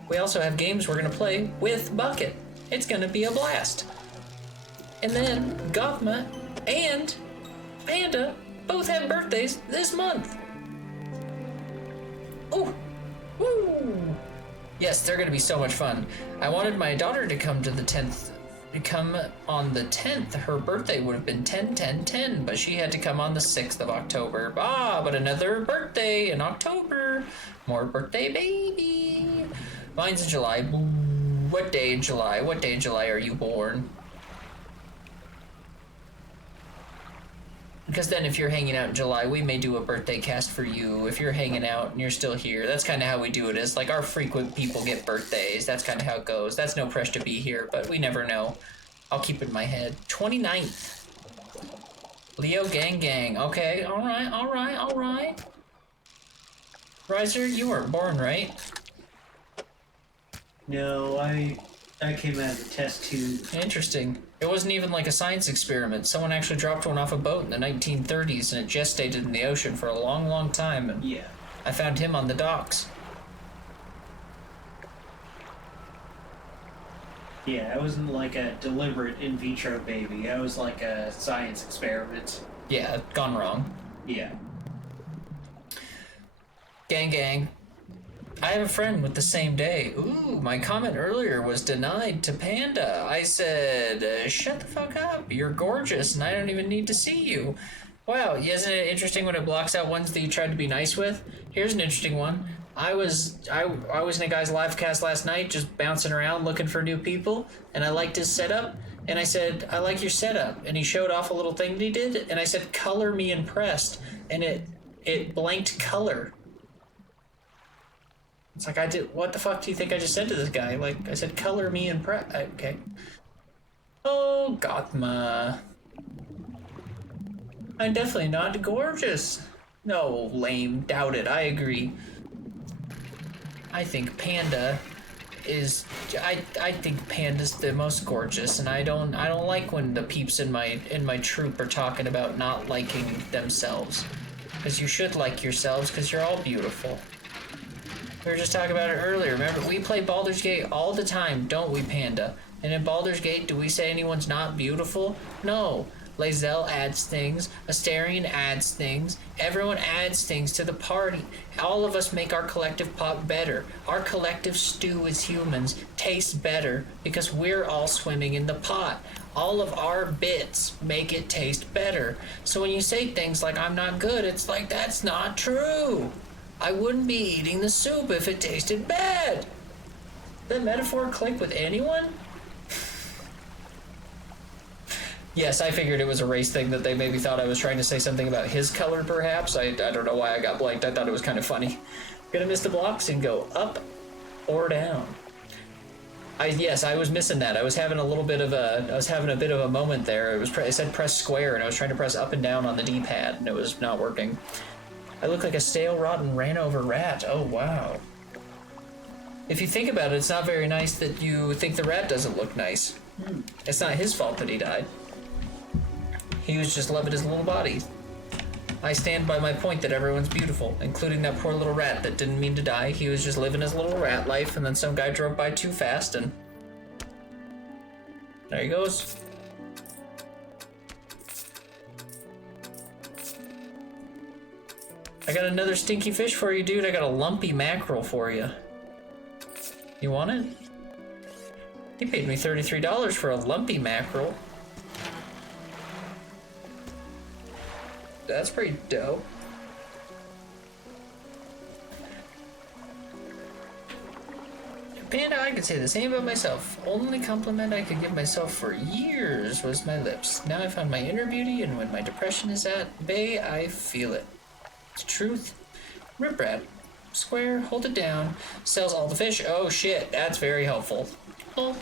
We also have games we're going to play with Bucket. It's going to be a blast. And then Gothma and Panda both have birthdays this month. Ooh. Woo. Yes, they're gonna be so much fun. I wanted my daughter to come to the 10th, come on the 10th. Her birthday would have been 10/10/10, but she had to come on the 6th of October. But another birthday in October. More birthday baby. Mine's in July. What day in July? What day in July are you born? Because then if you're hanging out in July, we may do a birthday cast for you. If you're hanging out and you're still here, that's kind of how we do it. Is like our frequent people get birthdays. That's kind of how it goes. That's no pressure to be here, but we never know. I'll keep it in my head. 29th. Leo Gang Gang. Okay, alright. Riser, you weren't born, right? No, I came out of the test tube. Interesting. It wasn't even like a science experiment. Someone actually dropped one off a boat in the 1930s and it gestated in the ocean for a long, long time. And yeah. I found him on the docks. Yeah, I wasn't like a deliberate in vitro baby. I was like a science experiment. Yeah, gone wrong. Yeah. Gang gang. I have a friend with the same day. Ooh, my comment earlier was denied to Panda. I said, shut the fuck up. You're gorgeous and I don't even need to see you. Wow, isn't it interesting when it blocks out ones that you tried to be nice with? Here's an interesting one. I was in a guy's live cast last night, just bouncing around looking for new people, and I liked his setup, and I said, I like your setup, and he showed off a little thing that he did, and I said, color me impressed, and it blanked color. It's like, what the fuck do you think I just said to this guy? Like, I said, color me impressed. Okay. Oh, Gothma. I'm definitely not gorgeous. No, lame. Doubt it. I agree. I think Panda is... I think Panda's the most gorgeous, and I don't like when the peeps in my troop are talking about not liking themselves. Because you should like yourselves, because you're all beautiful. We were just talking about it earlier. Remember, we play Baldur's Gate all the time, don't we, Panda? And in Baldur's Gate, do we say anyone's not beautiful? No. Lae'zel adds things, Astarion adds things, everyone adds things to the party. All of us make our collective pot better. Our collective stew as humans tastes better because we're all swimming in the pot. All of our bits make it taste better. So when you say things like, I'm not good, it's like, that's not true. I wouldn't be eating the soup if it tasted bad. That metaphor click with anyone? Yes, I figured it was a race thing that they maybe thought I was trying to say something about his color, perhaps. I don't know why I got blanked. I thought it was kind of funny. Gonna miss the blocks and go up or down. Yes, I was missing that. I was having a bit of a moment there. It said press square, and I was trying to press up and down on the D-pad, and it was not working. I look like a stale, rotten, ran-over rat. Oh, wow. If you think about it, it's not very nice that you think the rat doesn't look nice. It's not his fault that he died. He was just loving his little body. I stand by my point that everyone's beautiful, including that poor little rat that didn't mean to die. He was just living his little rat life, and then some guy drove by too fast, and there he goes. I got another stinky fish for you, dude. I got a lumpy mackerel for you. You want it? He paid me $33 for a lumpy mackerel. That's pretty dope. Panda, I could say the same about myself. Only compliment I could give myself for years was my lips. Now I found my inner beauty, and when my depression is at bay, I feel it. It's truth. Rip rat. Square, hold it down. Sells all the fish. Oh shit, that's very helpful. Oh,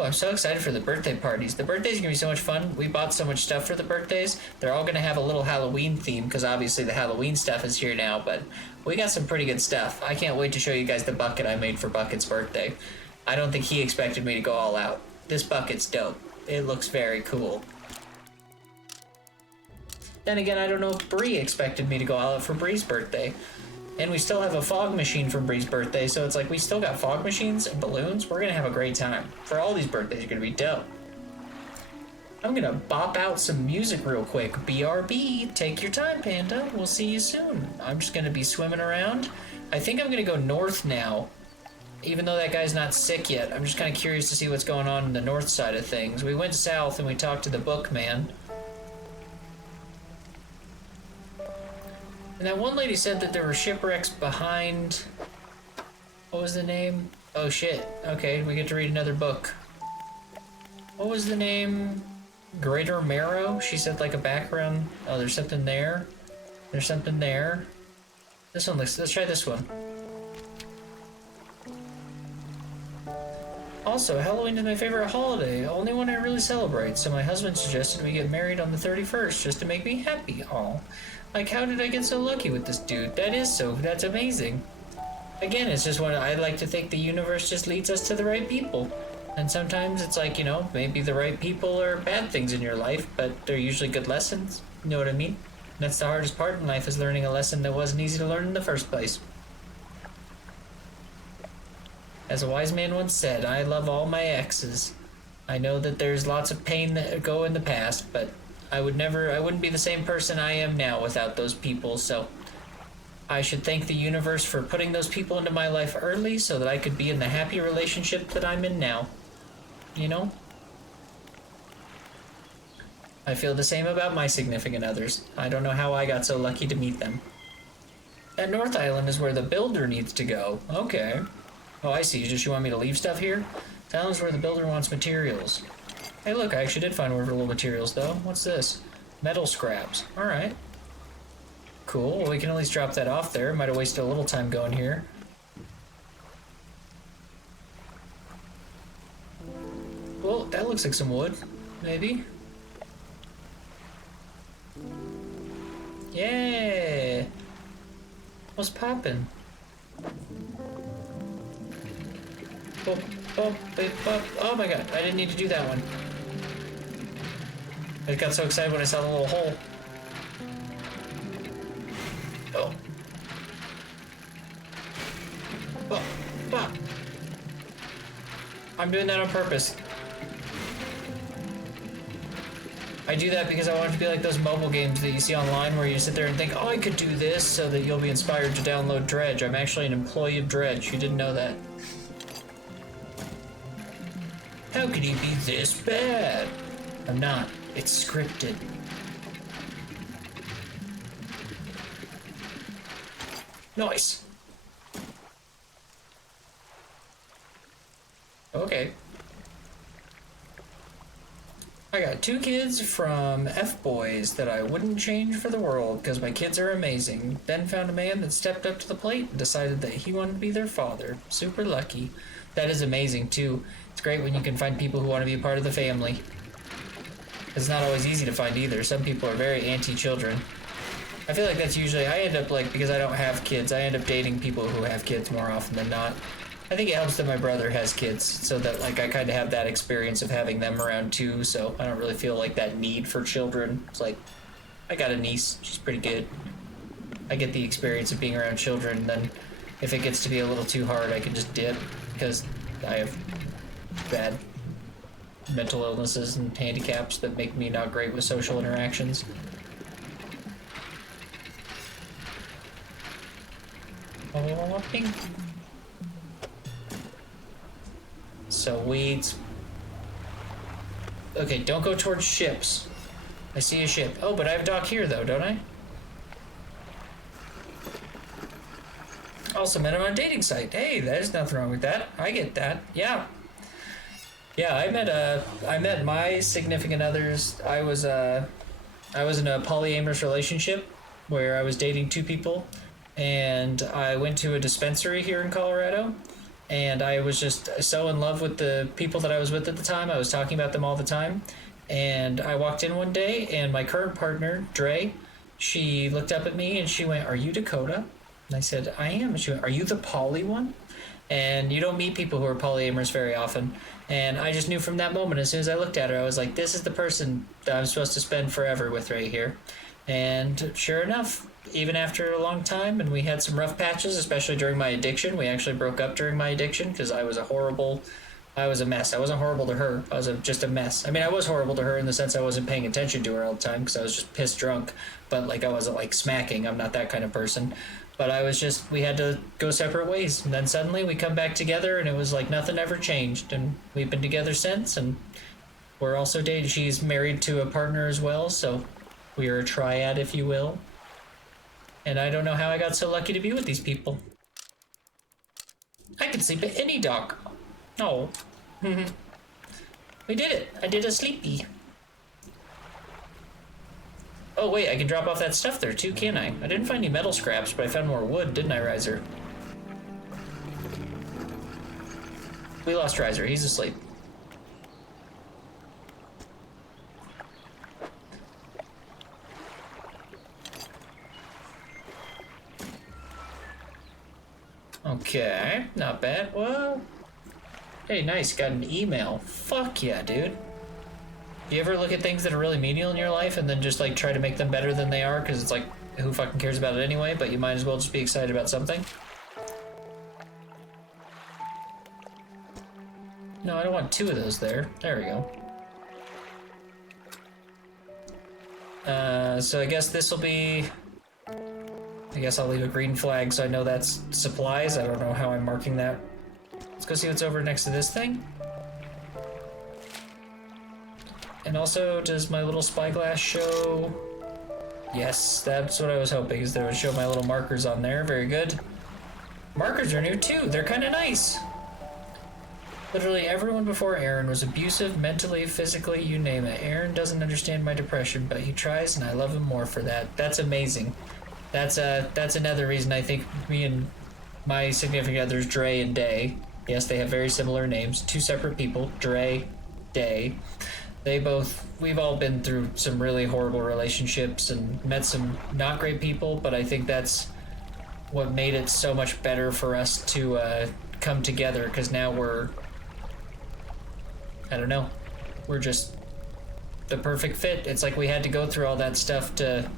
I'm so excited for the birthday parties. The birthdays are gonna be so much fun. We bought so much stuff for the birthdays. They're all gonna have a little Halloween theme, because obviously the Halloween stuff is here now, but we got some pretty good stuff. I can't wait to show you guys the bucket I made for Bucket's birthday. I don't think he expected me to go all out. This bucket's dope. It looks very cool. Then again, I don't know if Bree expected me to go all out for Bree's birthday. And we still have a fog machine for Bree's birthday, so it's like we still got fog machines and balloons. We're gonna have a great time. For all these birthdays are gonna be dope. I'm gonna bop out some music real quick. BRB, take your time, Panda. We'll see you soon. I'm just gonna be swimming around. I think I'm gonna go north now. Even though that guy's not sick yet, I'm just kind of curious to see what's going on in the north side of things. We went south and we talked to the bookman. And that one lady said that there were shipwrecks behind... What was the name? Oh shit. Okay, we get to read another book. What was the name? Greater Marrow? She said like a background. Oh, there's something there. There's something there. This one looks, let's try this one. Also, Halloween is my favorite holiday, only one I really celebrate, so my husband suggested we get married on the 31st just to make me happy. Aw. Like, how did I get so lucky with this dude? That's amazing. Again, it's just what I like to think the universe just leads us to the right people. And sometimes it's like, you know, maybe the right people are bad things in your life, but they're usually good lessons. You know what I mean? That's the hardest part in life, is learning a lesson that wasn't easy to learn in the first place. As a wise man once said, I love all my exes. I know that there's lots of pain that go in the past, but I wouldn't be the same person I am now without those people, so I should thank the universe for putting those people into my life early so that I could be in the happy relationship that I'm in now. You know? I feel the same about my significant others. I don't know how I got so lucky to meet them. That North Island is where the builder needs to go. Okay. Oh, I see. You want me to leave stuff here? This island's where the builder wants materials. Hey, look, I actually did find orbital materials, though. What's this? Metal scraps. Alright. Cool. Well, we can at least drop that off there. Might have wasted a little time going here. Well, that looks like some wood. Maybe. Yeah! What's poppin'? Oh my god, I didn't need to do that one. I got so excited when I saw the little hole. Oh. I'm doing that on purpose. I do that because I want it to be like those mobile games that you see online where you sit there and think, oh, I could do this, so that you'll be inspired to download Dredge. I'm actually an employee of Dredge. You didn't know that. How could he be this bad? I'm not. It's scripted. Nice. Okay. I got 2 kids from F-Boys that I wouldn't change for the world because my kids are amazing. Then found a man that stepped up to the plate and decided that he wanted to be their father. Super lucky. That is amazing too. It's great when you can find people who want to be a part of the family. It's not always easy to find either. Some people are very anti-children. I feel like that's usually, I end up like, because I don't have kids, I end up dating people who have kids more often than not. I think it helps that my brother has kids, so that like I kind of have that experience of having them around too, so I don't really feel like that need for children. It's like, I got a niece, she's pretty good. I get the experience of being around children, and then if it gets to be a little too hard, I can just dip, because I have bad mental illnesses and handicaps that make me not great with social interactions. Oh, pink. Sweet. Okay, don't go towards ships. I see a ship. Oh, but I have a dock here, though, don't I? Also met him on a dating site. Hey, there's nothing wrong with that. I get that. Yeah. Yeah, I met my significant others. I was in a polyamorous relationship where I was dating 2 people, and I went to a dispensary here in Colorado, and I was just so in love with the people that I was with at the time. I was talking about them all the time, and I walked in one day, and my current partner, Dre, she looked up at me and she went, "Are you Dakota?" And I said, "I am." And she went, "Are you the poly one?" And you don't meet people who are polyamorous very often. And I just knew from that moment, as soon as I looked at her, I was like, this is the person that I'm supposed to spend forever with right here. And sure enough, even after a long time, and we had some rough patches, especially during my addiction. We actually broke up during my addiction because I was a mess. I wasn't horrible to her. I was just a mess. I mean, I was horrible to her in the sense I wasn't paying attention to her all the time because I was just pissed drunk. But like, I wasn't like smacking. I'm not that kind of person. But I was just, we had to go separate ways. And then suddenly we come back together and it was like nothing ever changed. And we've been together since, and we're also dating. She's married to a partner as well, so we are a triad, if you will. And I don't know how I got so lucky to be with these people. I can sleep at any dock. Oh. We did it. I did a sleepy. Oh wait, I can drop off that stuff there too, can't I? I didn't find any metal scraps, but I found more wood, didn't I, Riser? We lost Riser, he's asleep. Okay, not bad. Well, hey, nice, got an email. Fuck yeah, dude. You ever look at things that are really menial in your life and then just like try to make them better than they are because it's like, who fucking cares about it anyway, but you might as well just be excited about something? No, I don't want 2 of those there. There we go. So I guess this will be... I guess I'll leave a green flag so I know that's supplies. I don't know how I'm marking that. Let's go see what's over next to this thing. And also, does my little spyglass show... Yes, that's what I was hoping, is that it would show my little markers on there. Very good. Markers are new too. They're kind of nice. Literally everyone before Aaron was abusive, mentally, physically, you name it. Aaron doesn't understand my depression, but he tries and I love him more for that. That's amazing. That's another reason I think me and my significant others, Dre and Day, yes, they have very similar names, 2 separate people, Dre, Day. We've all been through some really horrible relationships and met some not great people, but I think that's what made it so much better for us to come together, because now I don't know, we're just the perfect fit. It's like we had to go through all that stuff to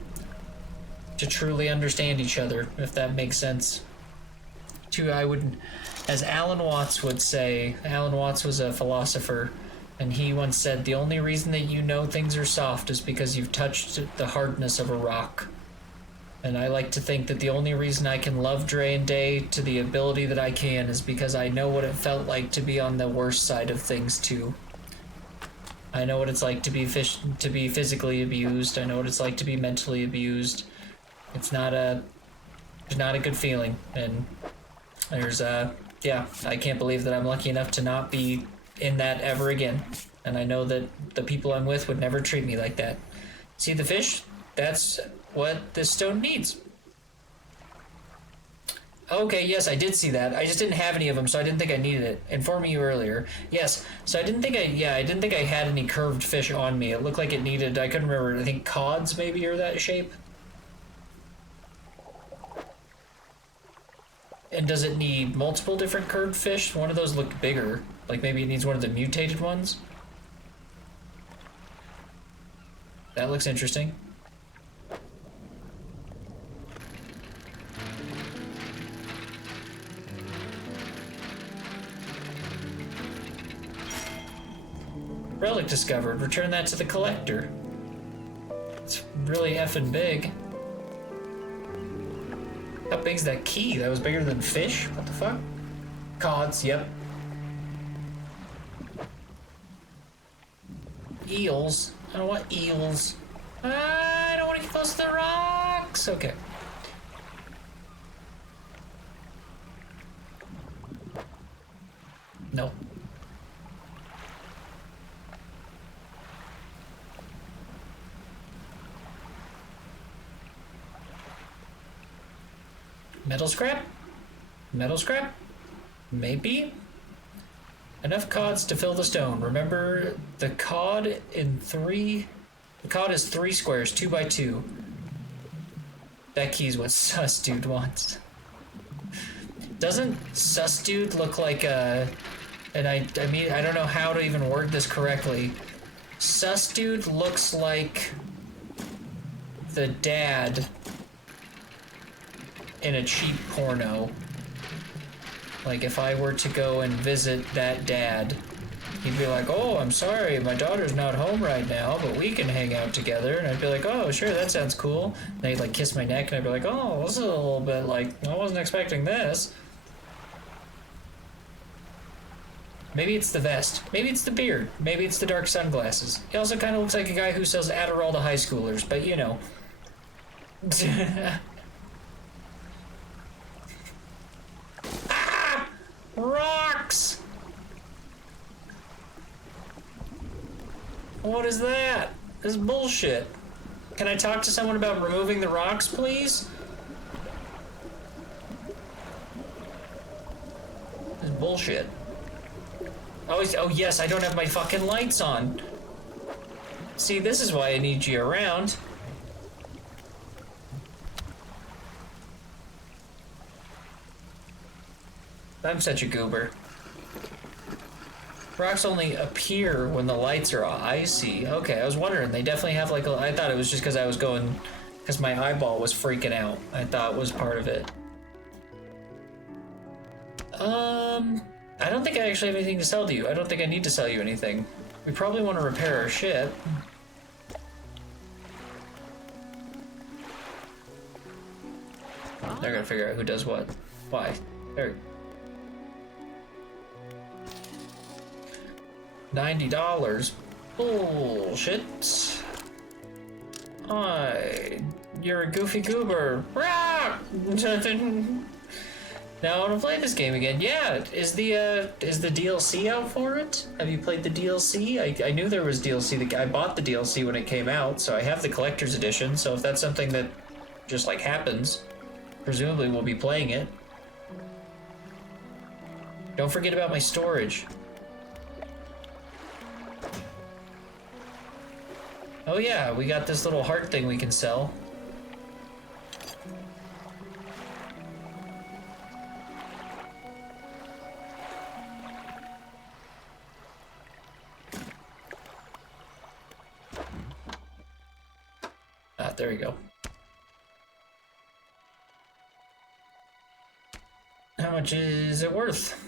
truly understand each other, if that makes sense. As Alan Watts would say, Alan Watts was a philosopher, and he once said, the only reason that you know things are soft is because you've touched the hardness of a rock. And I like to think that the only reason I can love Dre and Day to the ability that I can is because I know what it felt like to be on the worst side of things too. I know what it's like to be physically abused. I know what it's like to be mentally abused. It's not a good feeling. And yeah, I can't believe that I'm lucky enough to not be in that ever again. And I know that the people I'm with would never treat me like that. See the fish? That's what this stone needs. Okay, yes, I did see that. I just didn't have any of them, so I didn't think I needed it. Informing you earlier. Yes, so I didn't think I had any curved fish on me. It looked like it needed, I couldn't remember, I think cods maybe are that shape. And does it need multiple different curved fish? One of those looked bigger. Like maybe it needs one of the mutated ones. That looks interesting. Relic discovered. Return that to the collector. It's really effing big. How big's that key? That was bigger than fish? What the fuck? Cods, yep. Eels. I don't want eels. I don't want to get close to the rocks. Okay. No. Metal scrap? Metal scrap? Maybe? Enough cods to fill the stone. Remember, the cod is 3 squares, 2 by 2. That key's what Sus Dude wants. Doesn't Sus Dude look like a... And I mean, I don't know how to even word this correctly. Sus Dude looks like the dad in a cheap porno. Like if I were to go and visit that dad, he'd be like, oh, I'm sorry, my daughter's not home right now, but we can hang out together. And I'd be like, oh, sure, that sounds cool. And he'd like kiss my neck and I'd be like, oh, this is a little bit like, I wasn't expecting this. Maybe it's the vest. Maybe it's the beard. Maybe it's the dark sunglasses. He also kind of looks like a guy who sells Adderall to high schoolers, but you know. Ah! Rocks! What is that? This is bullshit. Can I talk to someone about removing the rocks, please? This is bullshit. Oh yes, I don't have my fucking lights on. See, this is why I need you around. I'm such a goober. Rocks only appear when the lights are on. I see. Okay, I was wondering. They definitely have like a... I thought it was just because I was going... Because my eyeball was freaking out. I thought it was part of it. I don't think I actually have anything to sell to you. I don't think I need to sell you anything. We probably want to repair our ship. They're gonna figure out who does what. Why? There. $90. Bullshit. You're a goofy goober. Rah! Now I want to play this game again. Yeah, is the DLC out for it? Have you played the DLC? I knew there was DLC. I bought the DLC when it came out, so I have the collector's edition. So if that's something that just like happens, presumably we'll be playing it. Don't forget about my storage. Oh yeah, we got this little heart thing we can sell. Ah, there you go. How much is it worth?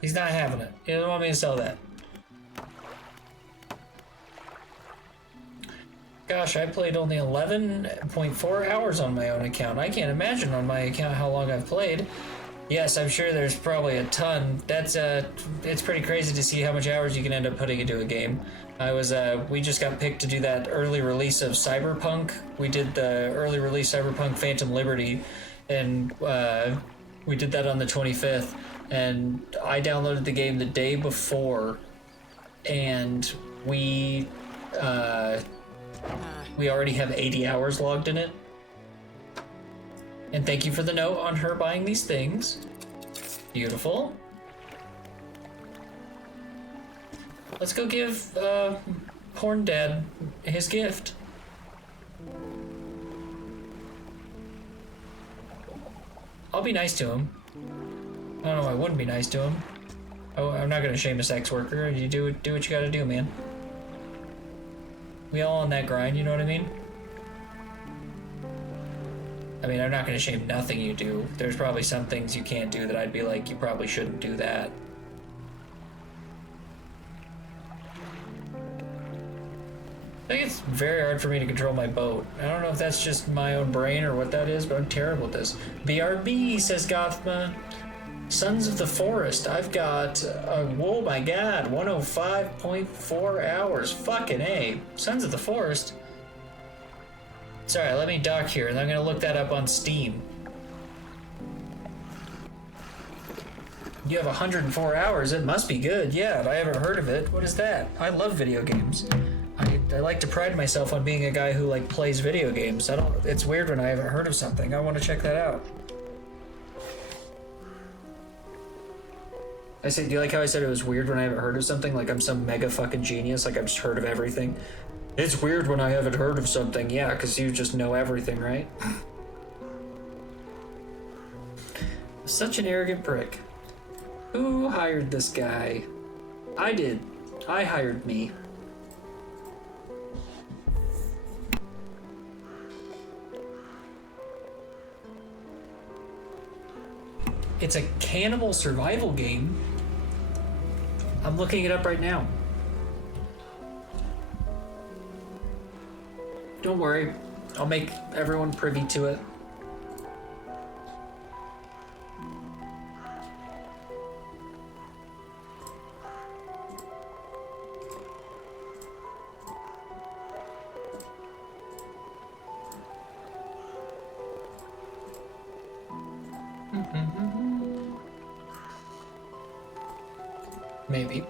He's not having it. He doesn't want me to sell that. Gosh, I played only 11.4 hours on my own account. I can't imagine on my account how long I've played. Yes, I'm sure there's probably a ton. That's it's pretty crazy to see how much hours you can end up putting into a game. We just got picked to do that early release of Cyberpunk. We did the early release Cyberpunk Phantom Liberty, and we did that on the 25th. And I downloaded the game the day before, and we already have 80 hours logged in it. And thank you for the note on her buying these things. Beautiful. Let's go give Porn Dad his gift. I'll be nice to him. I don't know, I wouldn't be nice to him. Oh, I'm not gonna shame a sex worker. You do what you gotta do, man. We all on that grind, you know what I mean? I mean, I'm not gonna shame nothing you do. There's probably some things you can't do that I'd be like, you probably shouldn't do that. I think it's very hard for me to control my boat. I don't know if that's just my own brain or what that is, but I'm terrible at this. BRB, says Gothma. Sons of the Forest. I've got, whoa my god, 105.4 hours. Fucking A. Sons of the Forest? Sorry, let me dock here, and I'm gonna look that up on Steam. You have 104 hours, it must be good. Yeah, I haven't heard of it. What is that? I love video games. I like to pride myself on being a guy who, like, plays video games. It's weird when I haven't heard of something. I want to check that out. I say, do you like how I said it was weird when I haven't heard of something? Like I'm some mega fucking genius, like I've just heard of everything. It's weird when I haven't heard of something, yeah, because you just know everything, right? Such an arrogant prick. Who hired this guy? I did. I hired me. It's a cannibal survival game. I'm looking it up right now. Don't worry, I'll make everyone privy to it. Maybe.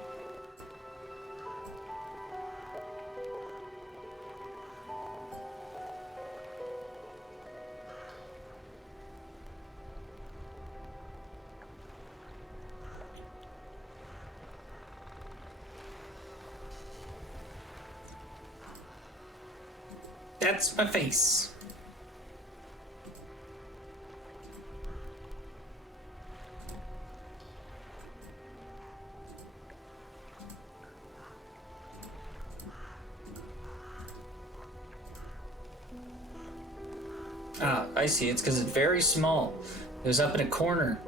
That's my face. Ah, I see. It's because it's very small. It was up in a corner.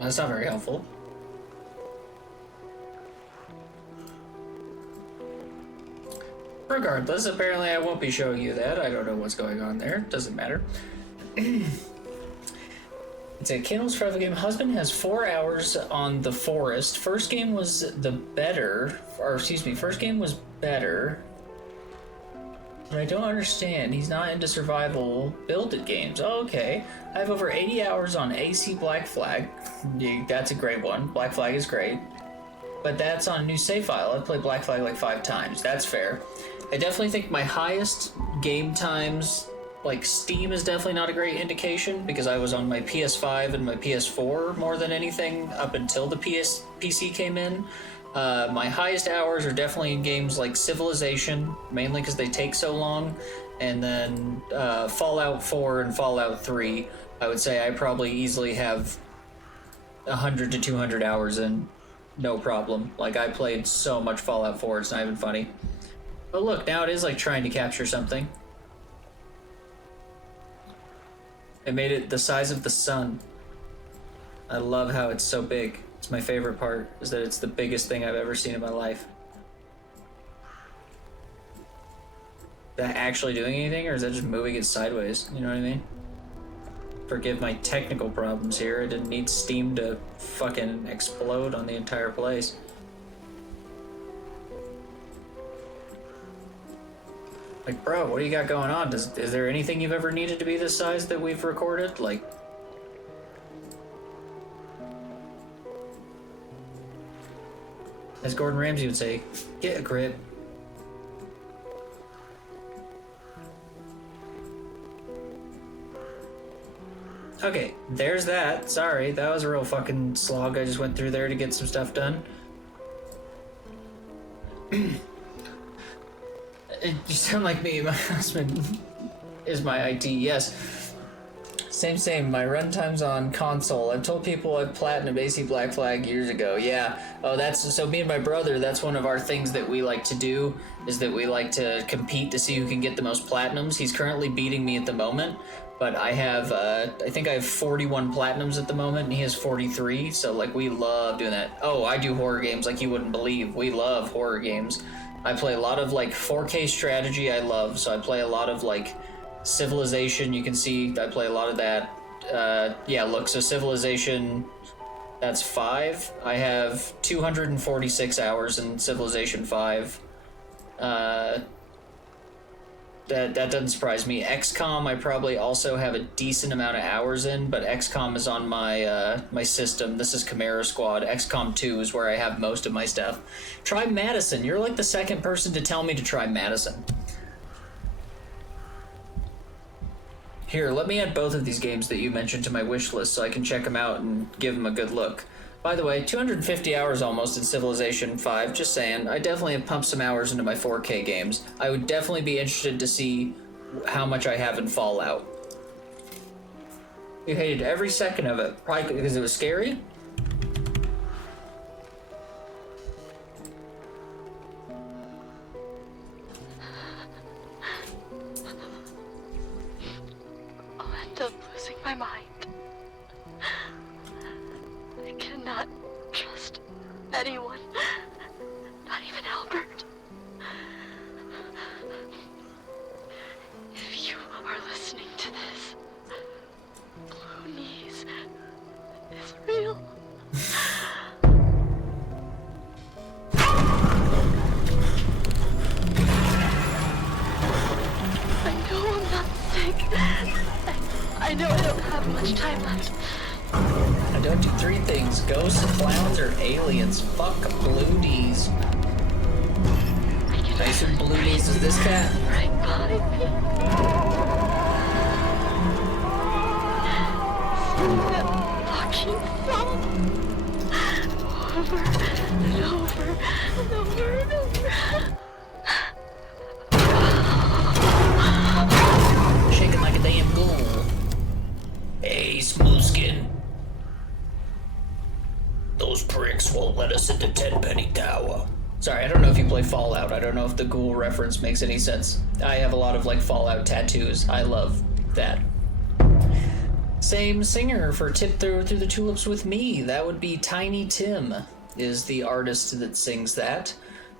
That's not very helpful. Regardless, apparently I won't be showing you that. I don't know what's going on there. Doesn't matter. It's a Candles Forever game. Husband has 4 hours on the forest. First game was the better, or excuse me, first game was better. But I don't understand. He's not into survival build-it games. Oh, okay. I have over 80 hours on AC Black Flag. That's a great one. Black Flag is great. But that's on a new save file. I've played Black Flag like 5 times. That's fair. I definitely think my highest game times, like Steam is definitely not a great indication because I was on my PS5 and my PS4 more than anything up until the PC came in. My highest hours are definitely in games like Civilization, mainly because they take so long, and then Fallout 4 and Fallout 3. I would say I probably easily have 100 to 200 hours in, no problem. Like, I played so much Fallout 4, it's not even funny. But look, now it is like trying to capture something. It made it the size of the sun. I love how it's so big. It's my favorite part, is that it's the biggest thing I've ever seen in my life. Is that actually doing anything, or is that just moving it sideways? You know what I mean? Forgive my technical problems here. I didn't need Steam to fucking explode on the entire place. Like, bro, what do you got going on? Is there anything you've ever needed to be this size that we've recorded? Like... As Gordon Ramsay would say, get a grip. Okay, there's that. Sorry, that was a real fucking slog I just went through there to get some stuff done. You sound like me. My husband is my IT. Yes. Same. My runtime's on console. I've told people I've platinum AC Black Flag years ago. Yeah. Oh, that's so. Me and my brother. That's one of our things that we like to do. Is that we like to compete to see who can get the most platinums. He's currently beating me at the moment, but I have. I think I have 41 platinums at the moment, and he has 43. So like, we love doing that. Oh, I do horror games like you wouldn't believe. We love horror games. I play a lot of like 4K strategy. I love. So I play a lot of like Civilization. You can see I play a lot of that. Yeah, look, so Civilization, that's 5. I have 246 hours in Civilization 5. That doesn't surprise me. XCOM, I probably also have a decent amount of hours in, but XCOM is on my my system. This is Chimera Squad. XCOM 2 is where I have most of my stuff. Try Madison. You're like the second person to tell me to try Madison. Here, let me add both of these games that you mentioned to my wish list so I can check them out and give them a good look. By the way, 250 hours almost in Civilization 5, just saying. I definitely have pumped some hours into my 4K games. I would definitely be interested to see how much I have in Fallout. You hated every second of it, probably because it was scary? I'll end up losing my mind. I cannot trust anyone, not even Albert. If you are listening to this, please is real. I know I'm not sick. I know I don't have much time left. I don't do three things: ghosts, clowns, or aliens. Fuck bluedies. I assume bluedies is this cat. Right behind me. Sing that fucking song. Over and over and over and over. Shaking like a damn ghoul. Hey, Smoothskin. Those pricks won't let us into Tenpenny Tower. Sorry, I don't know if you play Fallout. I don't know if the ghoul reference makes any sense. I have a lot of like Fallout tattoos. I love that. Same singer for Tip Through the Tulips with Me. That would be Tiny Tim is the artist that sings that.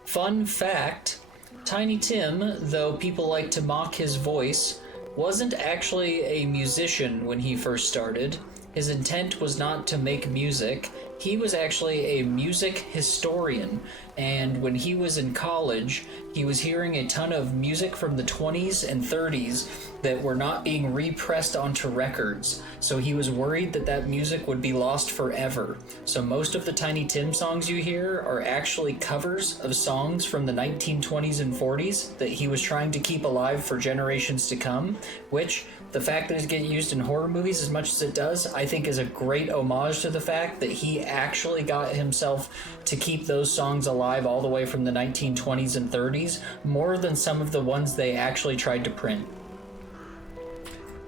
Fun fact, Tiny Tim, though people like to mock his voice, wasn't actually a musician when he first started. His intent was not to make music. He was actually a music historian, and when he was in college, he was hearing a ton of music from the 20s and 30s that were not being repressed onto records, so he was worried that that music would be lost forever. So most of the Tiny Tim songs you hear are actually covers of songs from the 1920s and 40s that he was trying to keep alive for generations to come, which the fact that it's getting used in horror movies as much as it does, I think is a great homage to the fact that he actually got himself to keep those songs alive all the way from the 1920s and 30s, more than some of the ones they actually tried to print.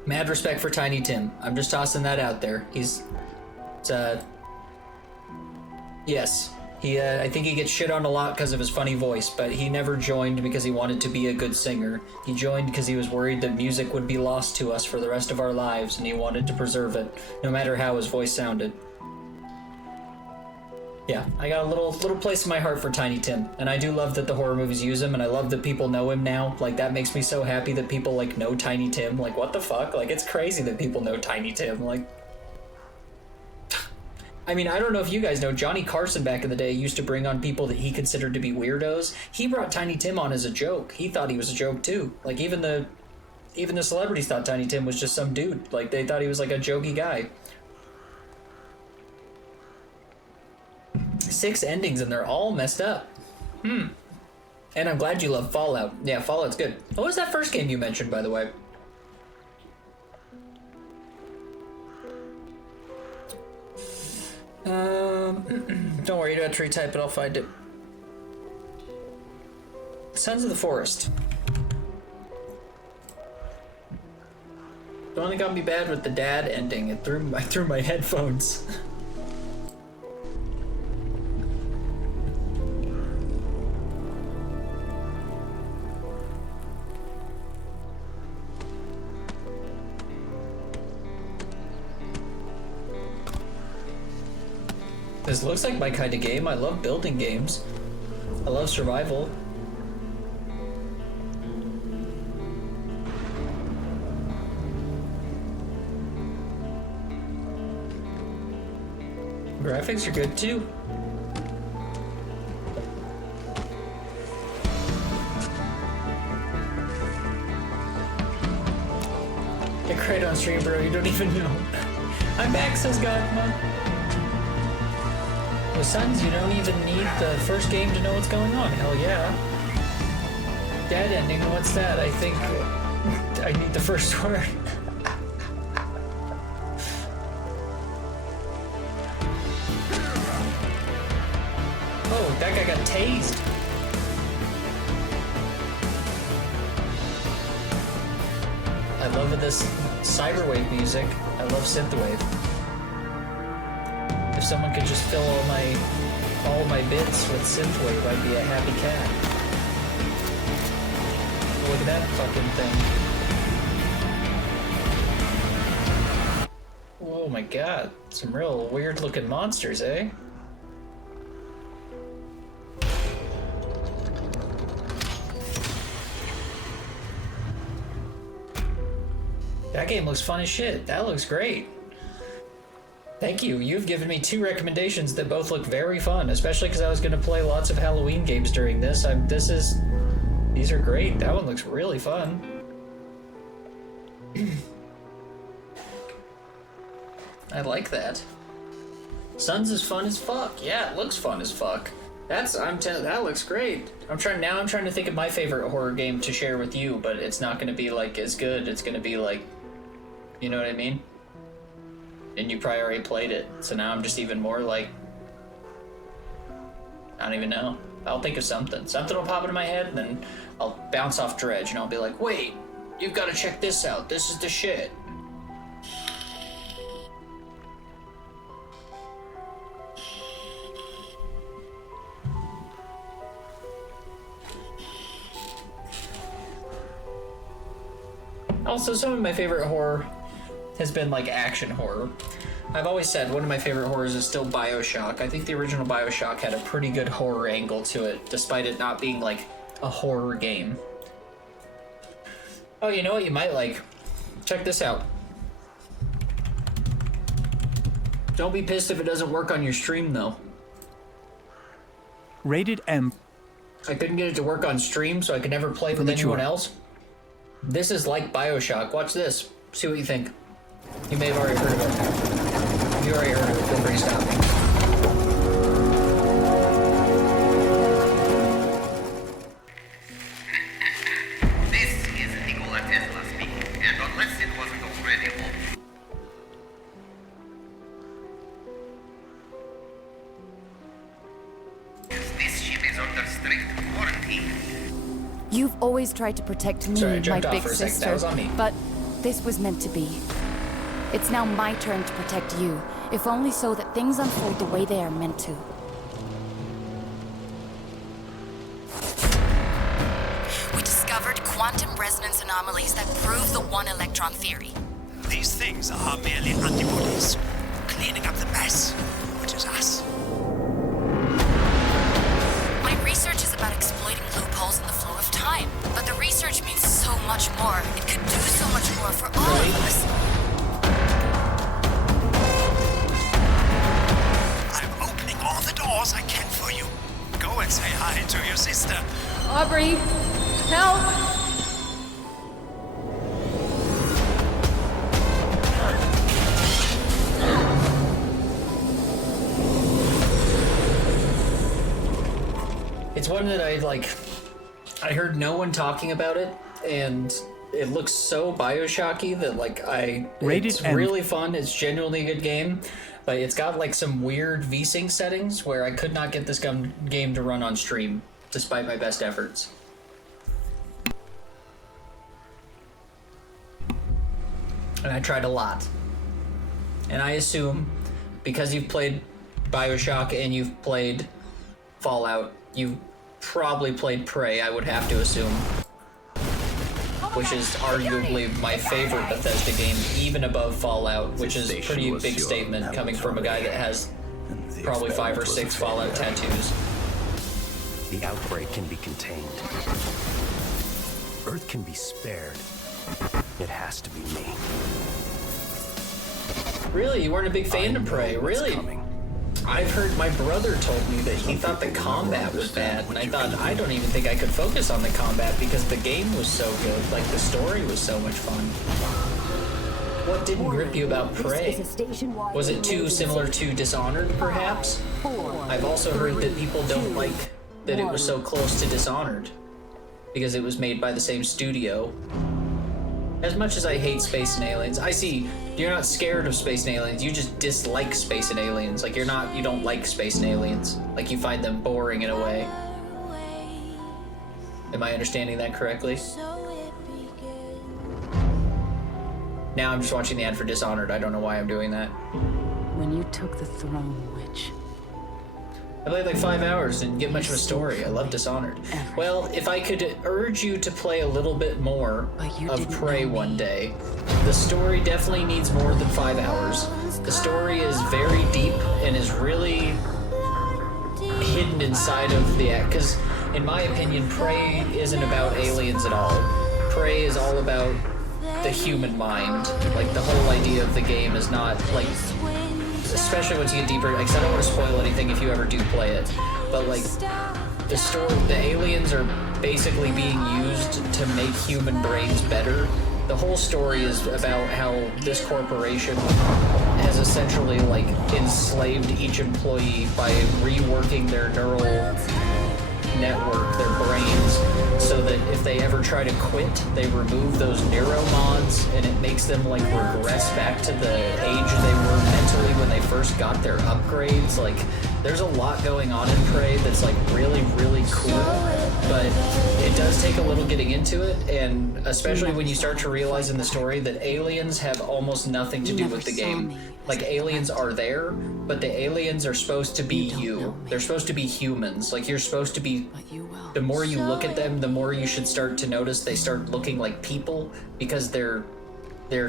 Mad respect for Tiny Tim. I'm just tossing that out there. Yes. I think he gets shit on a lot because of his funny voice, but he never joined because he wanted to be a good singer. He joined because he was worried that music would be lost to us for the rest of our lives, and he wanted to preserve it, no matter how his voice sounded. Yeah, I got a little place in my heart for Tiny Tim, and I do love that the horror movies use him, and I love that people know him now. Like, that makes me so happy that people, like, know Tiny Tim. Like, what the fuck? Like, it's crazy that people know Tiny Tim. Like, I mean, I don't know if you guys know, Johnny Carson back in the day used to bring on people that he considered to be weirdos. He brought Tiny Tim on as a joke. He thought he was a joke too. Like, even the celebrities thought Tiny Tim was just some dude. Like, they thought he was like a jokey guy. 6 endings and they're all messed up. And I'm glad you love Fallout. Yeah, Fallout's good. What was that first game you mentioned, by the way? Don't worry, you don't have to retype it, I'll find it. Sons of the Forest. The only got me bad with the dad ending. I threw my headphones. This looks like my kind of game. I love building games. I love survival. Graphics are good too. Get great on stream, bro. You don't even know. I'm back, says Godma. With Sons, you don't even need the first game to know what's going on. Hell yeah. Dad ending, what's that? I think I need the first word. Oh, that guy got tased. I love this cyberwave music. I love synthwave. If someone could just fill all my bits with synthwave, I'd be a happy cat. Look at that fucking thing. Oh my god, some real weird looking monsters, eh? That game looks fun as shit. That looks great. Thank you. You've given me 2 recommendations that both look very fun, especially because I was going to play lots of Halloween games during this. These are great. That one looks really fun. I like that. Sun's is fun as fuck. Yeah, it looks fun as fuck. That looks great. I'm trying to think of my favorite horror game to share with you, but it's not going to be like as good. It's going to be like, you know what I mean? And you probably already played it, so now I'm just even more like, I don't even know. I'll think of something. Something will pop into my head, and then I'll bounce off Dredge, and I'll be like, wait, you've got to check this out. This is the shit. Also, some of my favorite horror has been like action horror. I've always said one of my favorite horrors is still BioShock. I think the original BioShock had a pretty good horror angle to it, despite it not being like a horror game. Oh, you know what you might like? Check this out. Don't be pissed if it doesn't work on your stream, though. Rated M. I couldn't get it to work on stream, so I could never play with anyone else. This is like BioShock. Watch this. See what you think. You may have already heard of it. If you already heard of it, feel free to stop me. This is Nikola Tesla speaking, and unless it wasn't already obvious. This ship is under strict quarantine. You've always tried to protect me, Sorry, I my jumped off big for a second. sister, That was on me. but this was meant to be. It's now my turn to protect you, if only so that things unfold the way they are meant to. We discovered quantum resonance anomalies that prove the one-electron theory. These things are merely antibodies, cleaning up the mess, which is us. My research is about exploiting loopholes in the flow of time, but the research means so much more. It could do so much more for all of us. I'm opening all the doors I can for you. Go and say hi to your sister. Aubrey, help! It's one that I heard no one talking about it, and it looks so BioShocky that it's really fun. It's genuinely a good game, but it's got like some weird VSync settings where I could not get this game to run on stream, despite my best efforts. And I tried a lot. And I assume, because you've played BioShock and you've played Fallout, you've probably played Prey, I would have to assume. Which is arguably my favorite Bethesda game, even above Fallout, which is a pretty big statement coming from a guy that has probably 5 or 6 Fallout tattoos. The outbreak can be contained. Earth can be spared. It has to be me. Really? You weren't a big fan of Prey? Really? I've heard my brother told me that he thought the combat was bad, and I thought, I don't even think I could focus on the combat because the game was so good. Like, the story was so much fun. What didn't grip you about Prey? Was it too similar to Dishonored, perhaps? I've also heard that people don't like that it was so close to Dishonored because it was made by the same studio. As much as I hate space and aliens, I see you're not scared of space and aliens, you just dislike space and aliens. Like, you don't like space and aliens. Like, you find them boring in a way. Am I understanding that correctly? Now I'm just watching the ad for Dishonored. I don't know why I'm doing that. When you took the throne, Witch. I played like 5 hours, didn't get much of a story. I love Dishonored. Well, if I could urge you to play a little bit more of Prey one day, the story definitely needs more than 5 hours. The story is very deep and is really hidden inside of the act. Because, in my opinion, Prey isn't about aliens at all. Prey is all about the human mind. Like, the whole idea of the game is not like especially once you get deeper, like, 'cause I don't want to spoil anything if you ever do play it, but like, the story, the aliens are basically being used to make human brains better. The whole story is about how this corporation has essentially like enslaved each employee by reworking their neural network, their brains, so that if they ever try to quit, they remove those neuromods and it makes them like regress back to the age they were mentally when they first got their upgrades. Like, there's a lot going on in Prey that's like really, really cool, but it does take a little getting into it, and especially when you start to realize in the story that aliens have almost nothing to do with the game. Like, aliens are there, but the aliens are supposed to be you. They're supposed to be humans. Like, you're supposed to be... The more you look at them, the more you should start to notice they start looking like people, because they're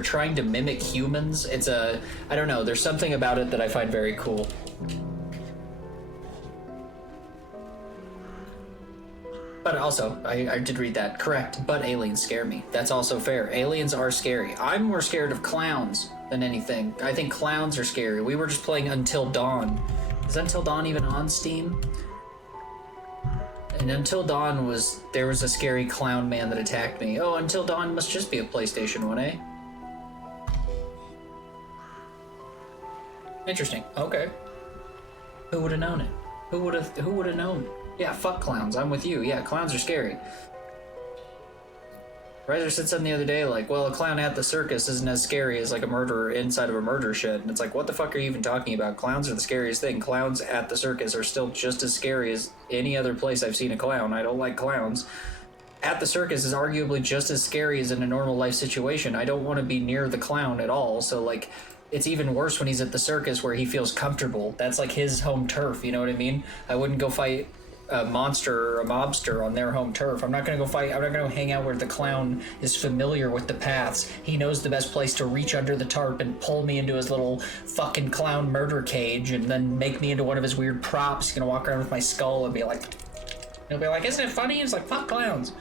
trying to mimic humans. It's a... I don't know, there's something about it that I find very cool. But also, I did read that. Correct, but aliens scare me. That's also fair. Aliens are scary. I'm more scared of clowns than anything. I think clowns are scary. We were just playing Until Dawn. Is Until Dawn even on Steam? And Until Dawn was... There was a scary clown man that attacked me. Oh, Until Dawn must just be a PlayStation one, eh? Interesting. Okay. Who would have known it? Who would have known? Yeah, fuck clowns. I'm with you. Yeah, clowns are scary. Riser said something the other day like, well, a clown at the circus isn't as scary as like a murderer inside of a murder shed. And it's like, what the fuck are you even talking about? Clowns are the scariest thing. Clowns at the circus are still just as scary as any other place I've seen a clown. I don't like clowns. At the circus is arguably just as scary as in a normal life situation. I don't want to be near the clown at all. So like, it's even worse when he's at the circus where he feels comfortable. That's like his home turf, you know what I mean? I wouldn't go fight a monster or a mobster on their home turf. I'm not gonna go fight, I'm not gonna hang out where the clown is familiar with the paths. He knows the best place to reach under the tarp and pull me into his little fucking clown murder cage and then make me into one of his weird props. He's gonna walk around with my skull and be like, he'll be like, isn't it funny? It's like, fuck clowns.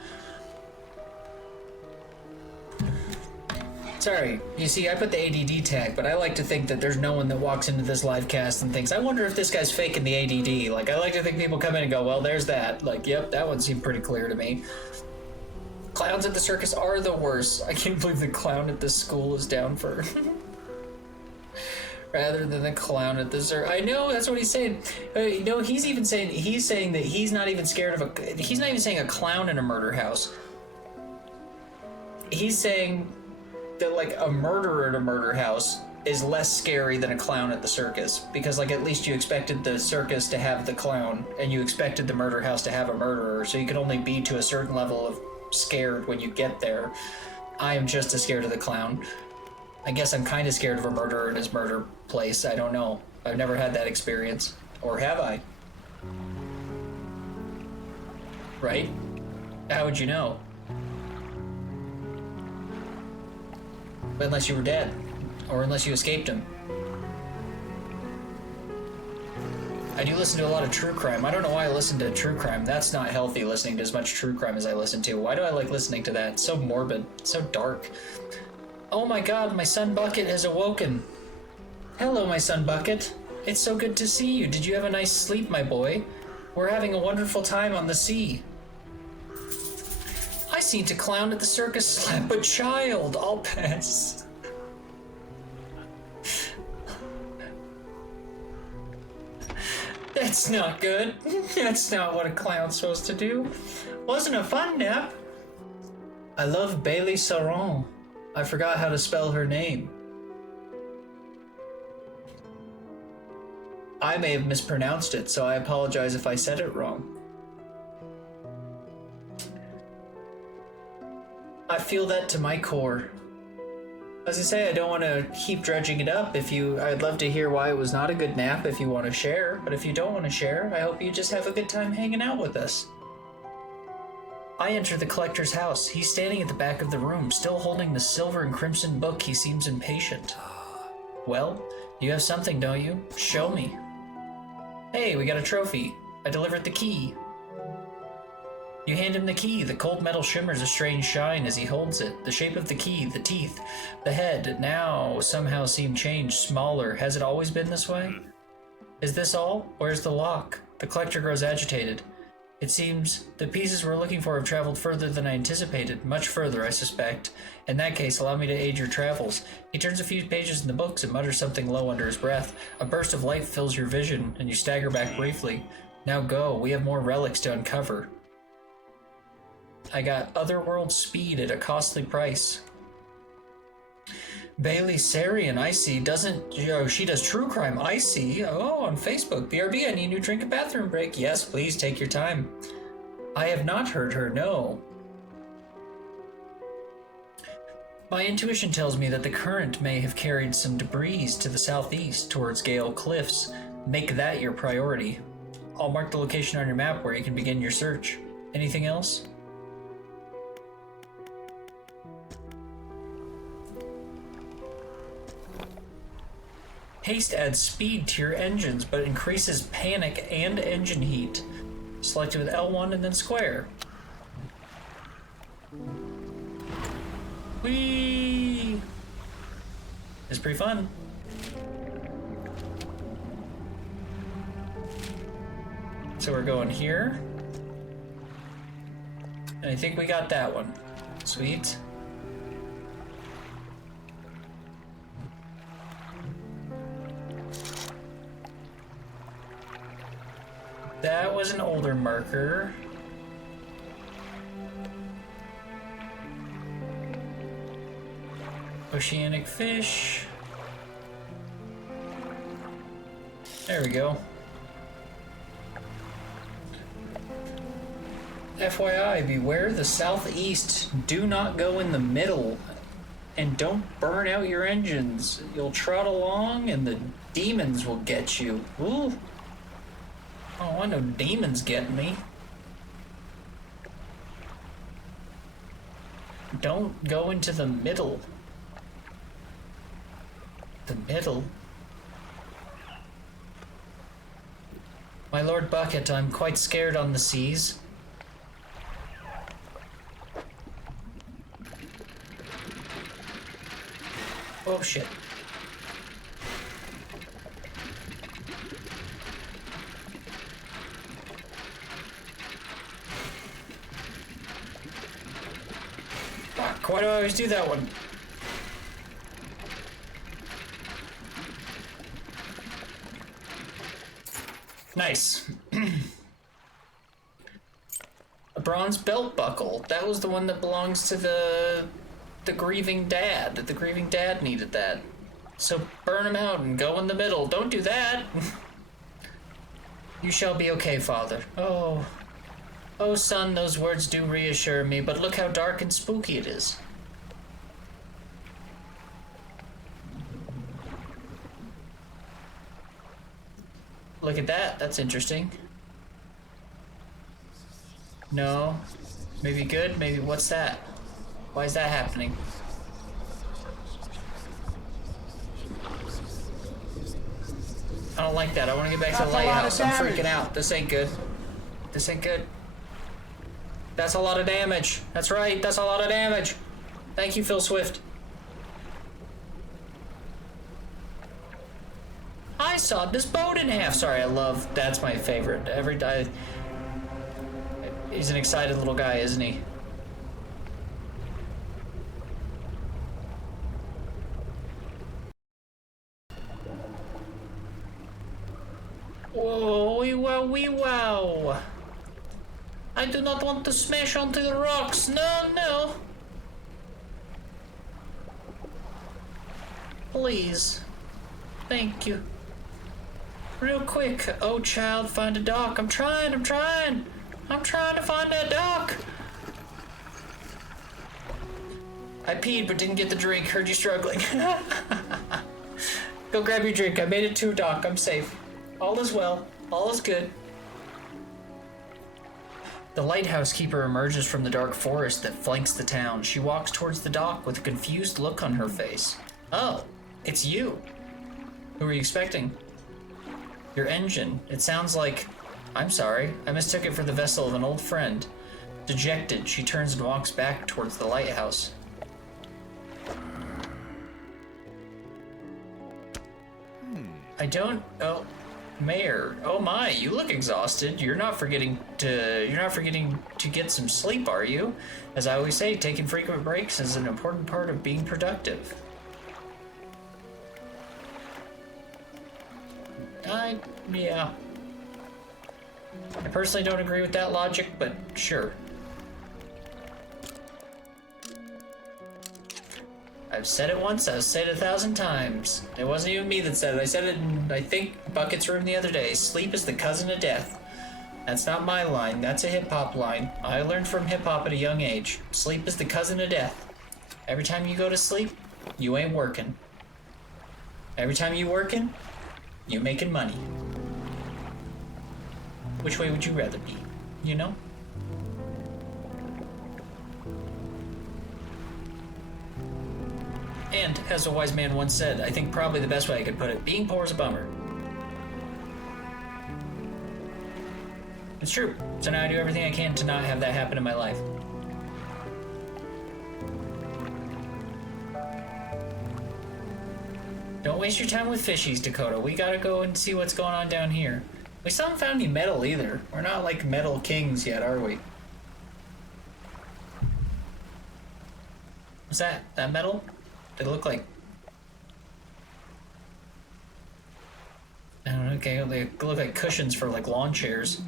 Sorry, you see, I put the ADD tag, but I like to think that there's no one that walks into this live cast and thinks, I wonder if this guy's faking the ADD. Like, I like to think people come in and go, well, there's that. Like, yep, that one seemed pretty clear to me. Clowns at the circus are the worst. I can't believe the clown at this school is down for... rather than the clown at the circus. I know, that's what he's saying. You know, he's saying that he's not even scared of he's not even saying a clown in a murder house. He's saying that like a murderer at a murder house is less scary than a clown at the circus, because like at least you expected the circus to have the clown and you expected the murder house to have a murderer, so you could only be to a certain level of scared when you get there. I am just as scared of the clown. I guess I'm kind of scared of a murderer in his murder place. I don't know. I've never had that experience. Or have I? Right? How would you know? Unless you were dead, or unless you escaped him. I do listen to a lot of true crime. I don't know why I listen to true crime. That's not healthy, listening to as much true crime as I listen to. Why do I like listening to that? It's so morbid, so dark. Oh my god, my son Bucket has awoken. Hello, my son Bucket. It's so good to see you. Did you have a nice sleep, my boy? We're having a wonderful time on the sea. I seen a clown at the circus slap a child. I'll pass. That's not good. That's not what a clown's supposed to do. Wasn't a fun nap. I love Bailey Saron. I forgot how to spell her name. I may have mispronounced it, so I apologize if I said it wrong. I feel that to my core. As I say, I don't want to keep dredging it up. I'd love to hear why it was not a good nap if you want to share, but if you don't want to share, I hope you just have a good time hanging out with us. I enter the collector's house. He's standing at the back of the room, still holding the silver and crimson book. He seems impatient. Well, you have something, don't you? Show me. Hey, we got a trophy. I delivered the key. You hand him the key. The cold metal shimmers a strange shine as he holds it. The shape of the key, the teeth, the head now somehow seem changed, smaller. Has it always been this way? Is this all? Where's the lock? The collector grows agitated. It seems the pieces we're looking for have traveled further than I anticipated. Much further, I suspect. In that case, allow me to aid your travels. He turns a few pages in the books and mutters something low under his breath. A burst of light fills your vision, and you stagger back briefly. Now go. We have more relics to uncover. I got otherworld speed at a costly price. Bailey Sarian, I see, doesn't, she does true crime, I see. Oh, on Facebook. BRB, I need a new drink and bathroom break. Yes, please, take your time. I have not heard her, no. My intuition tells me that the current may have carried some debris to the southeast towards Gale Cliffs. Make that your priority. I'll mark the location on your map where you can begin your search. Anything else? Haste adds speed to your engines, but increases panic and engine heat. Select it with L1 and then square. Whee! It's pretty fun. So we're going here. And I think we got that one. Sweet. That was an older marker. Oceanic fish. There we go. FYI, beware the southeast. Do not go in the middle. And don't burn out your engines. You'll trot along and the demons will get you. Ooh. Oh, I know demons get me. Don't go into the middle. The middle? My Lord Bucket, I'm quite scared on the seas. Oh, shit. Fuck, why do I always do that one? Nice. A bronze belt buckle. That was the one that belongs to the grieving dad. The grieving dad needed that. So burn him out and go in the middle. Don't do that. You shall be okay, father. Oh. Oh, son, those words do reassure me, but look how dark and spooky it is. Look at that. That's interesting. No. Maybe good? Maybe what's that? Why is that happening? I don't like that. I want to get back to the lighthouse. I'm freaking out. This ain't good. This ain't good. That's a lot of damage. That's right. That's a lot of damage. Thank you, Phil Swift. I sawed this boat in half. Sorry, I love. That's my favorite. Every day. He's an excited little guy, isn't he? Whoa, wee wow, wee wow. I do not want to smash onto the rocks. No, no. Please. Thank you. Real quick. Oh, child, find a dock. I'm trying. I'm trying to find that dock. I peed but didn't get the drink. Heard you struggling. Go grab your drink. I made it to a dock. I'm safe. All is well. All is good. The lighthouse keeper emerges from the dark forest that flanks the town. She walks towards the dock with a confused look on her face. Oh, it's you. Who were you expecting? Your engine. It sounds like... I'm sorry. I mistook it for the vessel of an old friend. Dejected, she turns and walks back towards the lighthouse. I don't... Oh, Mayor. Oh my, you look exhausted. You're not forgetting to get some sleep, are you? As I always say, taking frequent breaks is an important part of being productive. Yeah. I personally don't agree with that logic, but sure. I've said it once, I've said it 1,000 times. It wasn't even me that said it. I said it in, I think, Bucket's room the other day. Sleep is the cousin of death. That's not my line, that's a hip-hop line. I learned from hip-hop at a young age. Sleep is the cousin of death. Every time you go to sleep, you ain't working. Every time you working, you making money. Which way would you rather be, you know? And, as a wise man once said, I think probably the best way I could put it, being poor is a bummer. It's true. So now I do everything I can to not have that happen in my life. Don't waste your time with fishies, Dakota. We gotta go and see what's going on down here. We still haven't found any metal either. We're not like metal kings yet, are we? Was that metal? Did it look like... I don't know, okay, they look like cushions for like lawn chairs.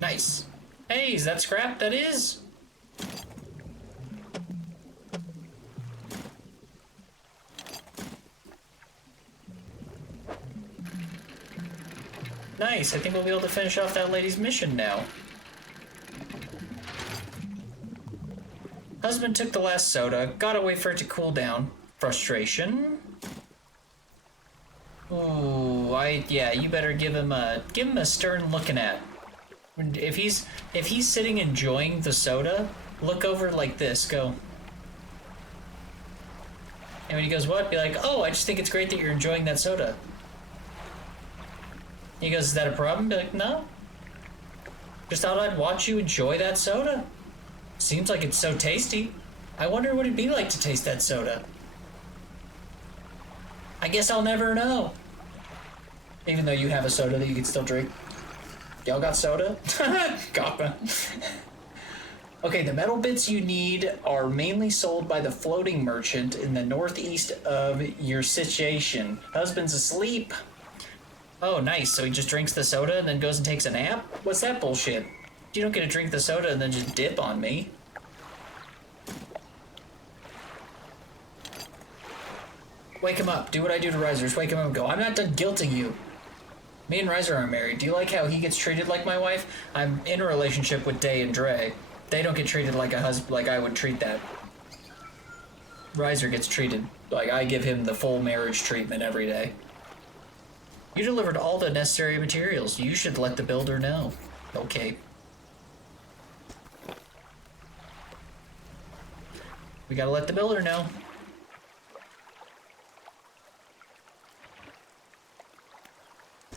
Nice. Hey, is that scrap? That is. Nice, I think we'll be able to finish off that lady's mission now. Husband took the last soda, gotta wait for it to cool down. Frustration. Ooh, yeah, you better give him a stern looking at. If he's sitting enjoying the soda, look over like this, go. And when he goes, what? Be like, oh, I just think it's great that you're enjoying that soda. He goes, is that a problem? Be like, no. Just thought I'd watch you enjoy that soda. Seems like it's so tasty. I wonder what it'd be like to taste that soda. I guess I'll never know. Even though you have a soda that you can still drink. Y'all got soda? Goppa. Okay, the metal bits you need are mainly sold by the floating merchant in the northeast of your situation. Husband's asleep. Oh, nice. So he just drinks the soda and then goes and takes a nap? What's that bullshit? You don't get to drink the soda and then just dip on me. Wake him up. Do what I do to Risers. Wake him up and go, I'm not done guilting you. Me and Riser are married. Do you like how he gets treated like my wife? I'm in a relationship with Day and Dre. They don't get treated like a husband, like I would treat that. Riser gets treated like I give him the full marriage treatment every day. You delivered all the necessary materials. You should let the builder know. Okay. We gotta let the builder know.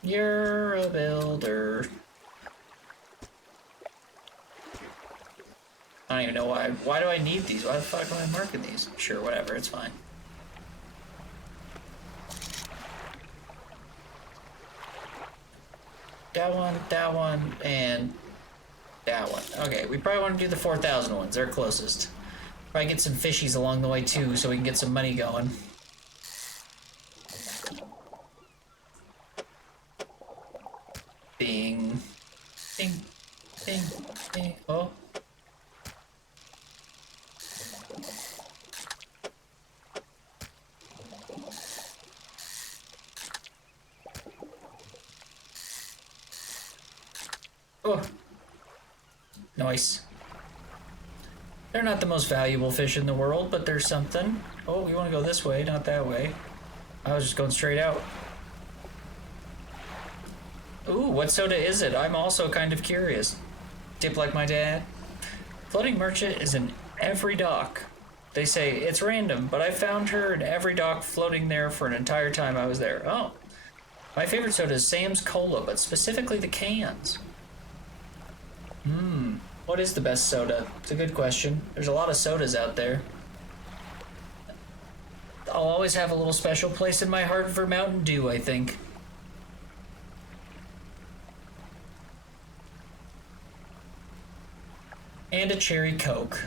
You're a builder. I don't even know why. Why do I need these? Why the fuck am I marking these? Sure, whatever, it's fine. That one, and that one. Okay, we probably want to do the 4,000 ones. They're closest. Probably get some fishies along the way too, so we can get some money going. Bing. Bing. Bing. Bing. Oh. Oh. Nice. They're not the most valuable fish in the world, but there's something. Oh, we want to go this way, not that way. I was just going straight out. Ooh, what soda is it? I'm also kind of curious. Dip like my dad. Floating merchant is in every dock. They say it's random, but I found her in every dock floating there for an entire time I was there. Oh. My favorite soda is Sam's Cola, but specifically the cans. What is the best soda? It's a good question. There's a lot of sodas out there. I'll always have a little special place in my heart for Mountain Dew, I think. And a cherry Coke.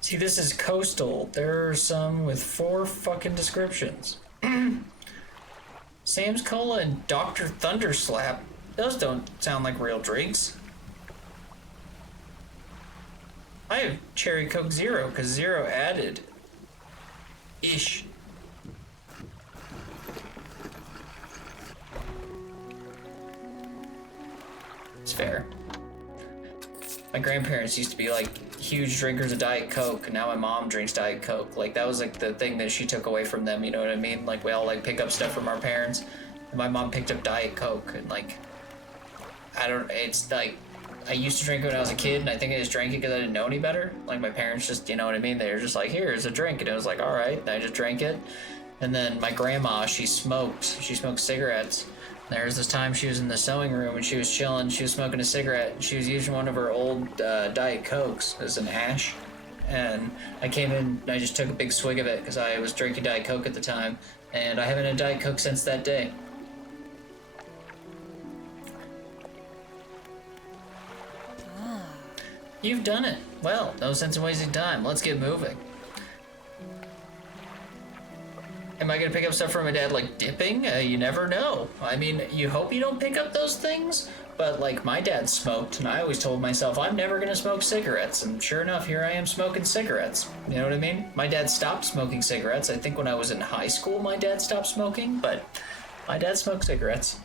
See, this is coastal. There are some with 4 fucking descriptions. Sam's Cola and Dr. Thunderslap. Those don't sound like real drinks. I have Cherry Coke Zero, because Zero added. Ish. It's fair. My grandparents used to be like huge drinkers of Diet Coke, and now my mom drinks Diet Coke. Like that was like the thing that she took away from them, you know what I mean? Like we all like pick up stuff from our parents, and my mom picked up Diet Coke, and like, it's like, I used to drink it when I was a kid, and I think I just drank it because I didn't know any better. Like my parents just, you know what I mean? They were just like, here's a drink, and it was like, all right, and I just drank it. And then my grandma, she smoked cigarettes. There was this time she was in the sewing room and she was chilling, she was smoking a cigarette, and she was using one of her old Diet Cokes as an ash. And I came in and I just took a big swig of it because I was drinking Diet Coke at the time, and I haven't had Diet Coke since that day. You've done it. Well, no sense in wasting time. Let's get moving. Am I gonna pick up stuff from my dad, like dipping? You never know. I mean, you hope you don't pick up those things, but like my dad smoked, and I always told myself I'm never gonna smoke cigarettes, and sure enough, here I am smoking cigarettes. You know what I mean? My dad stopped smoking cigarettes. I think when I was in high school, my dad stopped smoking, but my dad smoked cigarettes.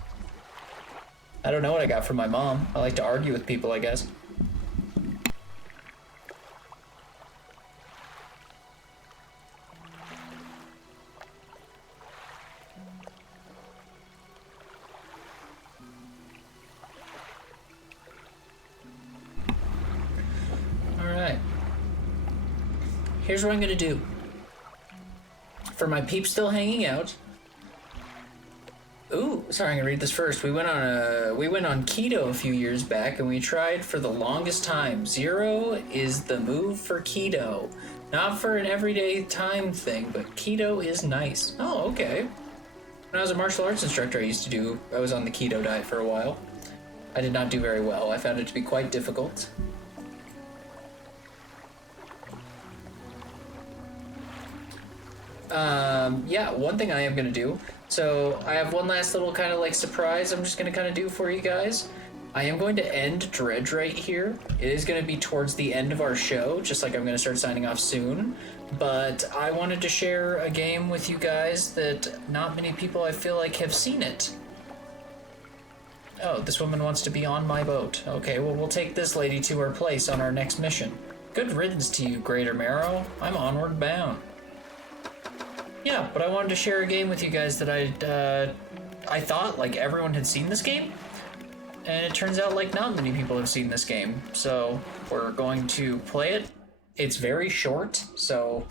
I don't know what I got from my mom. I like to argue with people, I guess. Here's what I'm gonna do. For my peeps still hanging out. Ooh, sorry, I'm gonna read this first. We went on keto a few years back, and we tried for the longest time. 0 is the move for keto. Not for an everyday time thing, but keto is nice. Oh, okay. When I was a martial arts instructor, I was on the keto diet for a while. I did not do very well. I found it to be quite difficult. Yeah, one thing I am gonna do. So I have one last little kind of like surprise I'm just gonna kind of do for you guys. I am going to end Dredge right here. It is gonna be towards the end of our show, just like I'm gonna start signing off soon. But I wanted to share a game with you guys that not many people I feel like have seen it. Oh, this woman wants to be on my boat. Okay, well we'll take this lady to her place on our next mission. Good riddance to you, Greater Marrow. I'm onward bound. Yeah, but I wanted to share a game with you guys that I thought like everyone had seen this game, and it turns out like not many people have seen this game. So we're going to play it. It's very short, so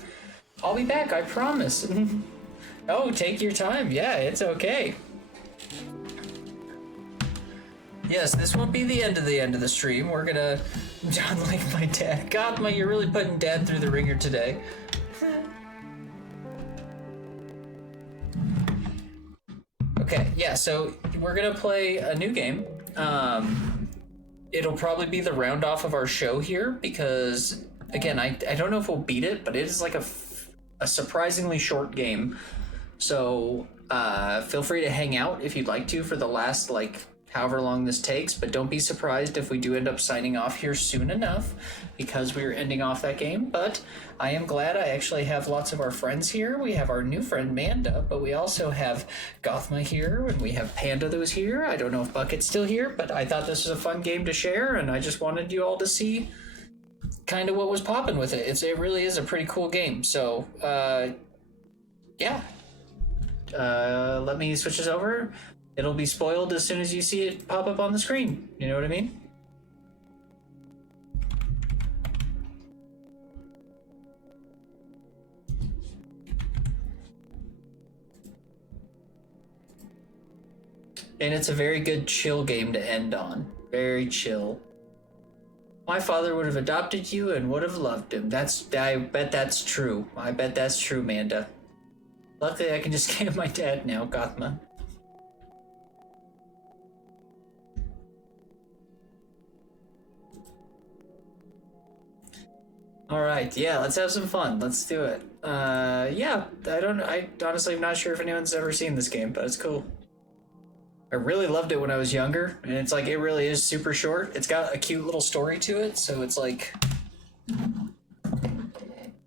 I'll be back, I promise. Oh, take your time. Yeah, it's okay. Yes, this won't be the end of the stream. We're gonna, John, like my dad. God, you're really putting Dad through the ringer today. Okay, yeah, so we're gonna play a new game. It'll probably be the round off of our show here because, again, I don't know if we'll beat it, but it is like a surprisingly short game. So feel free to hang out if you'd like to for the last, like, however long this takes, but don't be surprised if we do end up signing off here soon enough because we're ending off that game. But I am glad I actually have lots of our friends here. We have our new friend Manda, but we also have Gothma here, and we have Panda that was here. I don't know if Bucket's still here, but I thought this was a fun game to share, and I just wanted you all to see kind of what was popping with it. It really is a pretty cool game. So, yeah. Let me switch this over. It'll be spoiled as soon as you see it pop up on the screen. You know what I mean? And it's a very good chill game to end on. Very chill. My father would have adopted you and would have loved him. I bet that's true. I bet that's true, Manda. Luckily, I can just get my dad now, Gothma. Alright, yeah, let's have some fun. Let's do it. Yeah, I honestly am not sure if anyone's ever seen this game, but it's cool. I really loved it when I was younger, and it's like, it really is super short. It's got a cute little story to it, so it's like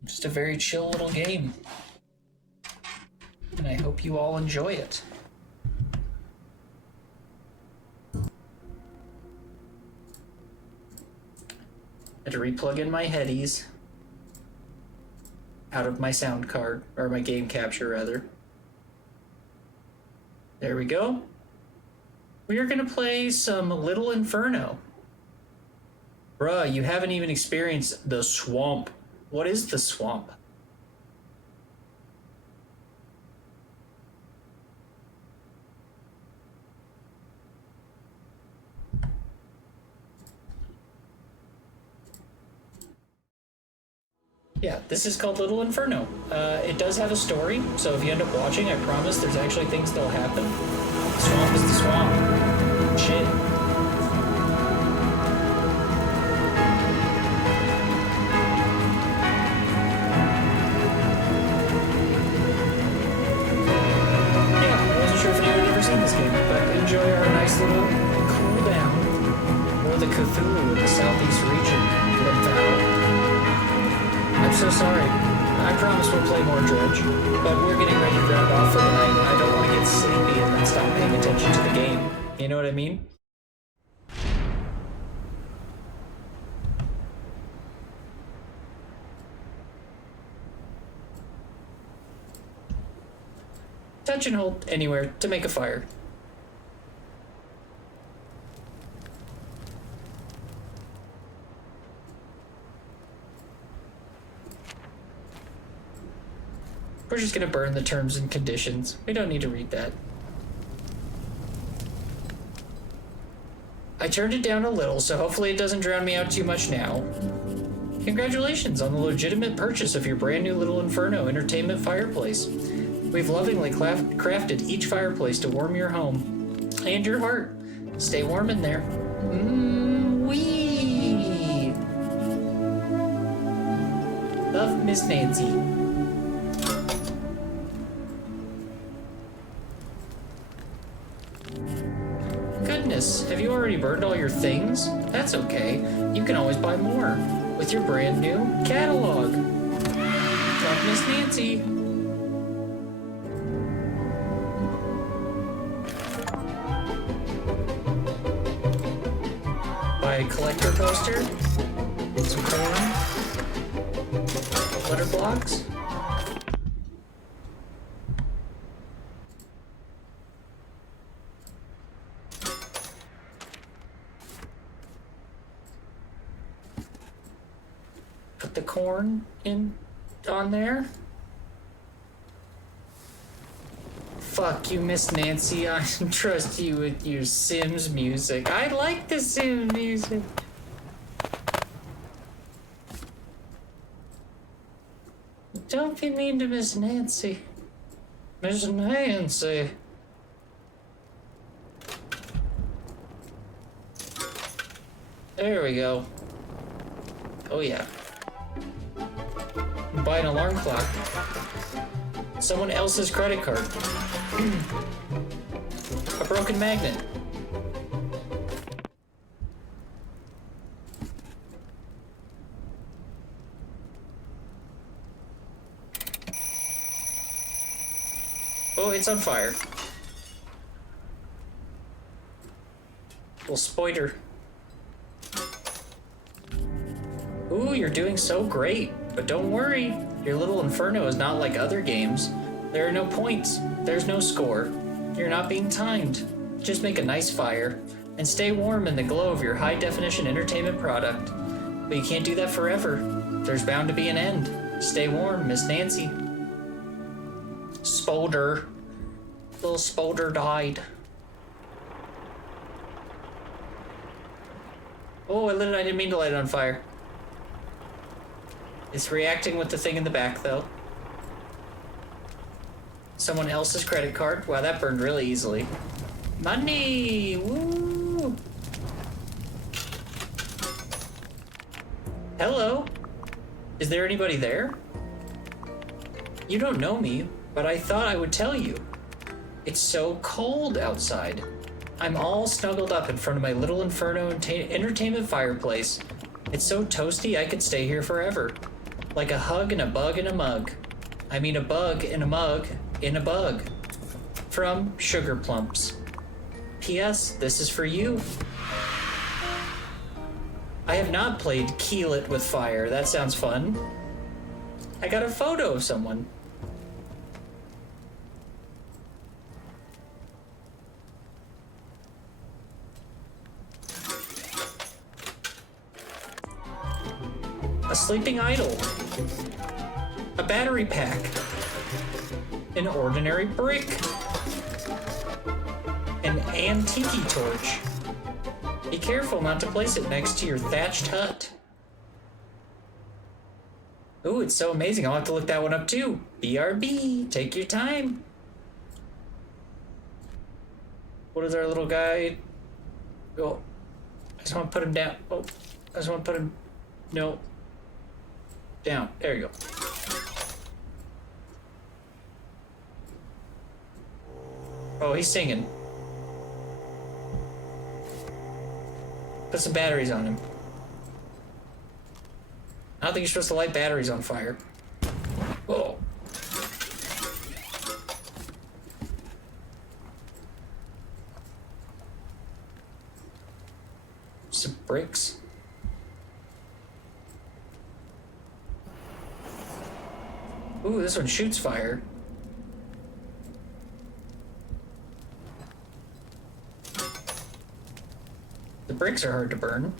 just a very chill little game. And I hope you all enjoy it. I had to replug in my headies out of my sound card, or my game capture rather. There we go. We are gonna play some Little Inferno. Bruh, you haven't even experienced the swamp. What is the swamp? Yeah, this is called Little Inferno. It does have a story, so if you end up watching, I promise there's actually things that'll happen. The swamp is the swamp. Shit. Yeah, I wasn't sure if anyone had ever seen this game, but enjoy our nice little cool down. Or the Cthulhu in the southeast region. I'm so sorry. I promise we'll play more Dredge, but we're getting ready to round off for the night, and I don't want to get sleepy and then stop paying attention to the game. You know what I mean? Touch and hold anywhere to make a fire. We're just gonna burn the terms and conditions. We don't need to read that. I turned it down a little, so hopefully it doesn't drown me out too much now. Congratulations on the legitimate purchase of your brand new Little Inferno entertainment fireplace. We've lovingly crafted each fireplace to warm your home and your heart. Stay warm in there. Wee. Love, Miss Nancy. Goodness, have you already burned all your things? That's okay. You can always buy more with your brand new catalog. Love, Miss Nancy. Buy a collector poster, some corn, butter blocks. Put the corn in on there. Fuck you, Miss Nancy. I trust you with your Sims music. I like the Sims music. Don't be mean to Miss Nancy. Miss Nancy. There we go. Oh yeah. Buy an alarm clock. Someone else's credit card. A broken magnet. Oh, it's on fire. Little spoiler. Ooh, you're doing so great. But don't worry, your Little Inferno is not like other games. There are no points. There's no score. You're not being timed. Just make a nice fire and stay warm in the glow of your high-definition entertainment product. But you can't do that forever. There's bound to be an end. Stay warm, Miss Nancy. Spolder. Little Spolder died. Oh, I didn't mean to light it on fire. It's reacting with the thing in the back, though. Someone else's credit card. Wow, that burned really easily. Money! Woo! Hello? Is there anybody there? You don't know me, but I thought I would tell you. It's so cold outside. I'm all snuggled up in front of my little Inferno entertainment fireplace. It's so toasty I could stay here forever. Like a hug and a bug in a mug. I mean a bug in a mug in a bug. From Sugar Plumps. P.S. This is for you. I have not played Kill It with Fire. That sounds fun. I got a photo of someone. A sleeping idol. A battery pack. An ordinary brick. An antique torch. Be careful not to place it next to your thatched hut. Ooh, it's so amazing. I'll have to look that one up too. BRB. Take your time. What is our little guy? Oh, I just want to put him down. Oh, I just want to put him. No. Down. There you go. Oh, he's singing. Put some batteries on him. I don't think you're supposed to light batteries on fire. Whoa. Some bricks. Ooh, this one shoots fire. The bricks are hard to burn.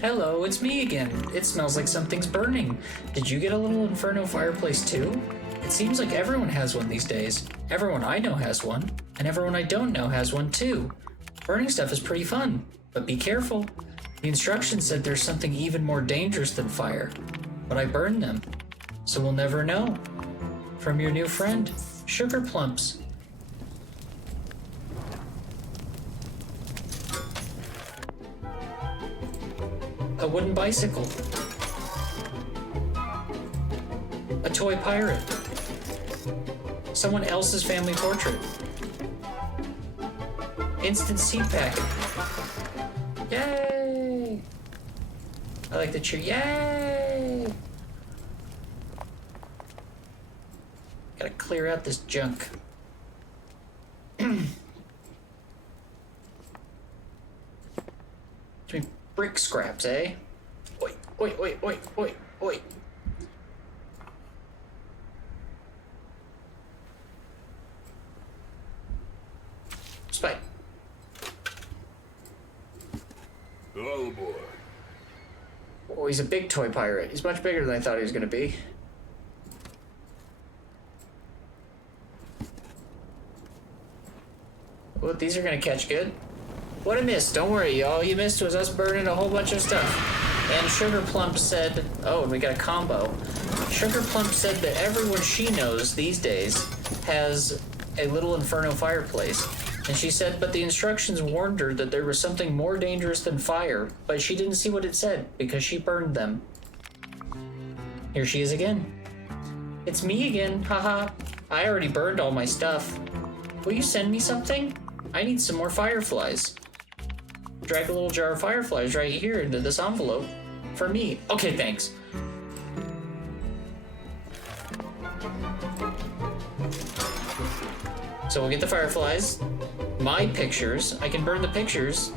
Hello, it's me again. It smells like something's burning. Did you get a little Inferno fireplace too? It seems like everyone has one these days. Everyone I know has one, and everyone I don't know has one too. Burning stuff is pretty fun, but be careful. The instructions said there's something even more dangerous than fire, but I burned them, so we'll never know. From your new friend, Sugar Plumps. A wooden bicycle. A toy pirate. Someone else's family portrait. Instant seed packet. Yay! I like the cheer. Yay! Gotta clear out this junk. Brick scraps, eh? Oi, oi, oi, oi, oi, oi. Spike. Oh boy. Oh, he's a big toy pirate. He's much bigger than I thought he was gonna be. Well, these are gonna catch good. What a miss. Don't worry, all you missed was us burning a whole bunch of stuff. And Sugar Plump said, oh, and we got a combo. Sugar Plump said that everyone she knows these days has a little Inferno fireplace. And she said, but the instructions warned her that there was something more dangerous than fire, but she didn't see what it said because she burned them. Here she is again. It's me again, haha. I already burned all my stuff. Will you send me something? I need some more fireflies. Drag a little jar of fireflies right here into this envelope. For me. Okay, thanks. So we'll get the fireflies. My pictures. I can burn the pictures,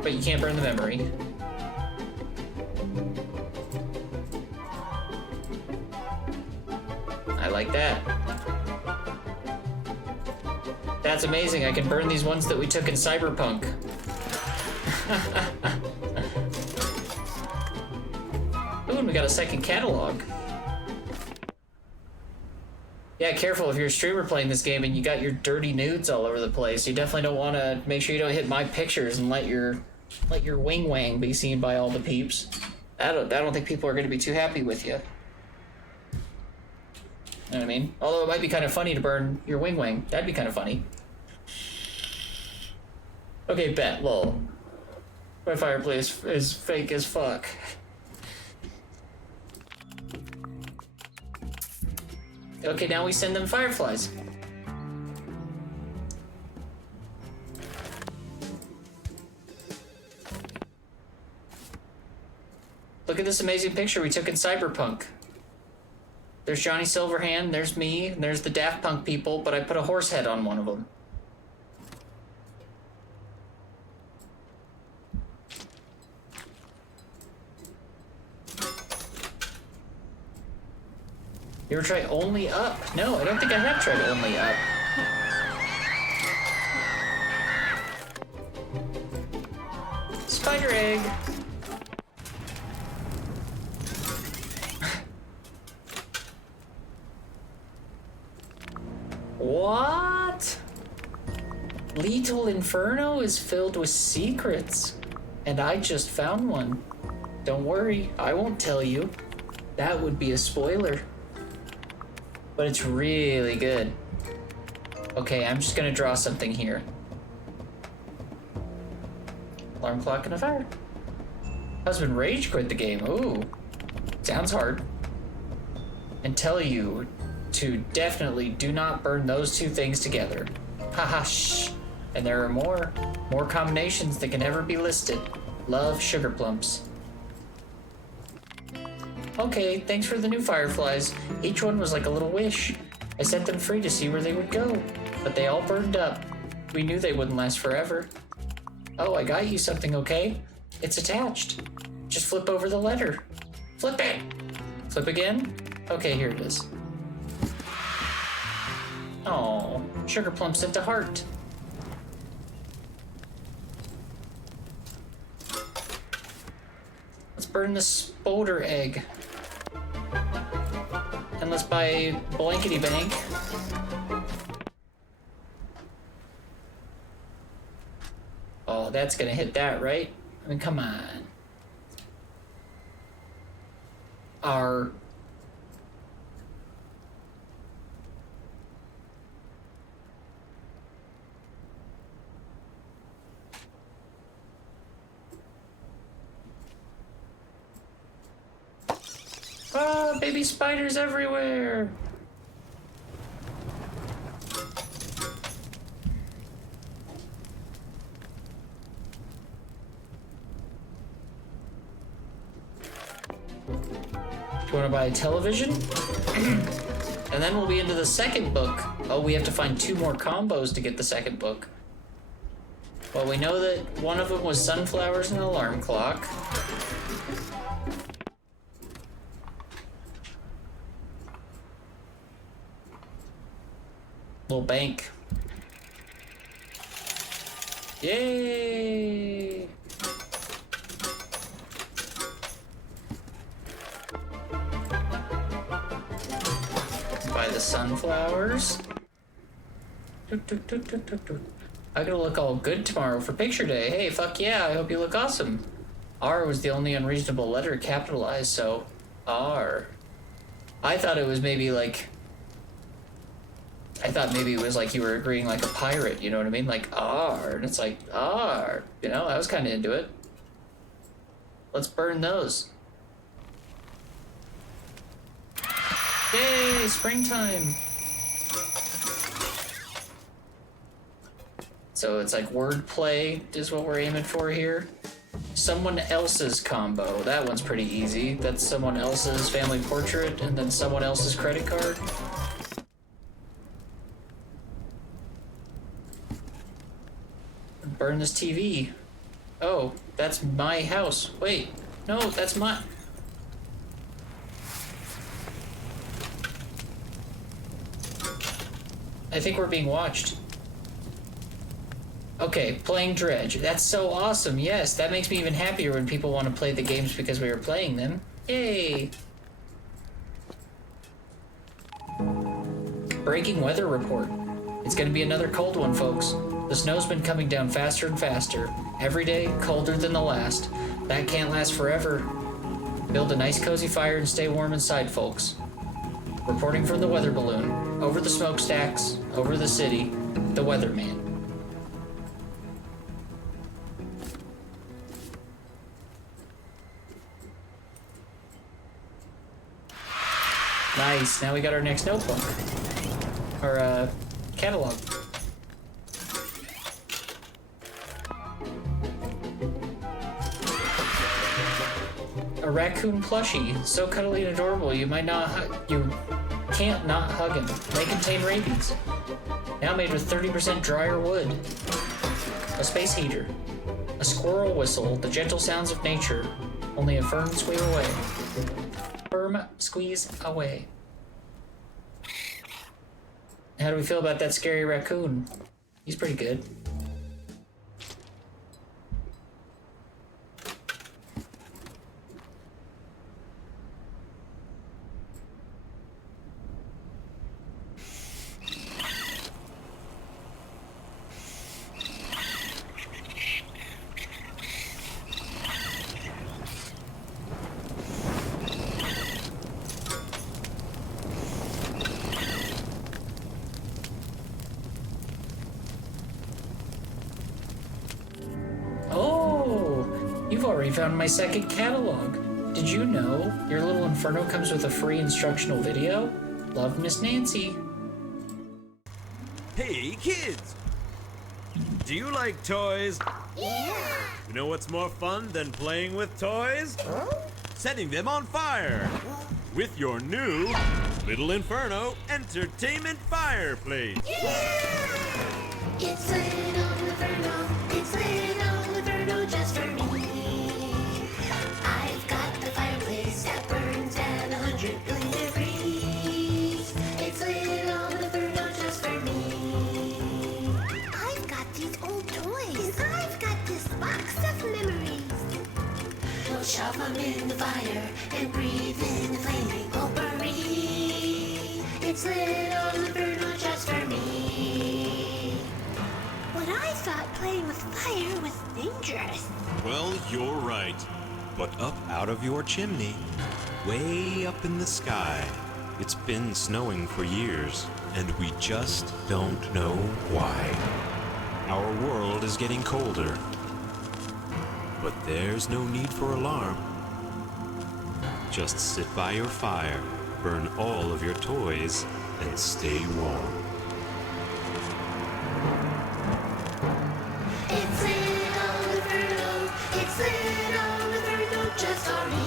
but you can't burn the memory. I like that. That's amazing. I can burn these ones that we took in Cyberpunk. Ooh, one, we got a second catalog. Yeah, careful if you're a streamer playing this game and you got your dirty nudes all over the place. You definitely don't want to make sure you don't hit my pictures and let your wing wang be seen by all the peeps. I don't think people are going to be too happy with you. You know what I mean? Although it might be kind of funny to burn your wing wang. That'd be kind of funny. Okay, bet. Lol. My fireplace is fake as fuck. Okay, now we send them fireflies. Look at this amazing picture we took in Cyberpunk. There's Johnny Silverhand, there's me, and there's the Daft Punk people, but I put a horse head on one of them. You ever try Only Up? No, I don't think I have tried Only Up. Spider egg. What? Lethal Inferno is filled with secrets, and I just found one. Don't worry, I won't tell you. That would be a spoiler. But it's really good. Okay, I'm just gonna draw something here. Alarm clock and a fire. Husband rage quit the game. Ooh, sounds hard. And tell you to definitely do not burn those two things together. Haha, shh. And there are more combinations that can never be listed. Love sugar plumps. Okay, thanks for the new fireflies. Each one was like a little wish. I set them free to see where they would go, but they all burned up. We knew they wouldn't last forever. Oh, I got you something, okay? It's attached. Just flip over the letter. Flip it! Flip again? Okay, here it is. Oh, sugar plum sent a heart. Let's burn this Boulder egg. And let's buy blankety bank. Oh, that's gonna hit that, right? I mean, come on. R. Oh, baby spiders everywhere! Do you want to buy a television? And then we'll be into the second book. Oh, we have to find 2 more combos to get the second book. Well, we know that one of them was sunflowers and an alarm clock. Little bank. Yay! Buy the sunflowers. I gotta look all good tomorrow for picture day. Hey, fuck yeah, I hope you look awesome. R was the only unreasonable letter capitalized, so R. I thought it was maybe like... I thought maybe it was like you were agreeing like a pirate, you know what I mean? Like, R, and it's like, R, you know? I was kind of into it. Let's burn those. Yay, springtime! So it's like wordplay is what we're aiming for here. Someone else's combo. That one's pretty easy. That's someone else's family portrait and then someone else's credit card. Burn this TV. Oh, that's my house. Wait, no, that's my... I think we're being watched. Okay, playing Dredge. That's so awesome. Yes, that makes me even happier when people want to play the games because we are playing them. Yay! Breaking weather report. It's gonna be another cold one, folks. The snow's been coming down faster and faster. Every day, colder than the last. That can't last forever. Build a nice cozy fire and stay warm inside, folks. Reporting from the weather balloon. Over the smokestacks, over the city, the weatherman. Nice, now we got our next notebook. Or, catalog. A raccoon plushie, so cuddly and adorable you can't not hug him. May contain rabies. Now made with 30% drier wood. A space heater. A squirrel whistle, the gentle sounds of nature. Only a firm squeeze away. Firm squeeze away. How do we feel about that scary raccoon? He's pretty good. You've already found my second catalog. Did you know your little inferno comes with a free instructional video? Love, Miss Nancy. Hey, kids! Do you like toys? Yeah! You know what's more fun than playing with toys? Huh? Setting them on fire! With your new Little Inferno Entertainment Fireplace! Yeah! It's Little Inferno, it's Little Inferno just for me. I've got the fireplace that burns at 100 billion degrees. It's Little Inferno just for me. I've got these old toys. And I've got this box of memories. We'll shove them in the fire and breathe in the flaming potpourri. It's Little Inferno just for me. But I thought playing with fire was dangerous. Well, you're right. But up out of your chimney, way up in the sky, it's been snowing for years, and we just don't know why. Our world is getting colder. But there's no need for alarm. Just sit by your fire, burn all of your toys, and stay warm. It's Little Inferno, it's Little Inferno just for me.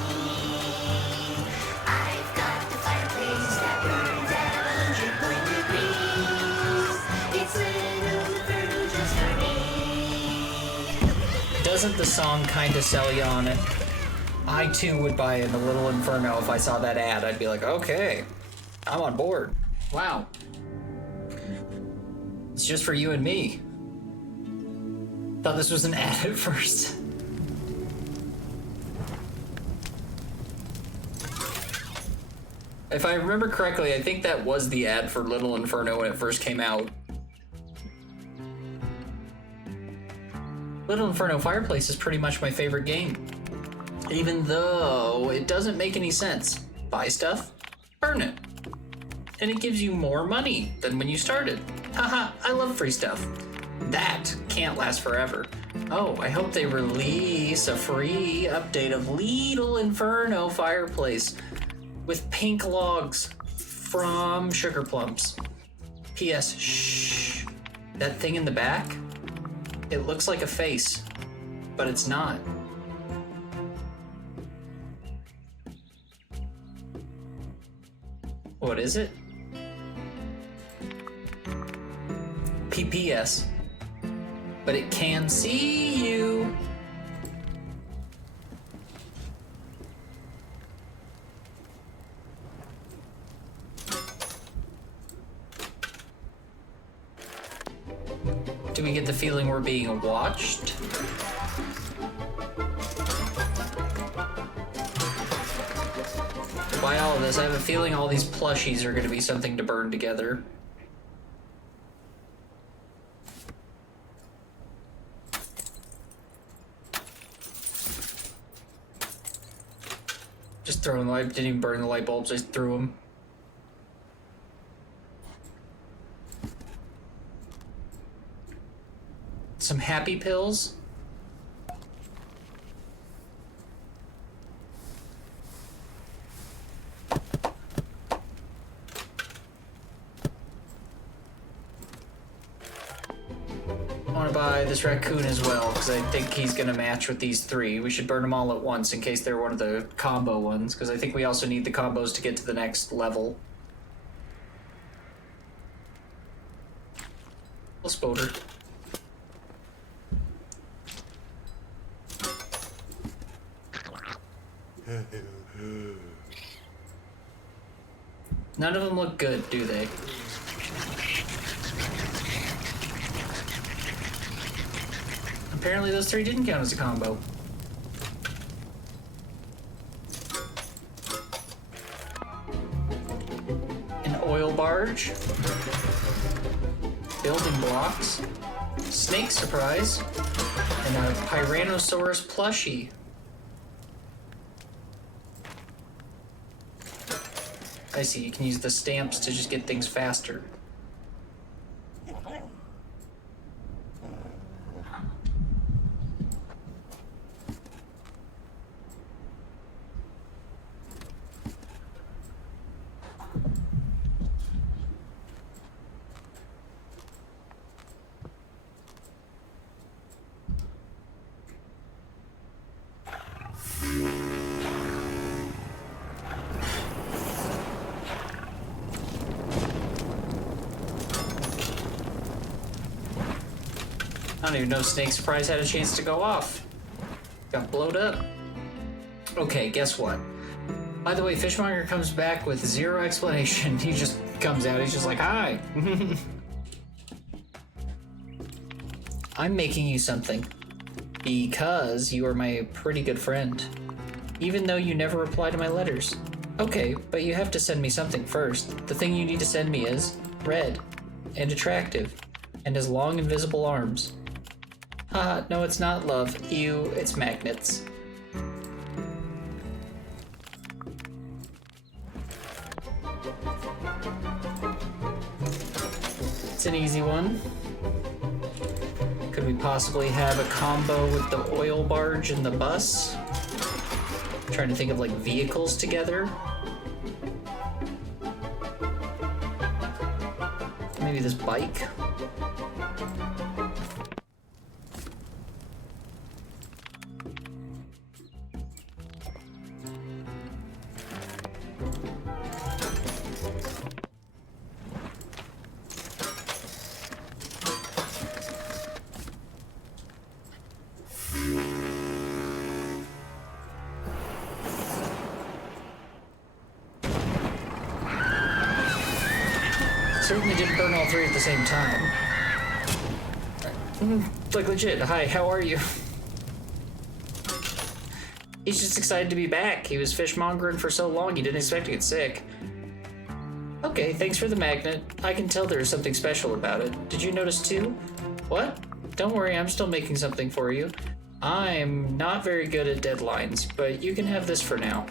I've got the fireplace that burns at 100 degrees. It's Little Inferno just for me. Doesn't the song kinda sell you on it? I too would buy in a Little Inferno if I saw that ad. I'd be like, okay, I'm on board. Wow. It's just for you and me. Thought this was an ad at first. If I remember correctly, I think that was the ad for Little Inferno when it first came out. Little Inferno Fireplace is pretty much my favorite game. Even though it doesn't make any sense. Buy stuff, burn it. And it gives you more money than when you started. Haha, I love free stuff. That can't last forever. Oh, I hope they release a free update of Little Inferno Fireplace with pink logs from Sugar Plums. P.S. Shh. That thing in the back? It looks like a face, but it's not. What is it? PPS. But it can see you. Do we get the feeling we're being watched? all of this. I have a feeling all these plushies are going to be something to burn together. Just throwing the light, didn't even burn the light bulbs, I just threw them. Some happy pills. I want to buy this raccoon as well, because I think he's going to match with these three. We should burn them all at once in case they're one of the combo ones, because I think we also need the combos to get to the next level. Little spoder. None of them look good, do they? Apparently those three didn't count as a combo. An oil barge. Building blocks. Snake surprise. And a Tyrannosaurus plushie. I see, you can use the stamps to just get things faster. I don't even know Snake Surprise had a chance to go off. Got blowed up. Okay, guess what? By the way, Fishmonger comes back with zero explanation. He just comes out, he's just like, hi. I'm making you something. Because you are my pretty good friend. Even though you never reply to my letters. Okay, but you have to send me something first. The thing you need to send me is red and attractive and has long invisible arms. Haha, no it's not love. Ew, it's magnets. It's an easy one. Could we possibly have a combo with the oil barge and the bus? I'm trying to think of like vehicles together. Maybe this bike? Certainly didn't burn all three at the same time. Like legit, hi, how are you? He's just excited to be back. He was fishmongering for so long he didn't expect to get sick. Okay, thanks for the magnet. I can tell there's something special about it. Did you notice too? What? Don't worry, I'm still making something for you. I'm not very good at deadlines, but you can have this for now.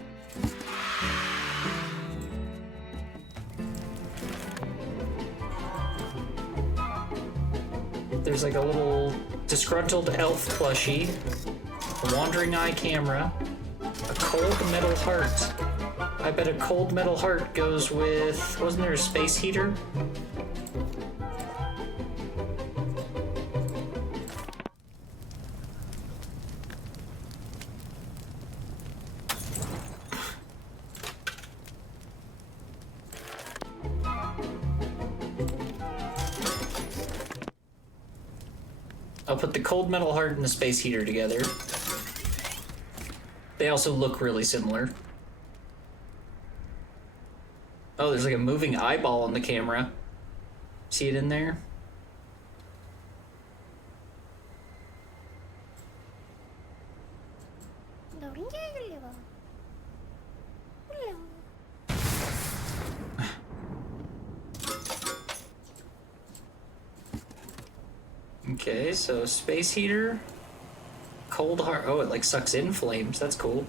There's like a little disgruntled elf plushie, a wandering eye camera, a cold metal heart. I bet a cold metal heart goes with, wasn't there a space heater? I'll put the cold metal heart and the space heater together. They also look really similar. Oh, there's like a moving eyeball on the camera. See it in there? Okay, so space heater, cold heart. Oh, it like sucks in flames. That's cool.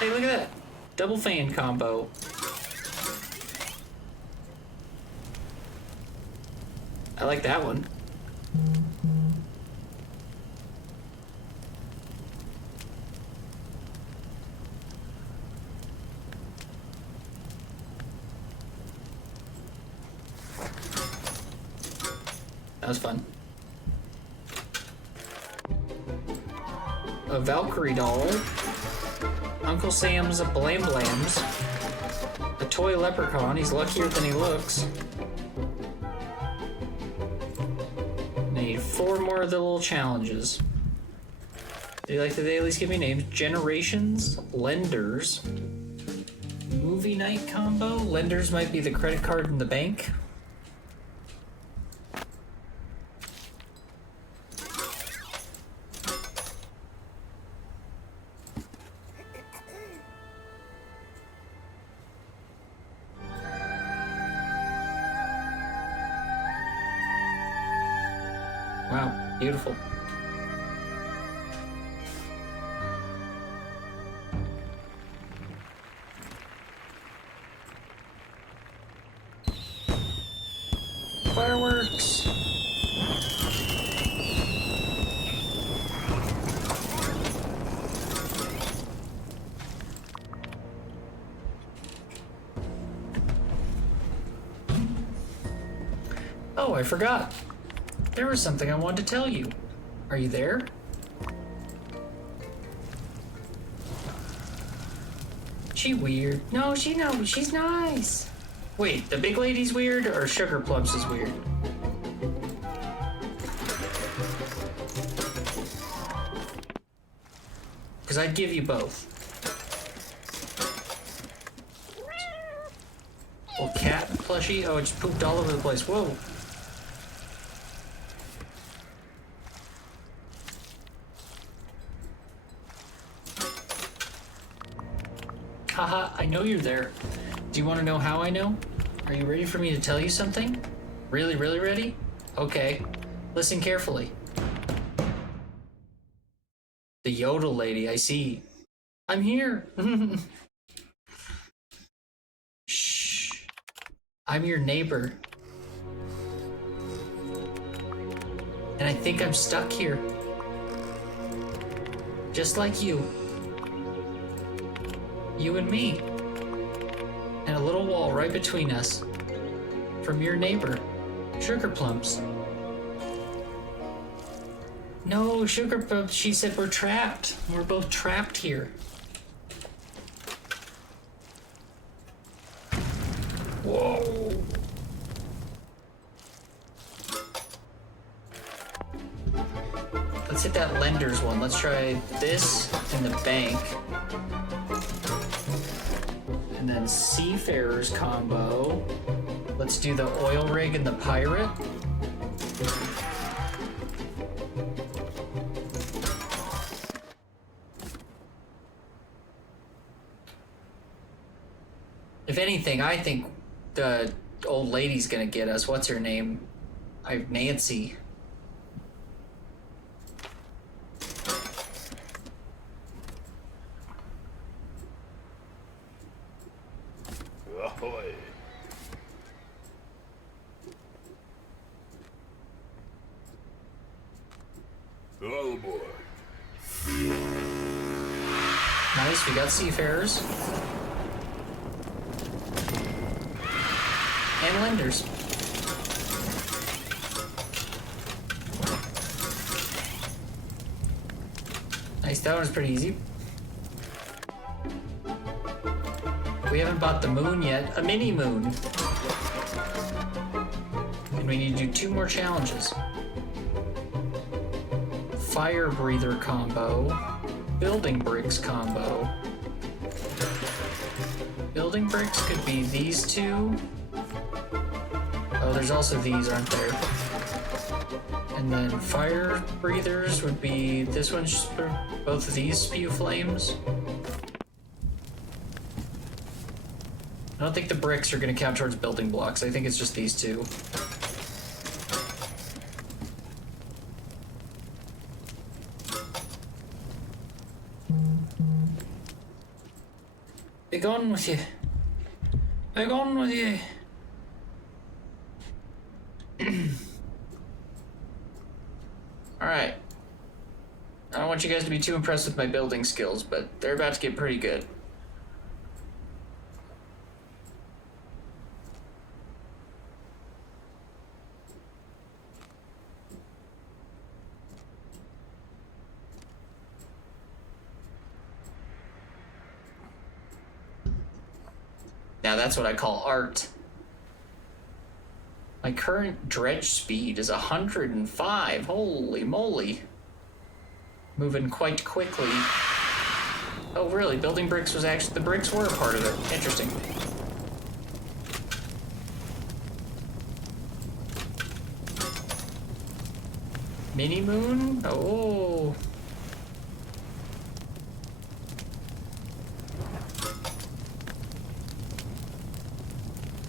Hey, look at that. Double fan combo. I like that one. That was fun. A Valkyrie doll. Uncle Sam's Blam Blams. A toy leprechaun. He's luckier than he looks. Need 4 more of the little challenges. Do you like that they at least give me names? Generations, Lenders, Movie Night combo. Lenders might be the credit card in the bank. Wow, beautiful. Fireworks. Oh, I forgot. There was something I wanted to tell you. Are you there? She weird. No, she's nice. Wait, the big lady's weird or Sugar Plumps is weird? Because I'd give you both. Little cat plushie? Oh, it just pooped all over the place. Whoa. Haha, I know you're there. Do you want to know how I know? Are you ready for me to tell you something? Really, really ready? Okay. Listen carefully. The yodel lady, I see. I'm here. Shh. I'm your neighbor. And I think I'm stuck here. Just like you. You and me. And a little wall right between us. From your neighbor, Sugar Plumps. No, Sugar Plumps, she said we're trapped. We're both trapped here. Whoa. Let's hit that Lenders one. Let's try this in the bank. And then Seafarers combo. Let's do the oil rig and the pirate. If anything, I think the old lady's gonna get us. What's her name? Nancy. Ahoy. All aboard. Nice, we got Seafarers. And Lenders. Nice, that one's pretty easy. We haven't bought the moon yet. A mini moon. And we need to do 2 more challenges. Fire breather combo. Building bricks combo. Building bricks could be these 2. Oh, there's also these, aren't there? And then fire breathers would be this one, both of these spew flames. I don't think the bricks are going to count towards building blocks. I think it's just these 2. Be gone with you. Be gone with you. Alright. I don't want you guys to be too impressed with my building skills, but they're about to get pretty good. Now that's what I call art. My current dredge speed is 105. Holy moly. Moving quite quickly. Oh, really? Building bricks was actually... The bricks were a part of it. Interesting. Mini moon? Oh.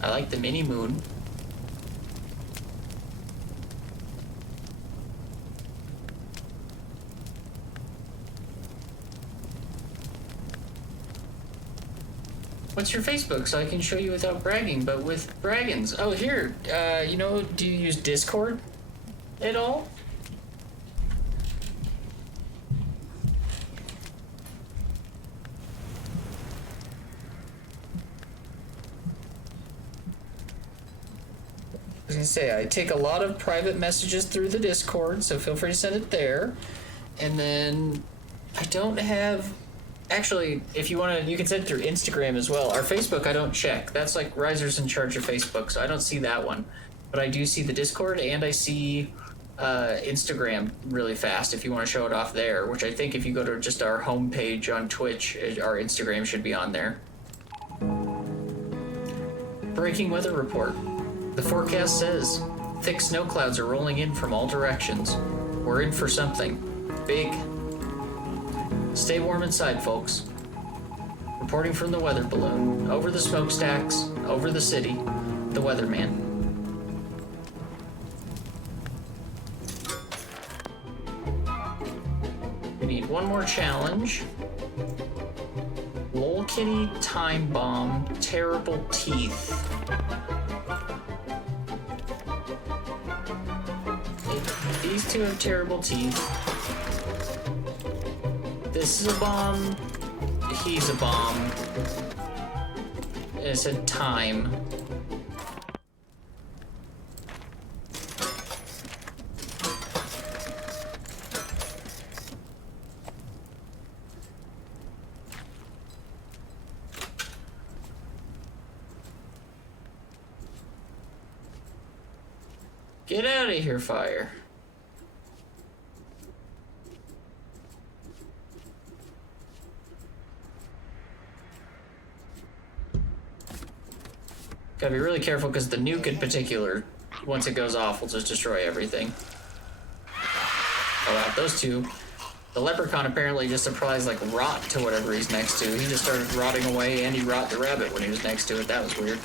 I like the mini moon. What's your Facebook so I can show you without bragging, but with braggins? Oh, here. You know, do you use Discord at all? I was gonna say, I take a lot of private messages through the Discord, so feel free to send it there. And then I don't have... Actually, if you want to, you can send it through Instagram as well. Our Facebook, I don't check. That's like Riser's in charge of Facebook, so I don't see that one. But I do see the Discord, and I see Instagram really fast if you want to show it off there, which I think if you go to just our homepage on Twitch, our Instagram should be on there. Breaking weather report. The forecast says thick snow clouds are rolling in from all directions. We're in for something big. Stay warm inside, folks. Reporting from the weather balloon. Over the smokestacks, over the city, the weatherman. We need one more challenge. Lol Kitty, Time Bomb, Terrible Teeth. These two have terrible teeth. This is a bomb. He's a bomb. And it said time. Get out of here, fire. Gotta be really careful because the nuke in particular, once it goes off, will just destroy everything. Oh wow, those two. The leprechaun apparently just applies like rot to whatever he's next to. He just started rotting away and he rot the rabbit when he was next to it. That was weird.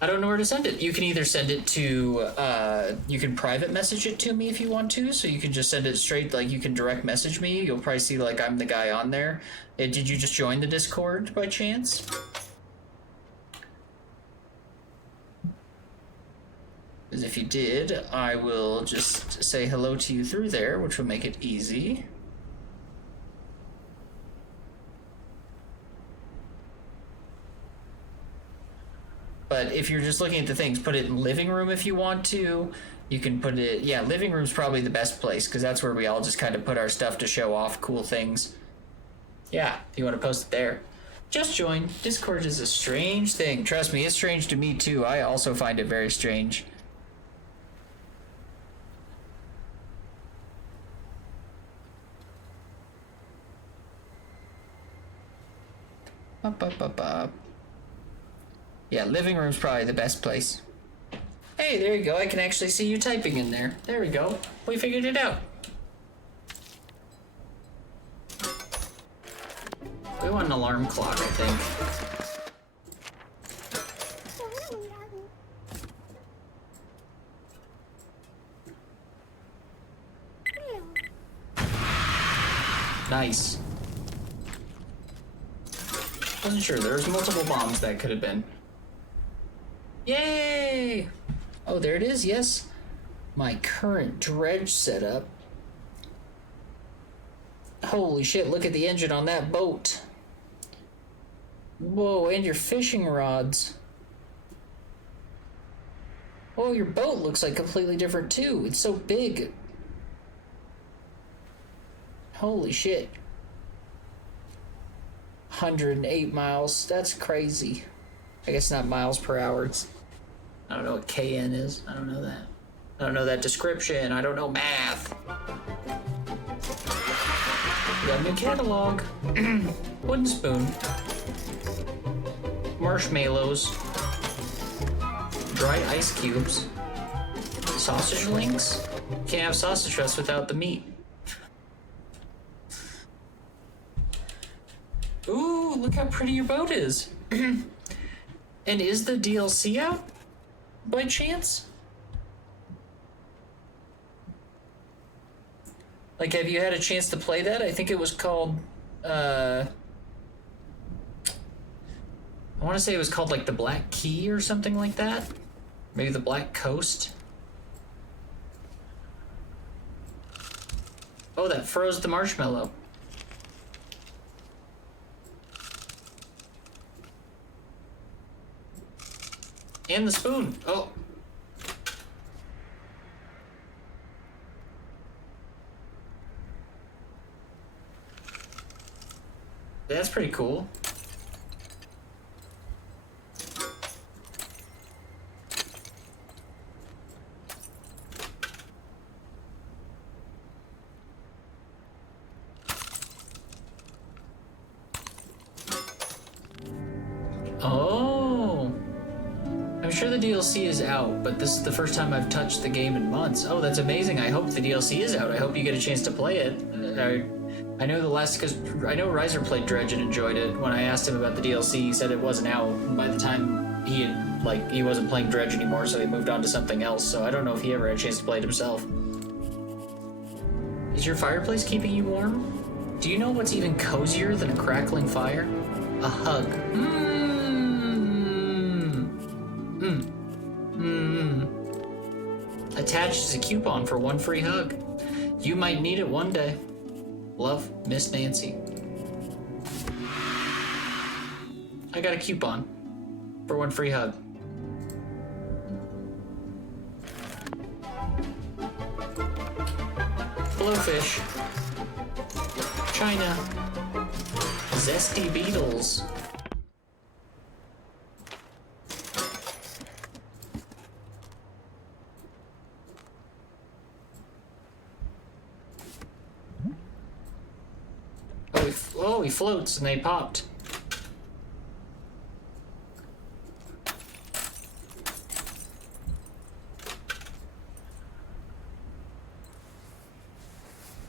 I don't know where to send it. You can either send it to, you can private message it to me if you want to, so you can just send it straight, like you can direct message me. You'll probably see like I'm the guy on there. Did you just join the Discord by chance? Because if you did, I will just say hello to you through there, which will make it easy. But if you're just looking at the things, put it in living room if you want to. You can put it, yeah, living room's probably the best place because that's where we all just kind of put our stuff to show off cool things. Yeah, if you want to post it there. Just join. Discord is a strange thing. Trust me, it's strange to me too. I also find it very strange. Up, up, up, up. Yeah, living room's probably the best place. Hey, there you go. I can actually see you typing in there. There we go. We figured it out. We want an alarm clock, I think. Nice. Wasn't sure. There was multiple bombs that could have been. Yay! Oh, there it is. Yes. My current dredge setup. Holy shit, look at the engine on that boat. Whoa, and your fishing rods. Oh, your boat looks like completely different too. It's so big. Holy shit. 108 miles. That's crazy. I guess not miles per hour. I don't know what KN is. I don't know that. I don't know that description. I don't know math. We got a new catalog. Wooden spoon. Marshmallows. Dried ice cubes. Sausage links. Can't have sausage roast without the meat. Ooh, look how pretty your boat is. And is the DLC out by chance? Like, have you had a chance to play that? I think it was called, I want to say it was called, like, the Black Key or something like that. Maybe the Black Coast. Oh, that froze the marshmallow. And the spoon. Oh. That's pretty cool. Oh. I'm sure the DLC is out, but this is the first time I've touched the game in months. Oh, that's amazing. I hope the DLC is out. I hope you get a chance to play it. I know because I know Riser played Dredge and enjoyed it. When I asked him about the DLC, he said it wasn't out. And by the time he wasn't playing Dredge anymore, so he moved on to something else. So I don't know if he ever had a chance to play it himself. Is your fireplace keeping you warm? Do you know what's even cozier than a crackling fire? A hug. Attached is a coupon for one free hug. You might need it one day. Love, Miss Nancy. I got a coupon for one free hug. Blowfish. China. Zesty beetles. Oh, he floats and they popped.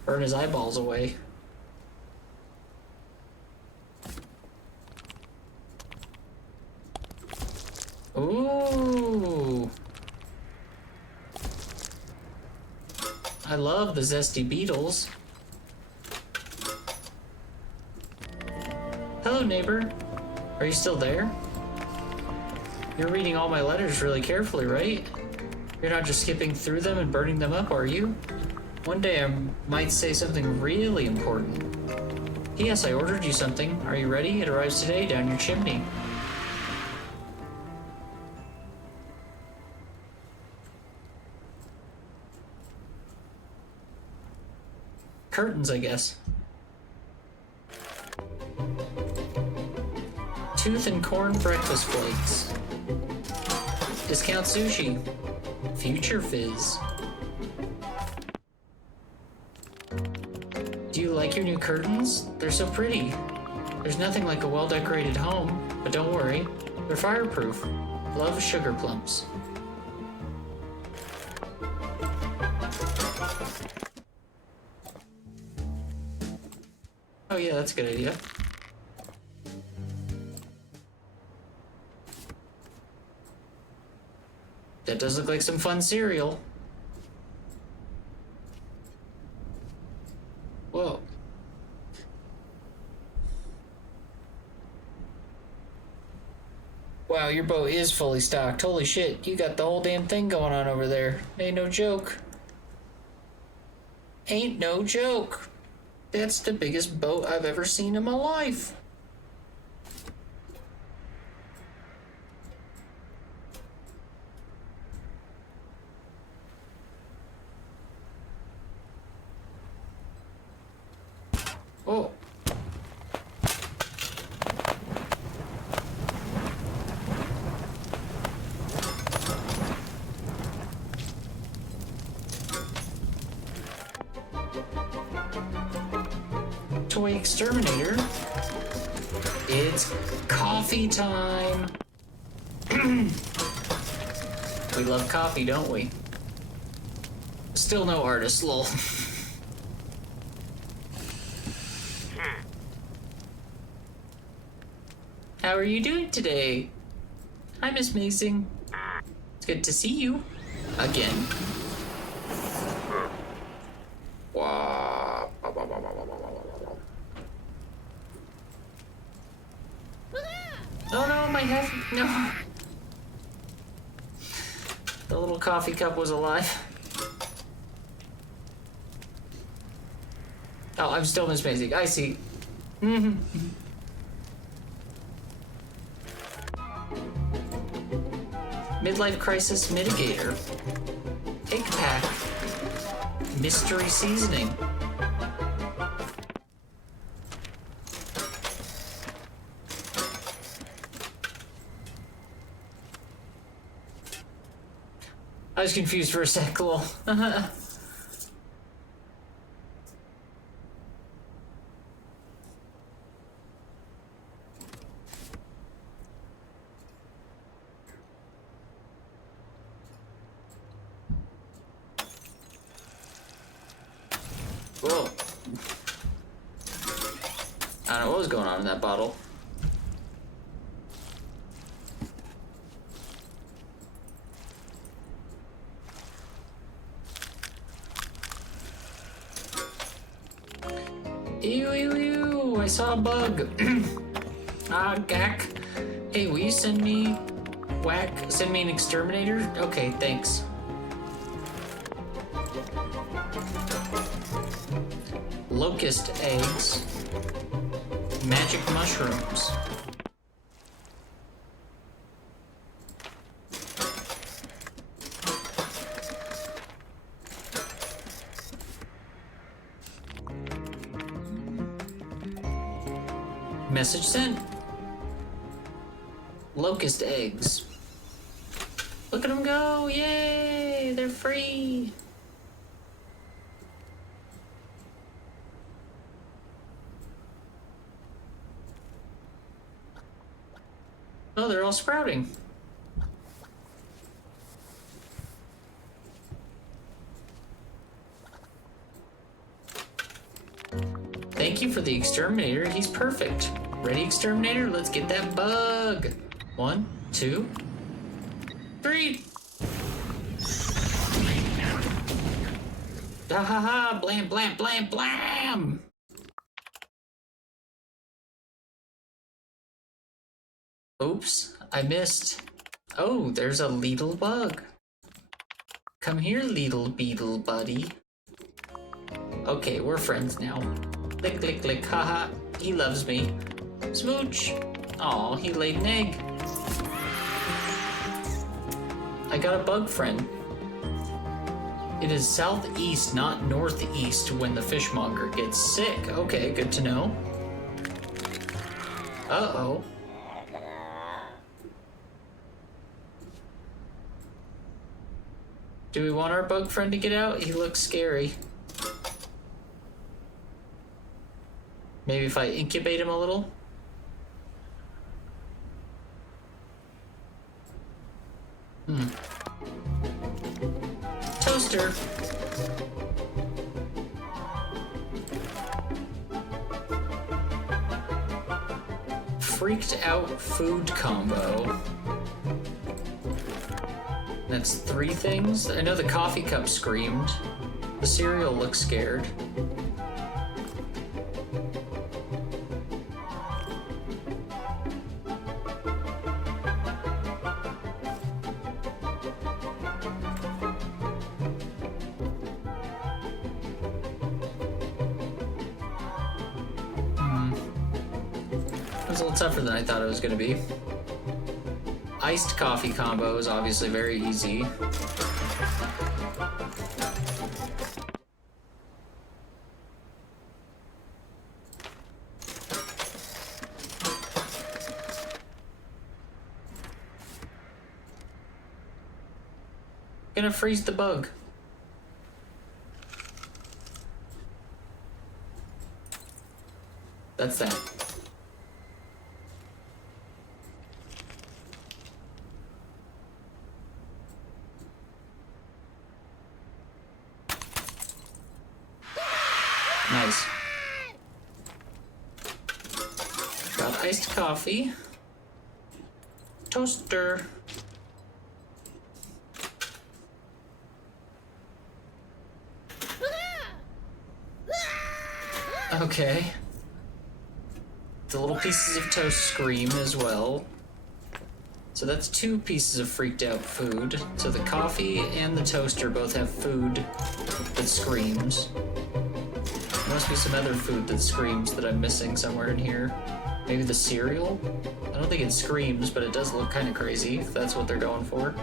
Burn his eyeballs away. Ooh. I love the zesty beetles. Hello, neighbor. Are you still there? You're reading all my letters really carefully, right? You're not just skipping through them and burning them up, are you? One day I might say something really important. Yes, I ordered you something. Are you ready? It arrives today down your chimney. Curtains, I guess. Tooth and corn breakfast flakes. Discount sushi. Future fizz. Do you like your new curtains? They're so pretty. There's nothing like a well-decorated home, but don't worry, they're fireproof. Love, Sugar Plumps. Oh yeah, that's a good idea. That does look like some fun cereal. Whoa. Wow, your boat is fully stocked. Holy shit, you got the whole damn thing going on over there. Ain't no joke. Ain't no joke. That's the biggest boat I've ever seen in my life. Oh. Toy exterminator. It's coffee time. We love coffee, don't we? Still no artist, lol. How are you doing today? Hi, Miss Mason. It's good to see you. Again. Wow. Oh no, my head. No. The little coffee cup was alive. Oh, I'm still Miss Mason. I see. Midlife crisis mitigator. Egg pack. Mystery seasoning. I was confused for a sec, lol. Whoa. I don't know what was going on in that bottle. Ew, ew, ew, I saw a bug. Ah, gack. Hey, will you send me send me an exterminator? Okay, thanks. Locust eggs. Magic mushrooms. Message sent. Locust eggs. Look at them go! Yay! They're free! Oh, they're all sprouting. Thank you for the exterminator. He's perfect. Ready, exterminator? Let's get that bug. 1, 2, 3. Ha ha ha! Blam, blam, blam, blam! Oops, I missed. Oh, there's a little bug. Come here, little beetle buddy. Okay, we're friends now. Lick, lick, lick, haha. He loves me. Smooch. Aw, he laid an egg. I got a bug friend. It is southeast, not northeast, when the fishmonger gets sick. Okay, good to know. Uh-oh. Do we want our bug friend to get out? He looks scary. Maybe if I incubate him a little? Toaster. Freaked out food combo. That's 3 things. I know the coffee cup screamed. The cereal looks scared. was a little tougher than I thought it was going to be. Iced coffee combo is obviously very easy. Gonna freeze the bug. That's that. Nice. Got iced coffee. Toaster. Okay. The little pieces of toast scream as well. So that's 2 pieces of freaked out food. So the coffee and the toaster both have food that screams. There must be some other food that screams that I'm missing somewhere in here. Maybe the cereal? I don't think it screams, but it does look kind of crazy if that's what they're going for.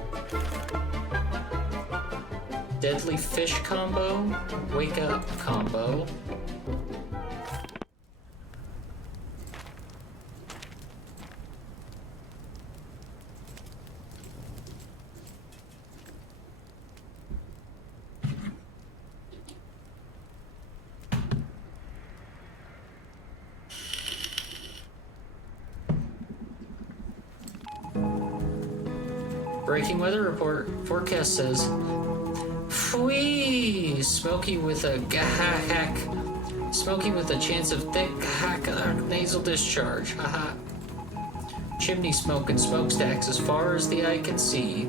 Deadly fish combo, wake up combo. Breaking weather report. Forecast says, "Whee! Smoky with a hack. Smoky with a chance of thick nasal discharge. Haha. Chimney smoke and smokestacks as far as the eye can see.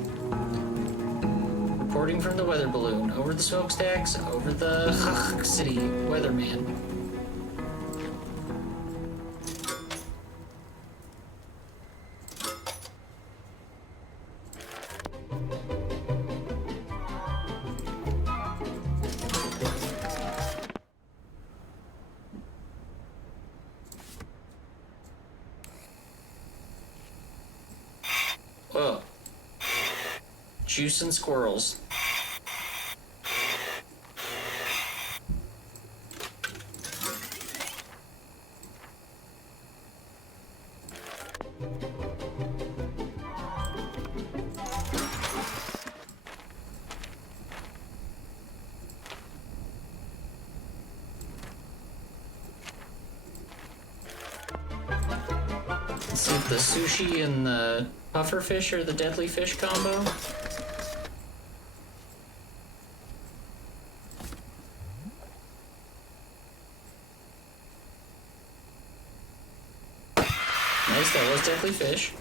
Reporting from the weather balloon. Over the smokestacks, over the city. Weatherman." Whoa. Juice and squirrels. Let's see if the sushi and the puffer fish are the deadly fish combo. Nice, that was deadly fish.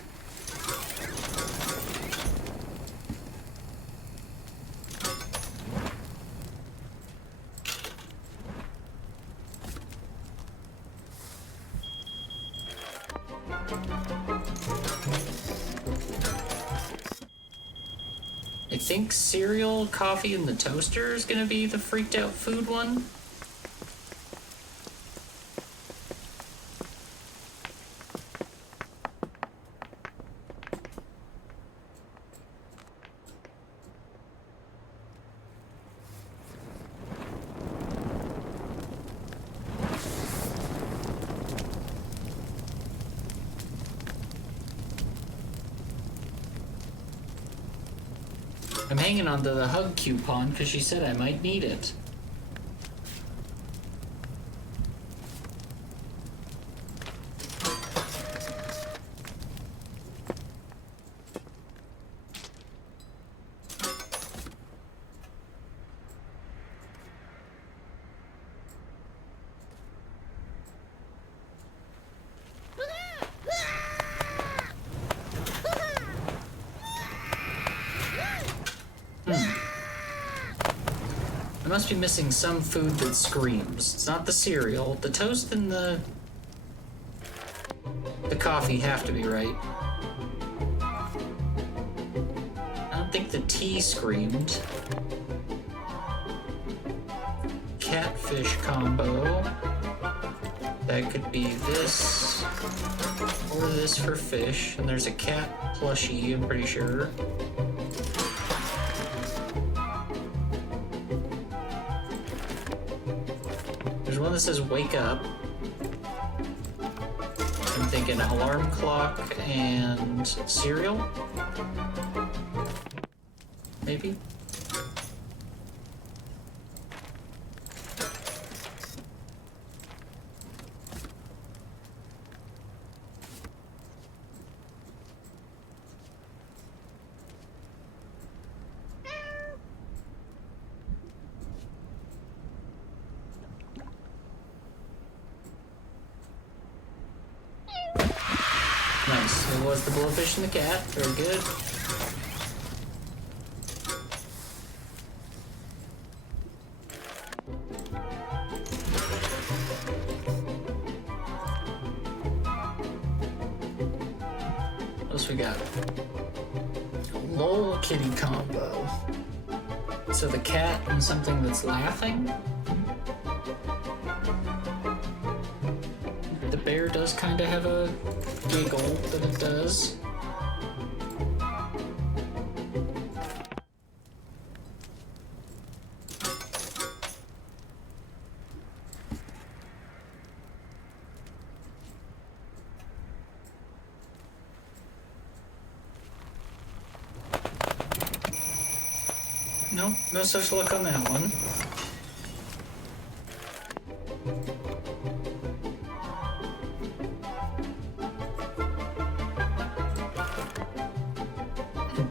I think cereal, coffee, and the toaster is gonna be the freaked out food one. I'm hanging on to the hug coupon because she said I might need it. I must be missing some food that screams. It's not the cereal. The toast and the coffee have to be right. I don't think the tea screamed. Catfish combo. That could be this, or this for fish. And there's a cat plushie, I'm pretty sure. There's one that says wake up. I'm thinking alarm clock and cereal. Maybe? Nice. It was the blowfish and the cat. Very good. What else we got? Lol kitty combo. So the cat and something that's laughing? The bear does kind of have a giggle that it does. Nope, no such luck on that one.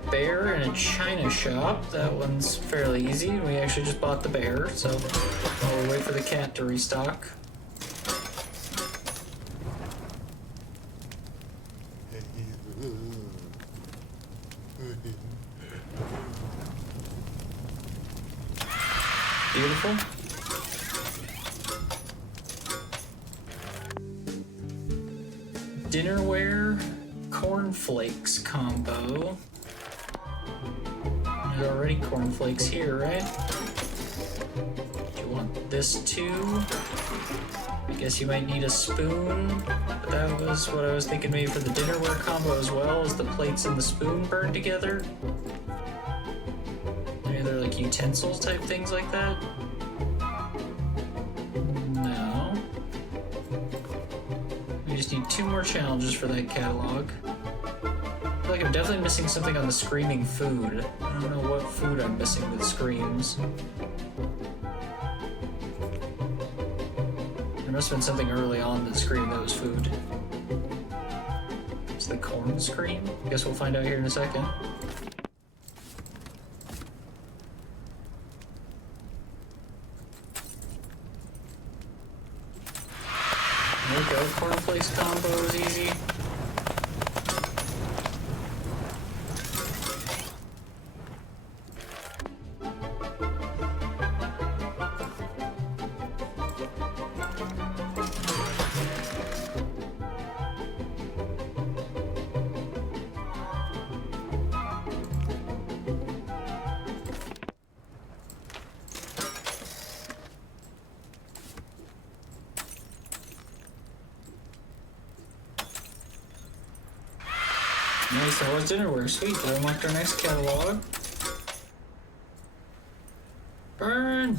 Bear in a china shop. That one's fairly easy. We actually just bought the bear, so we'll wait for the cat to restock. Beautiful. Dinnerware cornflakes combo. There's already cornflakes here, right? Do you want this too? I guess you might need a spoon. But that was what I was thinking maybe for the dinnerware combo as well, is the plates and the spoon burned together. Any other like utensils type things like that? No. We just need 2 more challenges for that catalog. I feel like I'm definitely missing something on the screaming food. I don't know what food I'm missing that screams. There must have been something early on that screamed that was food. It's the corn scream? Guess we'll find out here in a second. There we go, cornflakes combo is easy. Nice, that was dinnerware. Sweet, that unlocked our next catalog. Burn!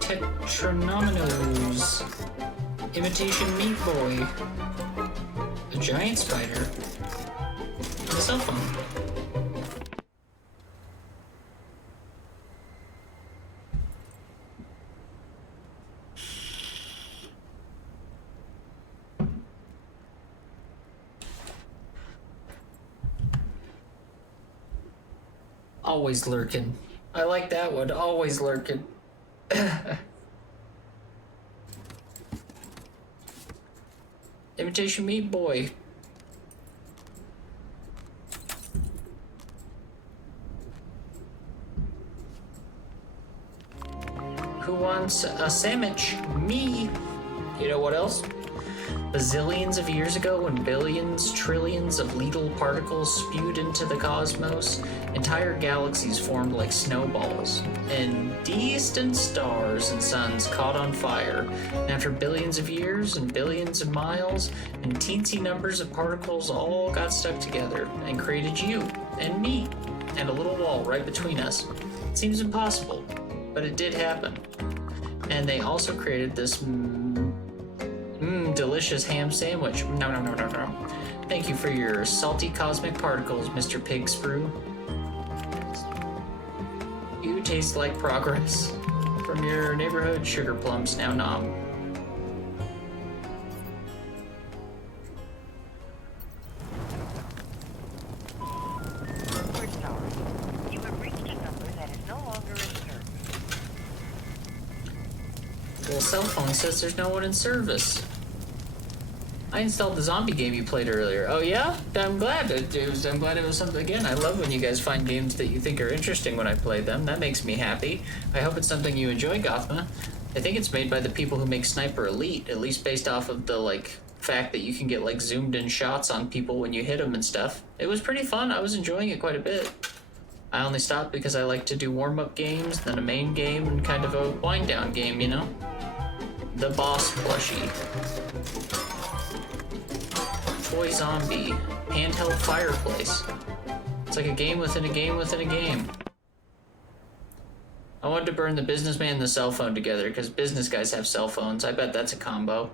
Tetronominos. Imitation Meat Boy. A giant spider. And a cell phone. Always lurking. I like that one. Always lurking. Imitation Meat Boy. Who wants a sandwich? Me. You know what else? Bazillions of years ago, when billions, trillions of little particles spewed into the cosmos, entire galaxies formed like snowballs, and distant stars and suns caught on fire. And after billions of years and billions of miles, and teensy numbers of particles all got stuck together and created you and me and a little wall right between us. It seems impossible, but it did happen. And they also created this delicious ham sandwich. No. Thank you for your salty cosmic particles, Mr. Pig Sprue. You taste like progress from your neighborhood sugar plums. Now nom. We're sorry. You have reached a number that is no longer in service. Well, cell phone says there's no one in service. I installed the zombie game you played earlier. Oh yeah? I'm glad. I'm glad it was something. Again, I love when you guys find games that you think are interesting when I play them. That makes me happy. I hope it's something you enjoy, Gothma. I think it's made by the people who make Sniper Elite, at least based off of the, fact that you can get, zoomed in shots on people when you hit them and stuff. It was pretty fun. I was enjoying it quite a bit. I only stopped because I like to do warm-up games, then a main game, and kind of a wind-down game, you know? The Boss Plushie. Toy Zombie. Handheld Fireplace. It's like a game within a game within a game. I wanted to burn the businessman and the cell phone together because business guys have cell phones. I bet that's a combo.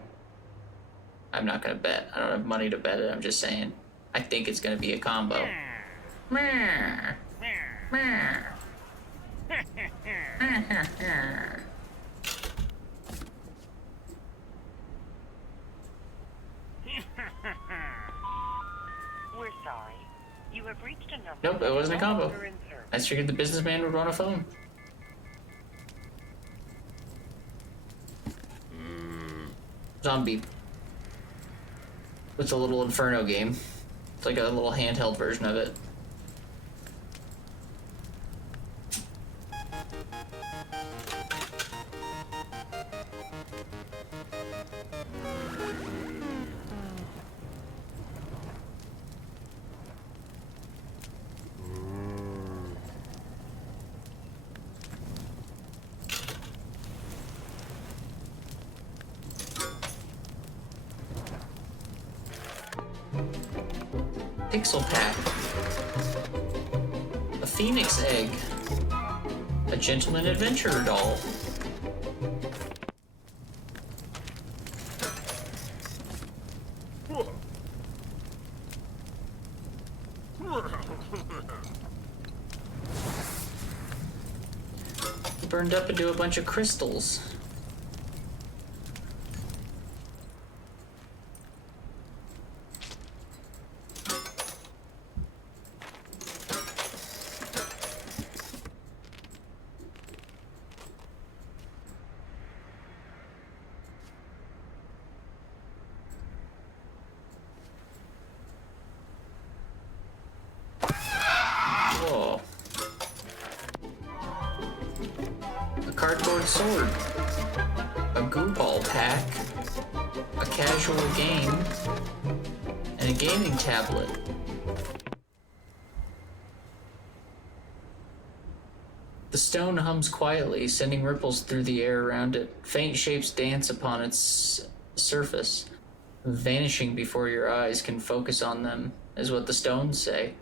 I'm not gonna bet. I don't have money to bet it. I'm just saying. I think it's gonna be a combo. We're sorry. You have reached a number. Nope, it wasn't a combo. I just figured the businessman would want a phone. Zombie. It's a little Inferno game. It's like a little handheld version of it. Pixel Pack. A Phoenix Egg. A Gentleman Adventurer Doll. Burned up into a bunch of crystals. Whoa. A cardboard sword. A goo ball pack. A casual game. And a gaming tablet. The stone hums quietly, sending ripples through the air around it. Faint shapes dance upon its surface. Vanishing before your eyes can focus on them, is what the stones say.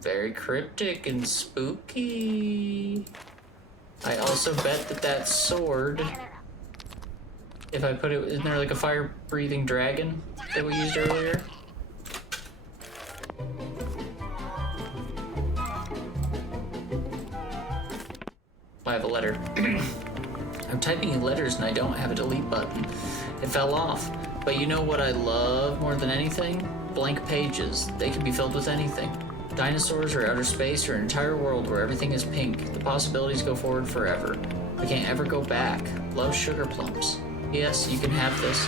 Very cryptic and spooky. I also bet that sword, if I put it, isn't there like a fire-breathing dragon that we used earlier? I have a letter. I'm typing in letters and I don't have a delete button. It fell off. But you know what I love more than anything? Blank pages. They can be filled with anything. Dinosaurs or outer space or an entire world where everything is pink. The possibilities go forward forever. We can't ever go back. Love, Sugar Plums. Yes, you can have this.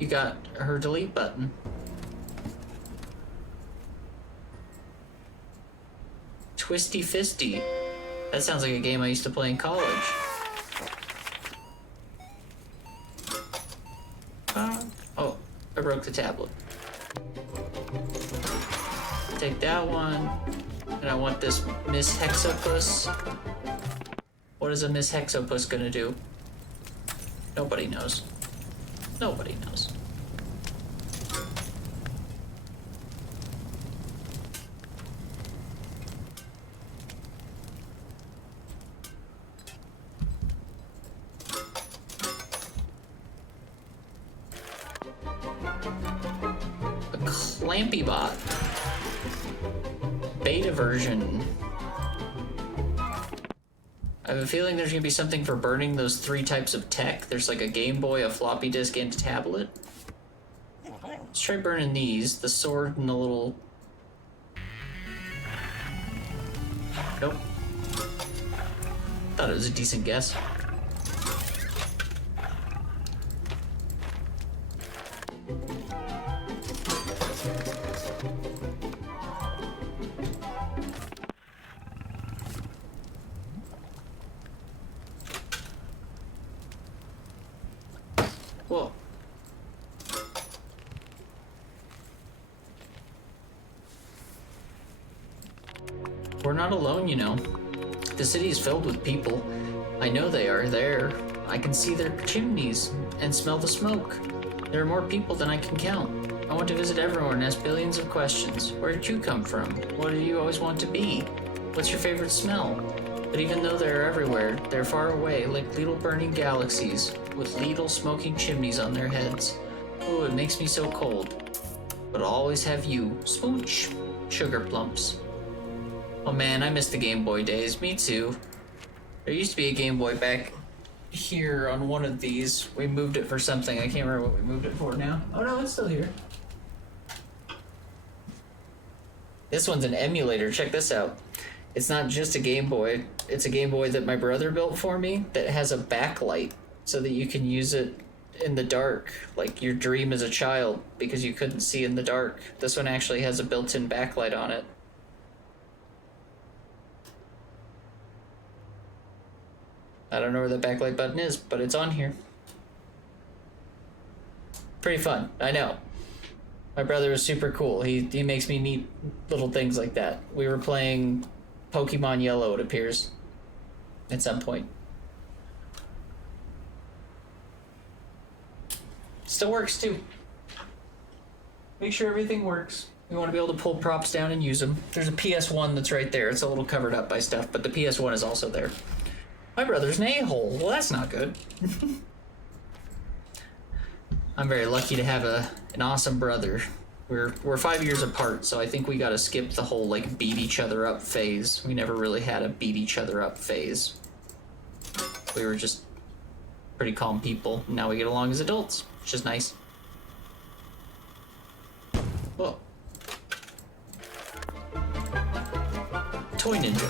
You got her delete button. Twisty Fisty. That sounds like a game I used to play in college. I broke the tablet. Take that one. And I want this Miss Hexopus. What is a Miss Hexopus gonna do? Nobody knows. Nobody knows. A Clampy Bot. Beta version. I have a feeling there's gonna be something for burning those 3 types of tech. There's like a Game Boy, a floppy disk, and a tablet. Let's try burning these. The sword and the little... Nope. Thought it was a decent guess. Whoa. We're not alone, you know. The city is filled with people. I know they are there. I can see their chimneys and smell the smoke. There are more people than I can count. I want to visit everyone and ask billions of questions. Where did you come from? What do you always want to be? What's your favorite smell? But even though they're everywhere, they're far away, like little burning galaxies, with little smoking chimneys on their heads. Oh, it makes me so cold. But I'll always have you. Smooch. Sugar plumps. Oh man, I miss the Game Boy days. Me too. There used to be a Game Boy back here on one of these. We moved it for something. I can't remember what we moved it for now. Oh no, it's still here. This one's an emulator. Check this out. It's not just a Game Boy. It's a Game Boy that my brother built for me that has a backlight so that you can use it in the dark, like your dream as a child, because you couldn't see in the dark. This one actually has a built-in backlight on it. I don't know where the backlight button is, but it's on here. Pretty fun, I know. My brother is super cool. He makes me neat little things like that. We were playing Pokemon Yellow, it appears, at some point. Still works too. Make sure everything works. We want to be able to pull props down and use them. There's a PS1 that's right there. It's a little covered up by stuff, but the PS1 is also there. My brother's an a-hole. Well, that's not good. I'm very lucky to have an awesome brother. We're 5 years apart, so I think we gotta skip the whole like beat each other up phase. We never really had a beat each other up phase. We were just pretty calm people. Now we get along as adults, which is nice. Whoa. Toy Ninja.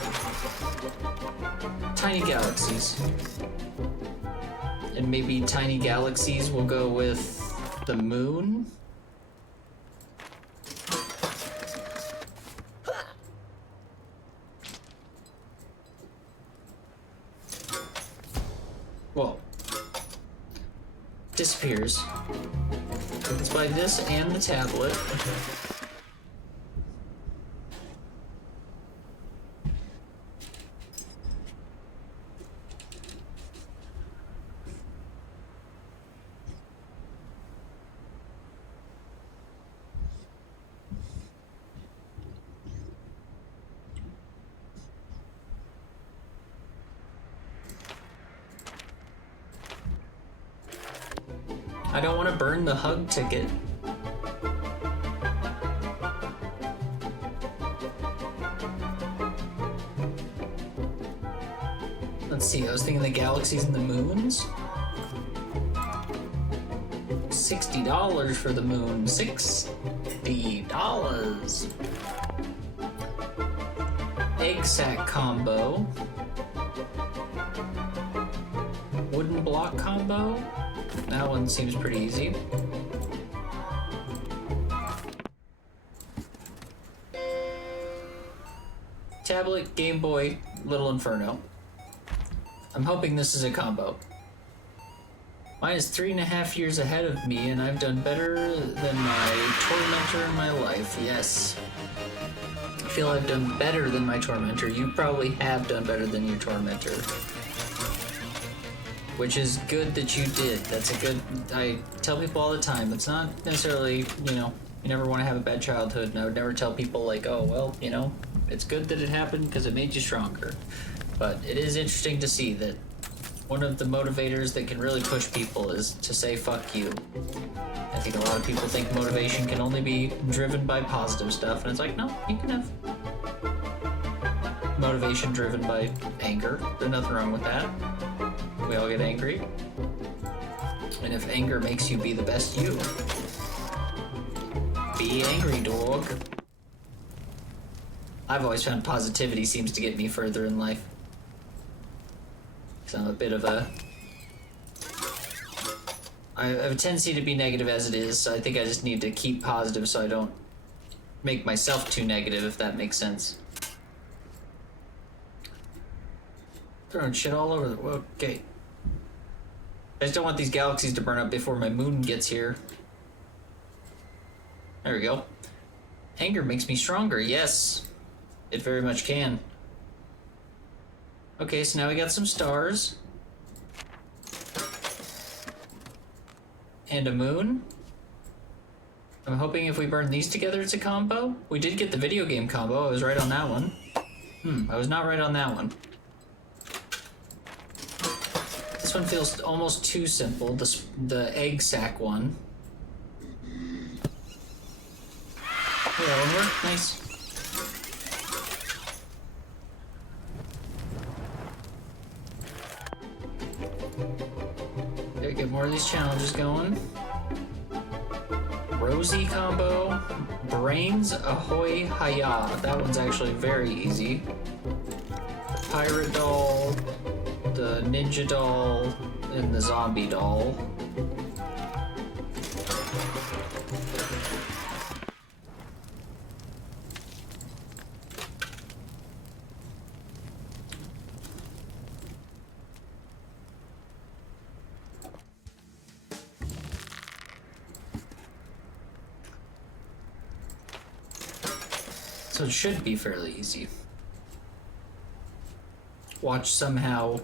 Tiny galaxies. And maybe tiny galaxies will go with the moon? Whoa. Disappears. Let's buy this and the tablet. I don't want to burn the hug ticket. Let's see, I was thinking the galaxies and the moons. $60 for the moon. $60. Egg sack combo. Wooden block combo. That one seems pretty easy. Tablet, Game Boy, Little Inferno. I'm hoping this is a combo. Mine is 3.5 years ahead of me, and I've done better than my tormentor in my life. Yes. I feel I've done better than my tormentor. You probably have done better than your tormentor. Which is good that you did. That's a good... I tell people all the time, it's not necessarily, you know, you never want to have a bad childhood, and I would never tell people like, oh, well, you know, it's good that it happened because it made you stronger. But it is interesting to see that one of the motivators that can really push people is to say fuck you. I think a lot of people think motivation can only be driven by positive stuff, and it's like, no, you can have motivation driven by anger. There's nothing wrong with that. We all get angry. And if anger makes you be the best you, be angry, dog. I've always found positivity seems to get me further in life. So I'm a bit of a... I have a tendency to be negative as it is, so I think I just need to keep positive so I don't make myself too negative, if that makes sense. Throwing shit all over the... Okay. I just don't want these galaxies to burn up before my moon gets here. There we go. Anger makes me stronger, yes. It very much can. Okay, so now we got some stars. And a moon. I'm hoping if we burn these together it's a combo. We did get the video game combo, I was right on that one. I was not right on that one. This one feels almost too simple, the egg sack one. Yeah, one more, nice. Okay, get more of these challenges going. Rosie combo, brains ahoy hiya. That one's actually very easy. The pirate doll, the ninja doll, and the zombie doll. So it should be fairly easy. Watch somehow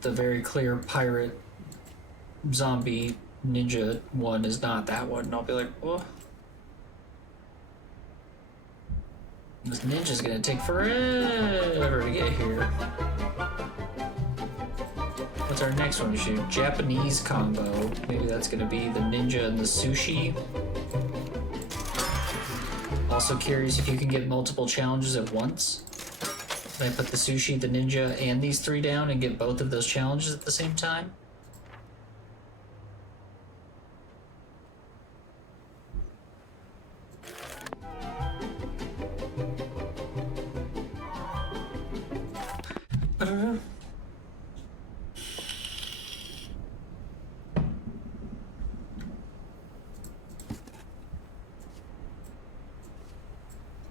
the very clear pirate zombie ninja one is not that one, and I'll be like, oh. This ninja's gonna take forever to get here. What's our next one to shoot? Japanese combo. Maybe that's gonna be the ninja and the sushi. Also curious if you can get multiple challenges at once. Can I put the sushi, the ninja, and these three down and get both of those challenges at the same time? I don't know.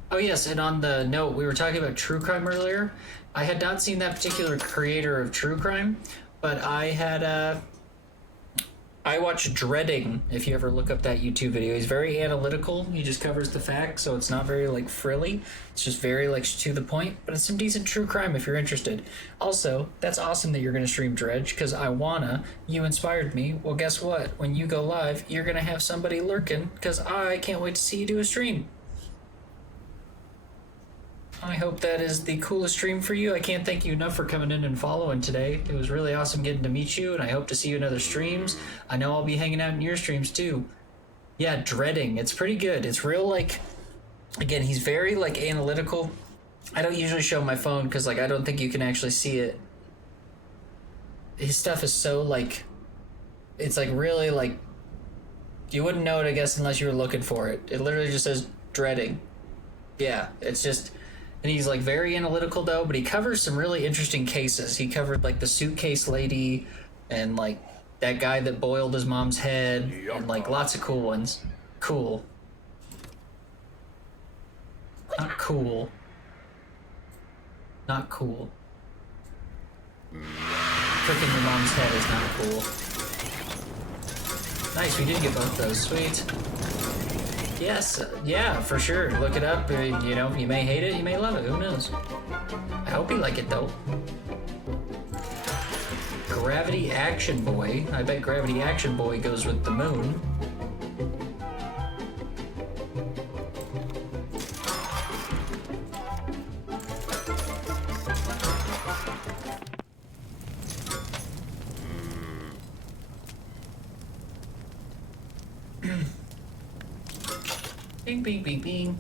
Oh yes, and on the note, we were talking about true crime earlier. I had not seen that particular creator of true crime, but I watched Dreading, if you ever look up that YouTube video. He's very analytical. He just covers the facts, so it's not very, like, frilly. It's just very, like, to the point, but it's some decent true crime if you're interested. Also, that's awesome that you're going to stream Dredge, because I wanna. You inspired me. Well, guess what? When you go live, you're going to have somebody lurking, because I can't wait to see you do a stream. I hope that is the coolest stream for you. I can't thank you enough for coming in and following today. It was really awesome getting to meet you, and I hope to see you in other streams. I know I'll be hanging out in your streams too. Yeah, Dreading. It's pretty good. It's real, like, again, he's very, like, analytical. I don't usually show my phone because, like, I don't think you can actually see it. His stuff is so, like, it's, like, really, like, you wouldn't know it, I guess, unless you were looking for it. It literally just says Dreading. Yeah, it's just... And he's, like, very analytical, though, but he covers some really interesting cases. He covered, like, the suitcase lady and, like, that guy that boiled his mom's head and, like, lots of cool ones. Cool. Not cool. Not cool. Cooking your mom's head is not cool. Nice, we did get both those. Sweet. Yes, yeah, for sure. Look it up. You know, you may hate it, you may love it. Who knows? I hope you like it, though. Gravity Action Boy. I bet Gravity Action Boy goes with the moon. Bing, bing, bing, bing.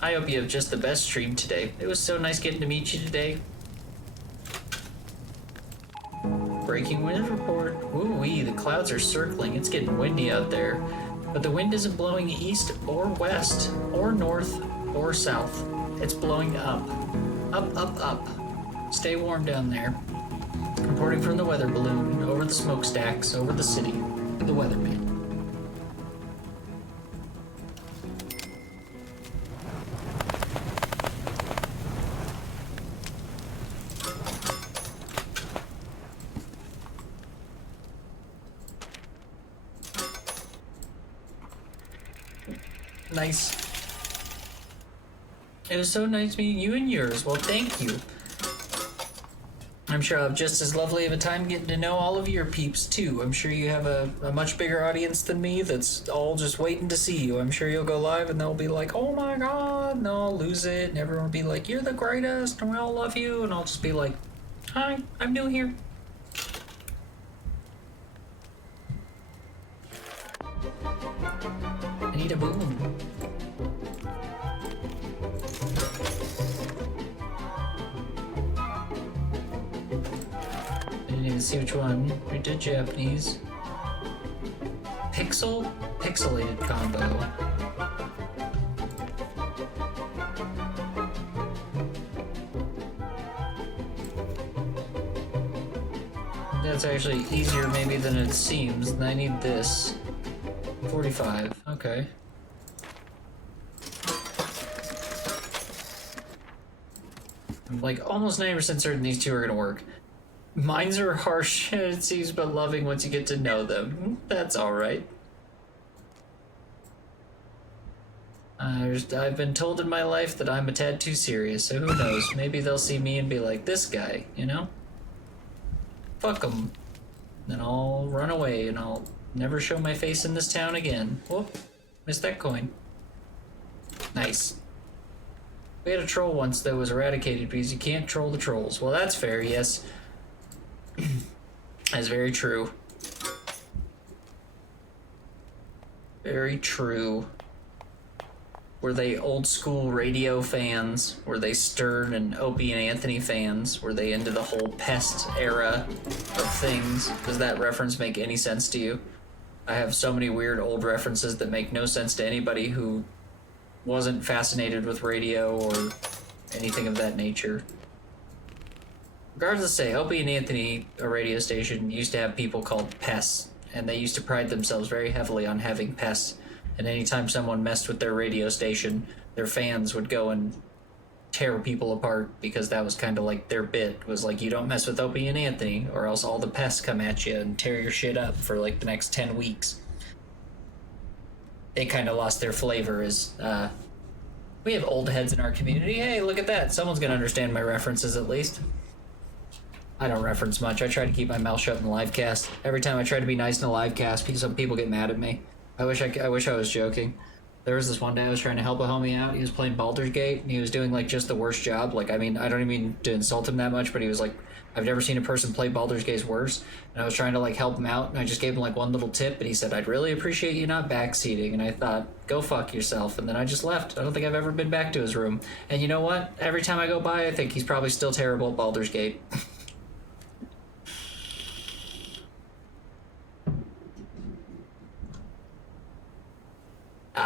I hope you have just the best stream today. It was so nice getting to meet you today. Breaking wind report. Woo-wee, the clouds are circling. It's getting windy out there. But the wind isn't blowing east or west or north or south. It's blowing up. Up, up, up. Stay warm down there. Reporting from the weather balloon, over the smokestacks, over the city, to the weatherman. Nice. It was so nice meeting you and yours. Well, thank you. I'm sure I'll have just as lovely of a time getting to know all of your peeps, too. I'm sure you have a much bigger audience than me that's all just waiting to see you. I'm sure you'll go live and they'll be like, oh my god, and they'll lose it, and everyone will be like, you're the greatest, and we all love you, and I'll just be like, hi, I'm new here. I need a boom. I didn't even see which one. We did Japanese. Pixelated combo. That's actually easier maybe than it seems. And I need this. 45, okay. I'm like almost 90% certain these two are gonna work. Mines are harsh, it seems, but loving once you get to know them. That's alright. I've been told in my life that I'm a tad too serious, so who knows? Maybe they'll see me and be like, this guy, you know? Fuck him. Then I'll run away and I'll never show my face in this town again. Whoop, missed that coin. Nice. We had a troll once that was eradicated because you can't troll the trolls. Well, that's fair, yes. That's very true. Very true. Were they old school radio fans? Were they Stern and Opie and Anthony fans? Were they into the whole pest era of things? Does that reference make any sense to you? I have so many weird old references that make no sense to anybody who wasn't fascinated with radio or anything of that nature. Regardless, say, Opie and Anthony, a radio station, used to have people called pests, and they used to pride themselves very heavily on having pests. And anytime someone messed with their radio station, their fans would go and tear people apart because that was kind of like their bit. Was like, you don't mess with Opie and Anthony or else all the pests come at you and tear your shit up for like the next 10 weeks. They kind of lost their flavor as, we have old heads in our community. Hey, look at that. Someone's going to understand my references at least. I don't reference much. I try to keep my mouth shut in the live cast. Every time I try to be nice in the live cast, some people get mad at me. I wish I was joking. There was this one day I was trying to help a homie out. He was playing Baldur's Gate, and he was doing, like, just the worst job. Like, I mean, I don't even mean to insult him that much, but he was like, I've never seen a person play Baldur's Gate worse. And I was trying to, like, help him out, and I just gave him, like, one little tip, and he said, I'd really appreciate you not backseating. And I thought, go fuck yourself. And then I just left. I don't think I've ever been back to his room. And you know what? Every time I go by, I think he's probably still terrible at Baldur's Gate.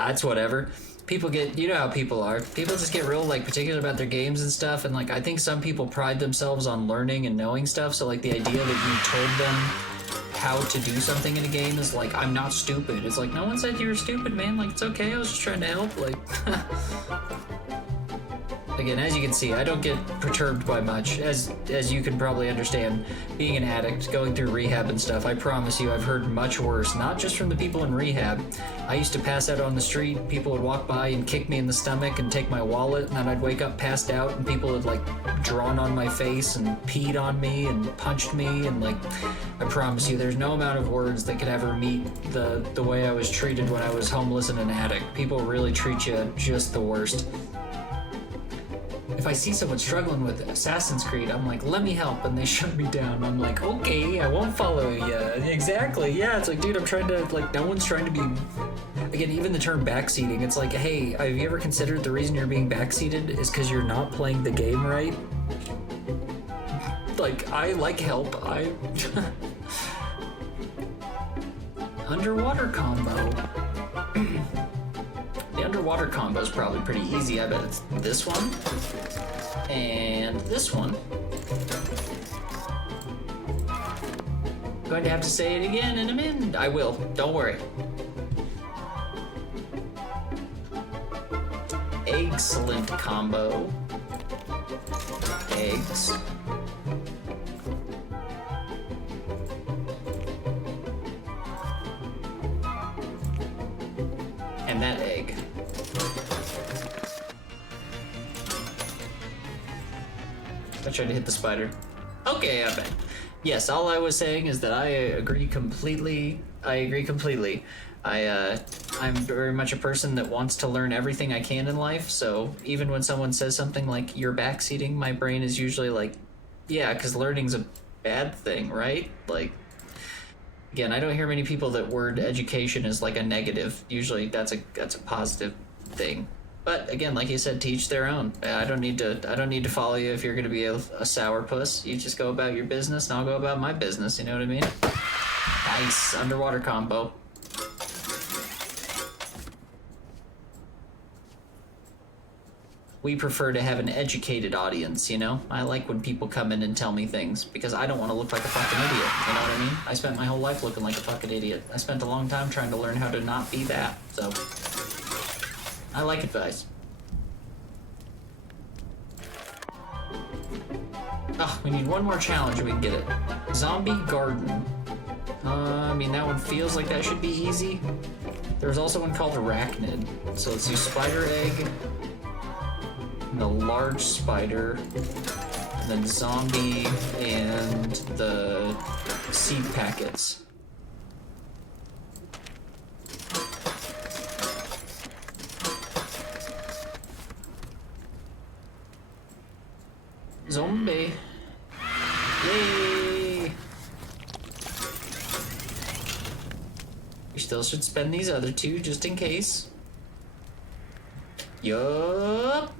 It's whatever. People get, you know how people are. People just get real, like, particular about their games and stuff, and, like, I think some people pride themselves on learning and knowing stuff, so, like, the idea that you told them how to do something in a game is like, I'm not stupid. It's like, no one said you were stupid, man. Like, it's okay, I was just trying to help, like... again, as you can see, I don't get perturbed by much. As you can probably understand, being an addict, going through rehab and stuff, I promise you I've heard much worse, not just from the people in rehab. I used to pass out on the street, people would walk by and kick me in the stomach and take my wallet, and then I'd wake up passed out and people had like drawn on my face and peed on me and punched me, and like, I promise you there's no amount of words that could ever meet the way I was treated when I was homeless and an addict. People really treat you just the worst. If I see someone struggling with Assassin's Creed, I'm like, let me help, and they shut me down. I'm like, okay, I won't follow you. Exactly, yeah, it's like, dude, I'm trying to, like, no one's trying to be... Again, even the term backseating, it's like, hey, have you ever considered the reason you're being backseated is because you're not playing the game right? Like, I like help, Underwater combo. The underwater combo is probably pretty easy. I bet it's this one and this one. Going to have to say it again in a minute. I will. Don't worry. Excellent combo. Eggs. And that egg. I tried to hit the spider. Okay, I bet. Yes, all I was saying is that I agree completely. I'm very much a person that wants to learn everything I can in life, so even when someone says something like, you're backseating, my brain is usually like, yeah, because learning's a bad thing, right? Like, again, I don't hear many people that word education is like a negative. Usually that's a positive thing. But again, like you said, teach their own. I don't need to follow you if you're gonna be a sourpuss. You just go about your business and I'll go about my business, you know what I mean? Nice, underwater combo. We prefer to have an educated audience, you know? I like when people come in and tell me things, because I don't want to look like a fucking idiot, you know what I mean? I spent my whole life looking like a fucking idiot. I spent a long time trying to learn how to not be that, so... I like advice. Oh, we need one more challenge and we can get it. Zombie Garden. I mean, that one feels like that should be easy. There's also one called Arachnid. So let's do Spider Egg, and the large spider, and then zombie, and the seed packets. Zombie. Yay! We still should spend these other two just in case. Yup.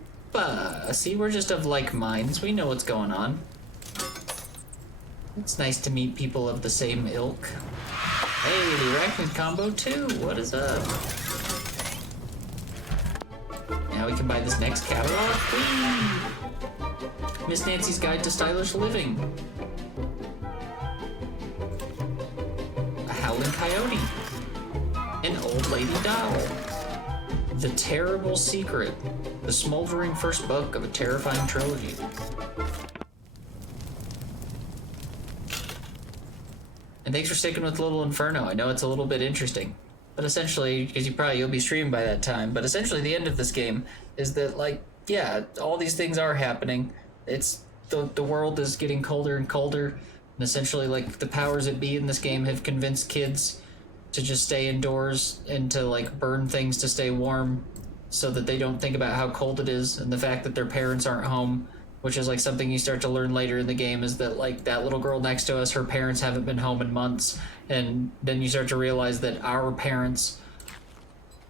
See, we're just of like minds. We know what's going on. It's nice to meet people of the same ilk. Hey, the Arachnid combo too. What is up? Now we can buy this next catalog. Whee! Miss Nancy's Guide to Stylish Living. A Howling Coyote. An Old Lady Doll. The Terrible Secret. The smoldering first book of a terrifying trilogy. And thanks for sticking with Little Inferno. I know it's a little bit interesting. But essentially, because you'll be streamed by that time, but essentially the end of this game is that, like, yeah, all these things are happening. It's the world is getting colder and colder, and essentially, like, the powers that be in this game have convinced kids to just stay indoors and to, like, burn things to stay warm so that they don't think about how cold it is, and the fact that their parents aren't home, which is, like, something you start to learn later in the game, is that, like, that little girl next to us, her parents haven't been home in months, and then you start to realize that our parents...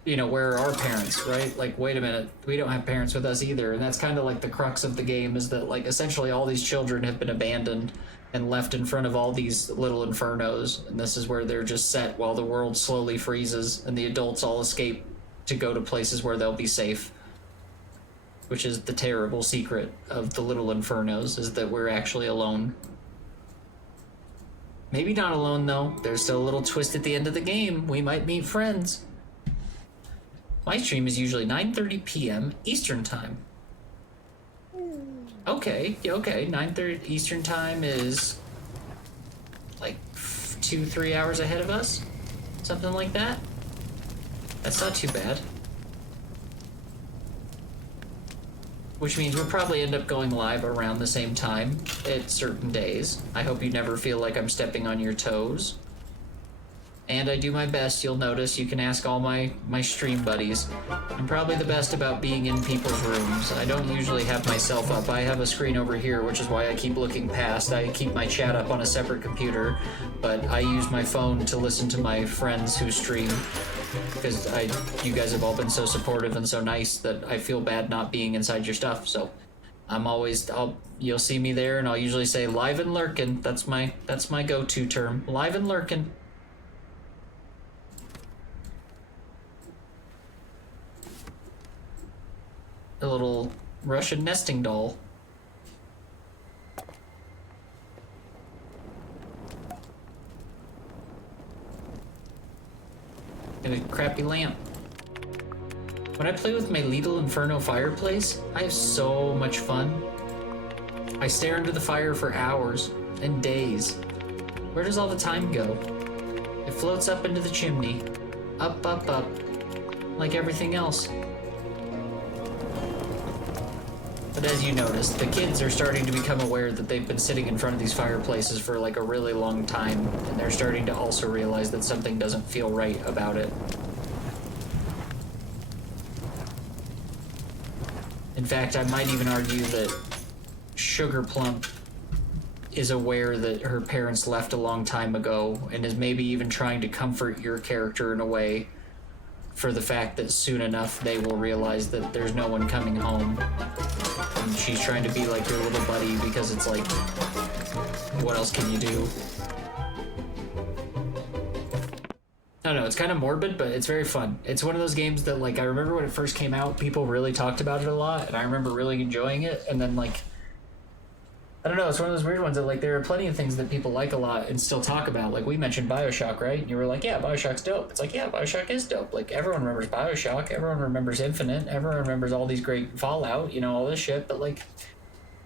You know, where are our parents, right? Like, wait a minute, we don't have parents with us either. And that's kind of like the crux of the game, is that, like, essentially all these children have been abandoned and left in front of all these little infernos. And this is where they're just set while the world slowly freezes and the adults all escape to go to places where they'll be safe. Which is the terrible secret of the little infernos, is that we're actually alone. Maybe not alone, though. There's still a little twist at the end of the game. We might meet friends. My stream is usually 9:30 p.m. Eastern Time. Okay, yeah, okay. 9:30 Eastern time is like 2-3 hours ahead of us, something like that. That's not too bad. Which means we'll probably end up going live around the same time at certain days. I hope you never feel like I'm stepping on your toes. And I do my best, you'll notice. You can ask all my stream buddies. I'm probably the best about being in people's rooms. I don't usually have myself up. I have a screen over here, which is why I keep looking past. I keep my chat up on a separate computer, but I use my phone to listen to my friends who stream. Because you guys have all been so supportive and so nice that I feel bad not being inside your stuff. So you'll see me there, and I'll usually say live and lurkin'. That's my go-to term. Live and lurkin'. A little Russian nesting doll. And a crappy lamp. When I play with my Lidl Inferno fireplace, I have so much fun. I stare into the fire for hours and days. Where does all the time go? It floats up into the chimney. Up, up, up. Like everything else. But as you noticed, the kids are starting to become aware that they've been sitting in front of these fireplaces for like a really long time, and they're starting to also realize that something doesn't feel right about it. In fact, I might even argue that Sugar Plump is aware that her parents left a long time ago, and is maybe even trying to comfort your character in a way for the fact that soon enough they will realize that there's no one coming home. And she's trying to be like their little buddy because it's like, what else can you do? I don't know, it's kind of morbid, but it's very fun. It's one of those games that, like, I remember when it first came out, people really talked about it a lot, and I remember really enjoying it, and then, like, I don't know, it's one of those weird ones that, like, there are plenty of things that people like a lot and still talk about. Like, we mentioned BioShock, right? And you were like, yeah, BioShock's dope. It's like, yeah, BioShock is dope. Like, everyone remembers BioShock, everyone remembers Infinite, everyone remembers all these great Fallout, you know, all this shit, but, like,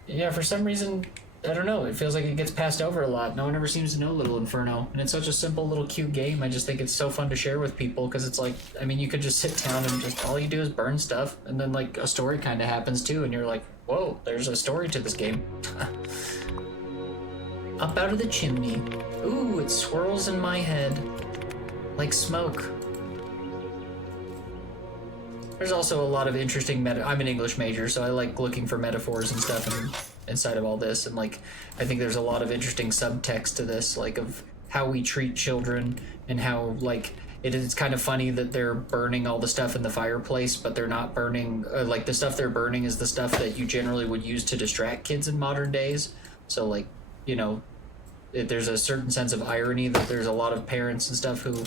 yeah, for some reason, I don't know, it feels like it gets passed over a lot. No one ever seems to know Little Inferno, and it's such a simple little cute game. I just think it's so fun to share with people, because it's like, I mean, you could just sit down and just, all you do is burn stuff, and then, like, a story kind of happens too, and you're like, whoa, there's a story to this game. Up out of the chimney. Ooh, it swirls in my head. Like smoke. There's also a lot of interesting I'm an English major, so I like looking for metaphors and stuff inside of all this, and like, I think there's a lot of interesting subtext to this, like of how we treat children, and how, like, it's kind of funny that they're burning all the stuff in the fireplace, but they're not burning, like, the stuff they're burning is the stuff that you generally would use to distract kids in modern days. So, like, you know, there's a certain sense of irony that there's a lot of parents and stuff who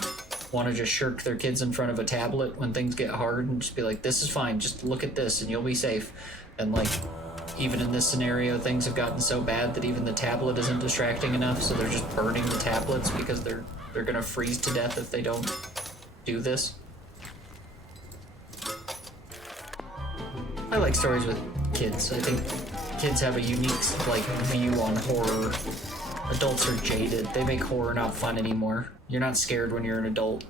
want to just shirk their kids in front of a tablet when things get hard and just be like, this is fine, just look at this and you'll be safe. And, like, even in this scenario, things have gotten so bad that even the tablet isn't distracting enough, so they're just burning the tablets because they're gonna freeze to death if they don't do this. I like stories with kids. I think kids have a unique, like, view on horror. Adults are jaded. They make horror not fun anymore. You're not scared when you're an adult.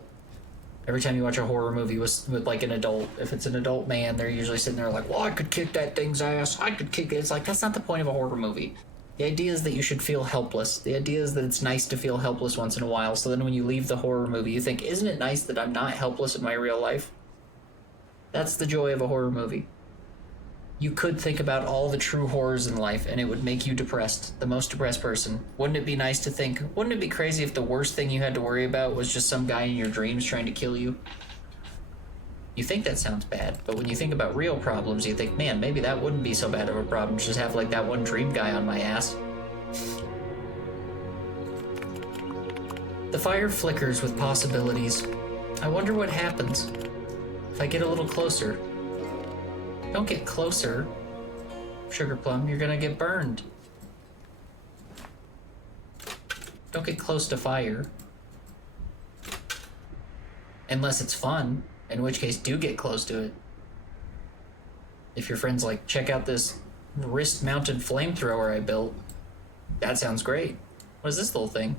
Every time you watch a horror movie with like an adult, if it's an adult man, they're usually sitting there like, well, I could kick that thing's ass. I could kick it. It's like, that's not the point of a horror movie. The idea is that you should feel helpless. The idea is that it's nice to feel helpless once in a while, so then when you leave the horror movie, you think, isn't it nice that I'm not helpless in my real life? That's the joy of a horror movie. You could think about all the true horrors in life, and it would make you depressed, the most depressed person. Wouldn't it be nice to think, wouldn't it be crazy if the worst thing you had to worry about was just some guy in your dreams trying to kill you? You think that sounds bad, but when you think about real problems, you think, man, maybe that wouldn't be so bad of a problem, just have like that one dream guy on my ass. The fire flickers with possibilities. I wonder what happens if I get a little closer. Don't get closer, Sugar Plum, you're gonna get burned. Don't get close to fire. Unless it's fun, in which case do get close to it. If your friend's like, check out this wrist-mounted flamethrower I built. That sounds great. What is this little thing?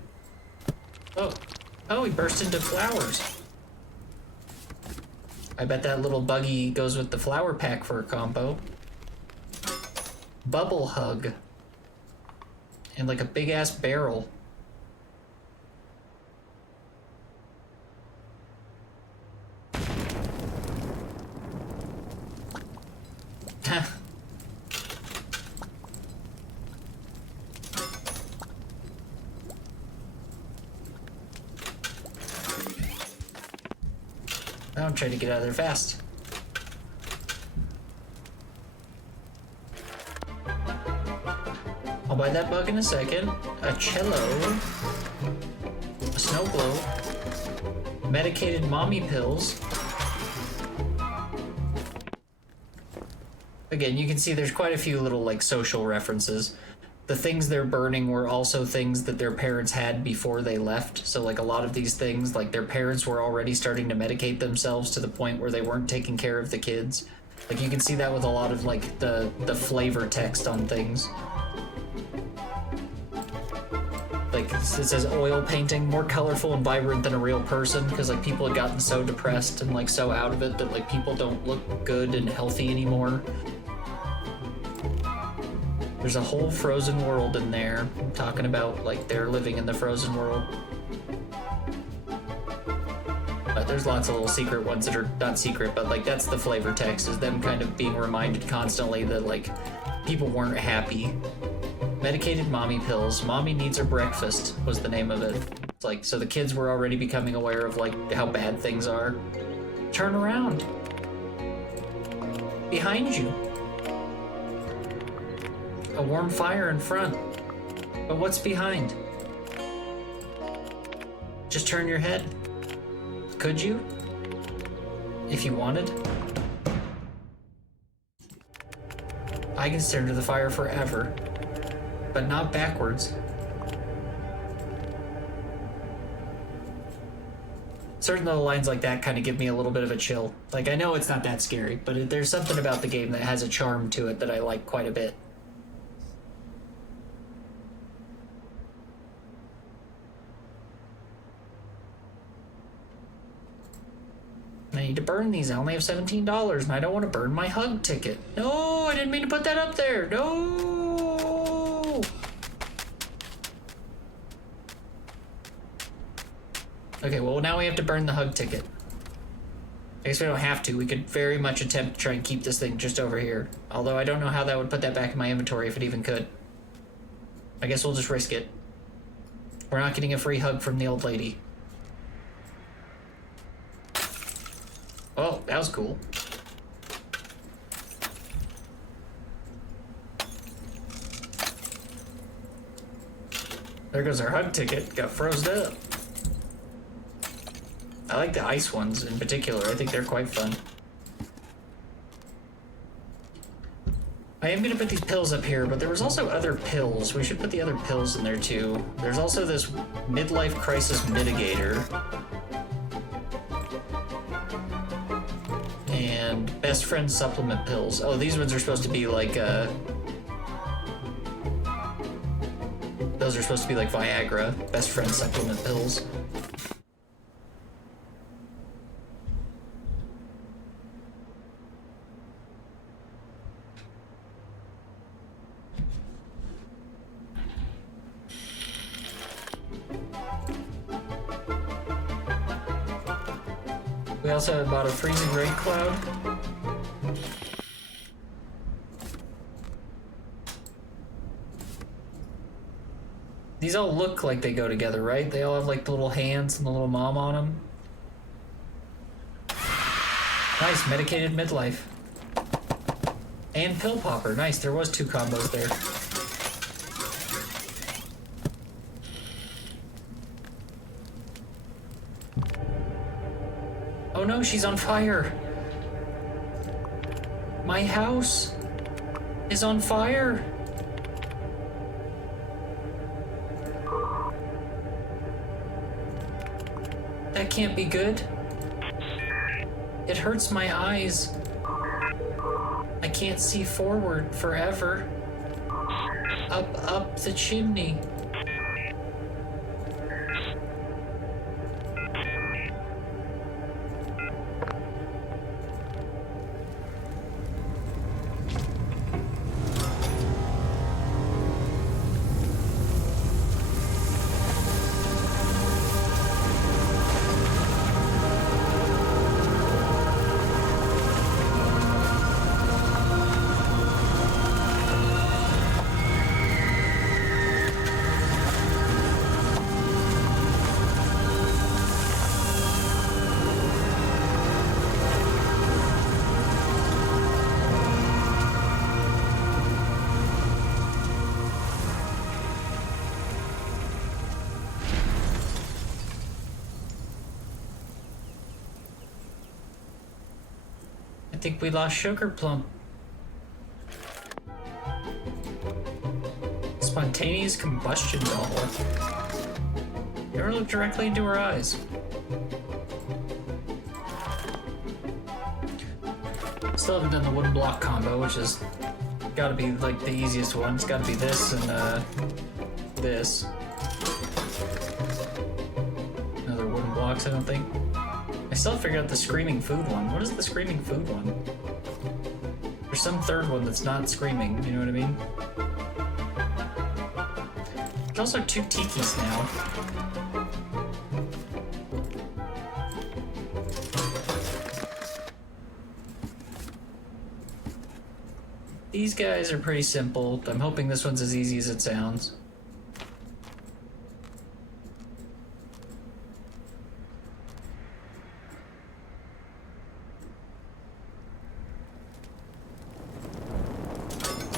Oh, he burst into flowers. I bet that little buggy goes with the flower pack for a combo. Bubble hug. And like a big-ass barrel. I'm trying to get out of there fast. I'll buy that bug in a second. A cello. A snow globe. Medicated mommy pills. Again, you can see there's quite a few little like social references. The things they're burning were also things that their parents had before they left. So like a lot of these things, like their parents were already starting to medicate themselves to the point where they weren't taking care of the kids. Like you can see that with a lot of like the flavor text on things. Like it says oil painting, more colorful and vibrant than a real person, because like people had gotten so depressed and like so out of it that like people don't look good and healthy anymore. There's a whole frozen world in there. I'm talking about like they're living in the frozen world. But there's lots of little secret ones that are not secret, but like that's the flavor text, is them kind of being reminded constantly that like people weren't happy. Medicated mommy pills. Mommy needs her breakfast was the name of it. It's like, so the kids were already becoming aware of like how bad things are. Turn around. Behind you. A warm fire in front. But what's behind? Just turn your head. Could you? If you wanted? I can stare into the fire forever. But not backwards. Certain little lines like that kind of give me a little bit of a chill. Like, I know it's not that scary, but there's something about the game that has a charm to it that I like quite a bit. I need to burn these. I only have $17 and I don't want to burn my hug ticket. No, I didn't mean to put that up there. No. Okay, well now we have to burn the hug ticket. I guess we don't have to. We could very much attempt to try and keep this thing just over here. Although I don't know how that would put that back in my inventory if it even could. I guess we'll just risk it. We're not getting a free hug from the old lady. Oh, that was cool. There goes our hug ticket. Got frozen up. I like the ice ones in particular. I think they're quite fun. I am gonna put these pills up here, but there was also other pills. We should put the other pills in there too. There's also this midlife crisis mitigator. And best friend supplement pills. Oh, these ones are supposed to be like, those are supposed to be like Viagra, best friend supplement pills. We also bought a freezing rain cloud. These all look like they go together, right? They all have like the little hands and the little mom on them. Nice, medicated midlife. And pill popper, nice, there was 2 combos there. Oh no, she's on fire. My house is on fire. That can't be good. It hurts my eyes. I can't see forward forever. Up the chimney. I think we lost Sugar Plum. Spontaneous combustion doll. Never look directly into her eyes. Still haven't done the wooden block combo, which is gotta be like the easiest one. It's gotta be this and this. Another wooden blocks, I don't think. I still figured out the screaming food one. What is the screaming food one? There's some third one that's not screaming, you know what I mean? There's also 2 tikis now. These guys are pretty simple. I'm hoping this one's as easy as it sounds.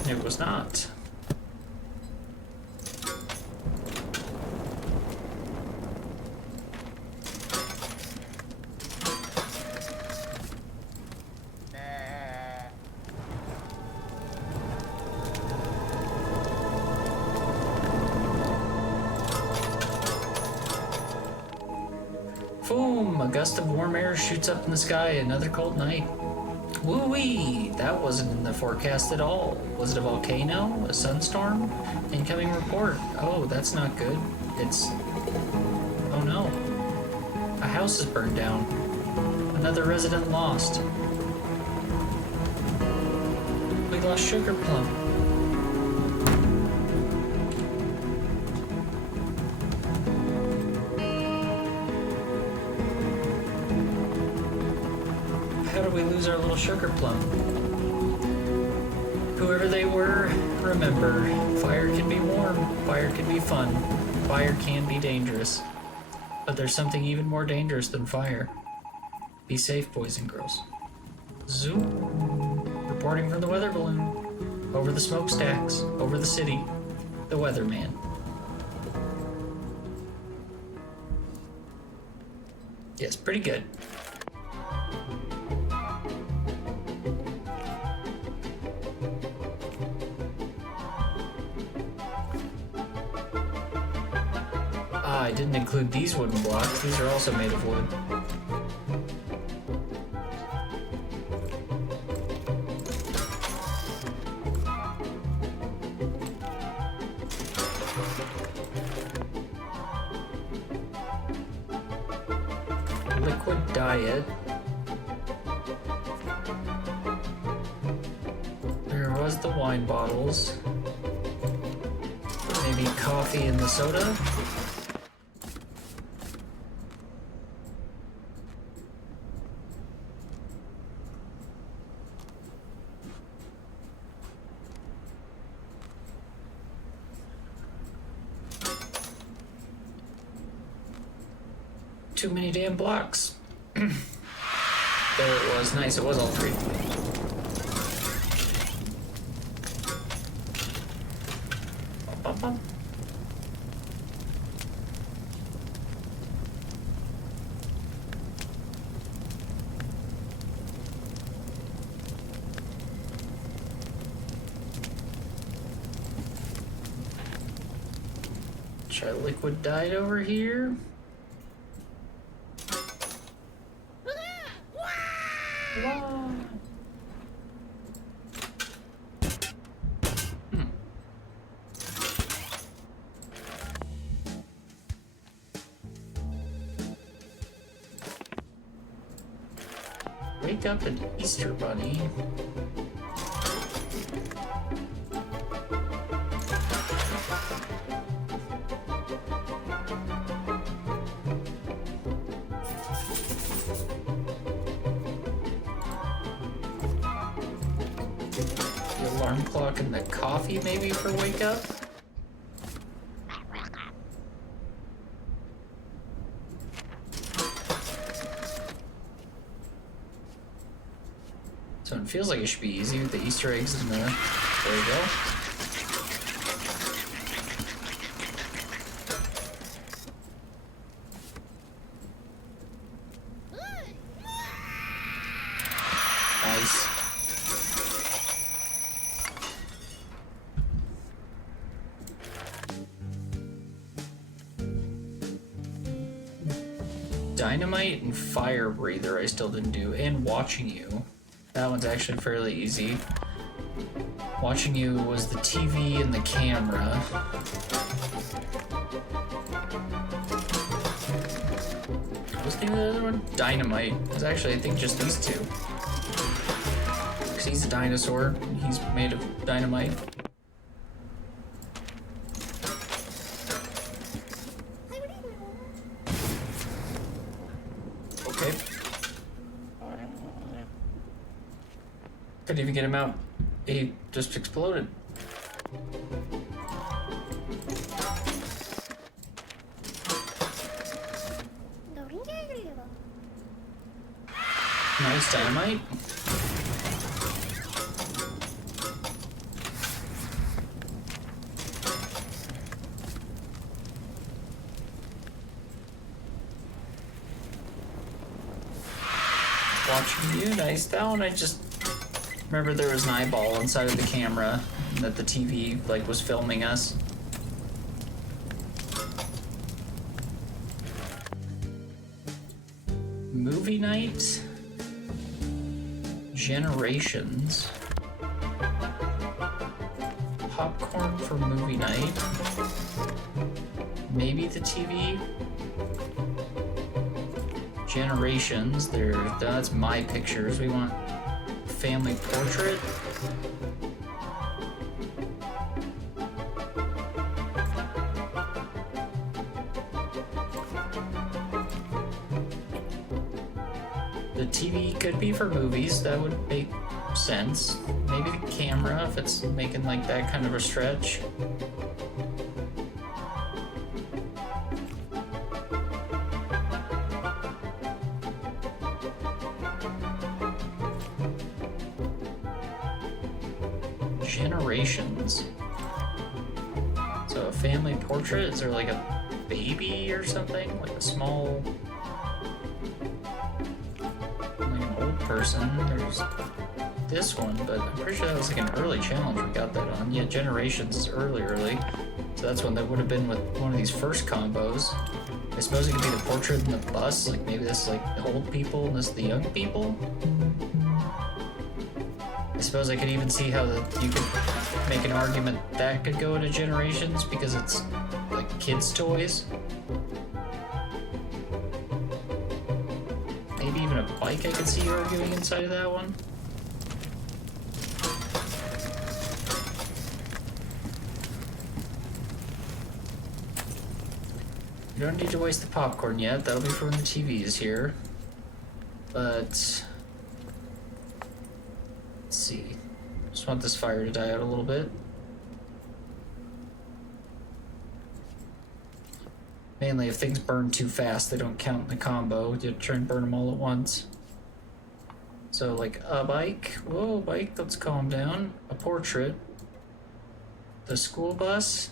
It was not. Boom! A gust of warm air shoots up in the sky. Another cold night. Woo-wee! That wasn't in the forecast at all. Was it a volcano? A sunstorm? Incoming report. Oh, that's not good. It's... oh no. A house is burned down. Another resident lost. We lost Sugar Plum. How did we lose our little Sugar Plum? Whoever they were, remember, fire can be warm, fire can be fun, fire can be dangerous. But there's something even more dangerous than fire. Be safe, boys and girls. Zoom. Reporting from the weather balloon. Over the smokestacks, over the city. The weatherman. Yes, pretty good. I didn't include these wooden blocks. These are also made of wood. Liquid diet. There was the wine bottles. Maybe coffee in the soda. Too many damn blocks. There it was. Nice. It was all 3. Bum, bum, bum. Try liquid diet over here. wake up an Easter bunny. The alarm clock and the coffee maybe for wake up? So it feels like it should be easy with the Easter eggs and the... There we go. Nice. Dynamite and fire breather I still didn't do, and watching you. That one's actually fairly easy. Watching you was the TV and the camera. What's the name of the other one? Dynamite. It's actually, I think, just these two. Because he's a dinosaur, and he's made of dynamite. Okay. Couldn't even get him out. He just exploded. Nice dynamite. Watching you, nice. That one I just remember there was an eyeball inside of the camera and that the TV like was filming us. Movie night. Generations. Popcorn for movie night. Maybe the TV. Generations. That's my pictures. We want family portrait. The TV could be for movies. That would make sense. Maybe the camera if it's making like that kind of a stretch. Generations. So a family portrait? Is there like a baby or something? Like a small... like an old person? There's this one, but I'm pretty sure that was like an early challenge we got that on. Yeah, Generations is early. So that's one that would have been with one of these first combos. I suppose it could be the portrait and the bus. Like maybe this is like the old people and this is the young people. I suppose I could even see how you could make an argument that could go into Generations because it's like kids' toys. Maybe even a bike I could see you arguing inside of that one. You don't need to waste the popcorn yet. That'll be for when the TV is here. But... let's see. Just want this fire to die out a little bit. Mainly if things burn too fast, they don't count in the combo. You try and burn them all at once. So like a bike. Whoa, bike, let's calm down. A portrait. The school bus.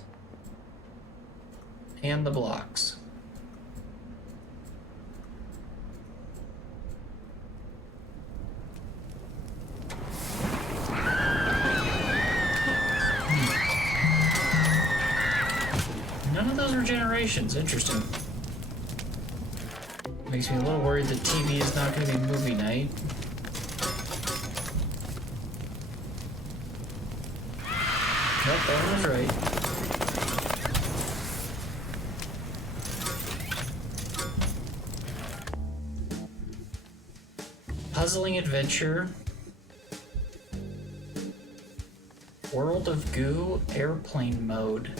And the blocks. None of those were Generations. Interesting. Makes me a little worried that TV is not going to be movie night. Nope, that one was right. Puzzling adventure. World of Goo airplane mode.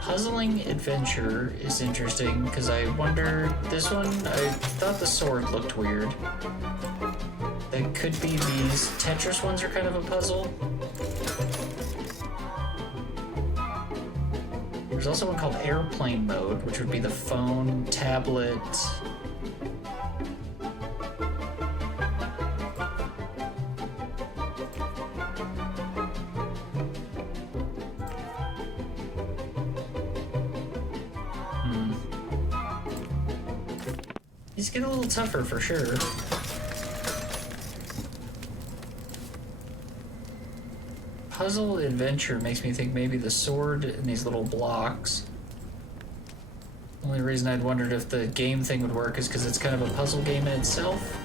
Puzzling adventure is interesting because I wonder, this one, I thought the sword looked weird. That could be these Tetris ones are kind of a puzzle. There's also one called airplane mode, which would be the phone, tablet. These get a little tougher for sure. Puzzle adventure makes me think maybe the sword and these little blocks. Only reason I'd wondered if the game thing would work is because it's kind of a puzzle game in itself,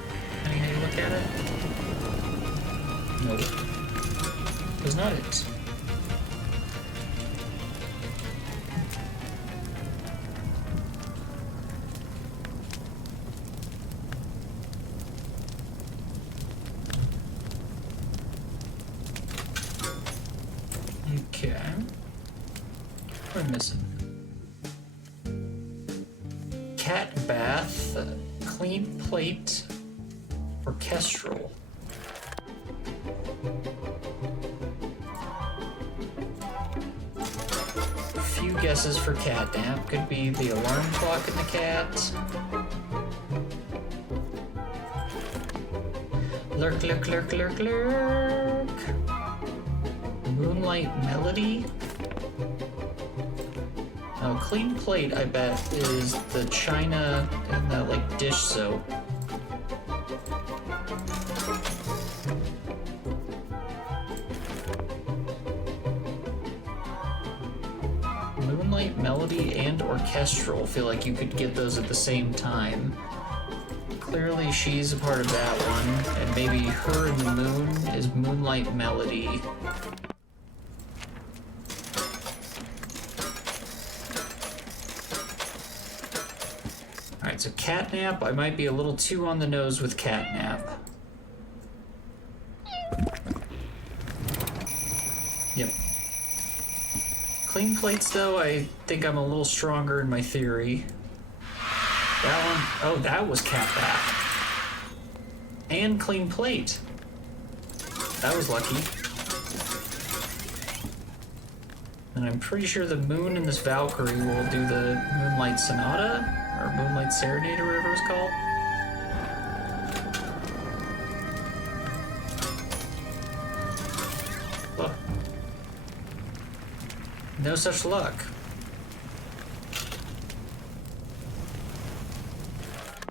depending how you look at it. Nope. Was not it. Okay. What am I missing? Cat bath, clean plate, orchestral. A few guesses for catnap. Could be the alarm clock in the cat. Lurk, lurk, lurk, lurk, lurk. Moonlight melody. Oh, clean plate, I bet, is the china and the, like, dish soap. Moonlight melody and orchestral. Feel like you could get those at the same time. Clearly she's a part of that one, and maybe her and the moon is Moonlight Melody. Alright, so catnap, I might be a little too on the nose with catnap. Yep. Clean plates, though, I think I'm a little stronger in my theory. That one, oh, that was cat bath. And clean plate. That was lucky. And I'm pretty sure the moon in this Valkyrie will do the Moonlight Sonata, or Moonlight Serenade, or whatever it's called. Look. No such luck.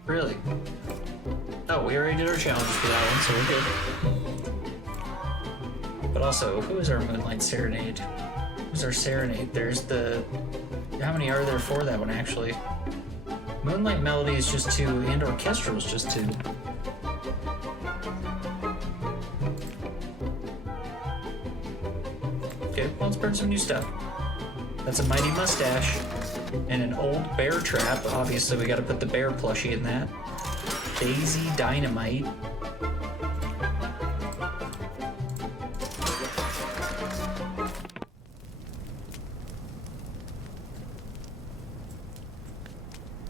Really? Oh, we already did our challenges for that one, so we're good. But also, who is our Moonlight Serenade? Who's our Serenade? There's the... How many are there for that one, actually? Moonlight Melody is just 2, and Orchestral is just 2. Okay, well, let's burn some new stuff. That's a Mighty Mustache. And an old bear trap. Obviously, we gotta put the bear plushie in that. Daisy Dynamite.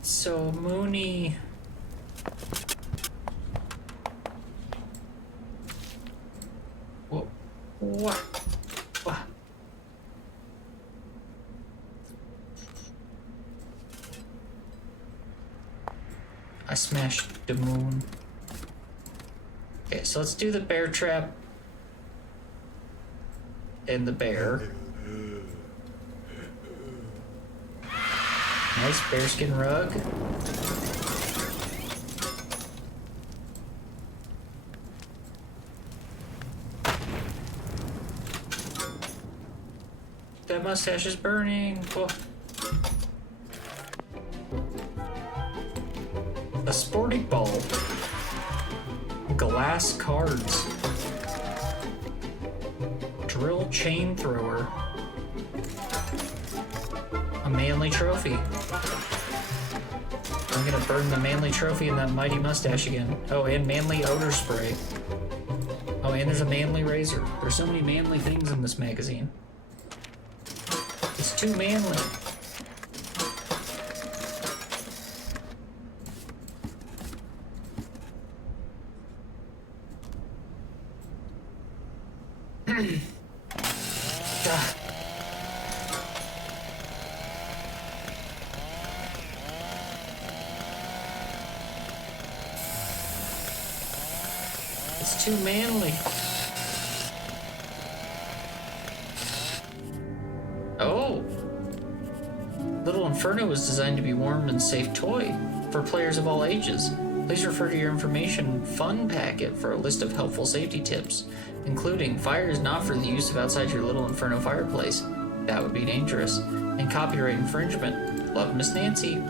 So, Mooney... What? What? What? I smashed the moon. Okay, so let's do the bear trap and the bear. Nice bearskin rug. That mustache is burning. Whoa. A sporting ball. Glass cards. Drill chain thrower. A manly trophy. I'm gonna burn the manly trophy and that mighty mustache again. Oh, and manly odor spray. Oh, and there's a manly razor. There's so many manly things in this magazine. It's too manly. It's too manly. Oh! Little Inferno is designed to be warm and safe toy for players of all ages. Please refer to your information fun packet for a list of helpful safety tips, including fire is not for the use of outside your Little Inferno fireplace. That would be dangerous. And copyright infringement. Love, Miss Nancy.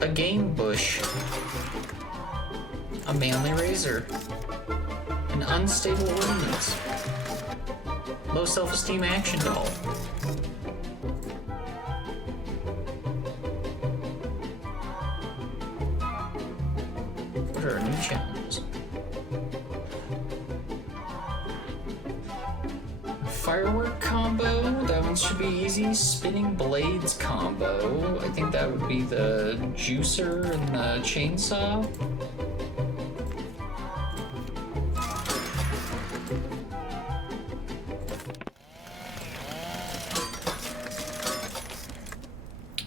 A game bush, a manly razor, an unstable ordinance, low self-esteem action doll, what are our new challenges? Firework combo, that one should be easy. Spinning blades combo, I think that would be the juicer and the chainsaw.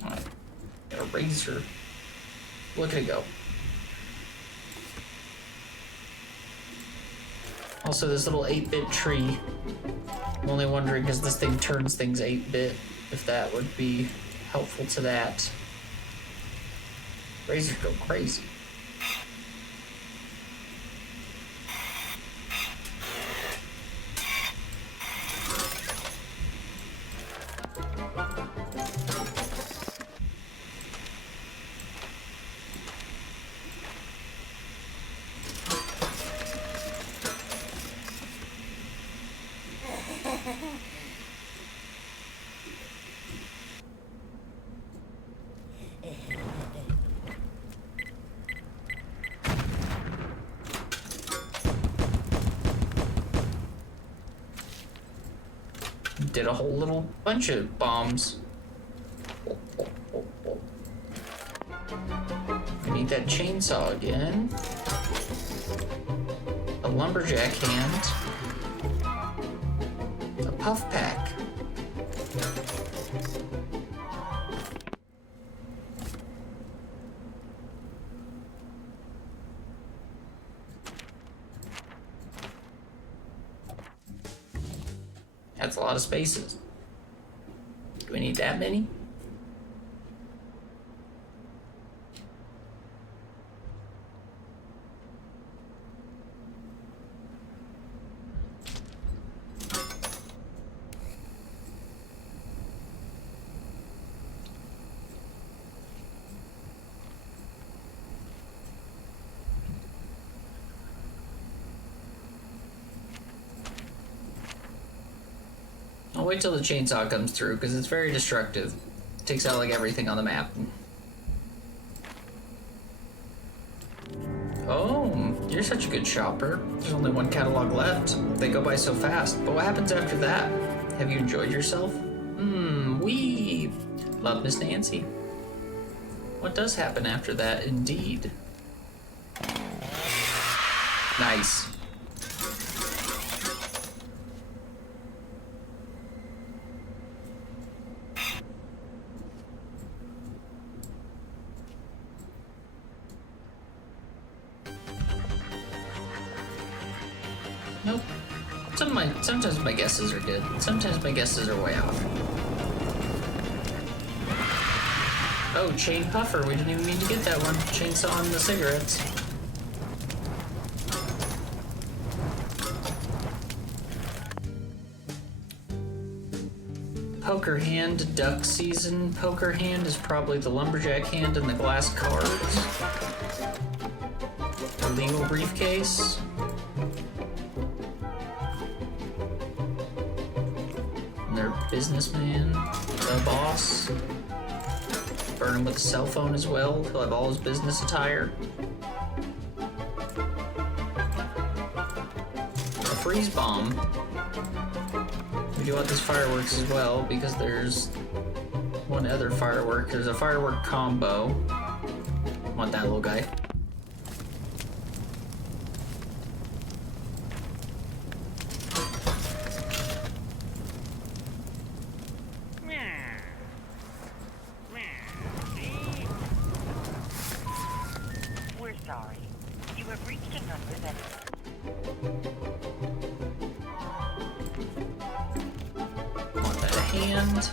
Alright, got a razor. Look at it go. Also, this little 8-bit tree. I'm only wondering because this thing turns things 8-bit, if that would be helpful to that. Razors go crazy. Did a whole little bunch of bombs. I need that chainsaw again. A lumberjack hand. A puff pack. That's a lot of spaces. Do we need that many? I'll wait till the chainsaw comes through, because it's very destructive. It takes out, like, everything on the map. Oh, you're such a good shopper. There's only one catalog left. They go by so fast. But what happens after that? Have you enjoyed yourself? Wee! Love, Miss Nancy. What does happen after that, indeed? Nice. Nope. Sometimes my guesses are good. Sometimes my guesses are way off. Oh, chain puffer. We didn't even need to get that one. Chainsaw and the cigarettes. Poke poker hand, duck season poker hand is probably the lumberjack hand and the glass cards. A legal briefcase. And their businessman, the boss. Burn him with a cell phone as well. He'll have all his business attire. A freeze bomb. We do want these fireworks as well because there's one other firework. There's a firework combo. Want that little guy. We're sorry. You have reached a number that Want that hand.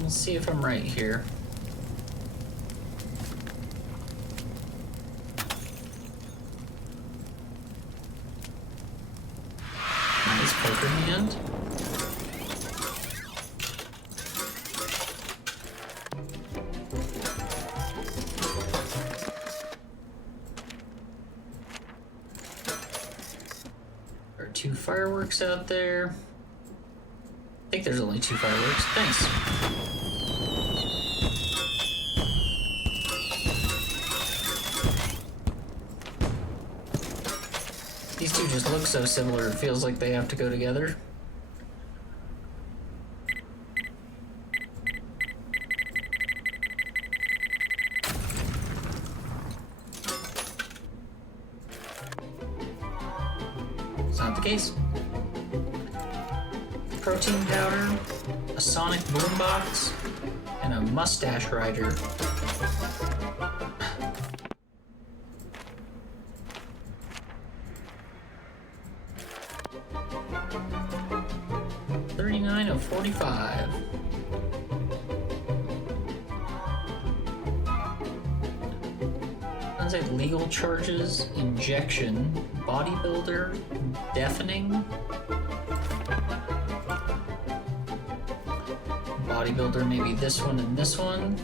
Let's see if I'm right here. Nice poker hand. There are 2 fireworks out there. I think there's only 2 fireworks. Thanks. These two just look so similar, it feels like they have to go together. It's not the case. Protein powder, a sonic boombox, and a mustache rider. $39 of $45. Sounds like legal charges, injection, bodybuilder, deafening. Bodybuilder, maybe this one and this one.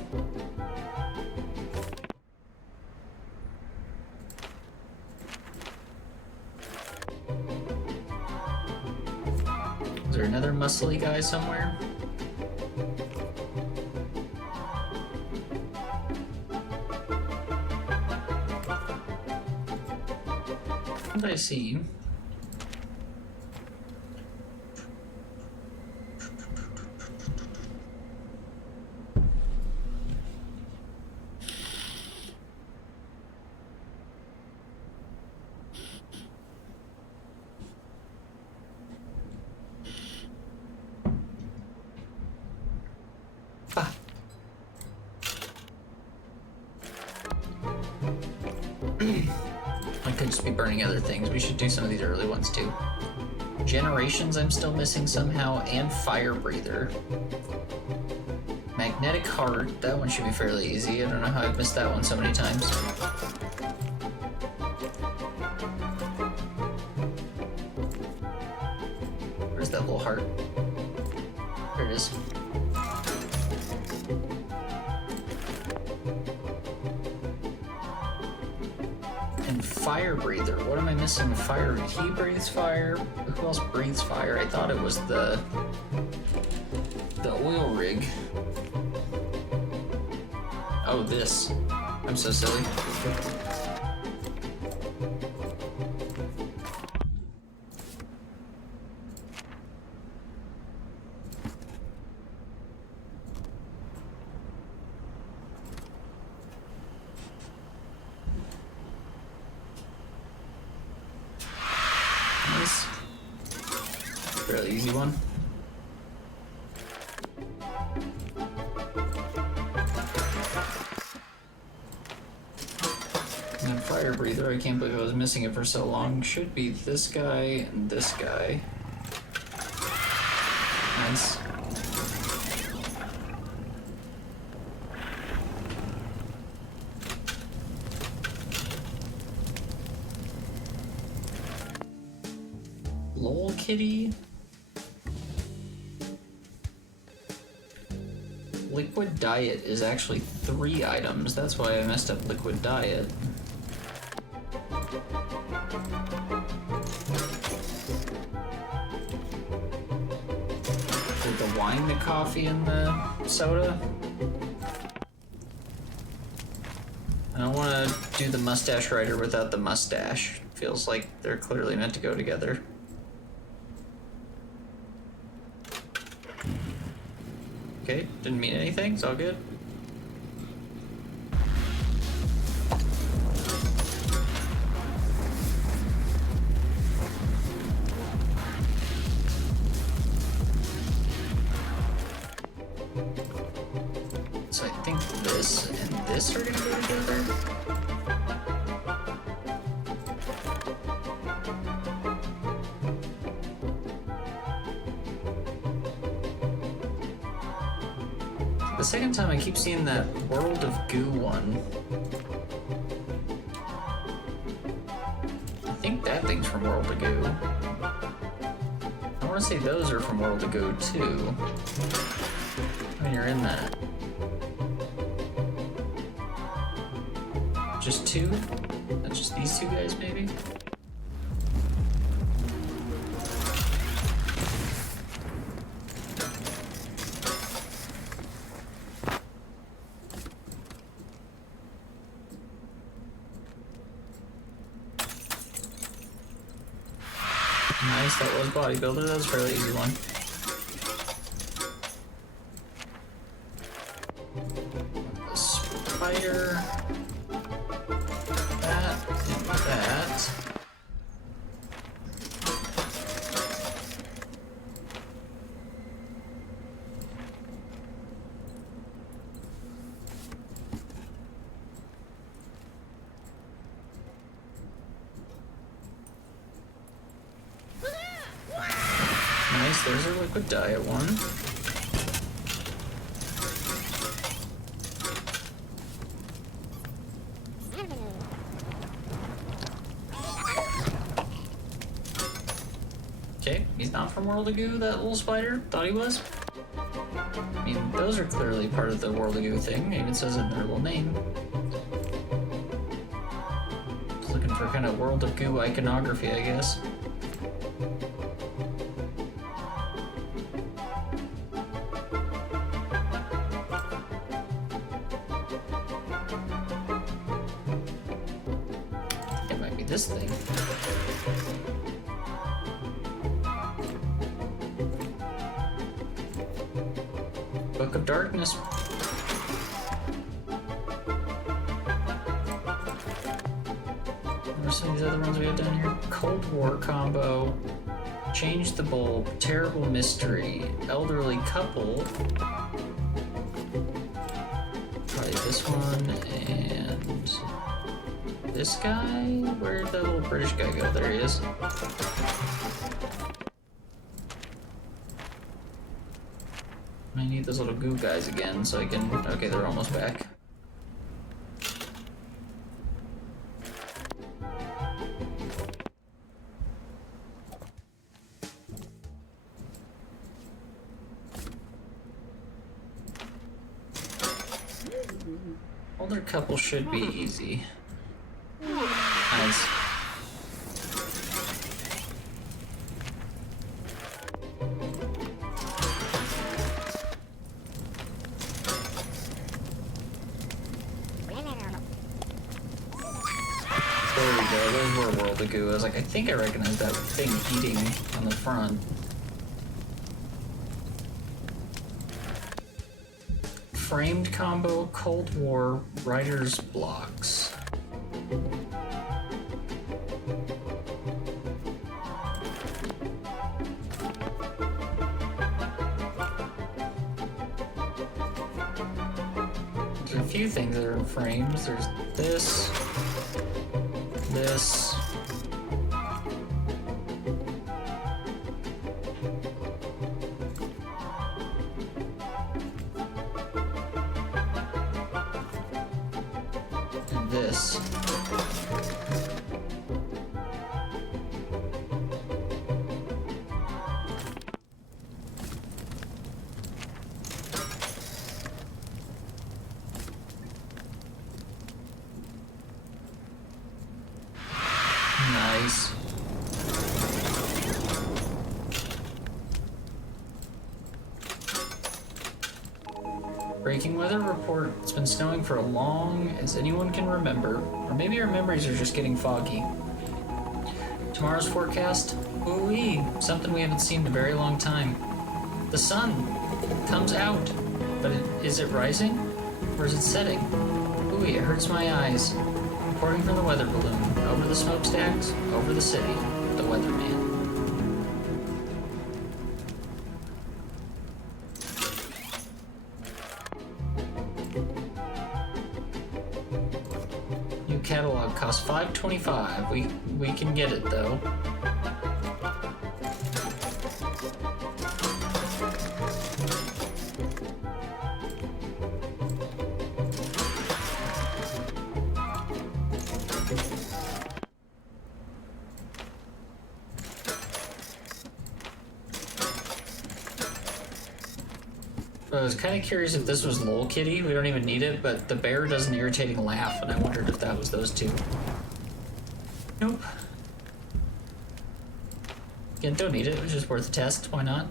Is there another muscly guy somewhere? What did I see? I could just be burning other things. We should do some of these early ones too. Generations I'm still missing somehow, and Fire Breather. Magnetic Heart, that one should be fairly easy. I don't know how I've missed that one so many times. Where's that little heart? There it is. And Fire Breather. What am I missing with Fire? He breathes fire. Who else breathes fire? I thought it was the oil rig. Oh, this. I'm so silly. Nice. Fairly easy one. And then Fire Breather, I can't believe I was missing it for so long. Should be this guy and this guy. Nice. Lol Kitty. Liquid Diet is actually 3 items. That's why I messed up Liquid Diet. With the wine, the coffee, and the soda. I don't want to do the mustache rider without the mustache. Feels like they're clearly meant to go together. Okay, didn't mean anything, it's all good. So I think this and this are gonna go together. The second time I keep seeing that World of Goo one. I think that thing's from World of Goo. I want to say those are from World of Goo too. When you're in that. Just 2? Not just these 2 guys maybe? Nice, that was bodybuilder. That was a fairly easy one. The spider. That and that. Nice, there's a liquid diet one. Okay, he's not from World of Goo, that little spider. Thought he was. I mean, those are clearly part of the World of Goo thing. It even says it in their little name. Just looking for kind of World of Goo iconography, I guess. It might be this thing. Book of Darkness. What are some of these other ones we have down here? Cold War combo. Change the bulb. Terrible mystery. Elderly couple. Probably this one and this guy. Where'd the little British guy go? There he is. I need those little goo guys again so I can... Okay, they're almost back. Older couple should be easy. Nice. There we go, those were World of Goo. I was like, I think I recognize that thing eating on the front. Framed combo, Cold War, Writer's Blocks. There's a few things that are in frames. There's this. This. And this. Nice. Breaking weather report. It's been snowing for as long as anyone can remember. Or maybe our memories are just getting foggy. Tomorrow's forecast? Ooh-wee. Something we haven't seen in a very long time. The sun comes out. But is it rising? Or is it setting? Ooh-wee, it hurts my eyes. Reporting from the weather balloon. Over the smokestacks, over the city. The weatherman. New catalog costs $5.25. We can get it though. I was kind of curious if this was Lol Kitty. We don't even need it, but the bear does an irritating laugh, and I wondered if that was those two. Nope. Again, don't need it. It was just worth a test. Why not?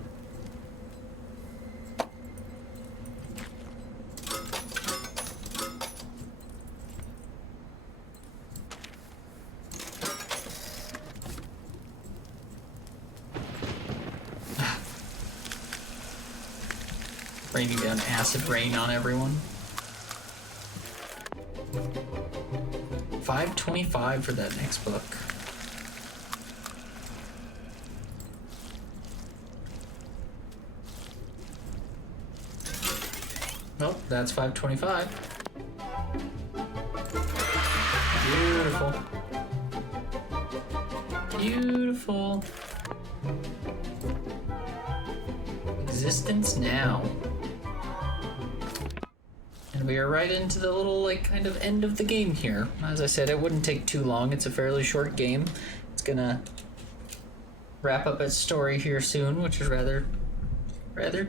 Raining down acid rain on everyone. $5.25 for that next book. Well, that's $5.25. Beautiful. Beautiful. Existence now. And we are right into the little, like, kind of end of the game here. As I said, it wouldn't take too long. It's a fairly short game. It's gonna wrap up its story here soon, which is rather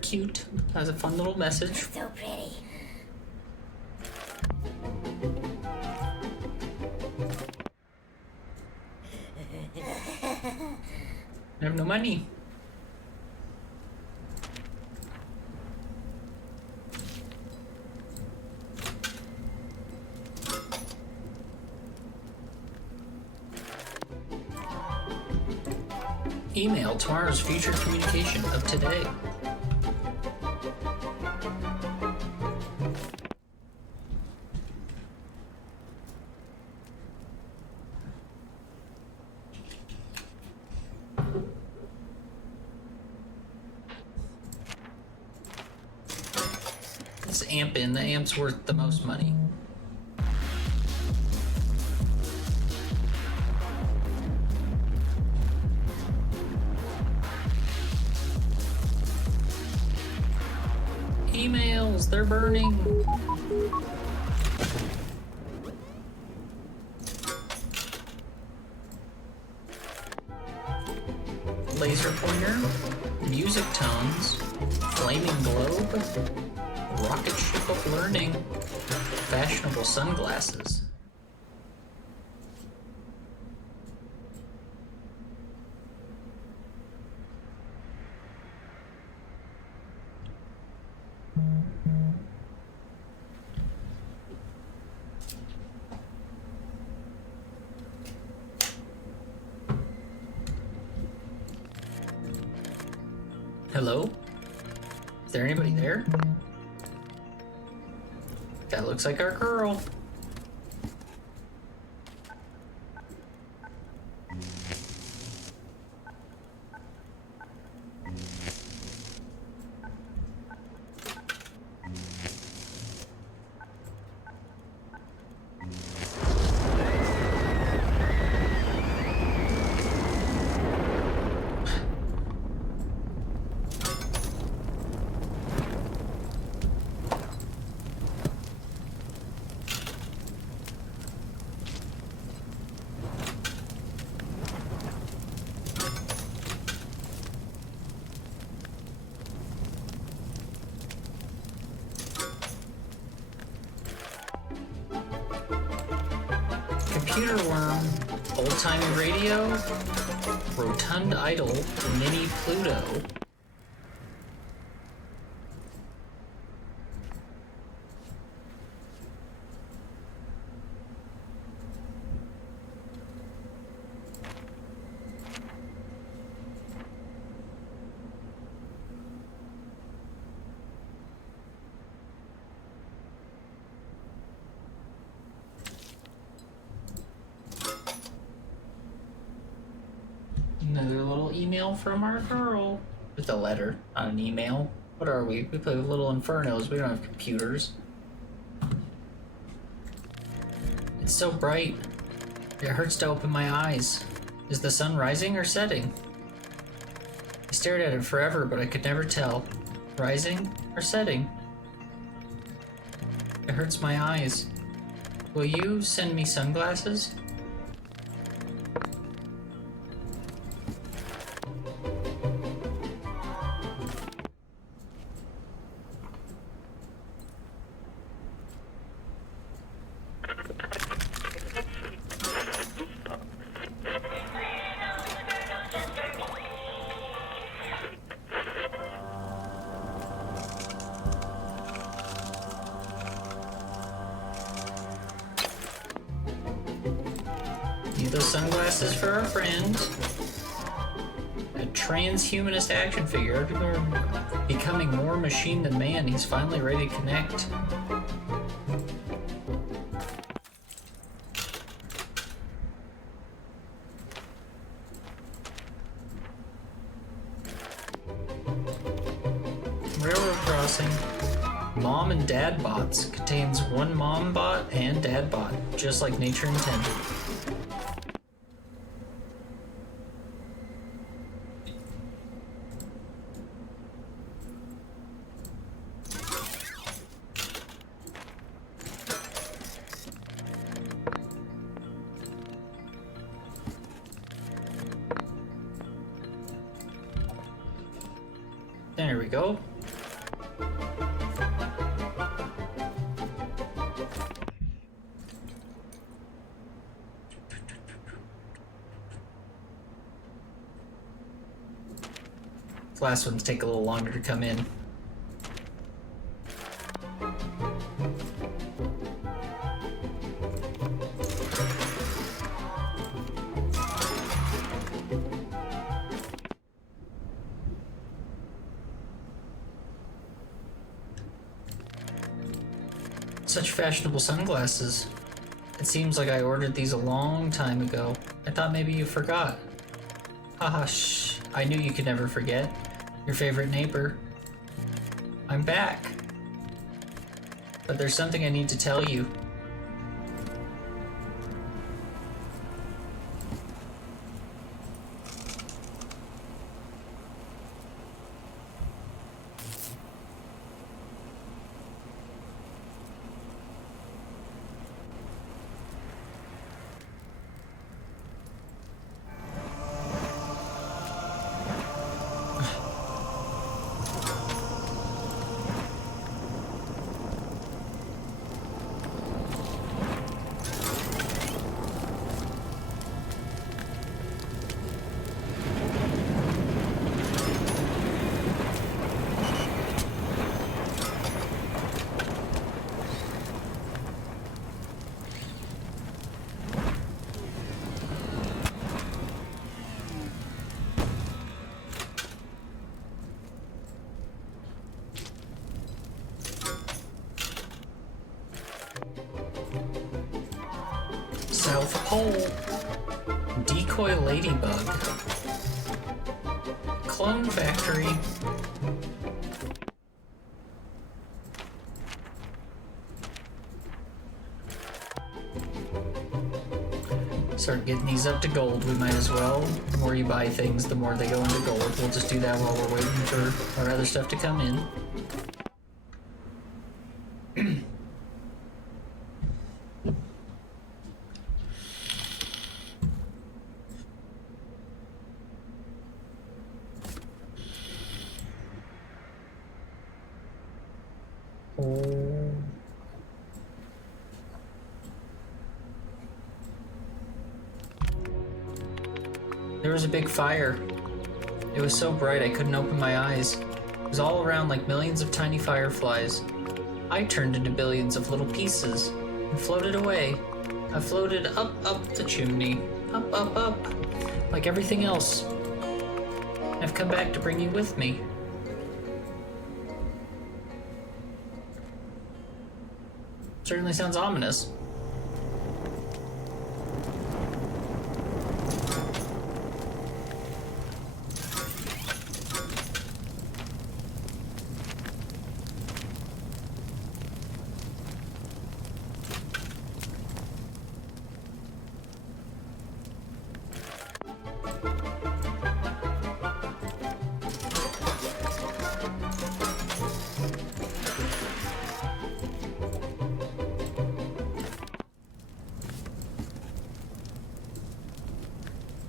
cute. Has a fun little message. So pretty. I have no money. Email tomorrow's featured communication of today. Let's amp in. The amp's worth the most money. Emails, they're burning. Laser pointer, music tones, flaming globe, rocket ship of learning, fashionable sunglasses. Hello? Is there anybody there? That looks like our girl. Computer worm, Old-timey radio, rotund idol, mini Pluto. Another little email from our girl. With a letter, not an email. What are we? We play with little infernos. We don't have computers. It's so bright. It hurts to open my eyes. Is the sun rising or setting? I stared at it forever, but I could never tell. Rising or setting? It hurts my eyes. Will you send me sunglasses? Need those sunglasses for our friend. A transhumanist action figure. Becoming more machine than man. He's finally ready to connect. Railroad crossing. Mom and Dad bots. Contains one mom bot and dad bot, just like nature intended. There we go. These last ones take a little longer to come in. Such fashionable sunglasses. It seems like I ordered these a long time ago. I thought maybe you forgot. Haha, shh. I knew you could never forget. Your favorite neighbor. I'm back. But there's something I need to tell you. South Pole. Decoy Ladybug. Clone Factory. Start getting these up to gold, we might as well. The more you buy things, the more they go into gold. We'll just do that while we're waiting for our other stuff to come in. There was a big fire. It was so bright I couldn't open my eyes. It was all around like millions of tiny fireflies. I turned into billions of little pieces and floated away. I floated up the chimney. Up, like everything else. I've come back to bring you with me. Certainly sounds ominous.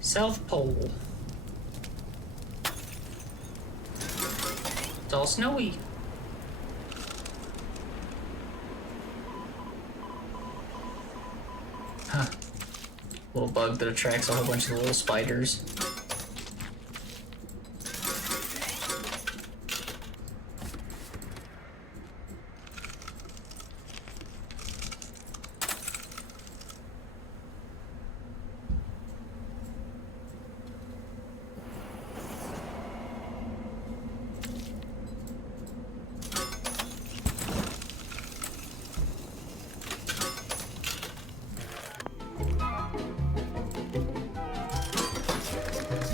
South Pole. It's all snowy. Huh. Little bug that attracts a whole bunch of little spiders.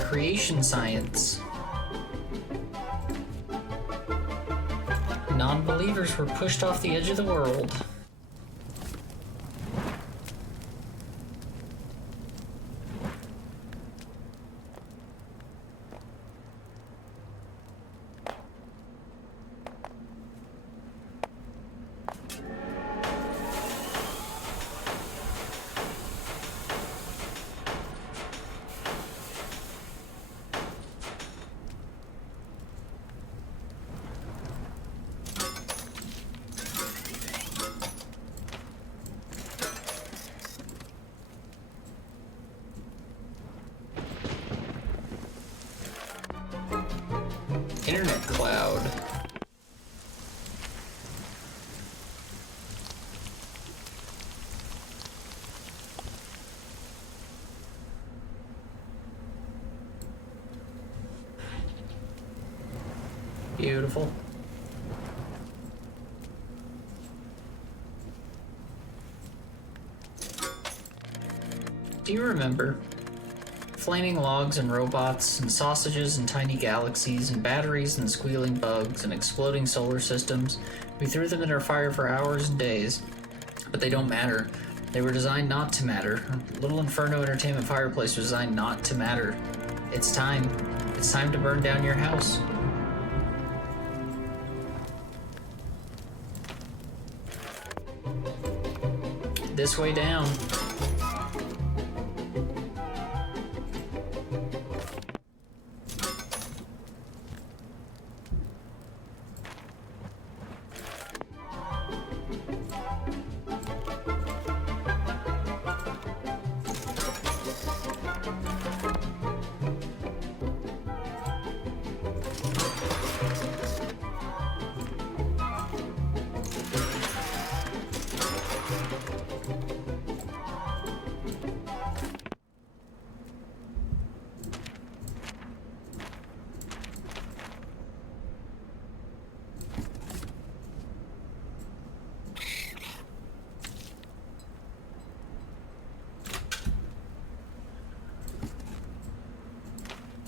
Creation science. Non-believers were pushed off the edge of the world. Internet cloud. Beautiful. Do you remember? Flaming logs and robots and sausages and tiny galaxies and batteries and squealing bugs and exploding solar systems. We threw them in our fire for hours and days. But they don't matter. They were designed not to matter. Little Inferno Entertainment Fireplace was designed not to matter. It's time. It's time to burn down your house. This way down.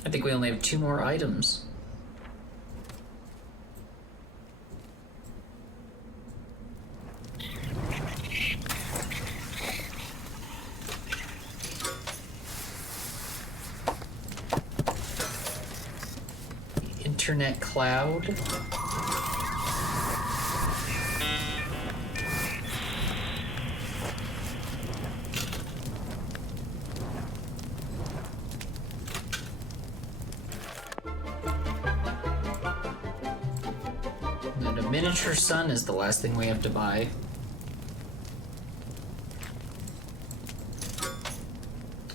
I think we only have 2 more items. Internet cloud. And a miniature sun is the last thing we have to buy.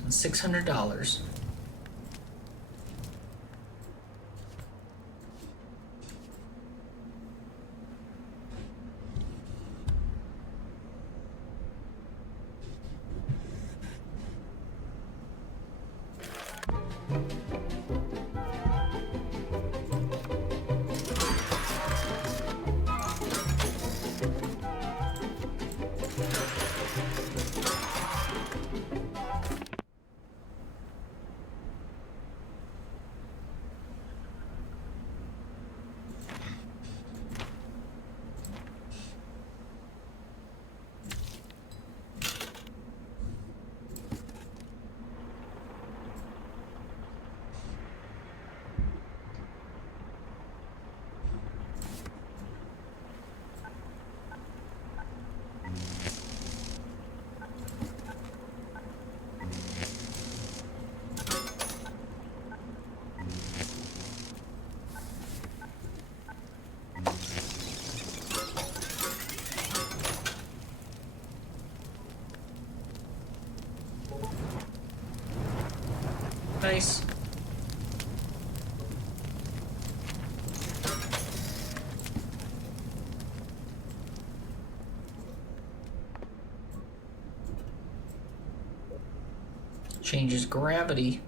$600. Nice. Changes gravity.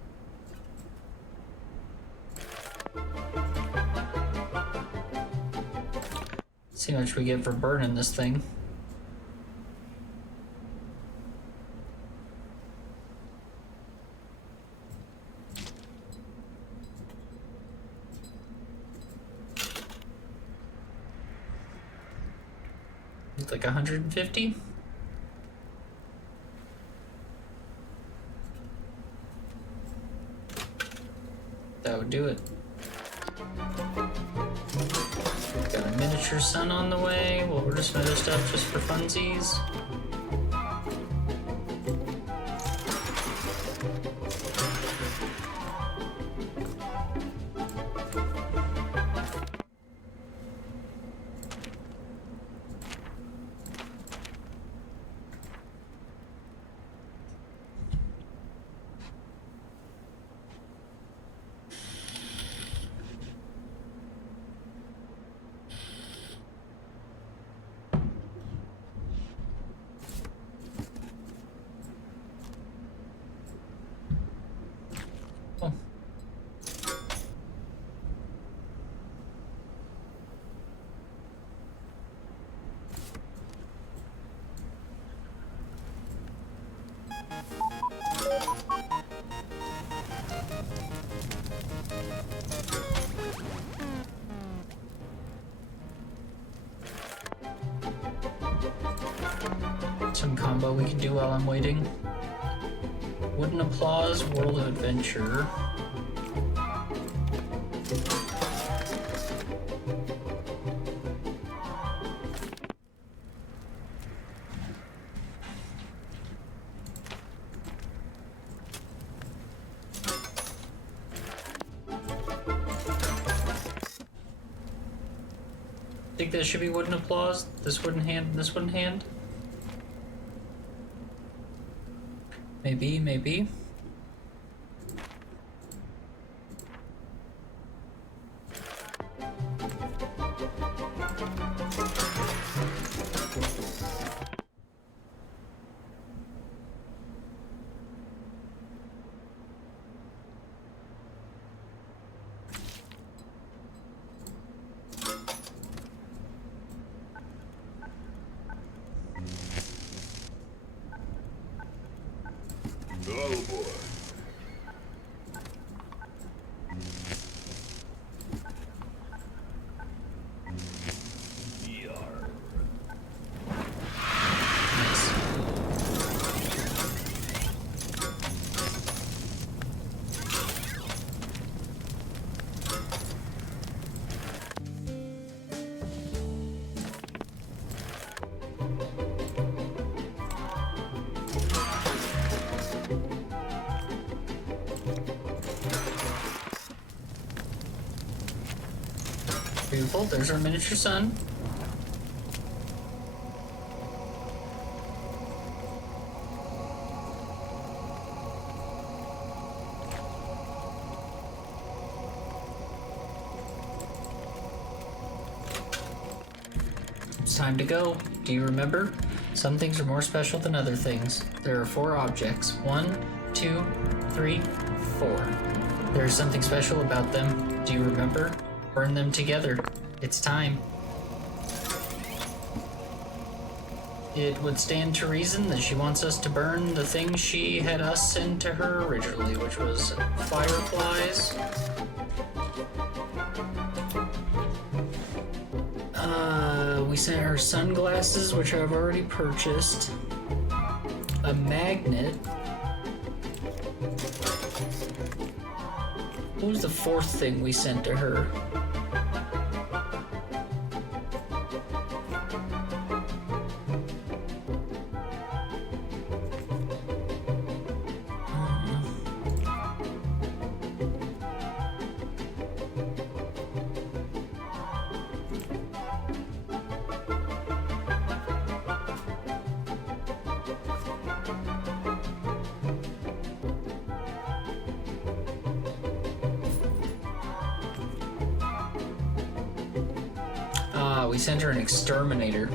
See how much we get for burning this thing. It's like 150. That would do it. Got a miniature sun on the way. We'll order some other stuff just for funsies. Some combo we can do while I'm waiting. Wooden Applause, World of Adventure. Think that should be Wooden Applause? This wooden hand and this wooden hand? Maybe, maybe. Oh boy. Beautiful, there's our miniature sun. It's time to go. Do you remember? Some things are more special than other things. There are 4 objects. 1, 2, 3, 4. There is something special about them. Do you remember? Burn them together. It's time. It would stand to reason that she wants us to burn the thing she had us send to her originally, which was fireflies. We sent her sunglasses, which I've already purchased. A magnet. What was the 4th thing we sent to her? Wow, we sent her an exterminator.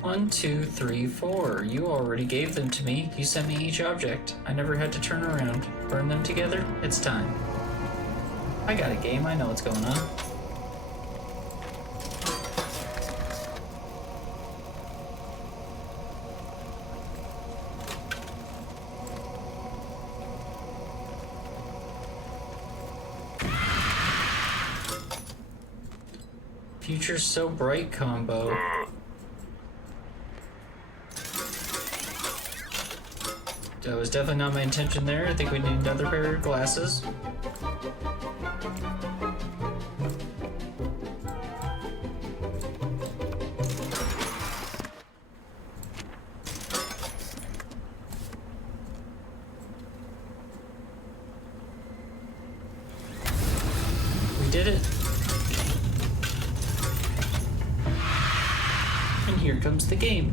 One, two, three, four. You already gave them to me. You sent me each object. I never had to turn around. Burn them together? It's time. I got a game. I know what's going on. Future's so bright combo. That was definitely not my intention there. I think we need another pair of glasses. We did it. And here comes the game,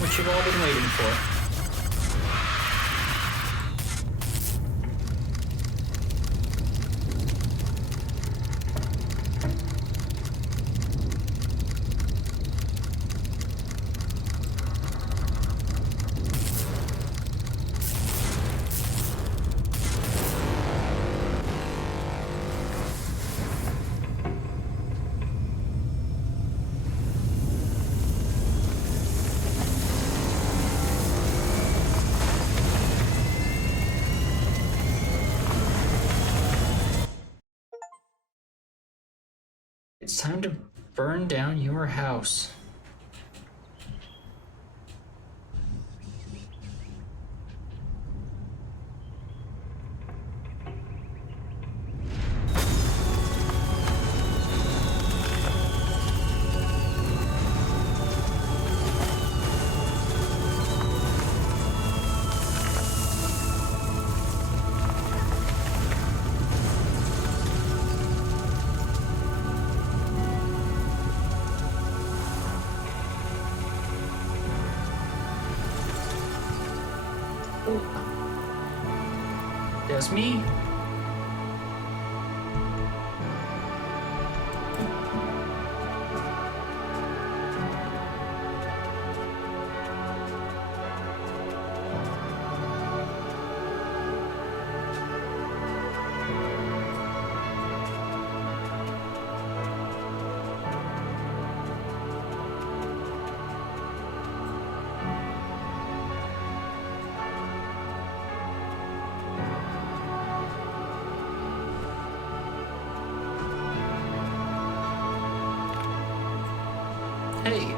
which you've all been waiting for. It's time to burn down your house. That's me. Hey.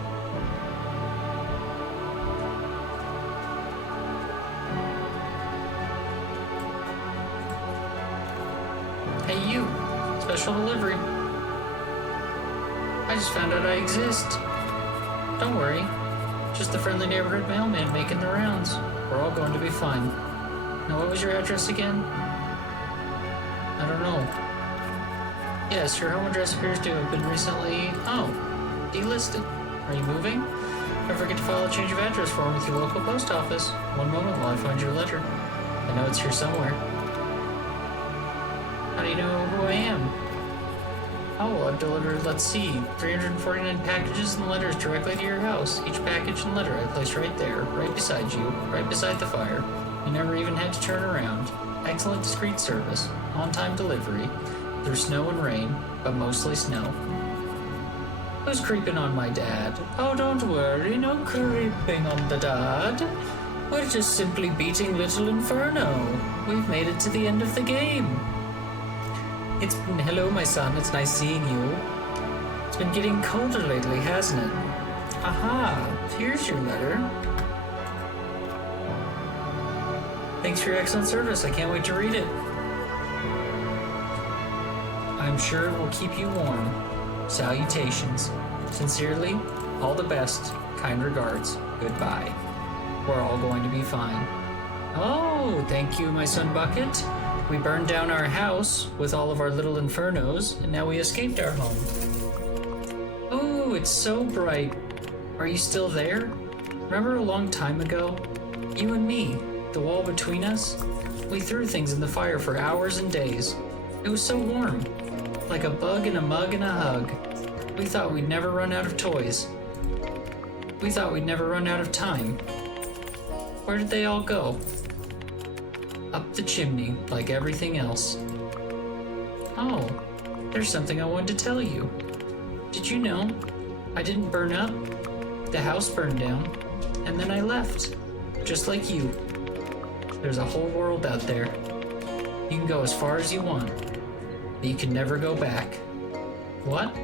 Hey you. Special delivery. I just found out I exist. Don't worry. Just the friendly neighborhood mailman making the rounds. We're all going to be fine. Now what was your address again? I don't know. Yes, your home address appears to have been recently... Oh. Delisted. Are you moving? Don't forget to file a change of address form with your local post office. One moment while I find your letter. I know it's here somewhere. How do you know who I am? Oh, well, I've delivered, let's see, 349 packages and letters directly to your house. Each package and letter I placed right there, right beside you, right beside the fire. You never even had to turn around. Excellent discreet service. On-time delivery. Through snow and rain, but mostly snow. Who's creeping on my dad? Oh, don't worry, no creeping on the dad. We're just simply beating Little Inferno. We've made it to the end of the game. Hello, my son, it's nice seeing you. It's been getting colder lately, hasn't it? Aha, here's your letter. Thanks for your excellent service, I can't wait to read it. I'm sure it will keep you warm. Salutations. Sincerely, all the best. Kind regards. Goodbye. We're all going to be fine. Oh, thank you, my son Bucket. We burned down our house with all of our little infernos, and now we escaped our home. Oh, it's so bright. Are you still there? Remember a long time ago? You and me, the wall between us? We threw things in the fire for hours and days. It was so warm, like a bug in a mug and a hug. We thought we'd never run out of toys. We thought we'd never run out of time. Where did they all go? Up the chimney, like everything else. Oh, there's something I wanted to tell you. Did you know I didn't burn up? The house burned down, and then I left, just like you. There's a whole world out there. You can go as far as you want, but you can never go back. What?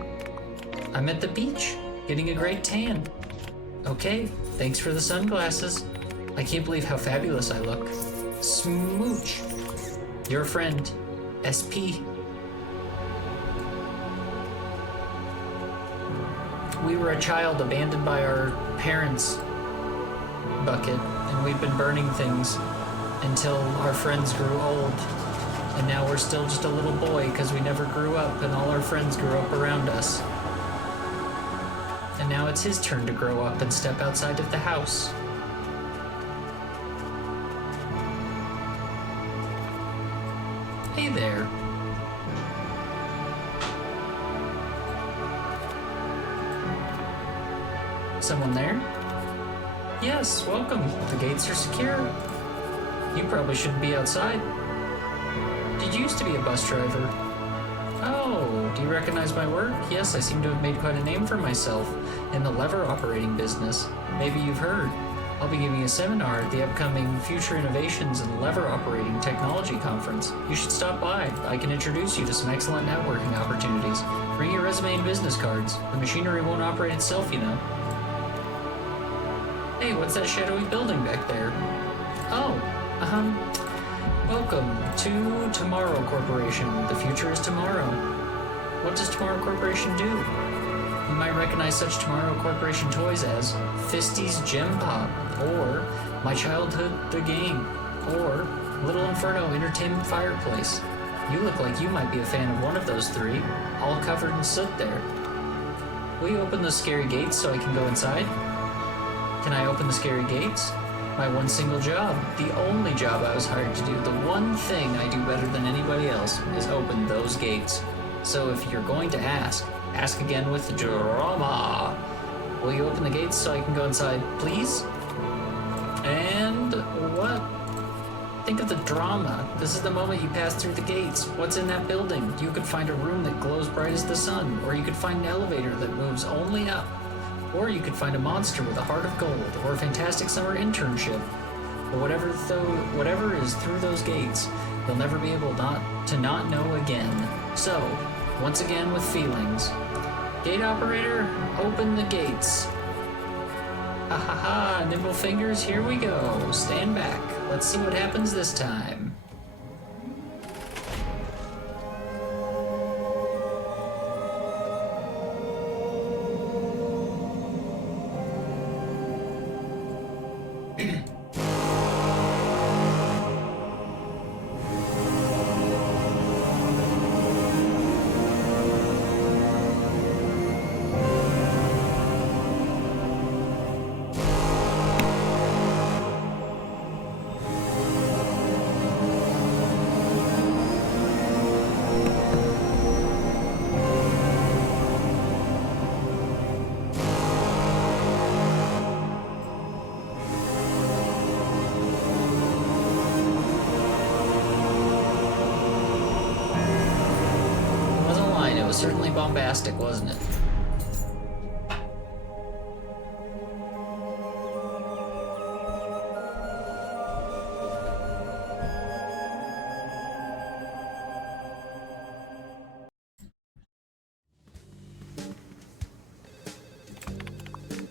I'm at the beach, getting a great tan. Okay, thanks for the sunglasses. I can't believe how fabulous I look. Smooch. Your friend, SP. We were a child abandoned by our parents' bucket, and we've been burning things until our friends grew old. And now we're still just a little boy because we never grew up and all our friends grew up around us. And now it's his turn to grow up and step outside of the house. Hey there. Someone there? Yes, welcome. The gates are secure. You probably shouldn't be outside. Did you used to be a bus driver? Oh, do you recognize my work? Yes, I seem to have made quite a name for myself in the lever operating business. Maybe you've heard. I'll be giving a seminar at the upcoming Future Innovations in Lever Operating Technology Conference. You should stop by. I can introduce you to some excellent networking opportunities. Bring your resume and business cards. The machinery won't operate itself, you know. Hey, what's that shadowy building back there? Oh, welcome to Tomorrow Corporation. The future is tomorrow. What does Tomorrow Corporation do? You might recognize such Tomorrow Corporation toys as Fisty's Gem Pop, or My Childhood the Game, or Little Inferno Entertainment Fireplace. You look like you might be a fan of one of those three, all covered in soot there. Will you open those scary gates so I can go inside? Can I open the scary gates? My one single job, the only job I was hired to do, the one thing I do better than anybody else is open those gates. So if you're going to ask again with the drama. Will you open the gates so I can go inside, please? And what? Think of the drama. This is the moment you pass through the gates. What's in that building? You could find a room that glows bright as the sun, or you could find an elevator that moves only up. Or you could find a monster with a heart of gold, or a fantastic summer internship. But whatever is through those gates, you'll never be able to not know again. So, once again with feelings. Gate operator, open the gates. Ha ha ha, nimble fingers, here we go. Stand back. Let's see what happens this time. Certainly bombastic, wasn't it?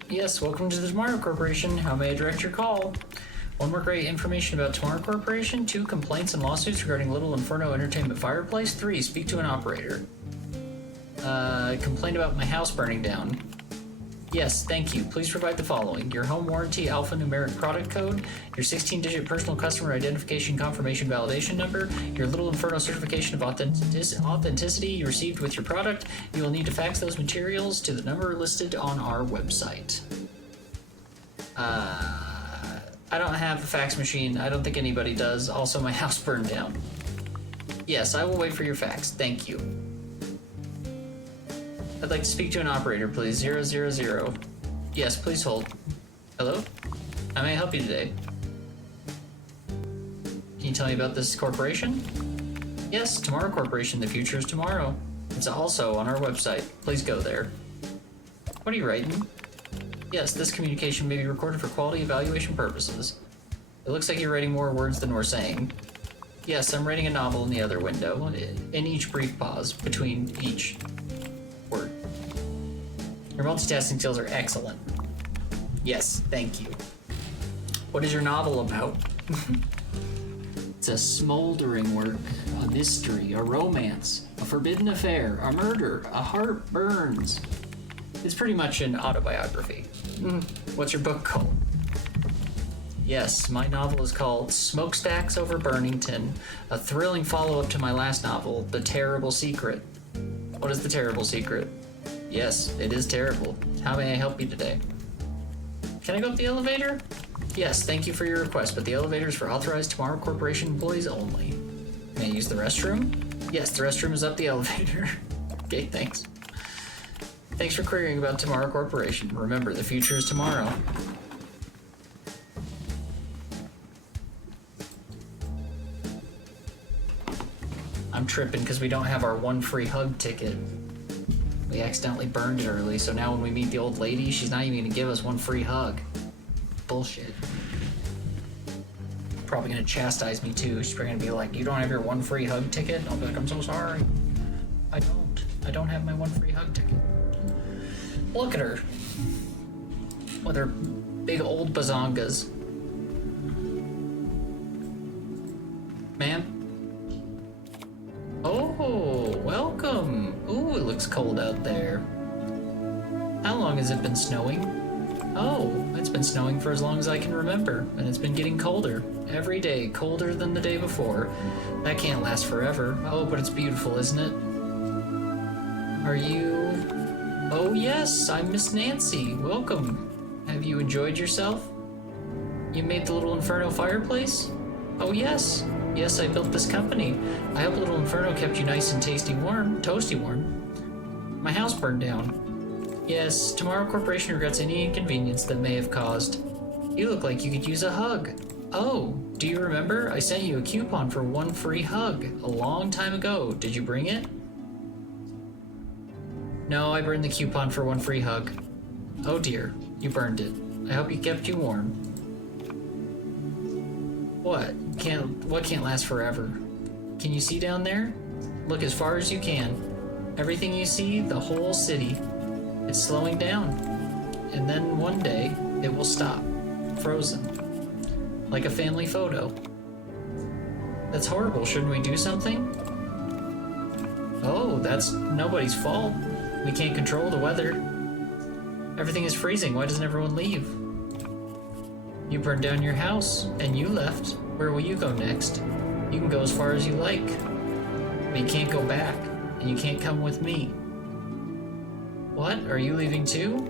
Yes, welcome to the Tomorrow Corporation. How may I direct your call? 1 more great information about Tomorrow Corporation. 2 complaints and lawsuits regarding Little Inferno Entertainment Fireplace. 3, speak to an operator. Complained about my house burning down. Yes, thank you. Please provide the following: your home warranty alphanumeric product code, your 16-digit personal customer identification confirmation validation number, your Little Inferno certification of authenticity you received with your product. You will need to fax those materials to the number listed on our website. I don't have a fax machine. I don't think anybody does. Also, my house burned down. Yes, I will wait for your fax. Thank you. I'd like to speak to an operator, please. 000. Yes, please hold. Hello? How may I help you today? Can you tell me about this corporation? Yes, Tomorrow Corporation. The future is tomorrow. It's also on our website. Please go there. What are you writing? Yes, this communication may be recorded for quality evaluation purposes. It looks like you're writing more words than we're saying. Yes, I'm writing a novel in the other window, in each brief pause between each word. Your multitasking skills are excellent. Yes, thank you. What is your novel about? It's a smoldering work, a mystery, a romance, a forbidden affair, a murder, a heart burns. It's pretty much an autobiography. What's your book called? Yes, my novel is called Smokestacks Over Burnington, a thrilling follow-up to my last novel, The Terrible Secret. What is The Terrible Secret? Yes, it is terrible. How may I help you today? Can I go up the elevator? Yes, thank you for your request, but the elevator is for authorized Tomorrow Corporation employees only. May I use the restroom? Yes, the restroom is up the elevator. Okay, thanks. Thanks for querying about Tomorrow Corporation. Remember, the future is tomorrow. I'm tripping because we don't have our one free hug ticket. We accidentally burned it early, so now when we meet the old lady, she's not even gonna give us one free hug. Bullshit. Probably gonna chastise me too. She's probably gonna be like, you don't have your one free hug ticket? I'll be like, I'm so sorry. I don't have my one free hug ticket. Look at her. With her big old bazongas. Ma'am? Oh, welcome. Ooh, it looks cold out there. How long has it been snowing? Oh, it's been snowing for as long as I can remember, and it's been getting colder. Every day, colder than the day before. That can't last forever. Oh, but it's beautiful, isn't it? Are you... Oh yes, I'm Miss Nancy. Welcome. Have you enjoyed yourself? You made the Little Inferno fireplace? Oh yes. Yes, I built this company. I hope Little Inferno kept you nice and toasty warm. My house burned down. Yes, Tomorrow Corporation regrets any inconvenience that may have caused. You look like you could use a hug. Oh, do you remember? I sent you a coupon for one free hug a long time ago. Did you bring it? No, I burned the coupon for one free hug. Oh dear, you burned it. I hope it kept you warm. What can't last forever? Can you see down there? Look as far as you can. Everything you see, the whole city, it's slowing down. And then one day, it will stop. Frozen. Like a family photo. That's horrible. Shouldn't we do something? Oh, that's nobody's fault. We can't control the weather. Everything is freezing. Why doesn't everyone leave? You burned down your house, and you left. Where will you go next? You can go as far as you like. But you can't go back, and you can't come with me. What? Are you leaving too?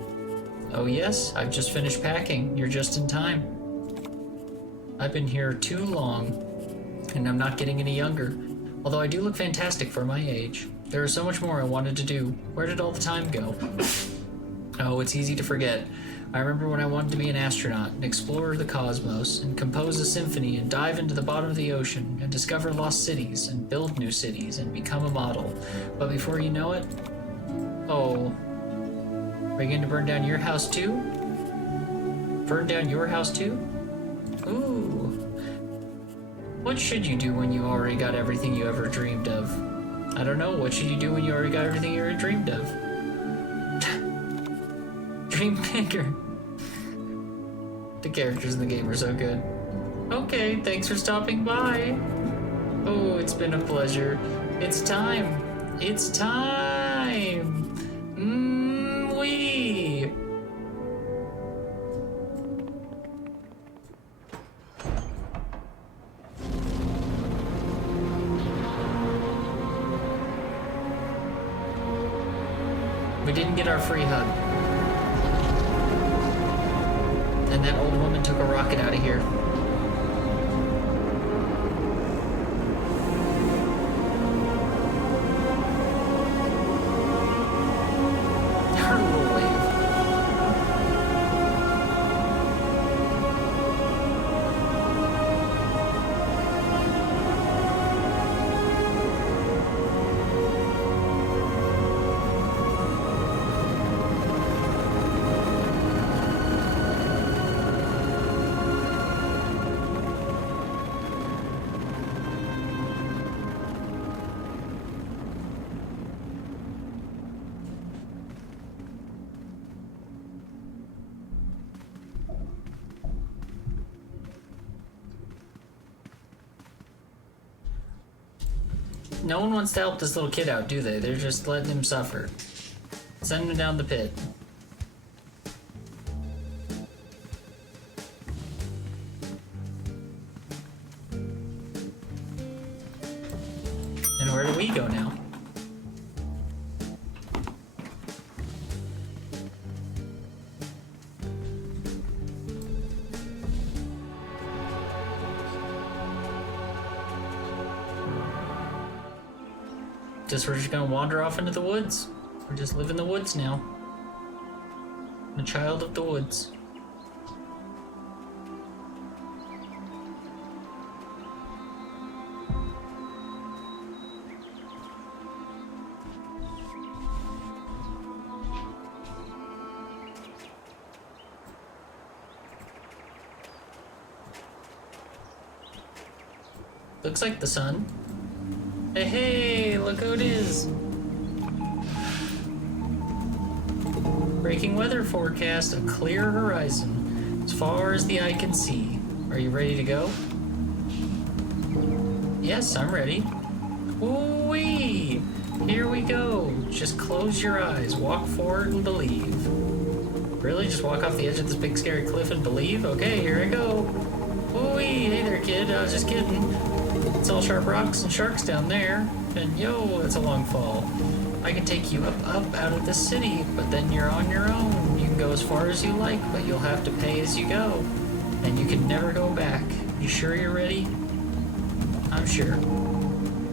Oh yes, I've just finished packing. You're just in time. I've been here too long, and I'm not getting any younger. Although I do look fantastic for my age. There is so much more I wanted to do. Where did all the time go? Oh, it's easy to forget. I remember when I wanted to be an astronaut and explore the cosmos and compose a symphony and dive into the bottom of the ocean and discover lost cities and build new cities and become a model. But before you know it, oh, are you going to burn down your house too? Burn down your house too? Ooh. What should you do when you already got everything you ever dreamed of? I don't know. What should you do when you already got everything you ever dreamed of? Dream bigger. The characters in the game are so good. Okay, thanks for stopping by. Oh, it's been a pleasure. It's time. It's time. Wee. We didn't get our free hug. And that old woman took a rocket out of here. Her little wave. No one wants to help this little kid out, do they? They're just letting him suffer. Send him down the pit. And where do we go now? We're just gonna wander off into the woods. We just live in the woods now. I'm a child of the woods. Looks like the sun. Hey, hey, look who it is. Breaking weather forecast, a clear horizon, as far as the eye can see. Are you ready to go? Yes, I'm ready. Ooh-wee! Here we go. Just close your eyes, walk forward and believe. Really? Just walk off the edge of this big scary cliff and believe? Okay, here I go. Ooh-wee! Hey there, kid. I was just kidding. It's all sharp rocks and sharks down there. And yo, it's a long fall. I can take you up out of the city, but then you're on your own. You can go as far as you like, but you'll have to pay as you go. And you can never go back. You sure you're ready? I'm sure.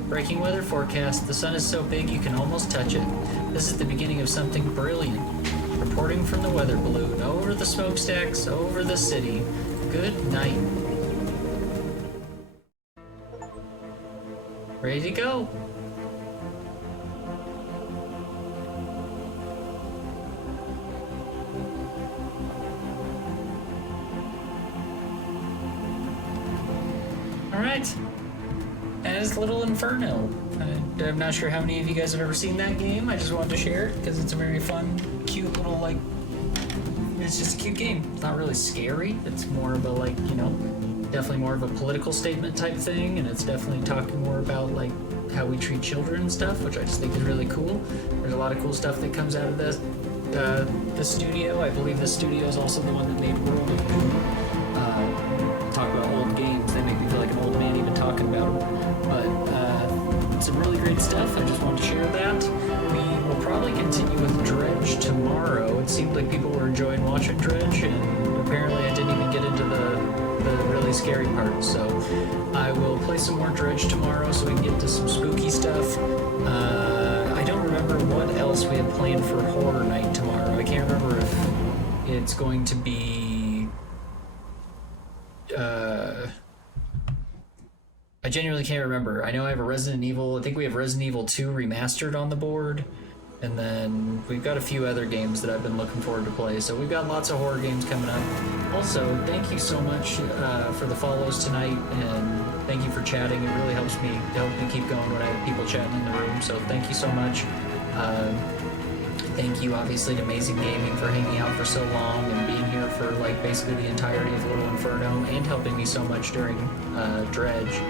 Breaking weather forecast. The sun is so big you can almost touch it. This is the beginning of something brilliant. Reporting from the weather balloon. Over the smokestacks, over the city. Good night. Ready to go. Alright. And it's Little Inferno. I'm not sure how many of you guys have ever seen that game. I just wanted to share it because it's a very fun, cute little, like, it's just a cute game. It's not really scary. It's more of a, like, you know, definitely more of a political statement type thing, and it's definitely talking more about like how we treat children and stuff, which I just think is really cool. There's a lot of cool stuff that comes out of this. The studio, I believe this studio is also the one that made World of Goo. Talk about old games, they make me feel like an old man even talking about them. But it's some really great stuff. I just wanted to share that. We will probably continue with Dredge tomorrow. It seemed like people were enjoying watching Dredge, and apparently I didn't even get into the really scary part, so I will play some more Dredge tomorrow so we can get to some spooky stuff. I don't remember what else we have planned for Horror Night tomorrow. I can't remember if it's going to be... I genuinely can't remember. I know I have a Resident Evil, I think we have Resident Evil 2 Remastered on the board, and then we've got a few other games that I've been looking forward to play, so we've got lots of horror games coming up. Also, thank you so much for the follows tonight, and thank you for chatting. It really helps me keep going when I have people chatting in the room, so thank you so much. Thank you, obviously, to Amazing Gaming for hanging out for so long and being here for, like, basically the entirety of Little Inferno, and helping me so much during Dredge.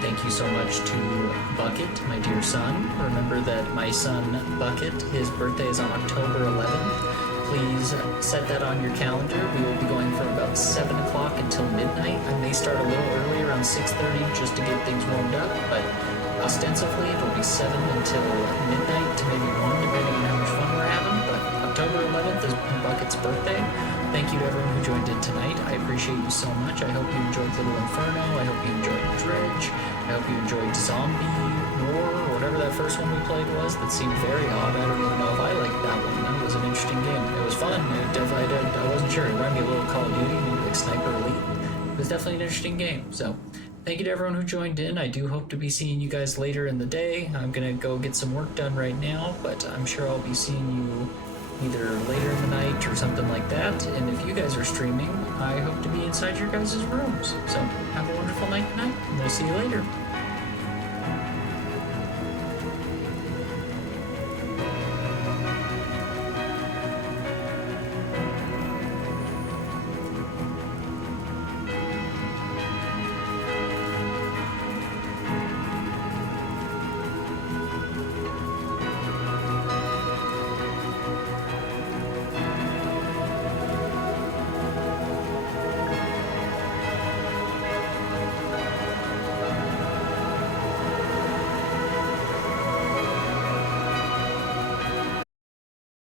Thank you so much to Bucket, my dear son. Remember that my son, Bucket, his birthday is on October 11th. Please set that on your calendar. We will be going from about 7 o'clock until midnight. I may start a little early, around 6:30, just to get things warmed up, but ostensibly it will be 7 until midnight to maybe 1, depending on how much fun we're having. But October 11th is Bucket's birthday. thank you to everyone who joined in tonight. I appreciate you so much. I hope you enjoyed Little Inferno. I hope you enjoyed Dredge. I hope you enjoyed Zombie War, or whatever that first one we played was. That seemed very odd. I don't even know if I liked that one. That was an interesting game. It was fun. I wasn't sure. It reminded me a little Call of Duty, maybe like Sniper Elite. It was definitely an interesting game. So thank you to everyone who joined in. I do hope to be seeing you guys later in the day. I'm going to go get some work done right now, but I'm sure I'll be seeing you either later in the night or something like that. And if you guys are streaming, I hope to be inside your guys' rooms. So have a wonderful night tonight, and we'll see you later.